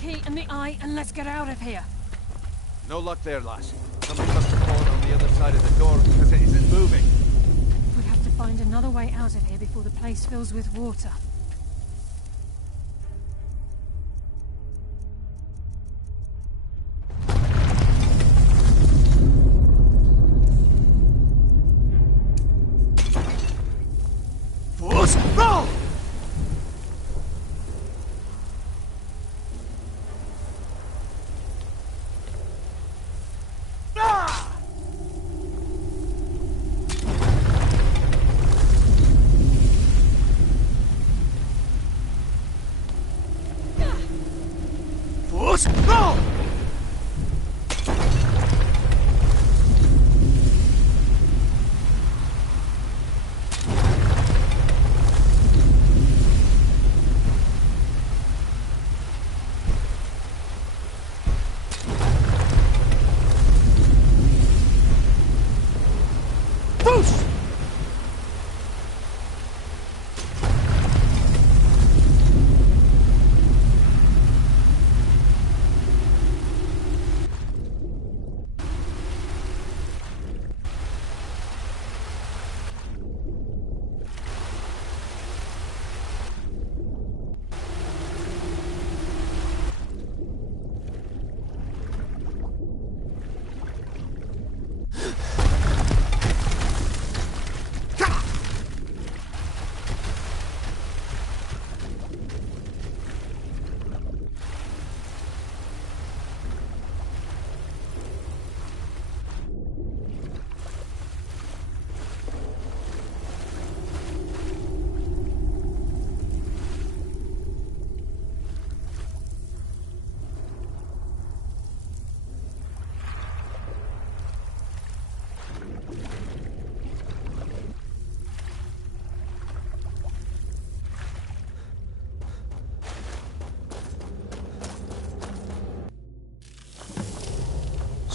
Key in the eye, and let's get out of here. No luck there, lass. Somebody must have fallen on the other side of the door because it isn't moving. We have to find another way out of here before the place fills with water. Roll!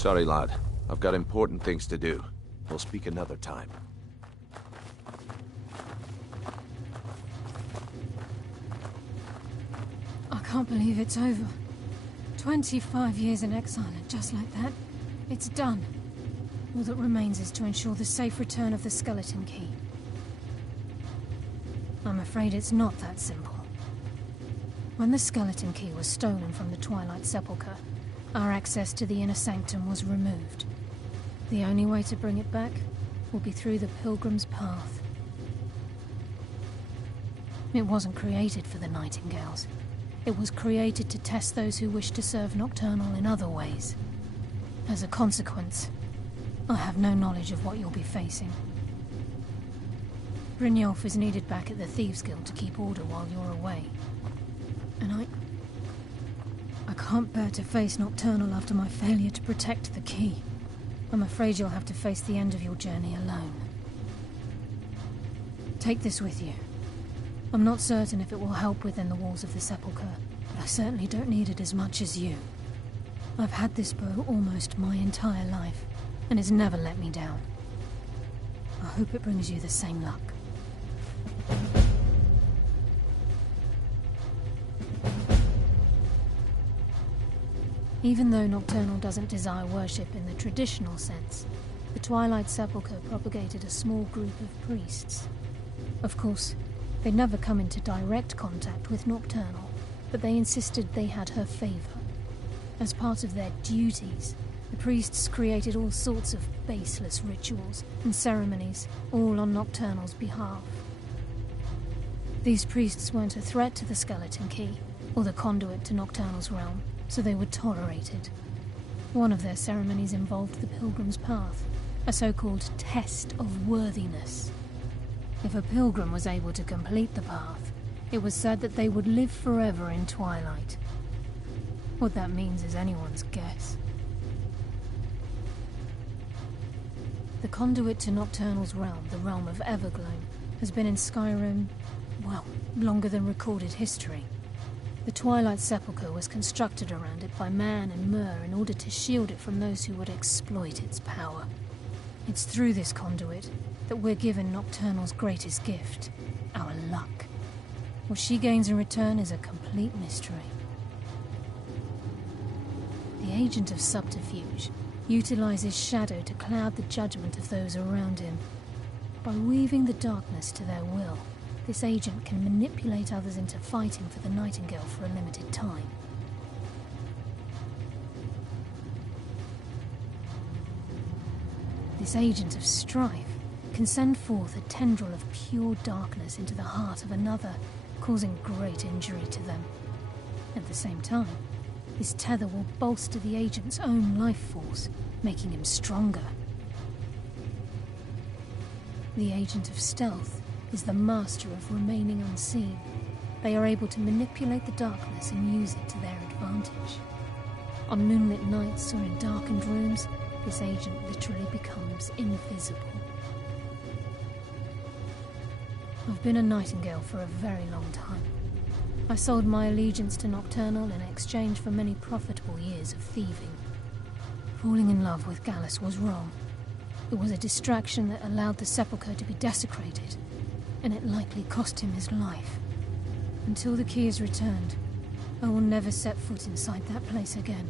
Sorry, lad. I've got important things to do. We'll speak another time. I can't believe it's over. 25 years in exile, and just like that, it's done. All that remains is to ensure the safe return of the skeleton key. I'm afraid it's not that simple. When the skeleton key was stolen from the Twilight Sepulchre, our access to the inner sanctum was removed. The only way to bring it back will be through the Pilgrim's Path. It wasn't created for the Nightingales. It was created to test those who wish to serve Nocturnal in other ways. As a consequence, I have no knowledge of what you'll be facing. Brynjolf is needed back at the Thieves Guild to keep order while you're away. And I can't bear to face Nocturnal after my failure to protect the key. I'm afraid you'll have to face the end of your journey alone. Take this with you. I'm not certain if it will help within the walls of the Sepulchre, but I certainly don't need it as much as you. I've had this bow almost my entire life, and it's never let me down. I hope it brings you the same luck. Even though Nocturnal doesn't desire worship in the traditional sense, the Twilight Sepulchre propagated a small group of priests. Of course, they'd never come into direct contact with Nocturnal, but they insisted they had her favor. As part of their duties, the priests created all sorts of baseless rituals and ceremonies, all on Nocturnal's behalf. These priests weren't a threat to the Skeleton Key, or the conduit to Nocturnal's realm, so they were tolerated. One of their ceremonies involved the Pilgrim's Path, a so-called test of worthiness. If a pilgrim was able to complete the path, it was said that they would live forever in Twilight. What that means is anyone's guess. The conduit to Nocturnal's realm, the realm of Evergloam, has been in Skyrim, well, longer than recorded history. The Twilight Sepulchre was constructed around it by Man and Myr in order to shield it from those who would exploit its power. It's through this conduit that we're given Nocturnal's greatest gift, our luck. What she gains in return is a complete mystery. The Agent of Subterfuge utilizes shadow to cloud the judgment of those around him. By weaving the darkness to their will, this agent can manipulate others into fighting for the Nightingale for a limited time. This agent of strife can send forth a tendril of pure darkness into the heart of another, causing great injury to them. At the same time, this tether will bolster the agent's own life force, making him stronger. The Agent of Stealth is the master of remaining unseen. They are able to manipulate the darkness and use it to their advantage. On moonlit nights or in darkened rooms, this agent literally becomes invisible. I've been a Nightingale for a very long time. I sold my allegiance to Nocturnal in exchange for many profitable years of thieving. Falling in love with Gallus was wrong. It was a distraction that allowed the Sepulchre to be desecrated, and it likely cost him his life. Until the key is returned, I will never set foot inside that place again.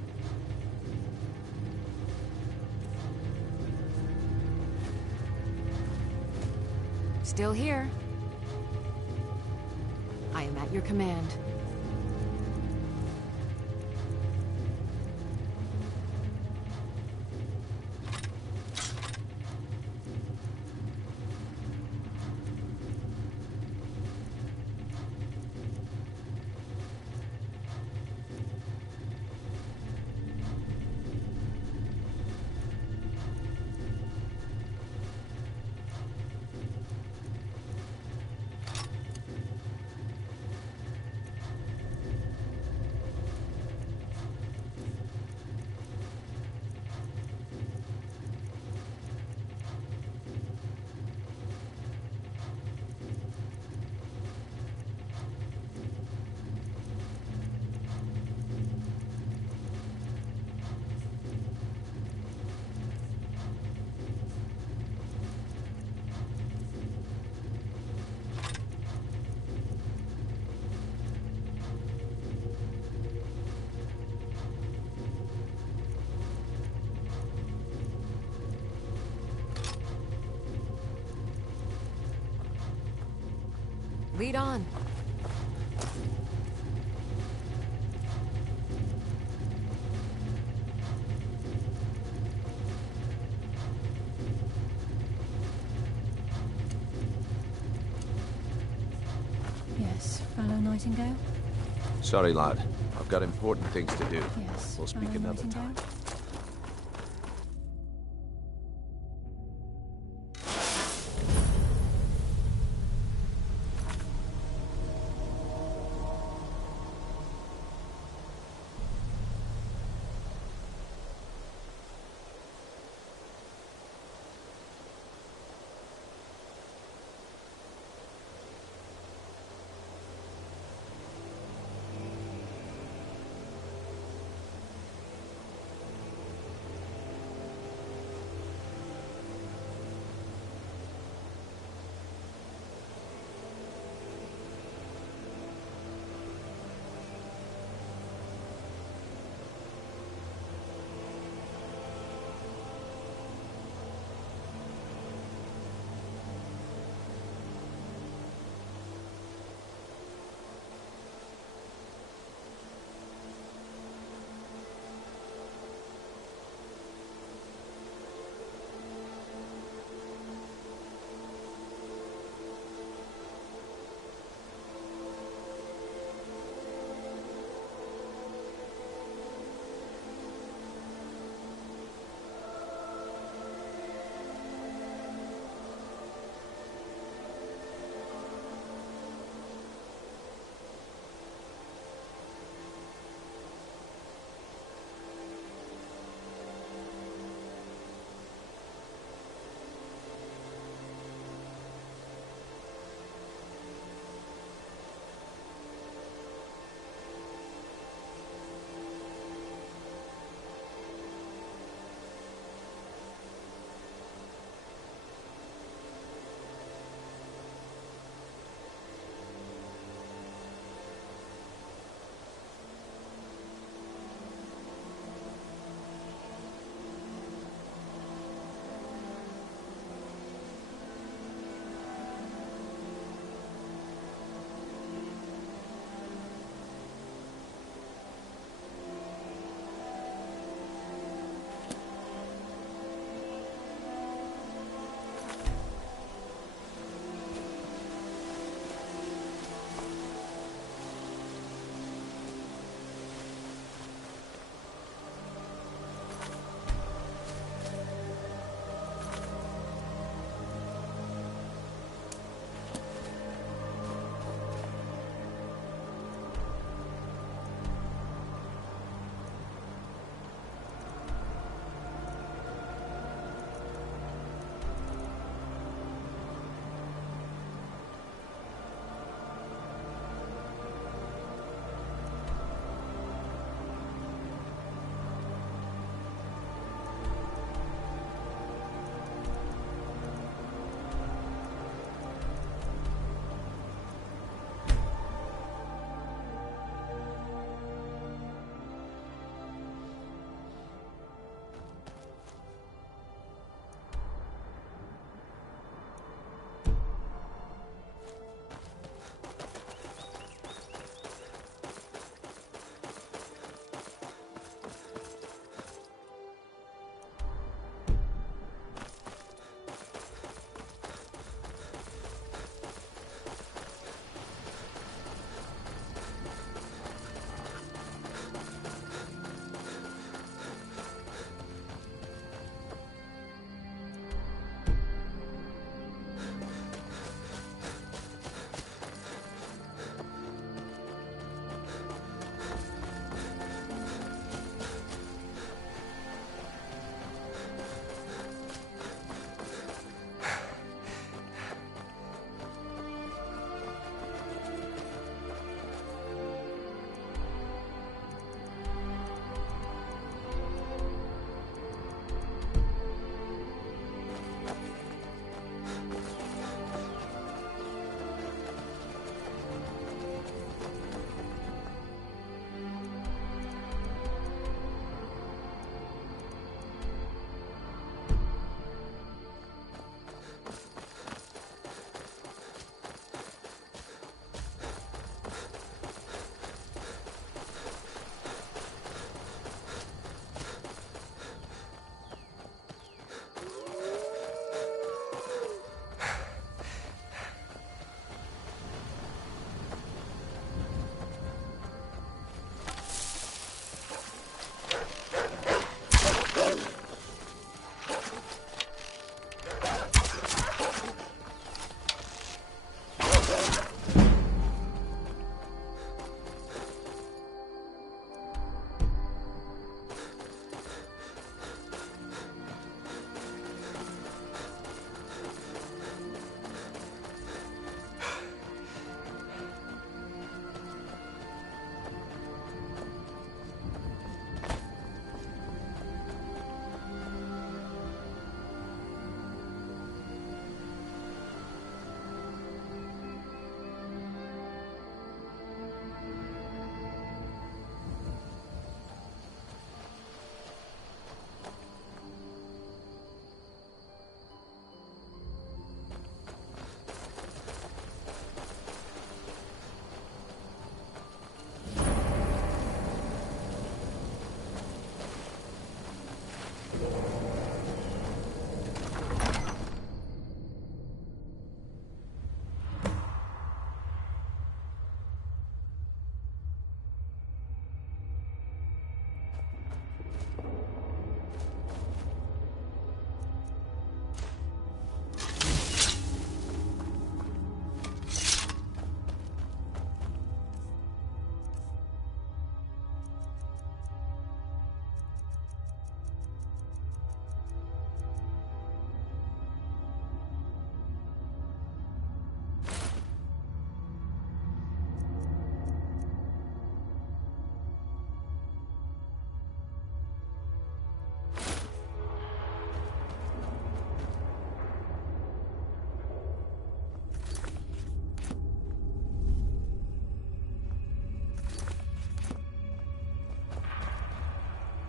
Still here. I am at your command. Lead on. Yes, fellow Nightingale? Sorry, lad. I've got important things to do. Yes, We'll speak fellow another Nightingale? time.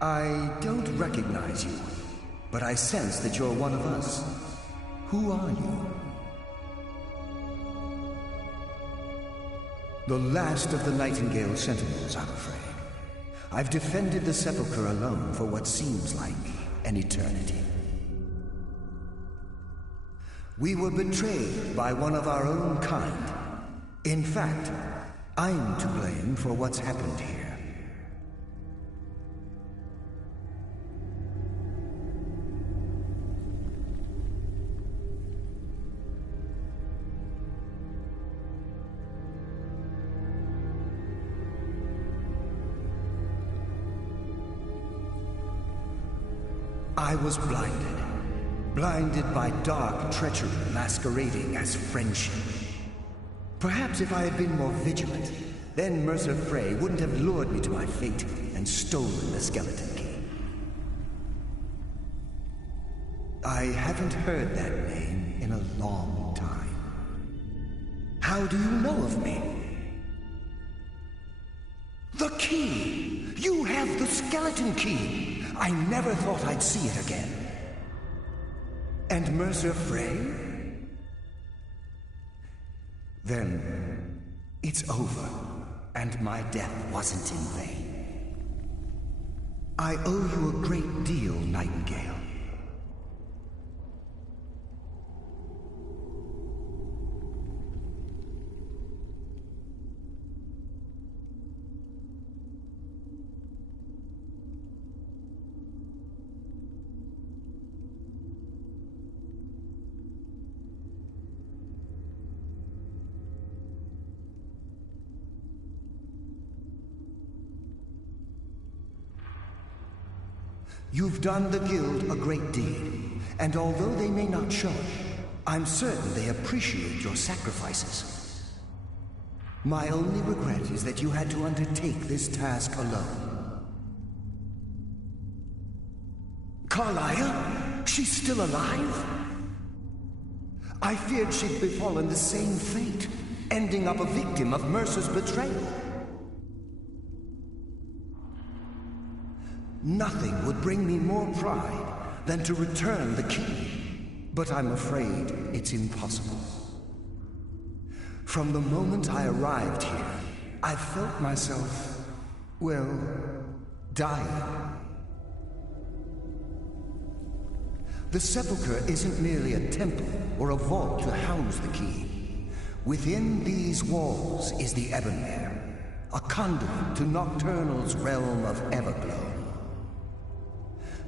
I don't recognize you, but I sense that you're one of us. Who are you? The last of the Nightingale Sentinels, I'm afraid. I've defended the Sepulchre alone for what seems like an eternity. We were betrayed by one of our own kind. In fact, I'm to blame for what's happened here. I was blinded. Blinded by dark treachery masquerading as friendship. Perhaps if I had been more vigilant, then Mercer Frey wouldn't have lured me to my fate and stolen the skeleton key. I haven't heard that name in a long time. How do you know of me? The key! You have the skeleton key! I never thought I'd see it again. And Mercer Frey? Then it's over, and my death wasn't in vain. I owe you a great deal, Nightingale. You've done the Guild a great deed, and although they may not show it, I'm certain they appreciate your sacrifices. My only regret is that you had to undertake this task alone. Carlia? She's still alive? I feared she'd befallen the same fate, ending up a victim of Mercer's betrayal. Nothing would bring me more pride than to return the key, but I'm afraid it's impossible. From the moment I arrived here, I felt myself, well, dying. The Sepulchre isn't merely a temple or a vault to house the key. Within these walls is the Ebonmere, a conduit to Nocturnal's realm of Everglow.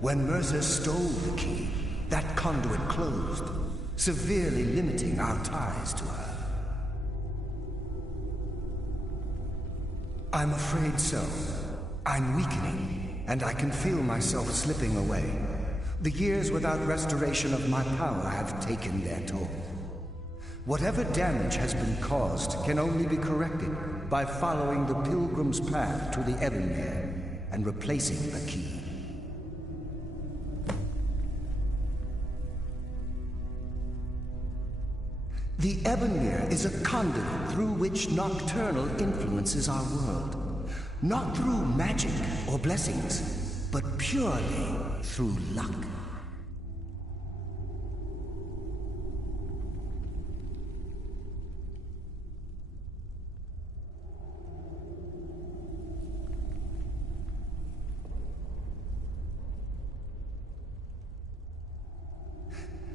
When Mercer stole the key, that conduit closed, severely limiting our ties to her. I'm afraid so. I'm weakening, and I can feel myself slipping away. The years without restoration of my power have taken their toll. Whatever damage has been caused can only be corrected by following the Pilgrim's path to the Ebonmere and replacing the key. The Ebonmere is a conduit through which Nocturnal influences our world. Not through magic or blessings, but purely through luck.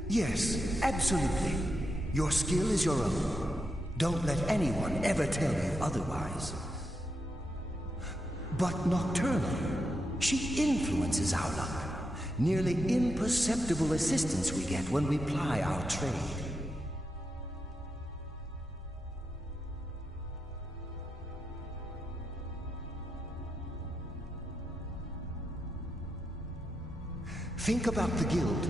Yes, absolutely. Your skill is your own. Don't let anyone ever tell you otherwise. But Nocturnal, she influences our luck. Nearly imperceptible assistance we get when we ply our trade. Think about the Guild,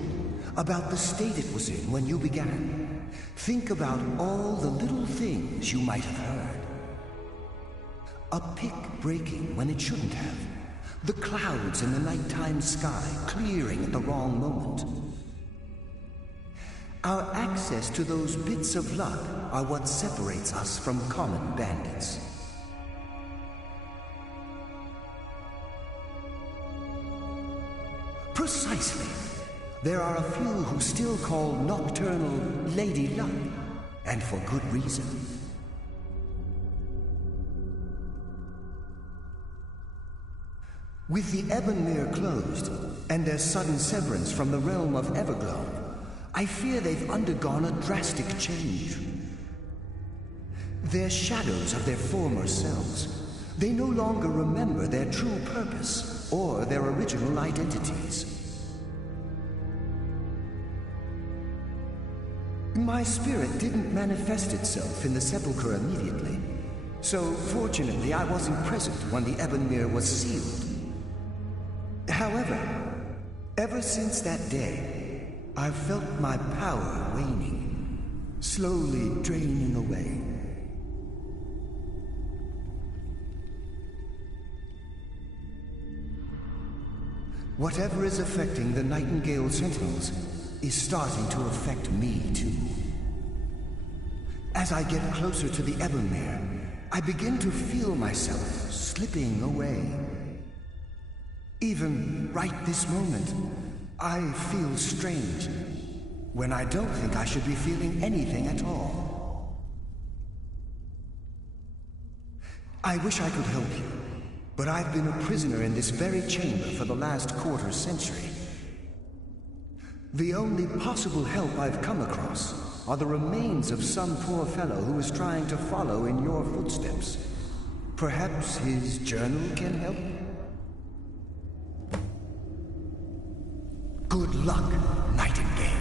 about the state it was in when you began. Think about all the little things you might have heard. A pick breaking when it shouldn't have. The clouds in the nighttime sky clearing at the wrong moment. Our access to those bits of luck are what separates us from common bandits. There are a few who still call Nocturnal Lady Luck, and for good reason. With the Ebonmere closed, and their sudden severance from the realm of Everglow, I fear they've undergone a drastic change. They're shadows of their former selves. They no longer remember their true purpose or their original identities. My spirit didn't manifest itself in the sepulchre immediately, so fortunately I wasn't present when the Ebonmere was sealed. However, ever since that day, I've felt my power waning, slowly draining away. Whatever is affecting the Nightingale Sentinels is starting to affect me too. As I get closer to the Ebonmere, I begin to feel myself slipping away. Even right this moment, I feel strange, when I don't think I should be feeling anything at all. I wish I could help you, but I've been a prisoner in this very chamber for the last quarter century. The only possible help I've come across are the remains of some poor fellow who is trying to follow in your footsteps. Perhaps his journal can help? Good luck, Nightingale.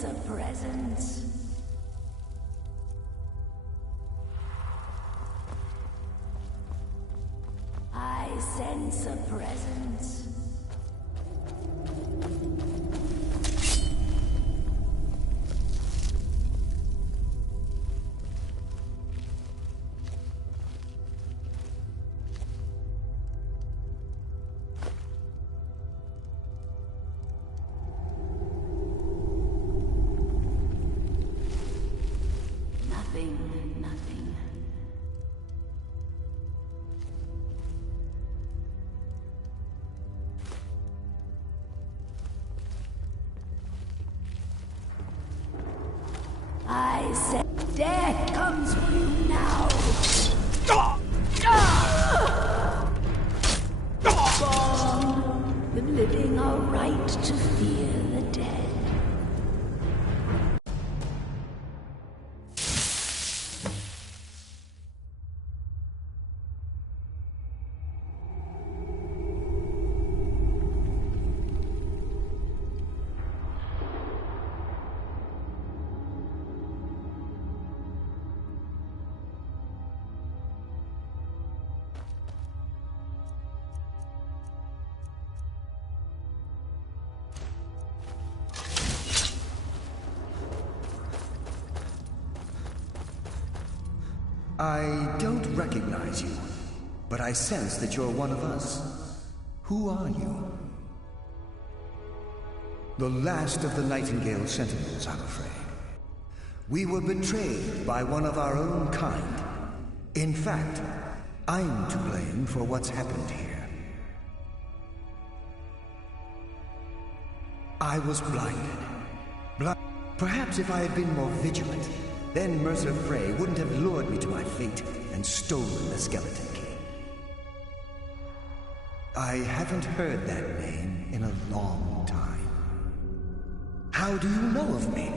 sense a presence. I sense a presence. Nothing. I said death comes for you now. Born, the living are right to fear the dead. I don't recognize you, but I sense that you're one of us. Who are you? The last of the Nightingale Sentinels, I'm afraid. We were betrayed by one of our own kind. In fact, I'm to blame for what's happened here. I was blinded. Perhaps if I had been more vigilant, then Mercer Frey wouldn't have lured me to my fate and stolen the Skeleton Key. I haven't heard that name in a long time. How do you know of me?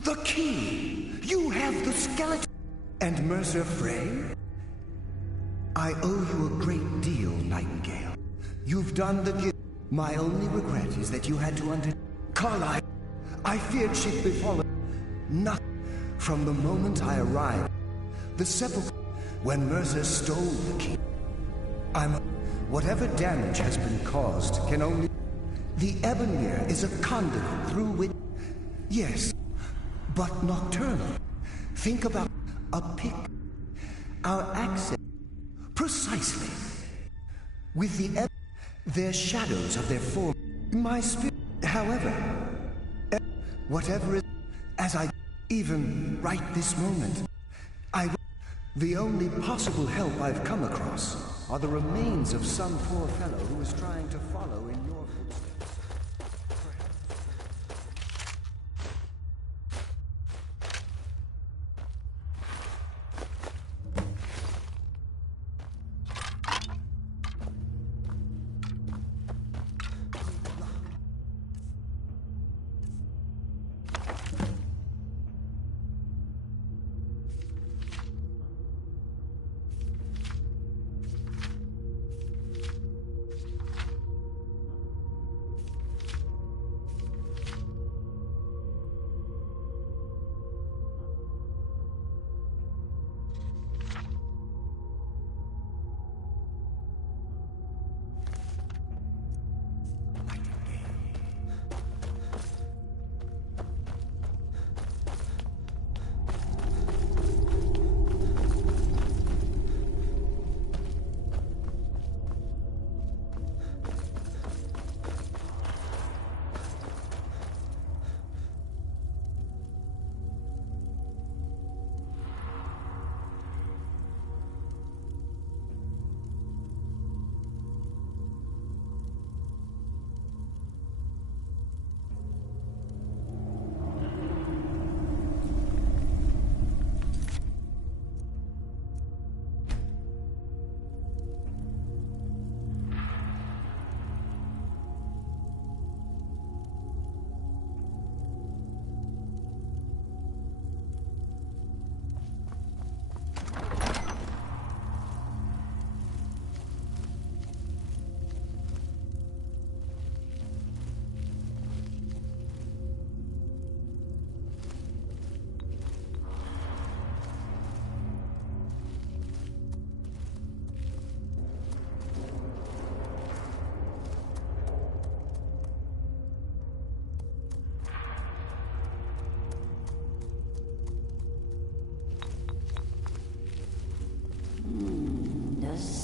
The key! You have the skeleton! And Mercer Frey? I owe you a great deal, Nightingale. You've done the gift. My only regret is that you had to Carlyle, I feared she'd befallen. Nothing. From the moment I arrived, the sepulchre, when Mercer stole the key. Whatever damage has been caused can only... The Ebonmere is a conduit through which... Yes, but nocturnal. Think about a pick. Our access... Precisely. With the their shadows of their form. My spirit... However... Whatever is... As I... Even right this moment... The only possible help I've come across are the remains of some poor fellow who was trying to follow in your footsteps.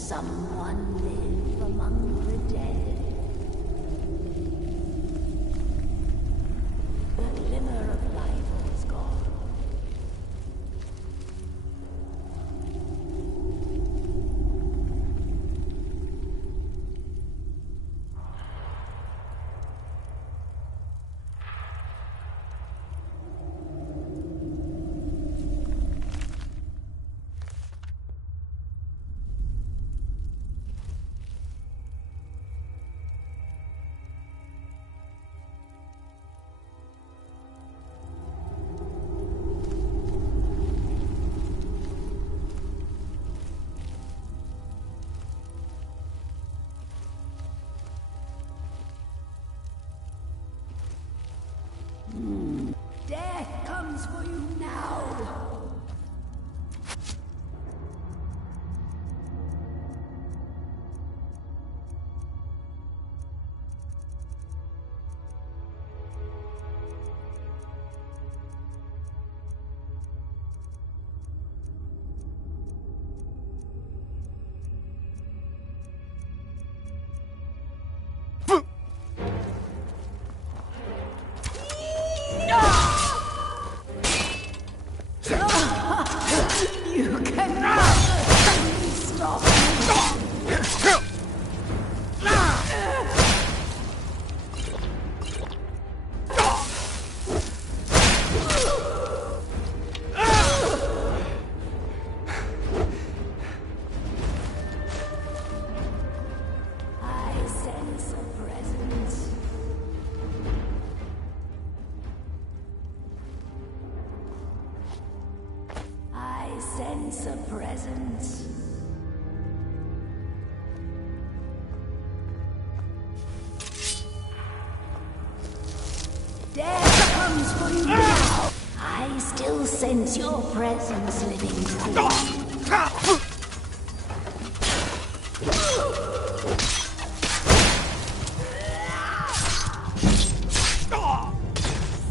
someone live among the dead? The glimmer of life is gone. Death comes for you now. You cannot stop me. I sense a presence. I sense a presence. Death comes for you now. I still sense your presence living through.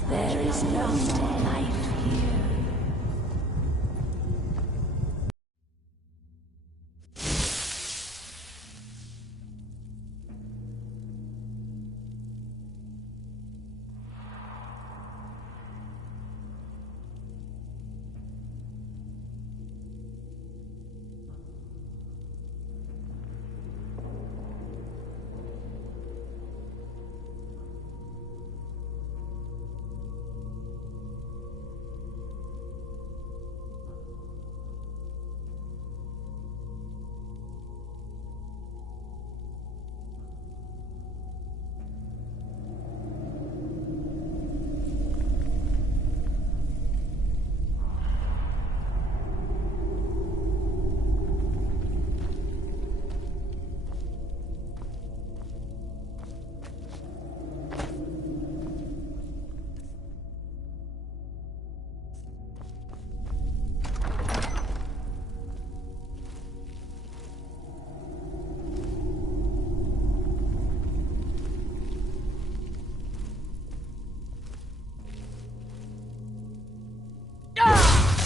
There is no more life here.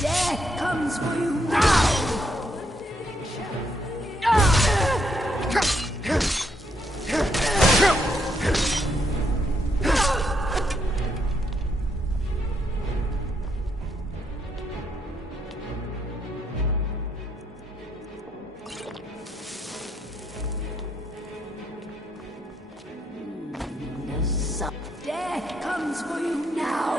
Death comes for you now! Death comes for you now!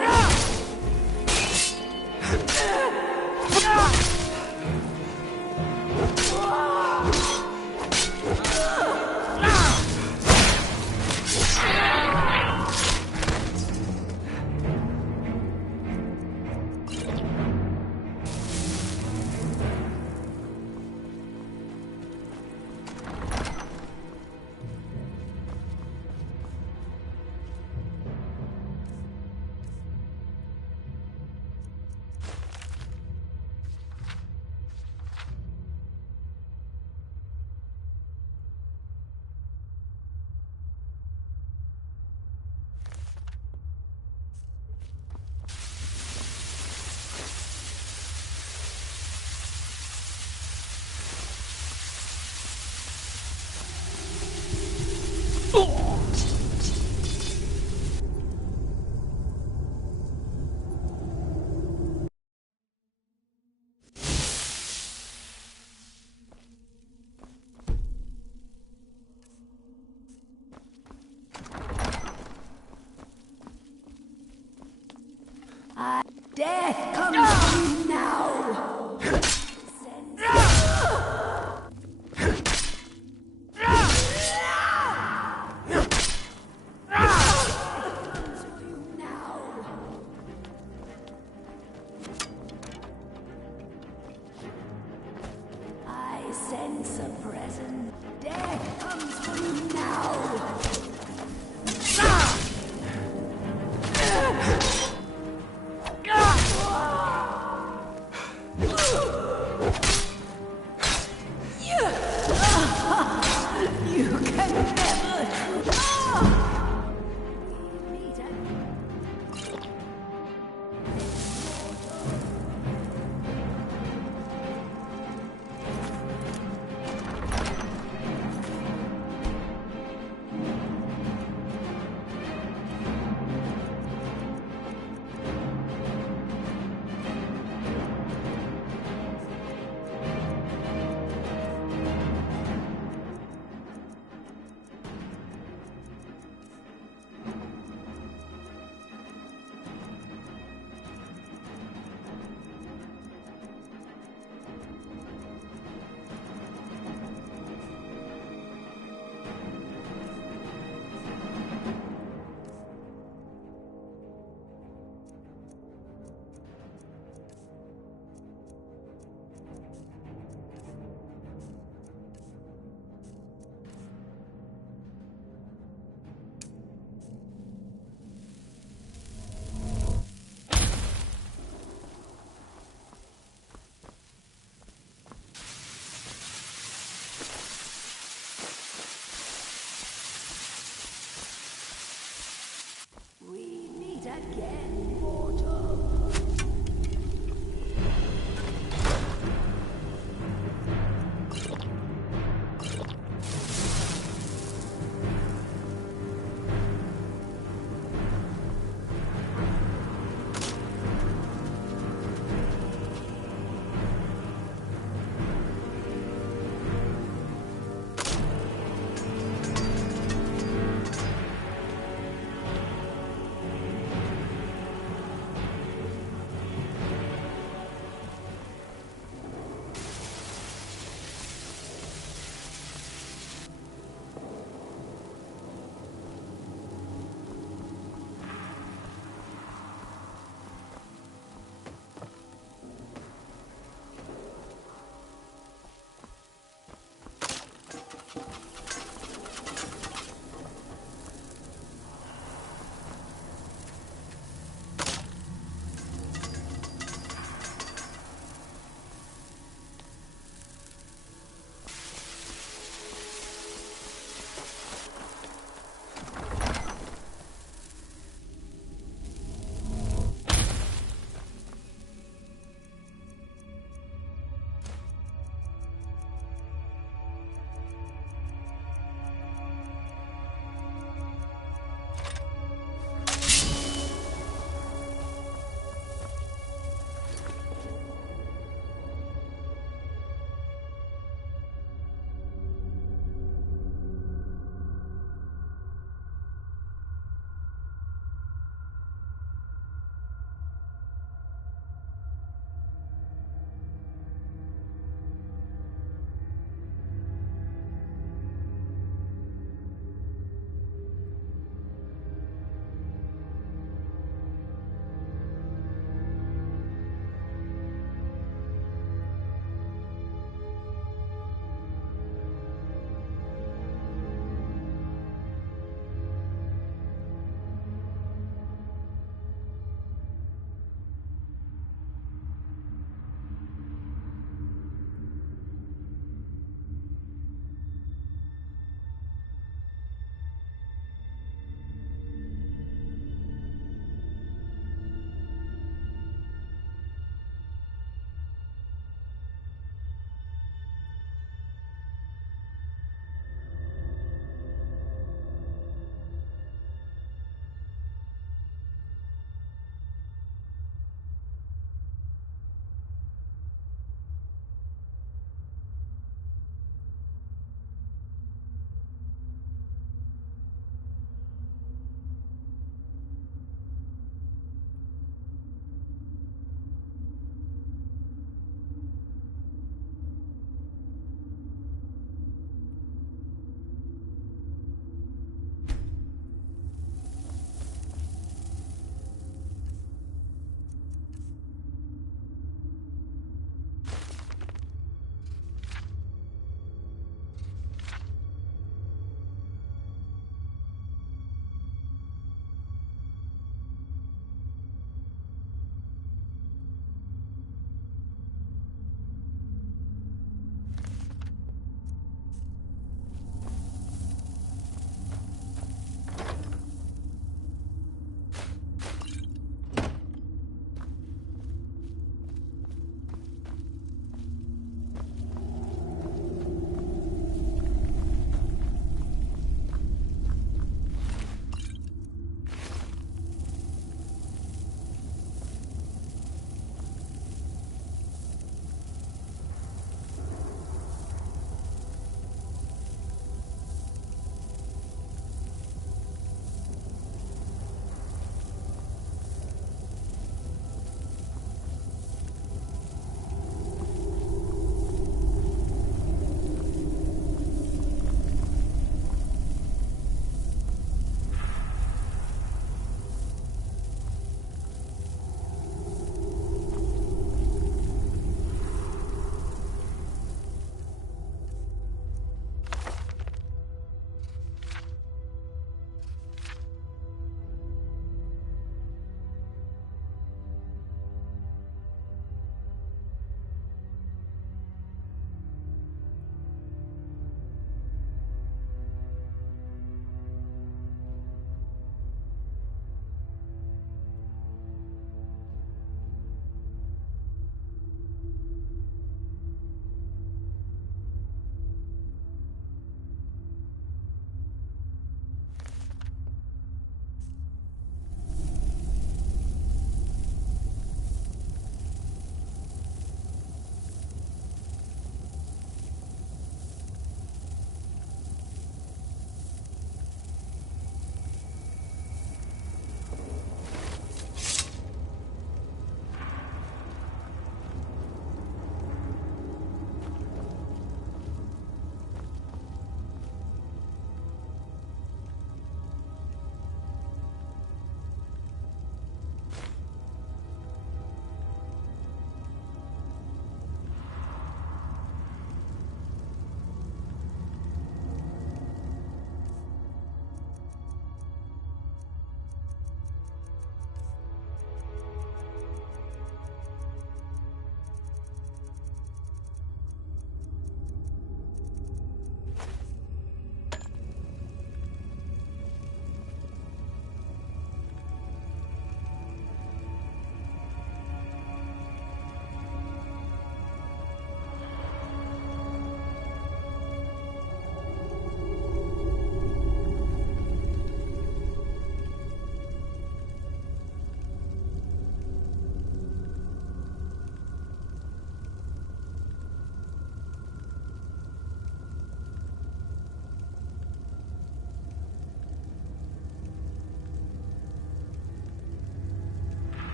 Death comes for you now! I sense a present. Death comes for you now! You can never...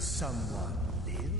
someone live?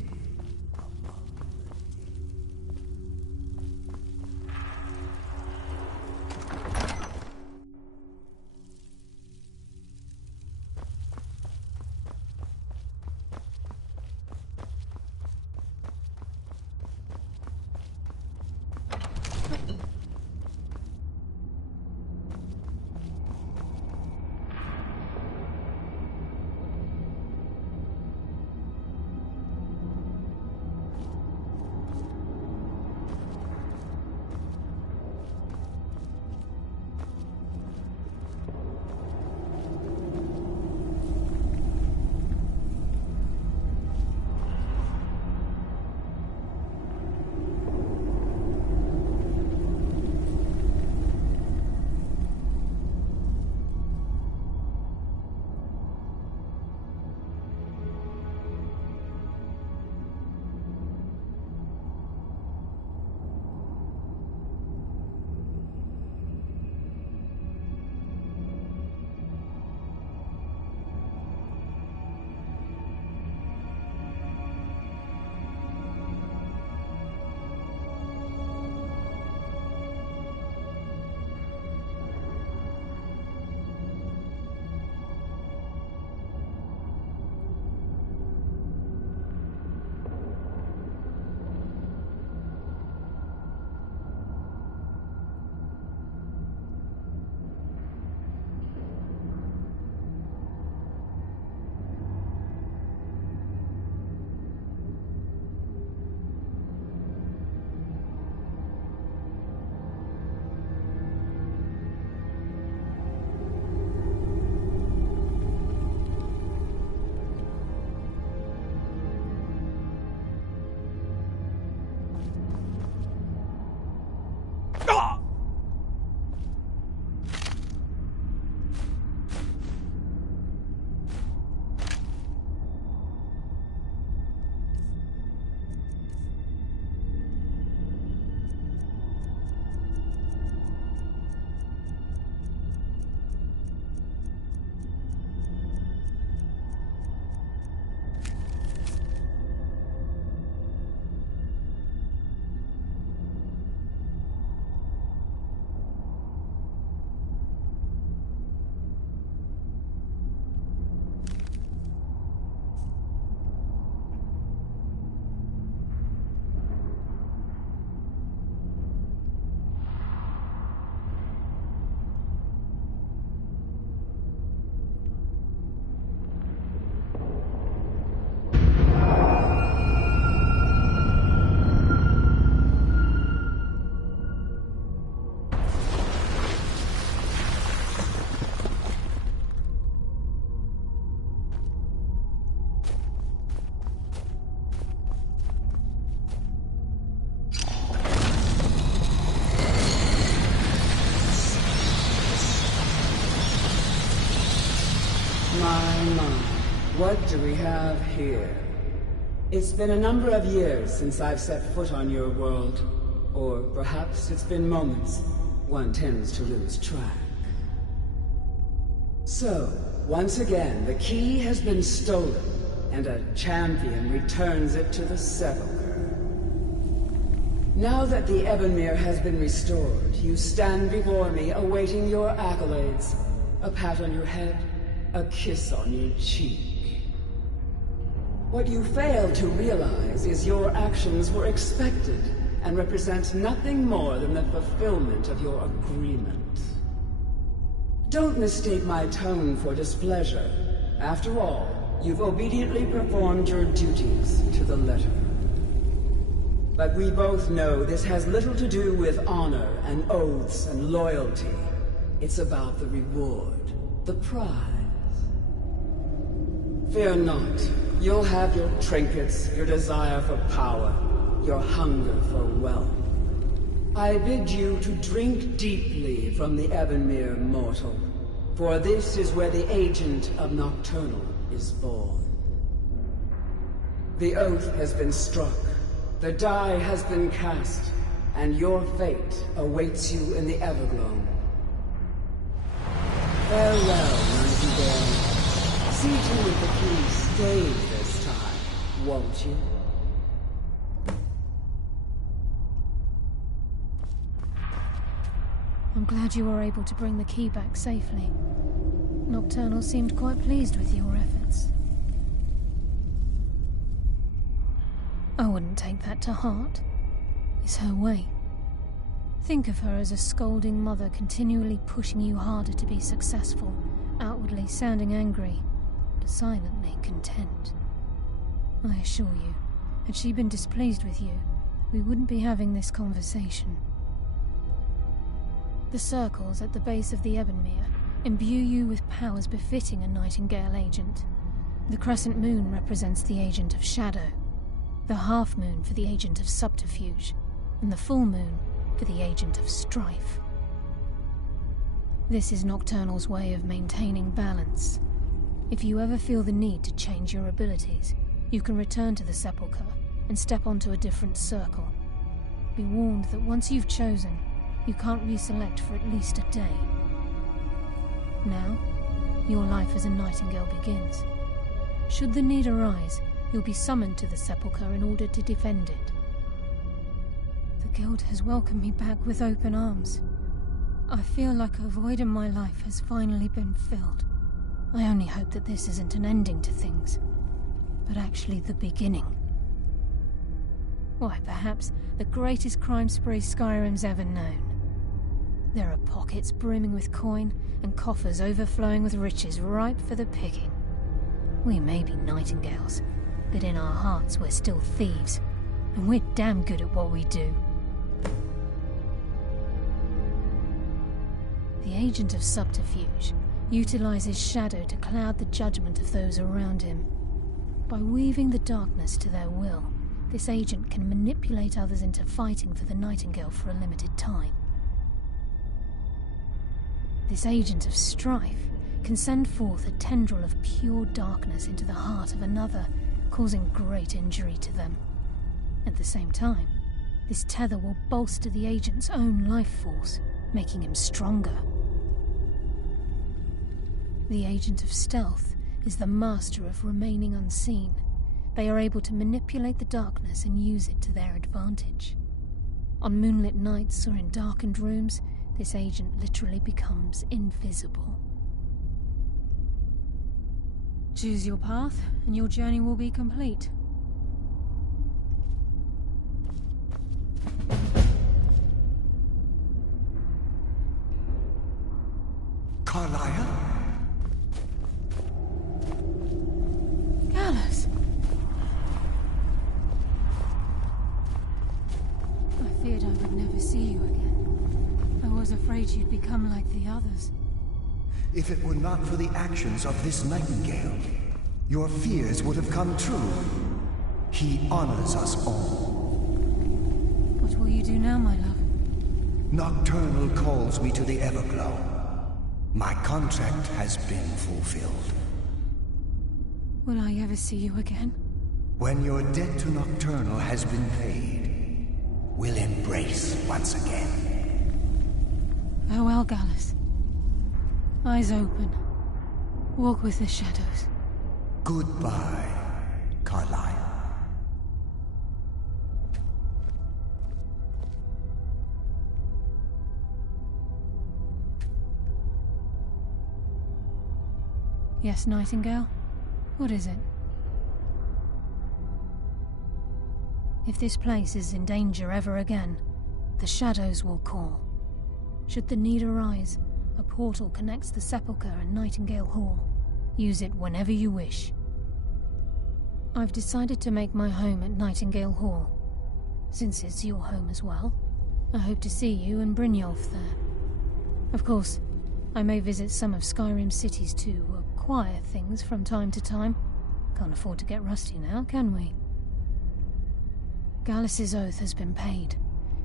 What do we have here? It's been a number of years since I've set foot on your world. Or perhaps it's been moments. One tends to lose track. So, once again, the key has been stolen, and a champion returns it to the Sepulchre. Now that the Ebenmere has been restored, you stand before me awaiting your accolades. A pat on your head, a kiss on your cheek. What you fail to realize is your actions were expected and represent nothing more than the fulfillment of your agreement. Don't mistake my tone for displeasure. After all, you've obediently performed your duties to the letter. But we both know this has little to do with honor and oaths and loyalty. It's about the reward, the prize. Fear not. You'll have your trinkets, your desire for power, your hunger for wealth. I bid you to drink deeply from the Ebenmere, mortal, for this is where the agent of Nocturnal is born. The oath has been struck, the die has been cast, and your fate awaits you in the Everglow. Farewell, Nightingale. See to it that you stay this time. won't you? I'm glad you were able to bring the key back safely. Nocturnal seemed quite pleased with your efforts. I wouldn't take that to heart. It's her way. Think of her as a scolding mother continually pushing you harder to be successful, outwardly sounding angry, but silently content. I assure you, had she been displeased with you, we wouldn't be having this conversation. The circles at the base of the Ebonmere imbue you with powers befitting a Nightingale agent. The crescent moon represents the agent of shadow, the half moon for the agent of subterfuge, and the full moon for the agent of strife. This is Nocturnal's way of maintaining balance. If you ever feel the need to change your abilities, you can return to the Sepulchre and step onto a different circle. Be warned that once you've chosen, you can't reselect for at least a day. Now, your life as a Nightingale begins. Should the need arise, you'll be summoned to the Sepulchre in order to defend it. The Guild has welcomed me back with open arms. I feel like a void in my life has finally been filled. I only hope that this isn't an ending to things, but actually the beginning. Why, perhaps the greatest crime spree Skyrim's ever known. There are pockets brimming with coin and coffers overflowing with riches ripe for the picking. We may be Nightingales, but in our hearts we're still thieves, and we're damn good at what we do. The agent of subterfuge utilizes shadow to cloud the judgment of those around him. By weaving the darkness to their will, this agent can manipulate others into fighting for the Nightingale for a limited time. This agent of strife can send forth a tendril of pure darkness into the heart of another, causing great injury to them. At the same time, this tether will bolster the agent's own life force, making him stronger. The agent of stealth is the master of remaining unseen. They are able to manipulate the darkness and use it to their advantage. On moonlit nights or in darkened rooms, this agent literally becomes invisible. Choose your path, and your journey will be complete. Carlia? Gallus! I feared I would never see you again. I was afraid you'd become like the others. If it were not for the actions of this Nightingale, your fears would have come true. He honors us all. What will you do now, my love? Nocturnal calls me to the Everglow. My contract has been fulfilled. Will I ever see you again? When your debt to Nocturnal has been paid, we'll embrace once again. Farewell, Gallus. Eyes open. Walk with the shadows. Goodbye, Carlia. Yes, Nightingale? What is it? If this place is in danger ever again, the shadows will call. Should the need arise, a portal connects the Sepulchre and Nightingale Hall. Use it whenever you wish. I've decided to make my home at Nightingale Hall. Since it's your home as well, I hope to see you and Brynjolf there. Of course, I may visit some of Skyrim's cities to acquire things from time to time. Can't afford to get rusty now, can we? Gallus's oath has been paid.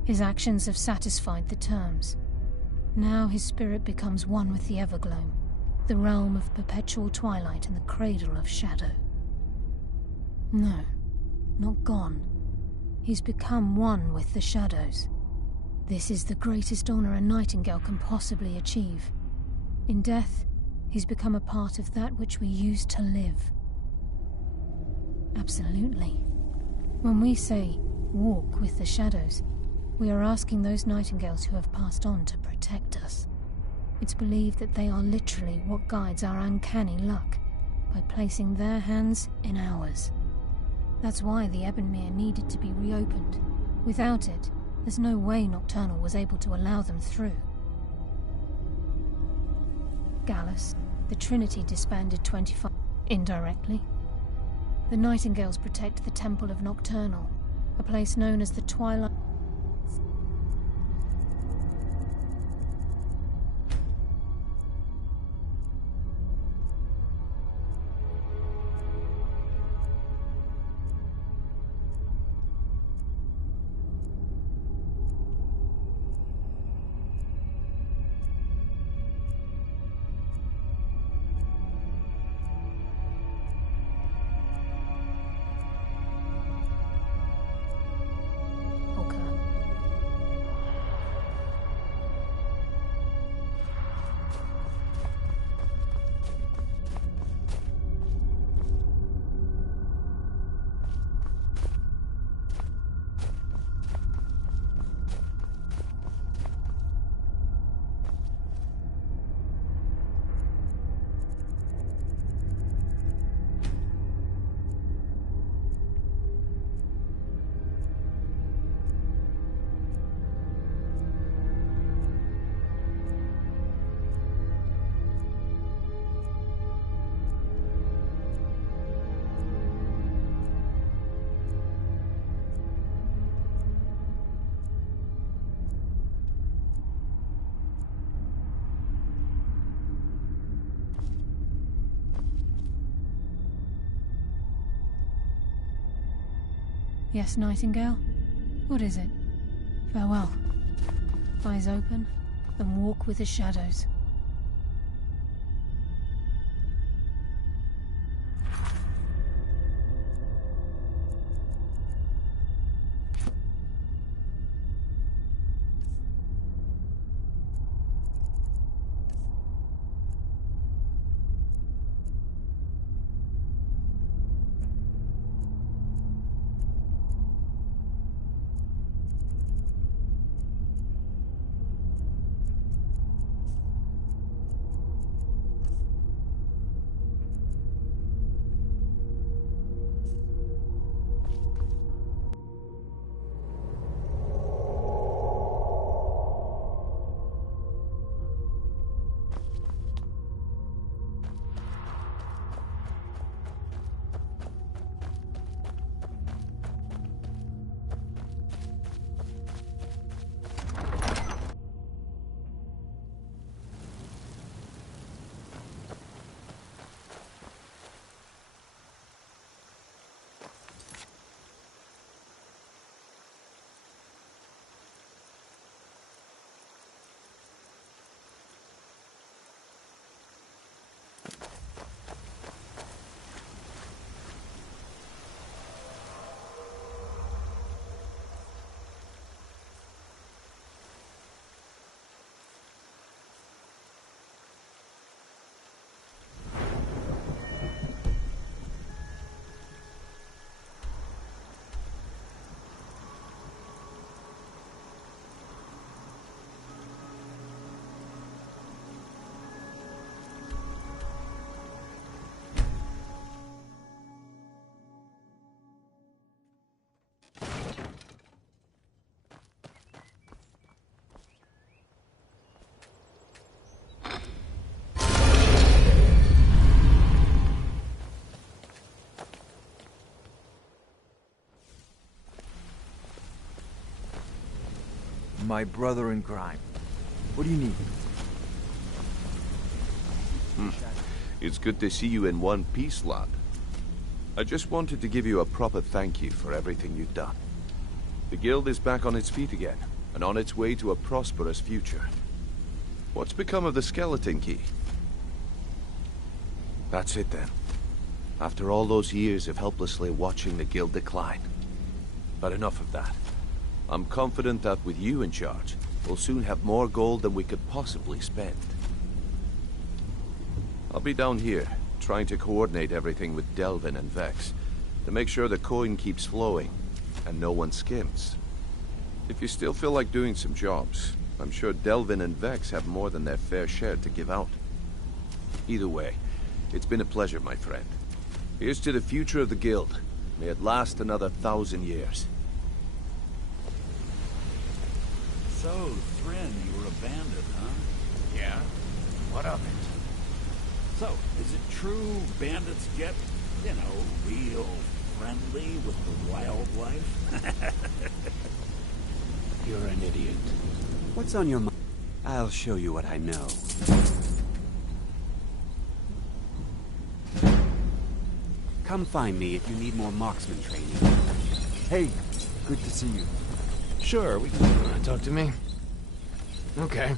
His actions have satisfied the terms. Now his spirit becomes one with the Everglow, the realm of perpetual twilight and the cradle of shadow. No, not gone. He's become one with the shadows. This is the greatest honor a Nightingale can possibly achieve. In death, he's become a part of that which we used to live. Absolutely. When we say, walk with the shadows, we are asking those nightingales who have passed on to protect us. It's believed that they are literally what guides our uncanny luck, by placing their hands in ours. That's why the Ebonmere needed to be reopened. Without it, there's no way Nocturnal was able to allow them through. Gallus, the Trinity disbanded 25 indirectly. The Nightingales protect the Temple of Nocturnal, a place known as the Twilight. Yes, Nightingale? What is it? Farewell. Eyes open, and walk with the shadows. My brother in crime. What do you need? It's good to see you in one piece, lad. I just wanted to give you a proper thank you for everything you've done. The guild is back on its feet again, and on its way to a prosperous future. What's become of the skeleton key? That's it then. After all those years of helplessly watching the guild decline. But enough of that. I'm confident that with you in charge, we'll soon have more gold than we could possibly spend. I'll be down here, trying to coordinate everything with Delvin and Vex. to make sure the coin keeps flowing and no one skims. If you still feel like doing some jobs, I'm sure Delvin and Vex have more than their fair share to give out. Either way, it's been a pleasure, my friend. Here's to the future of the guild. May it last another 1,000 years. So, Thryn, you were abandoned, huh? Yeah? What of it? So, is it true bandits get, you know, real friendly with the wildlife? You're an idiot. What's on your mind? I'll show you what I know. Come find me if you need more marksman training. Hey, good to see you. Sure, we can talk to me. Okay.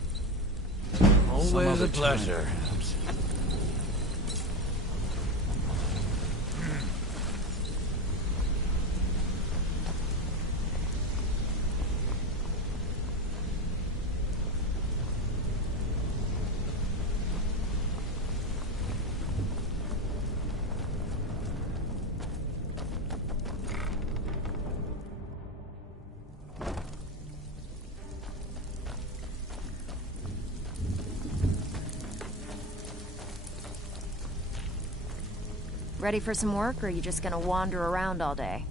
Always a pleasure. Ready for some work, or are you just gonna wander around all day?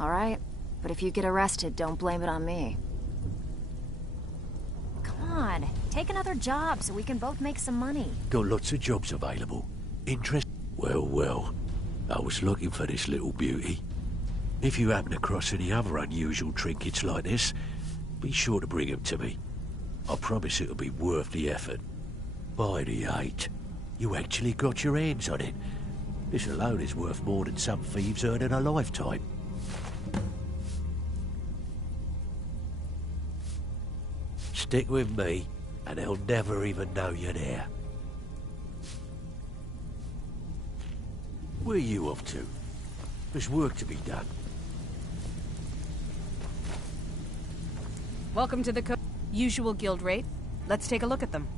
Alright, but if you get arrested, don't blame it on me. Come on, take another job so we can both make some money. Got lots of jobs available. Interest? Well. I was looking for this little beauty. If you happen across any other unusual trinkets like this, be sure to bring them to me. I promise it'll be worth the effort. By the 8, you actually got your hands on it. This alone is worth more than some thieves earn in a lifetime. Stick with me, and they'll never even know you're there. Where are you off to? There's work to be done. Welcome to the usual guild rate. Let's take a look at them.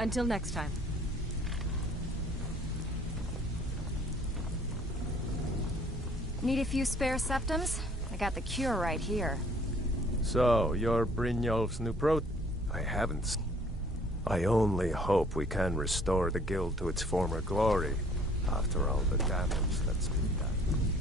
Until next time. Need a few spare septums? I got the cure right here. So, you're Brynjolf's new pro... I haven't. I only hope we can restore the guild to its former glory, after all the damage that's been done.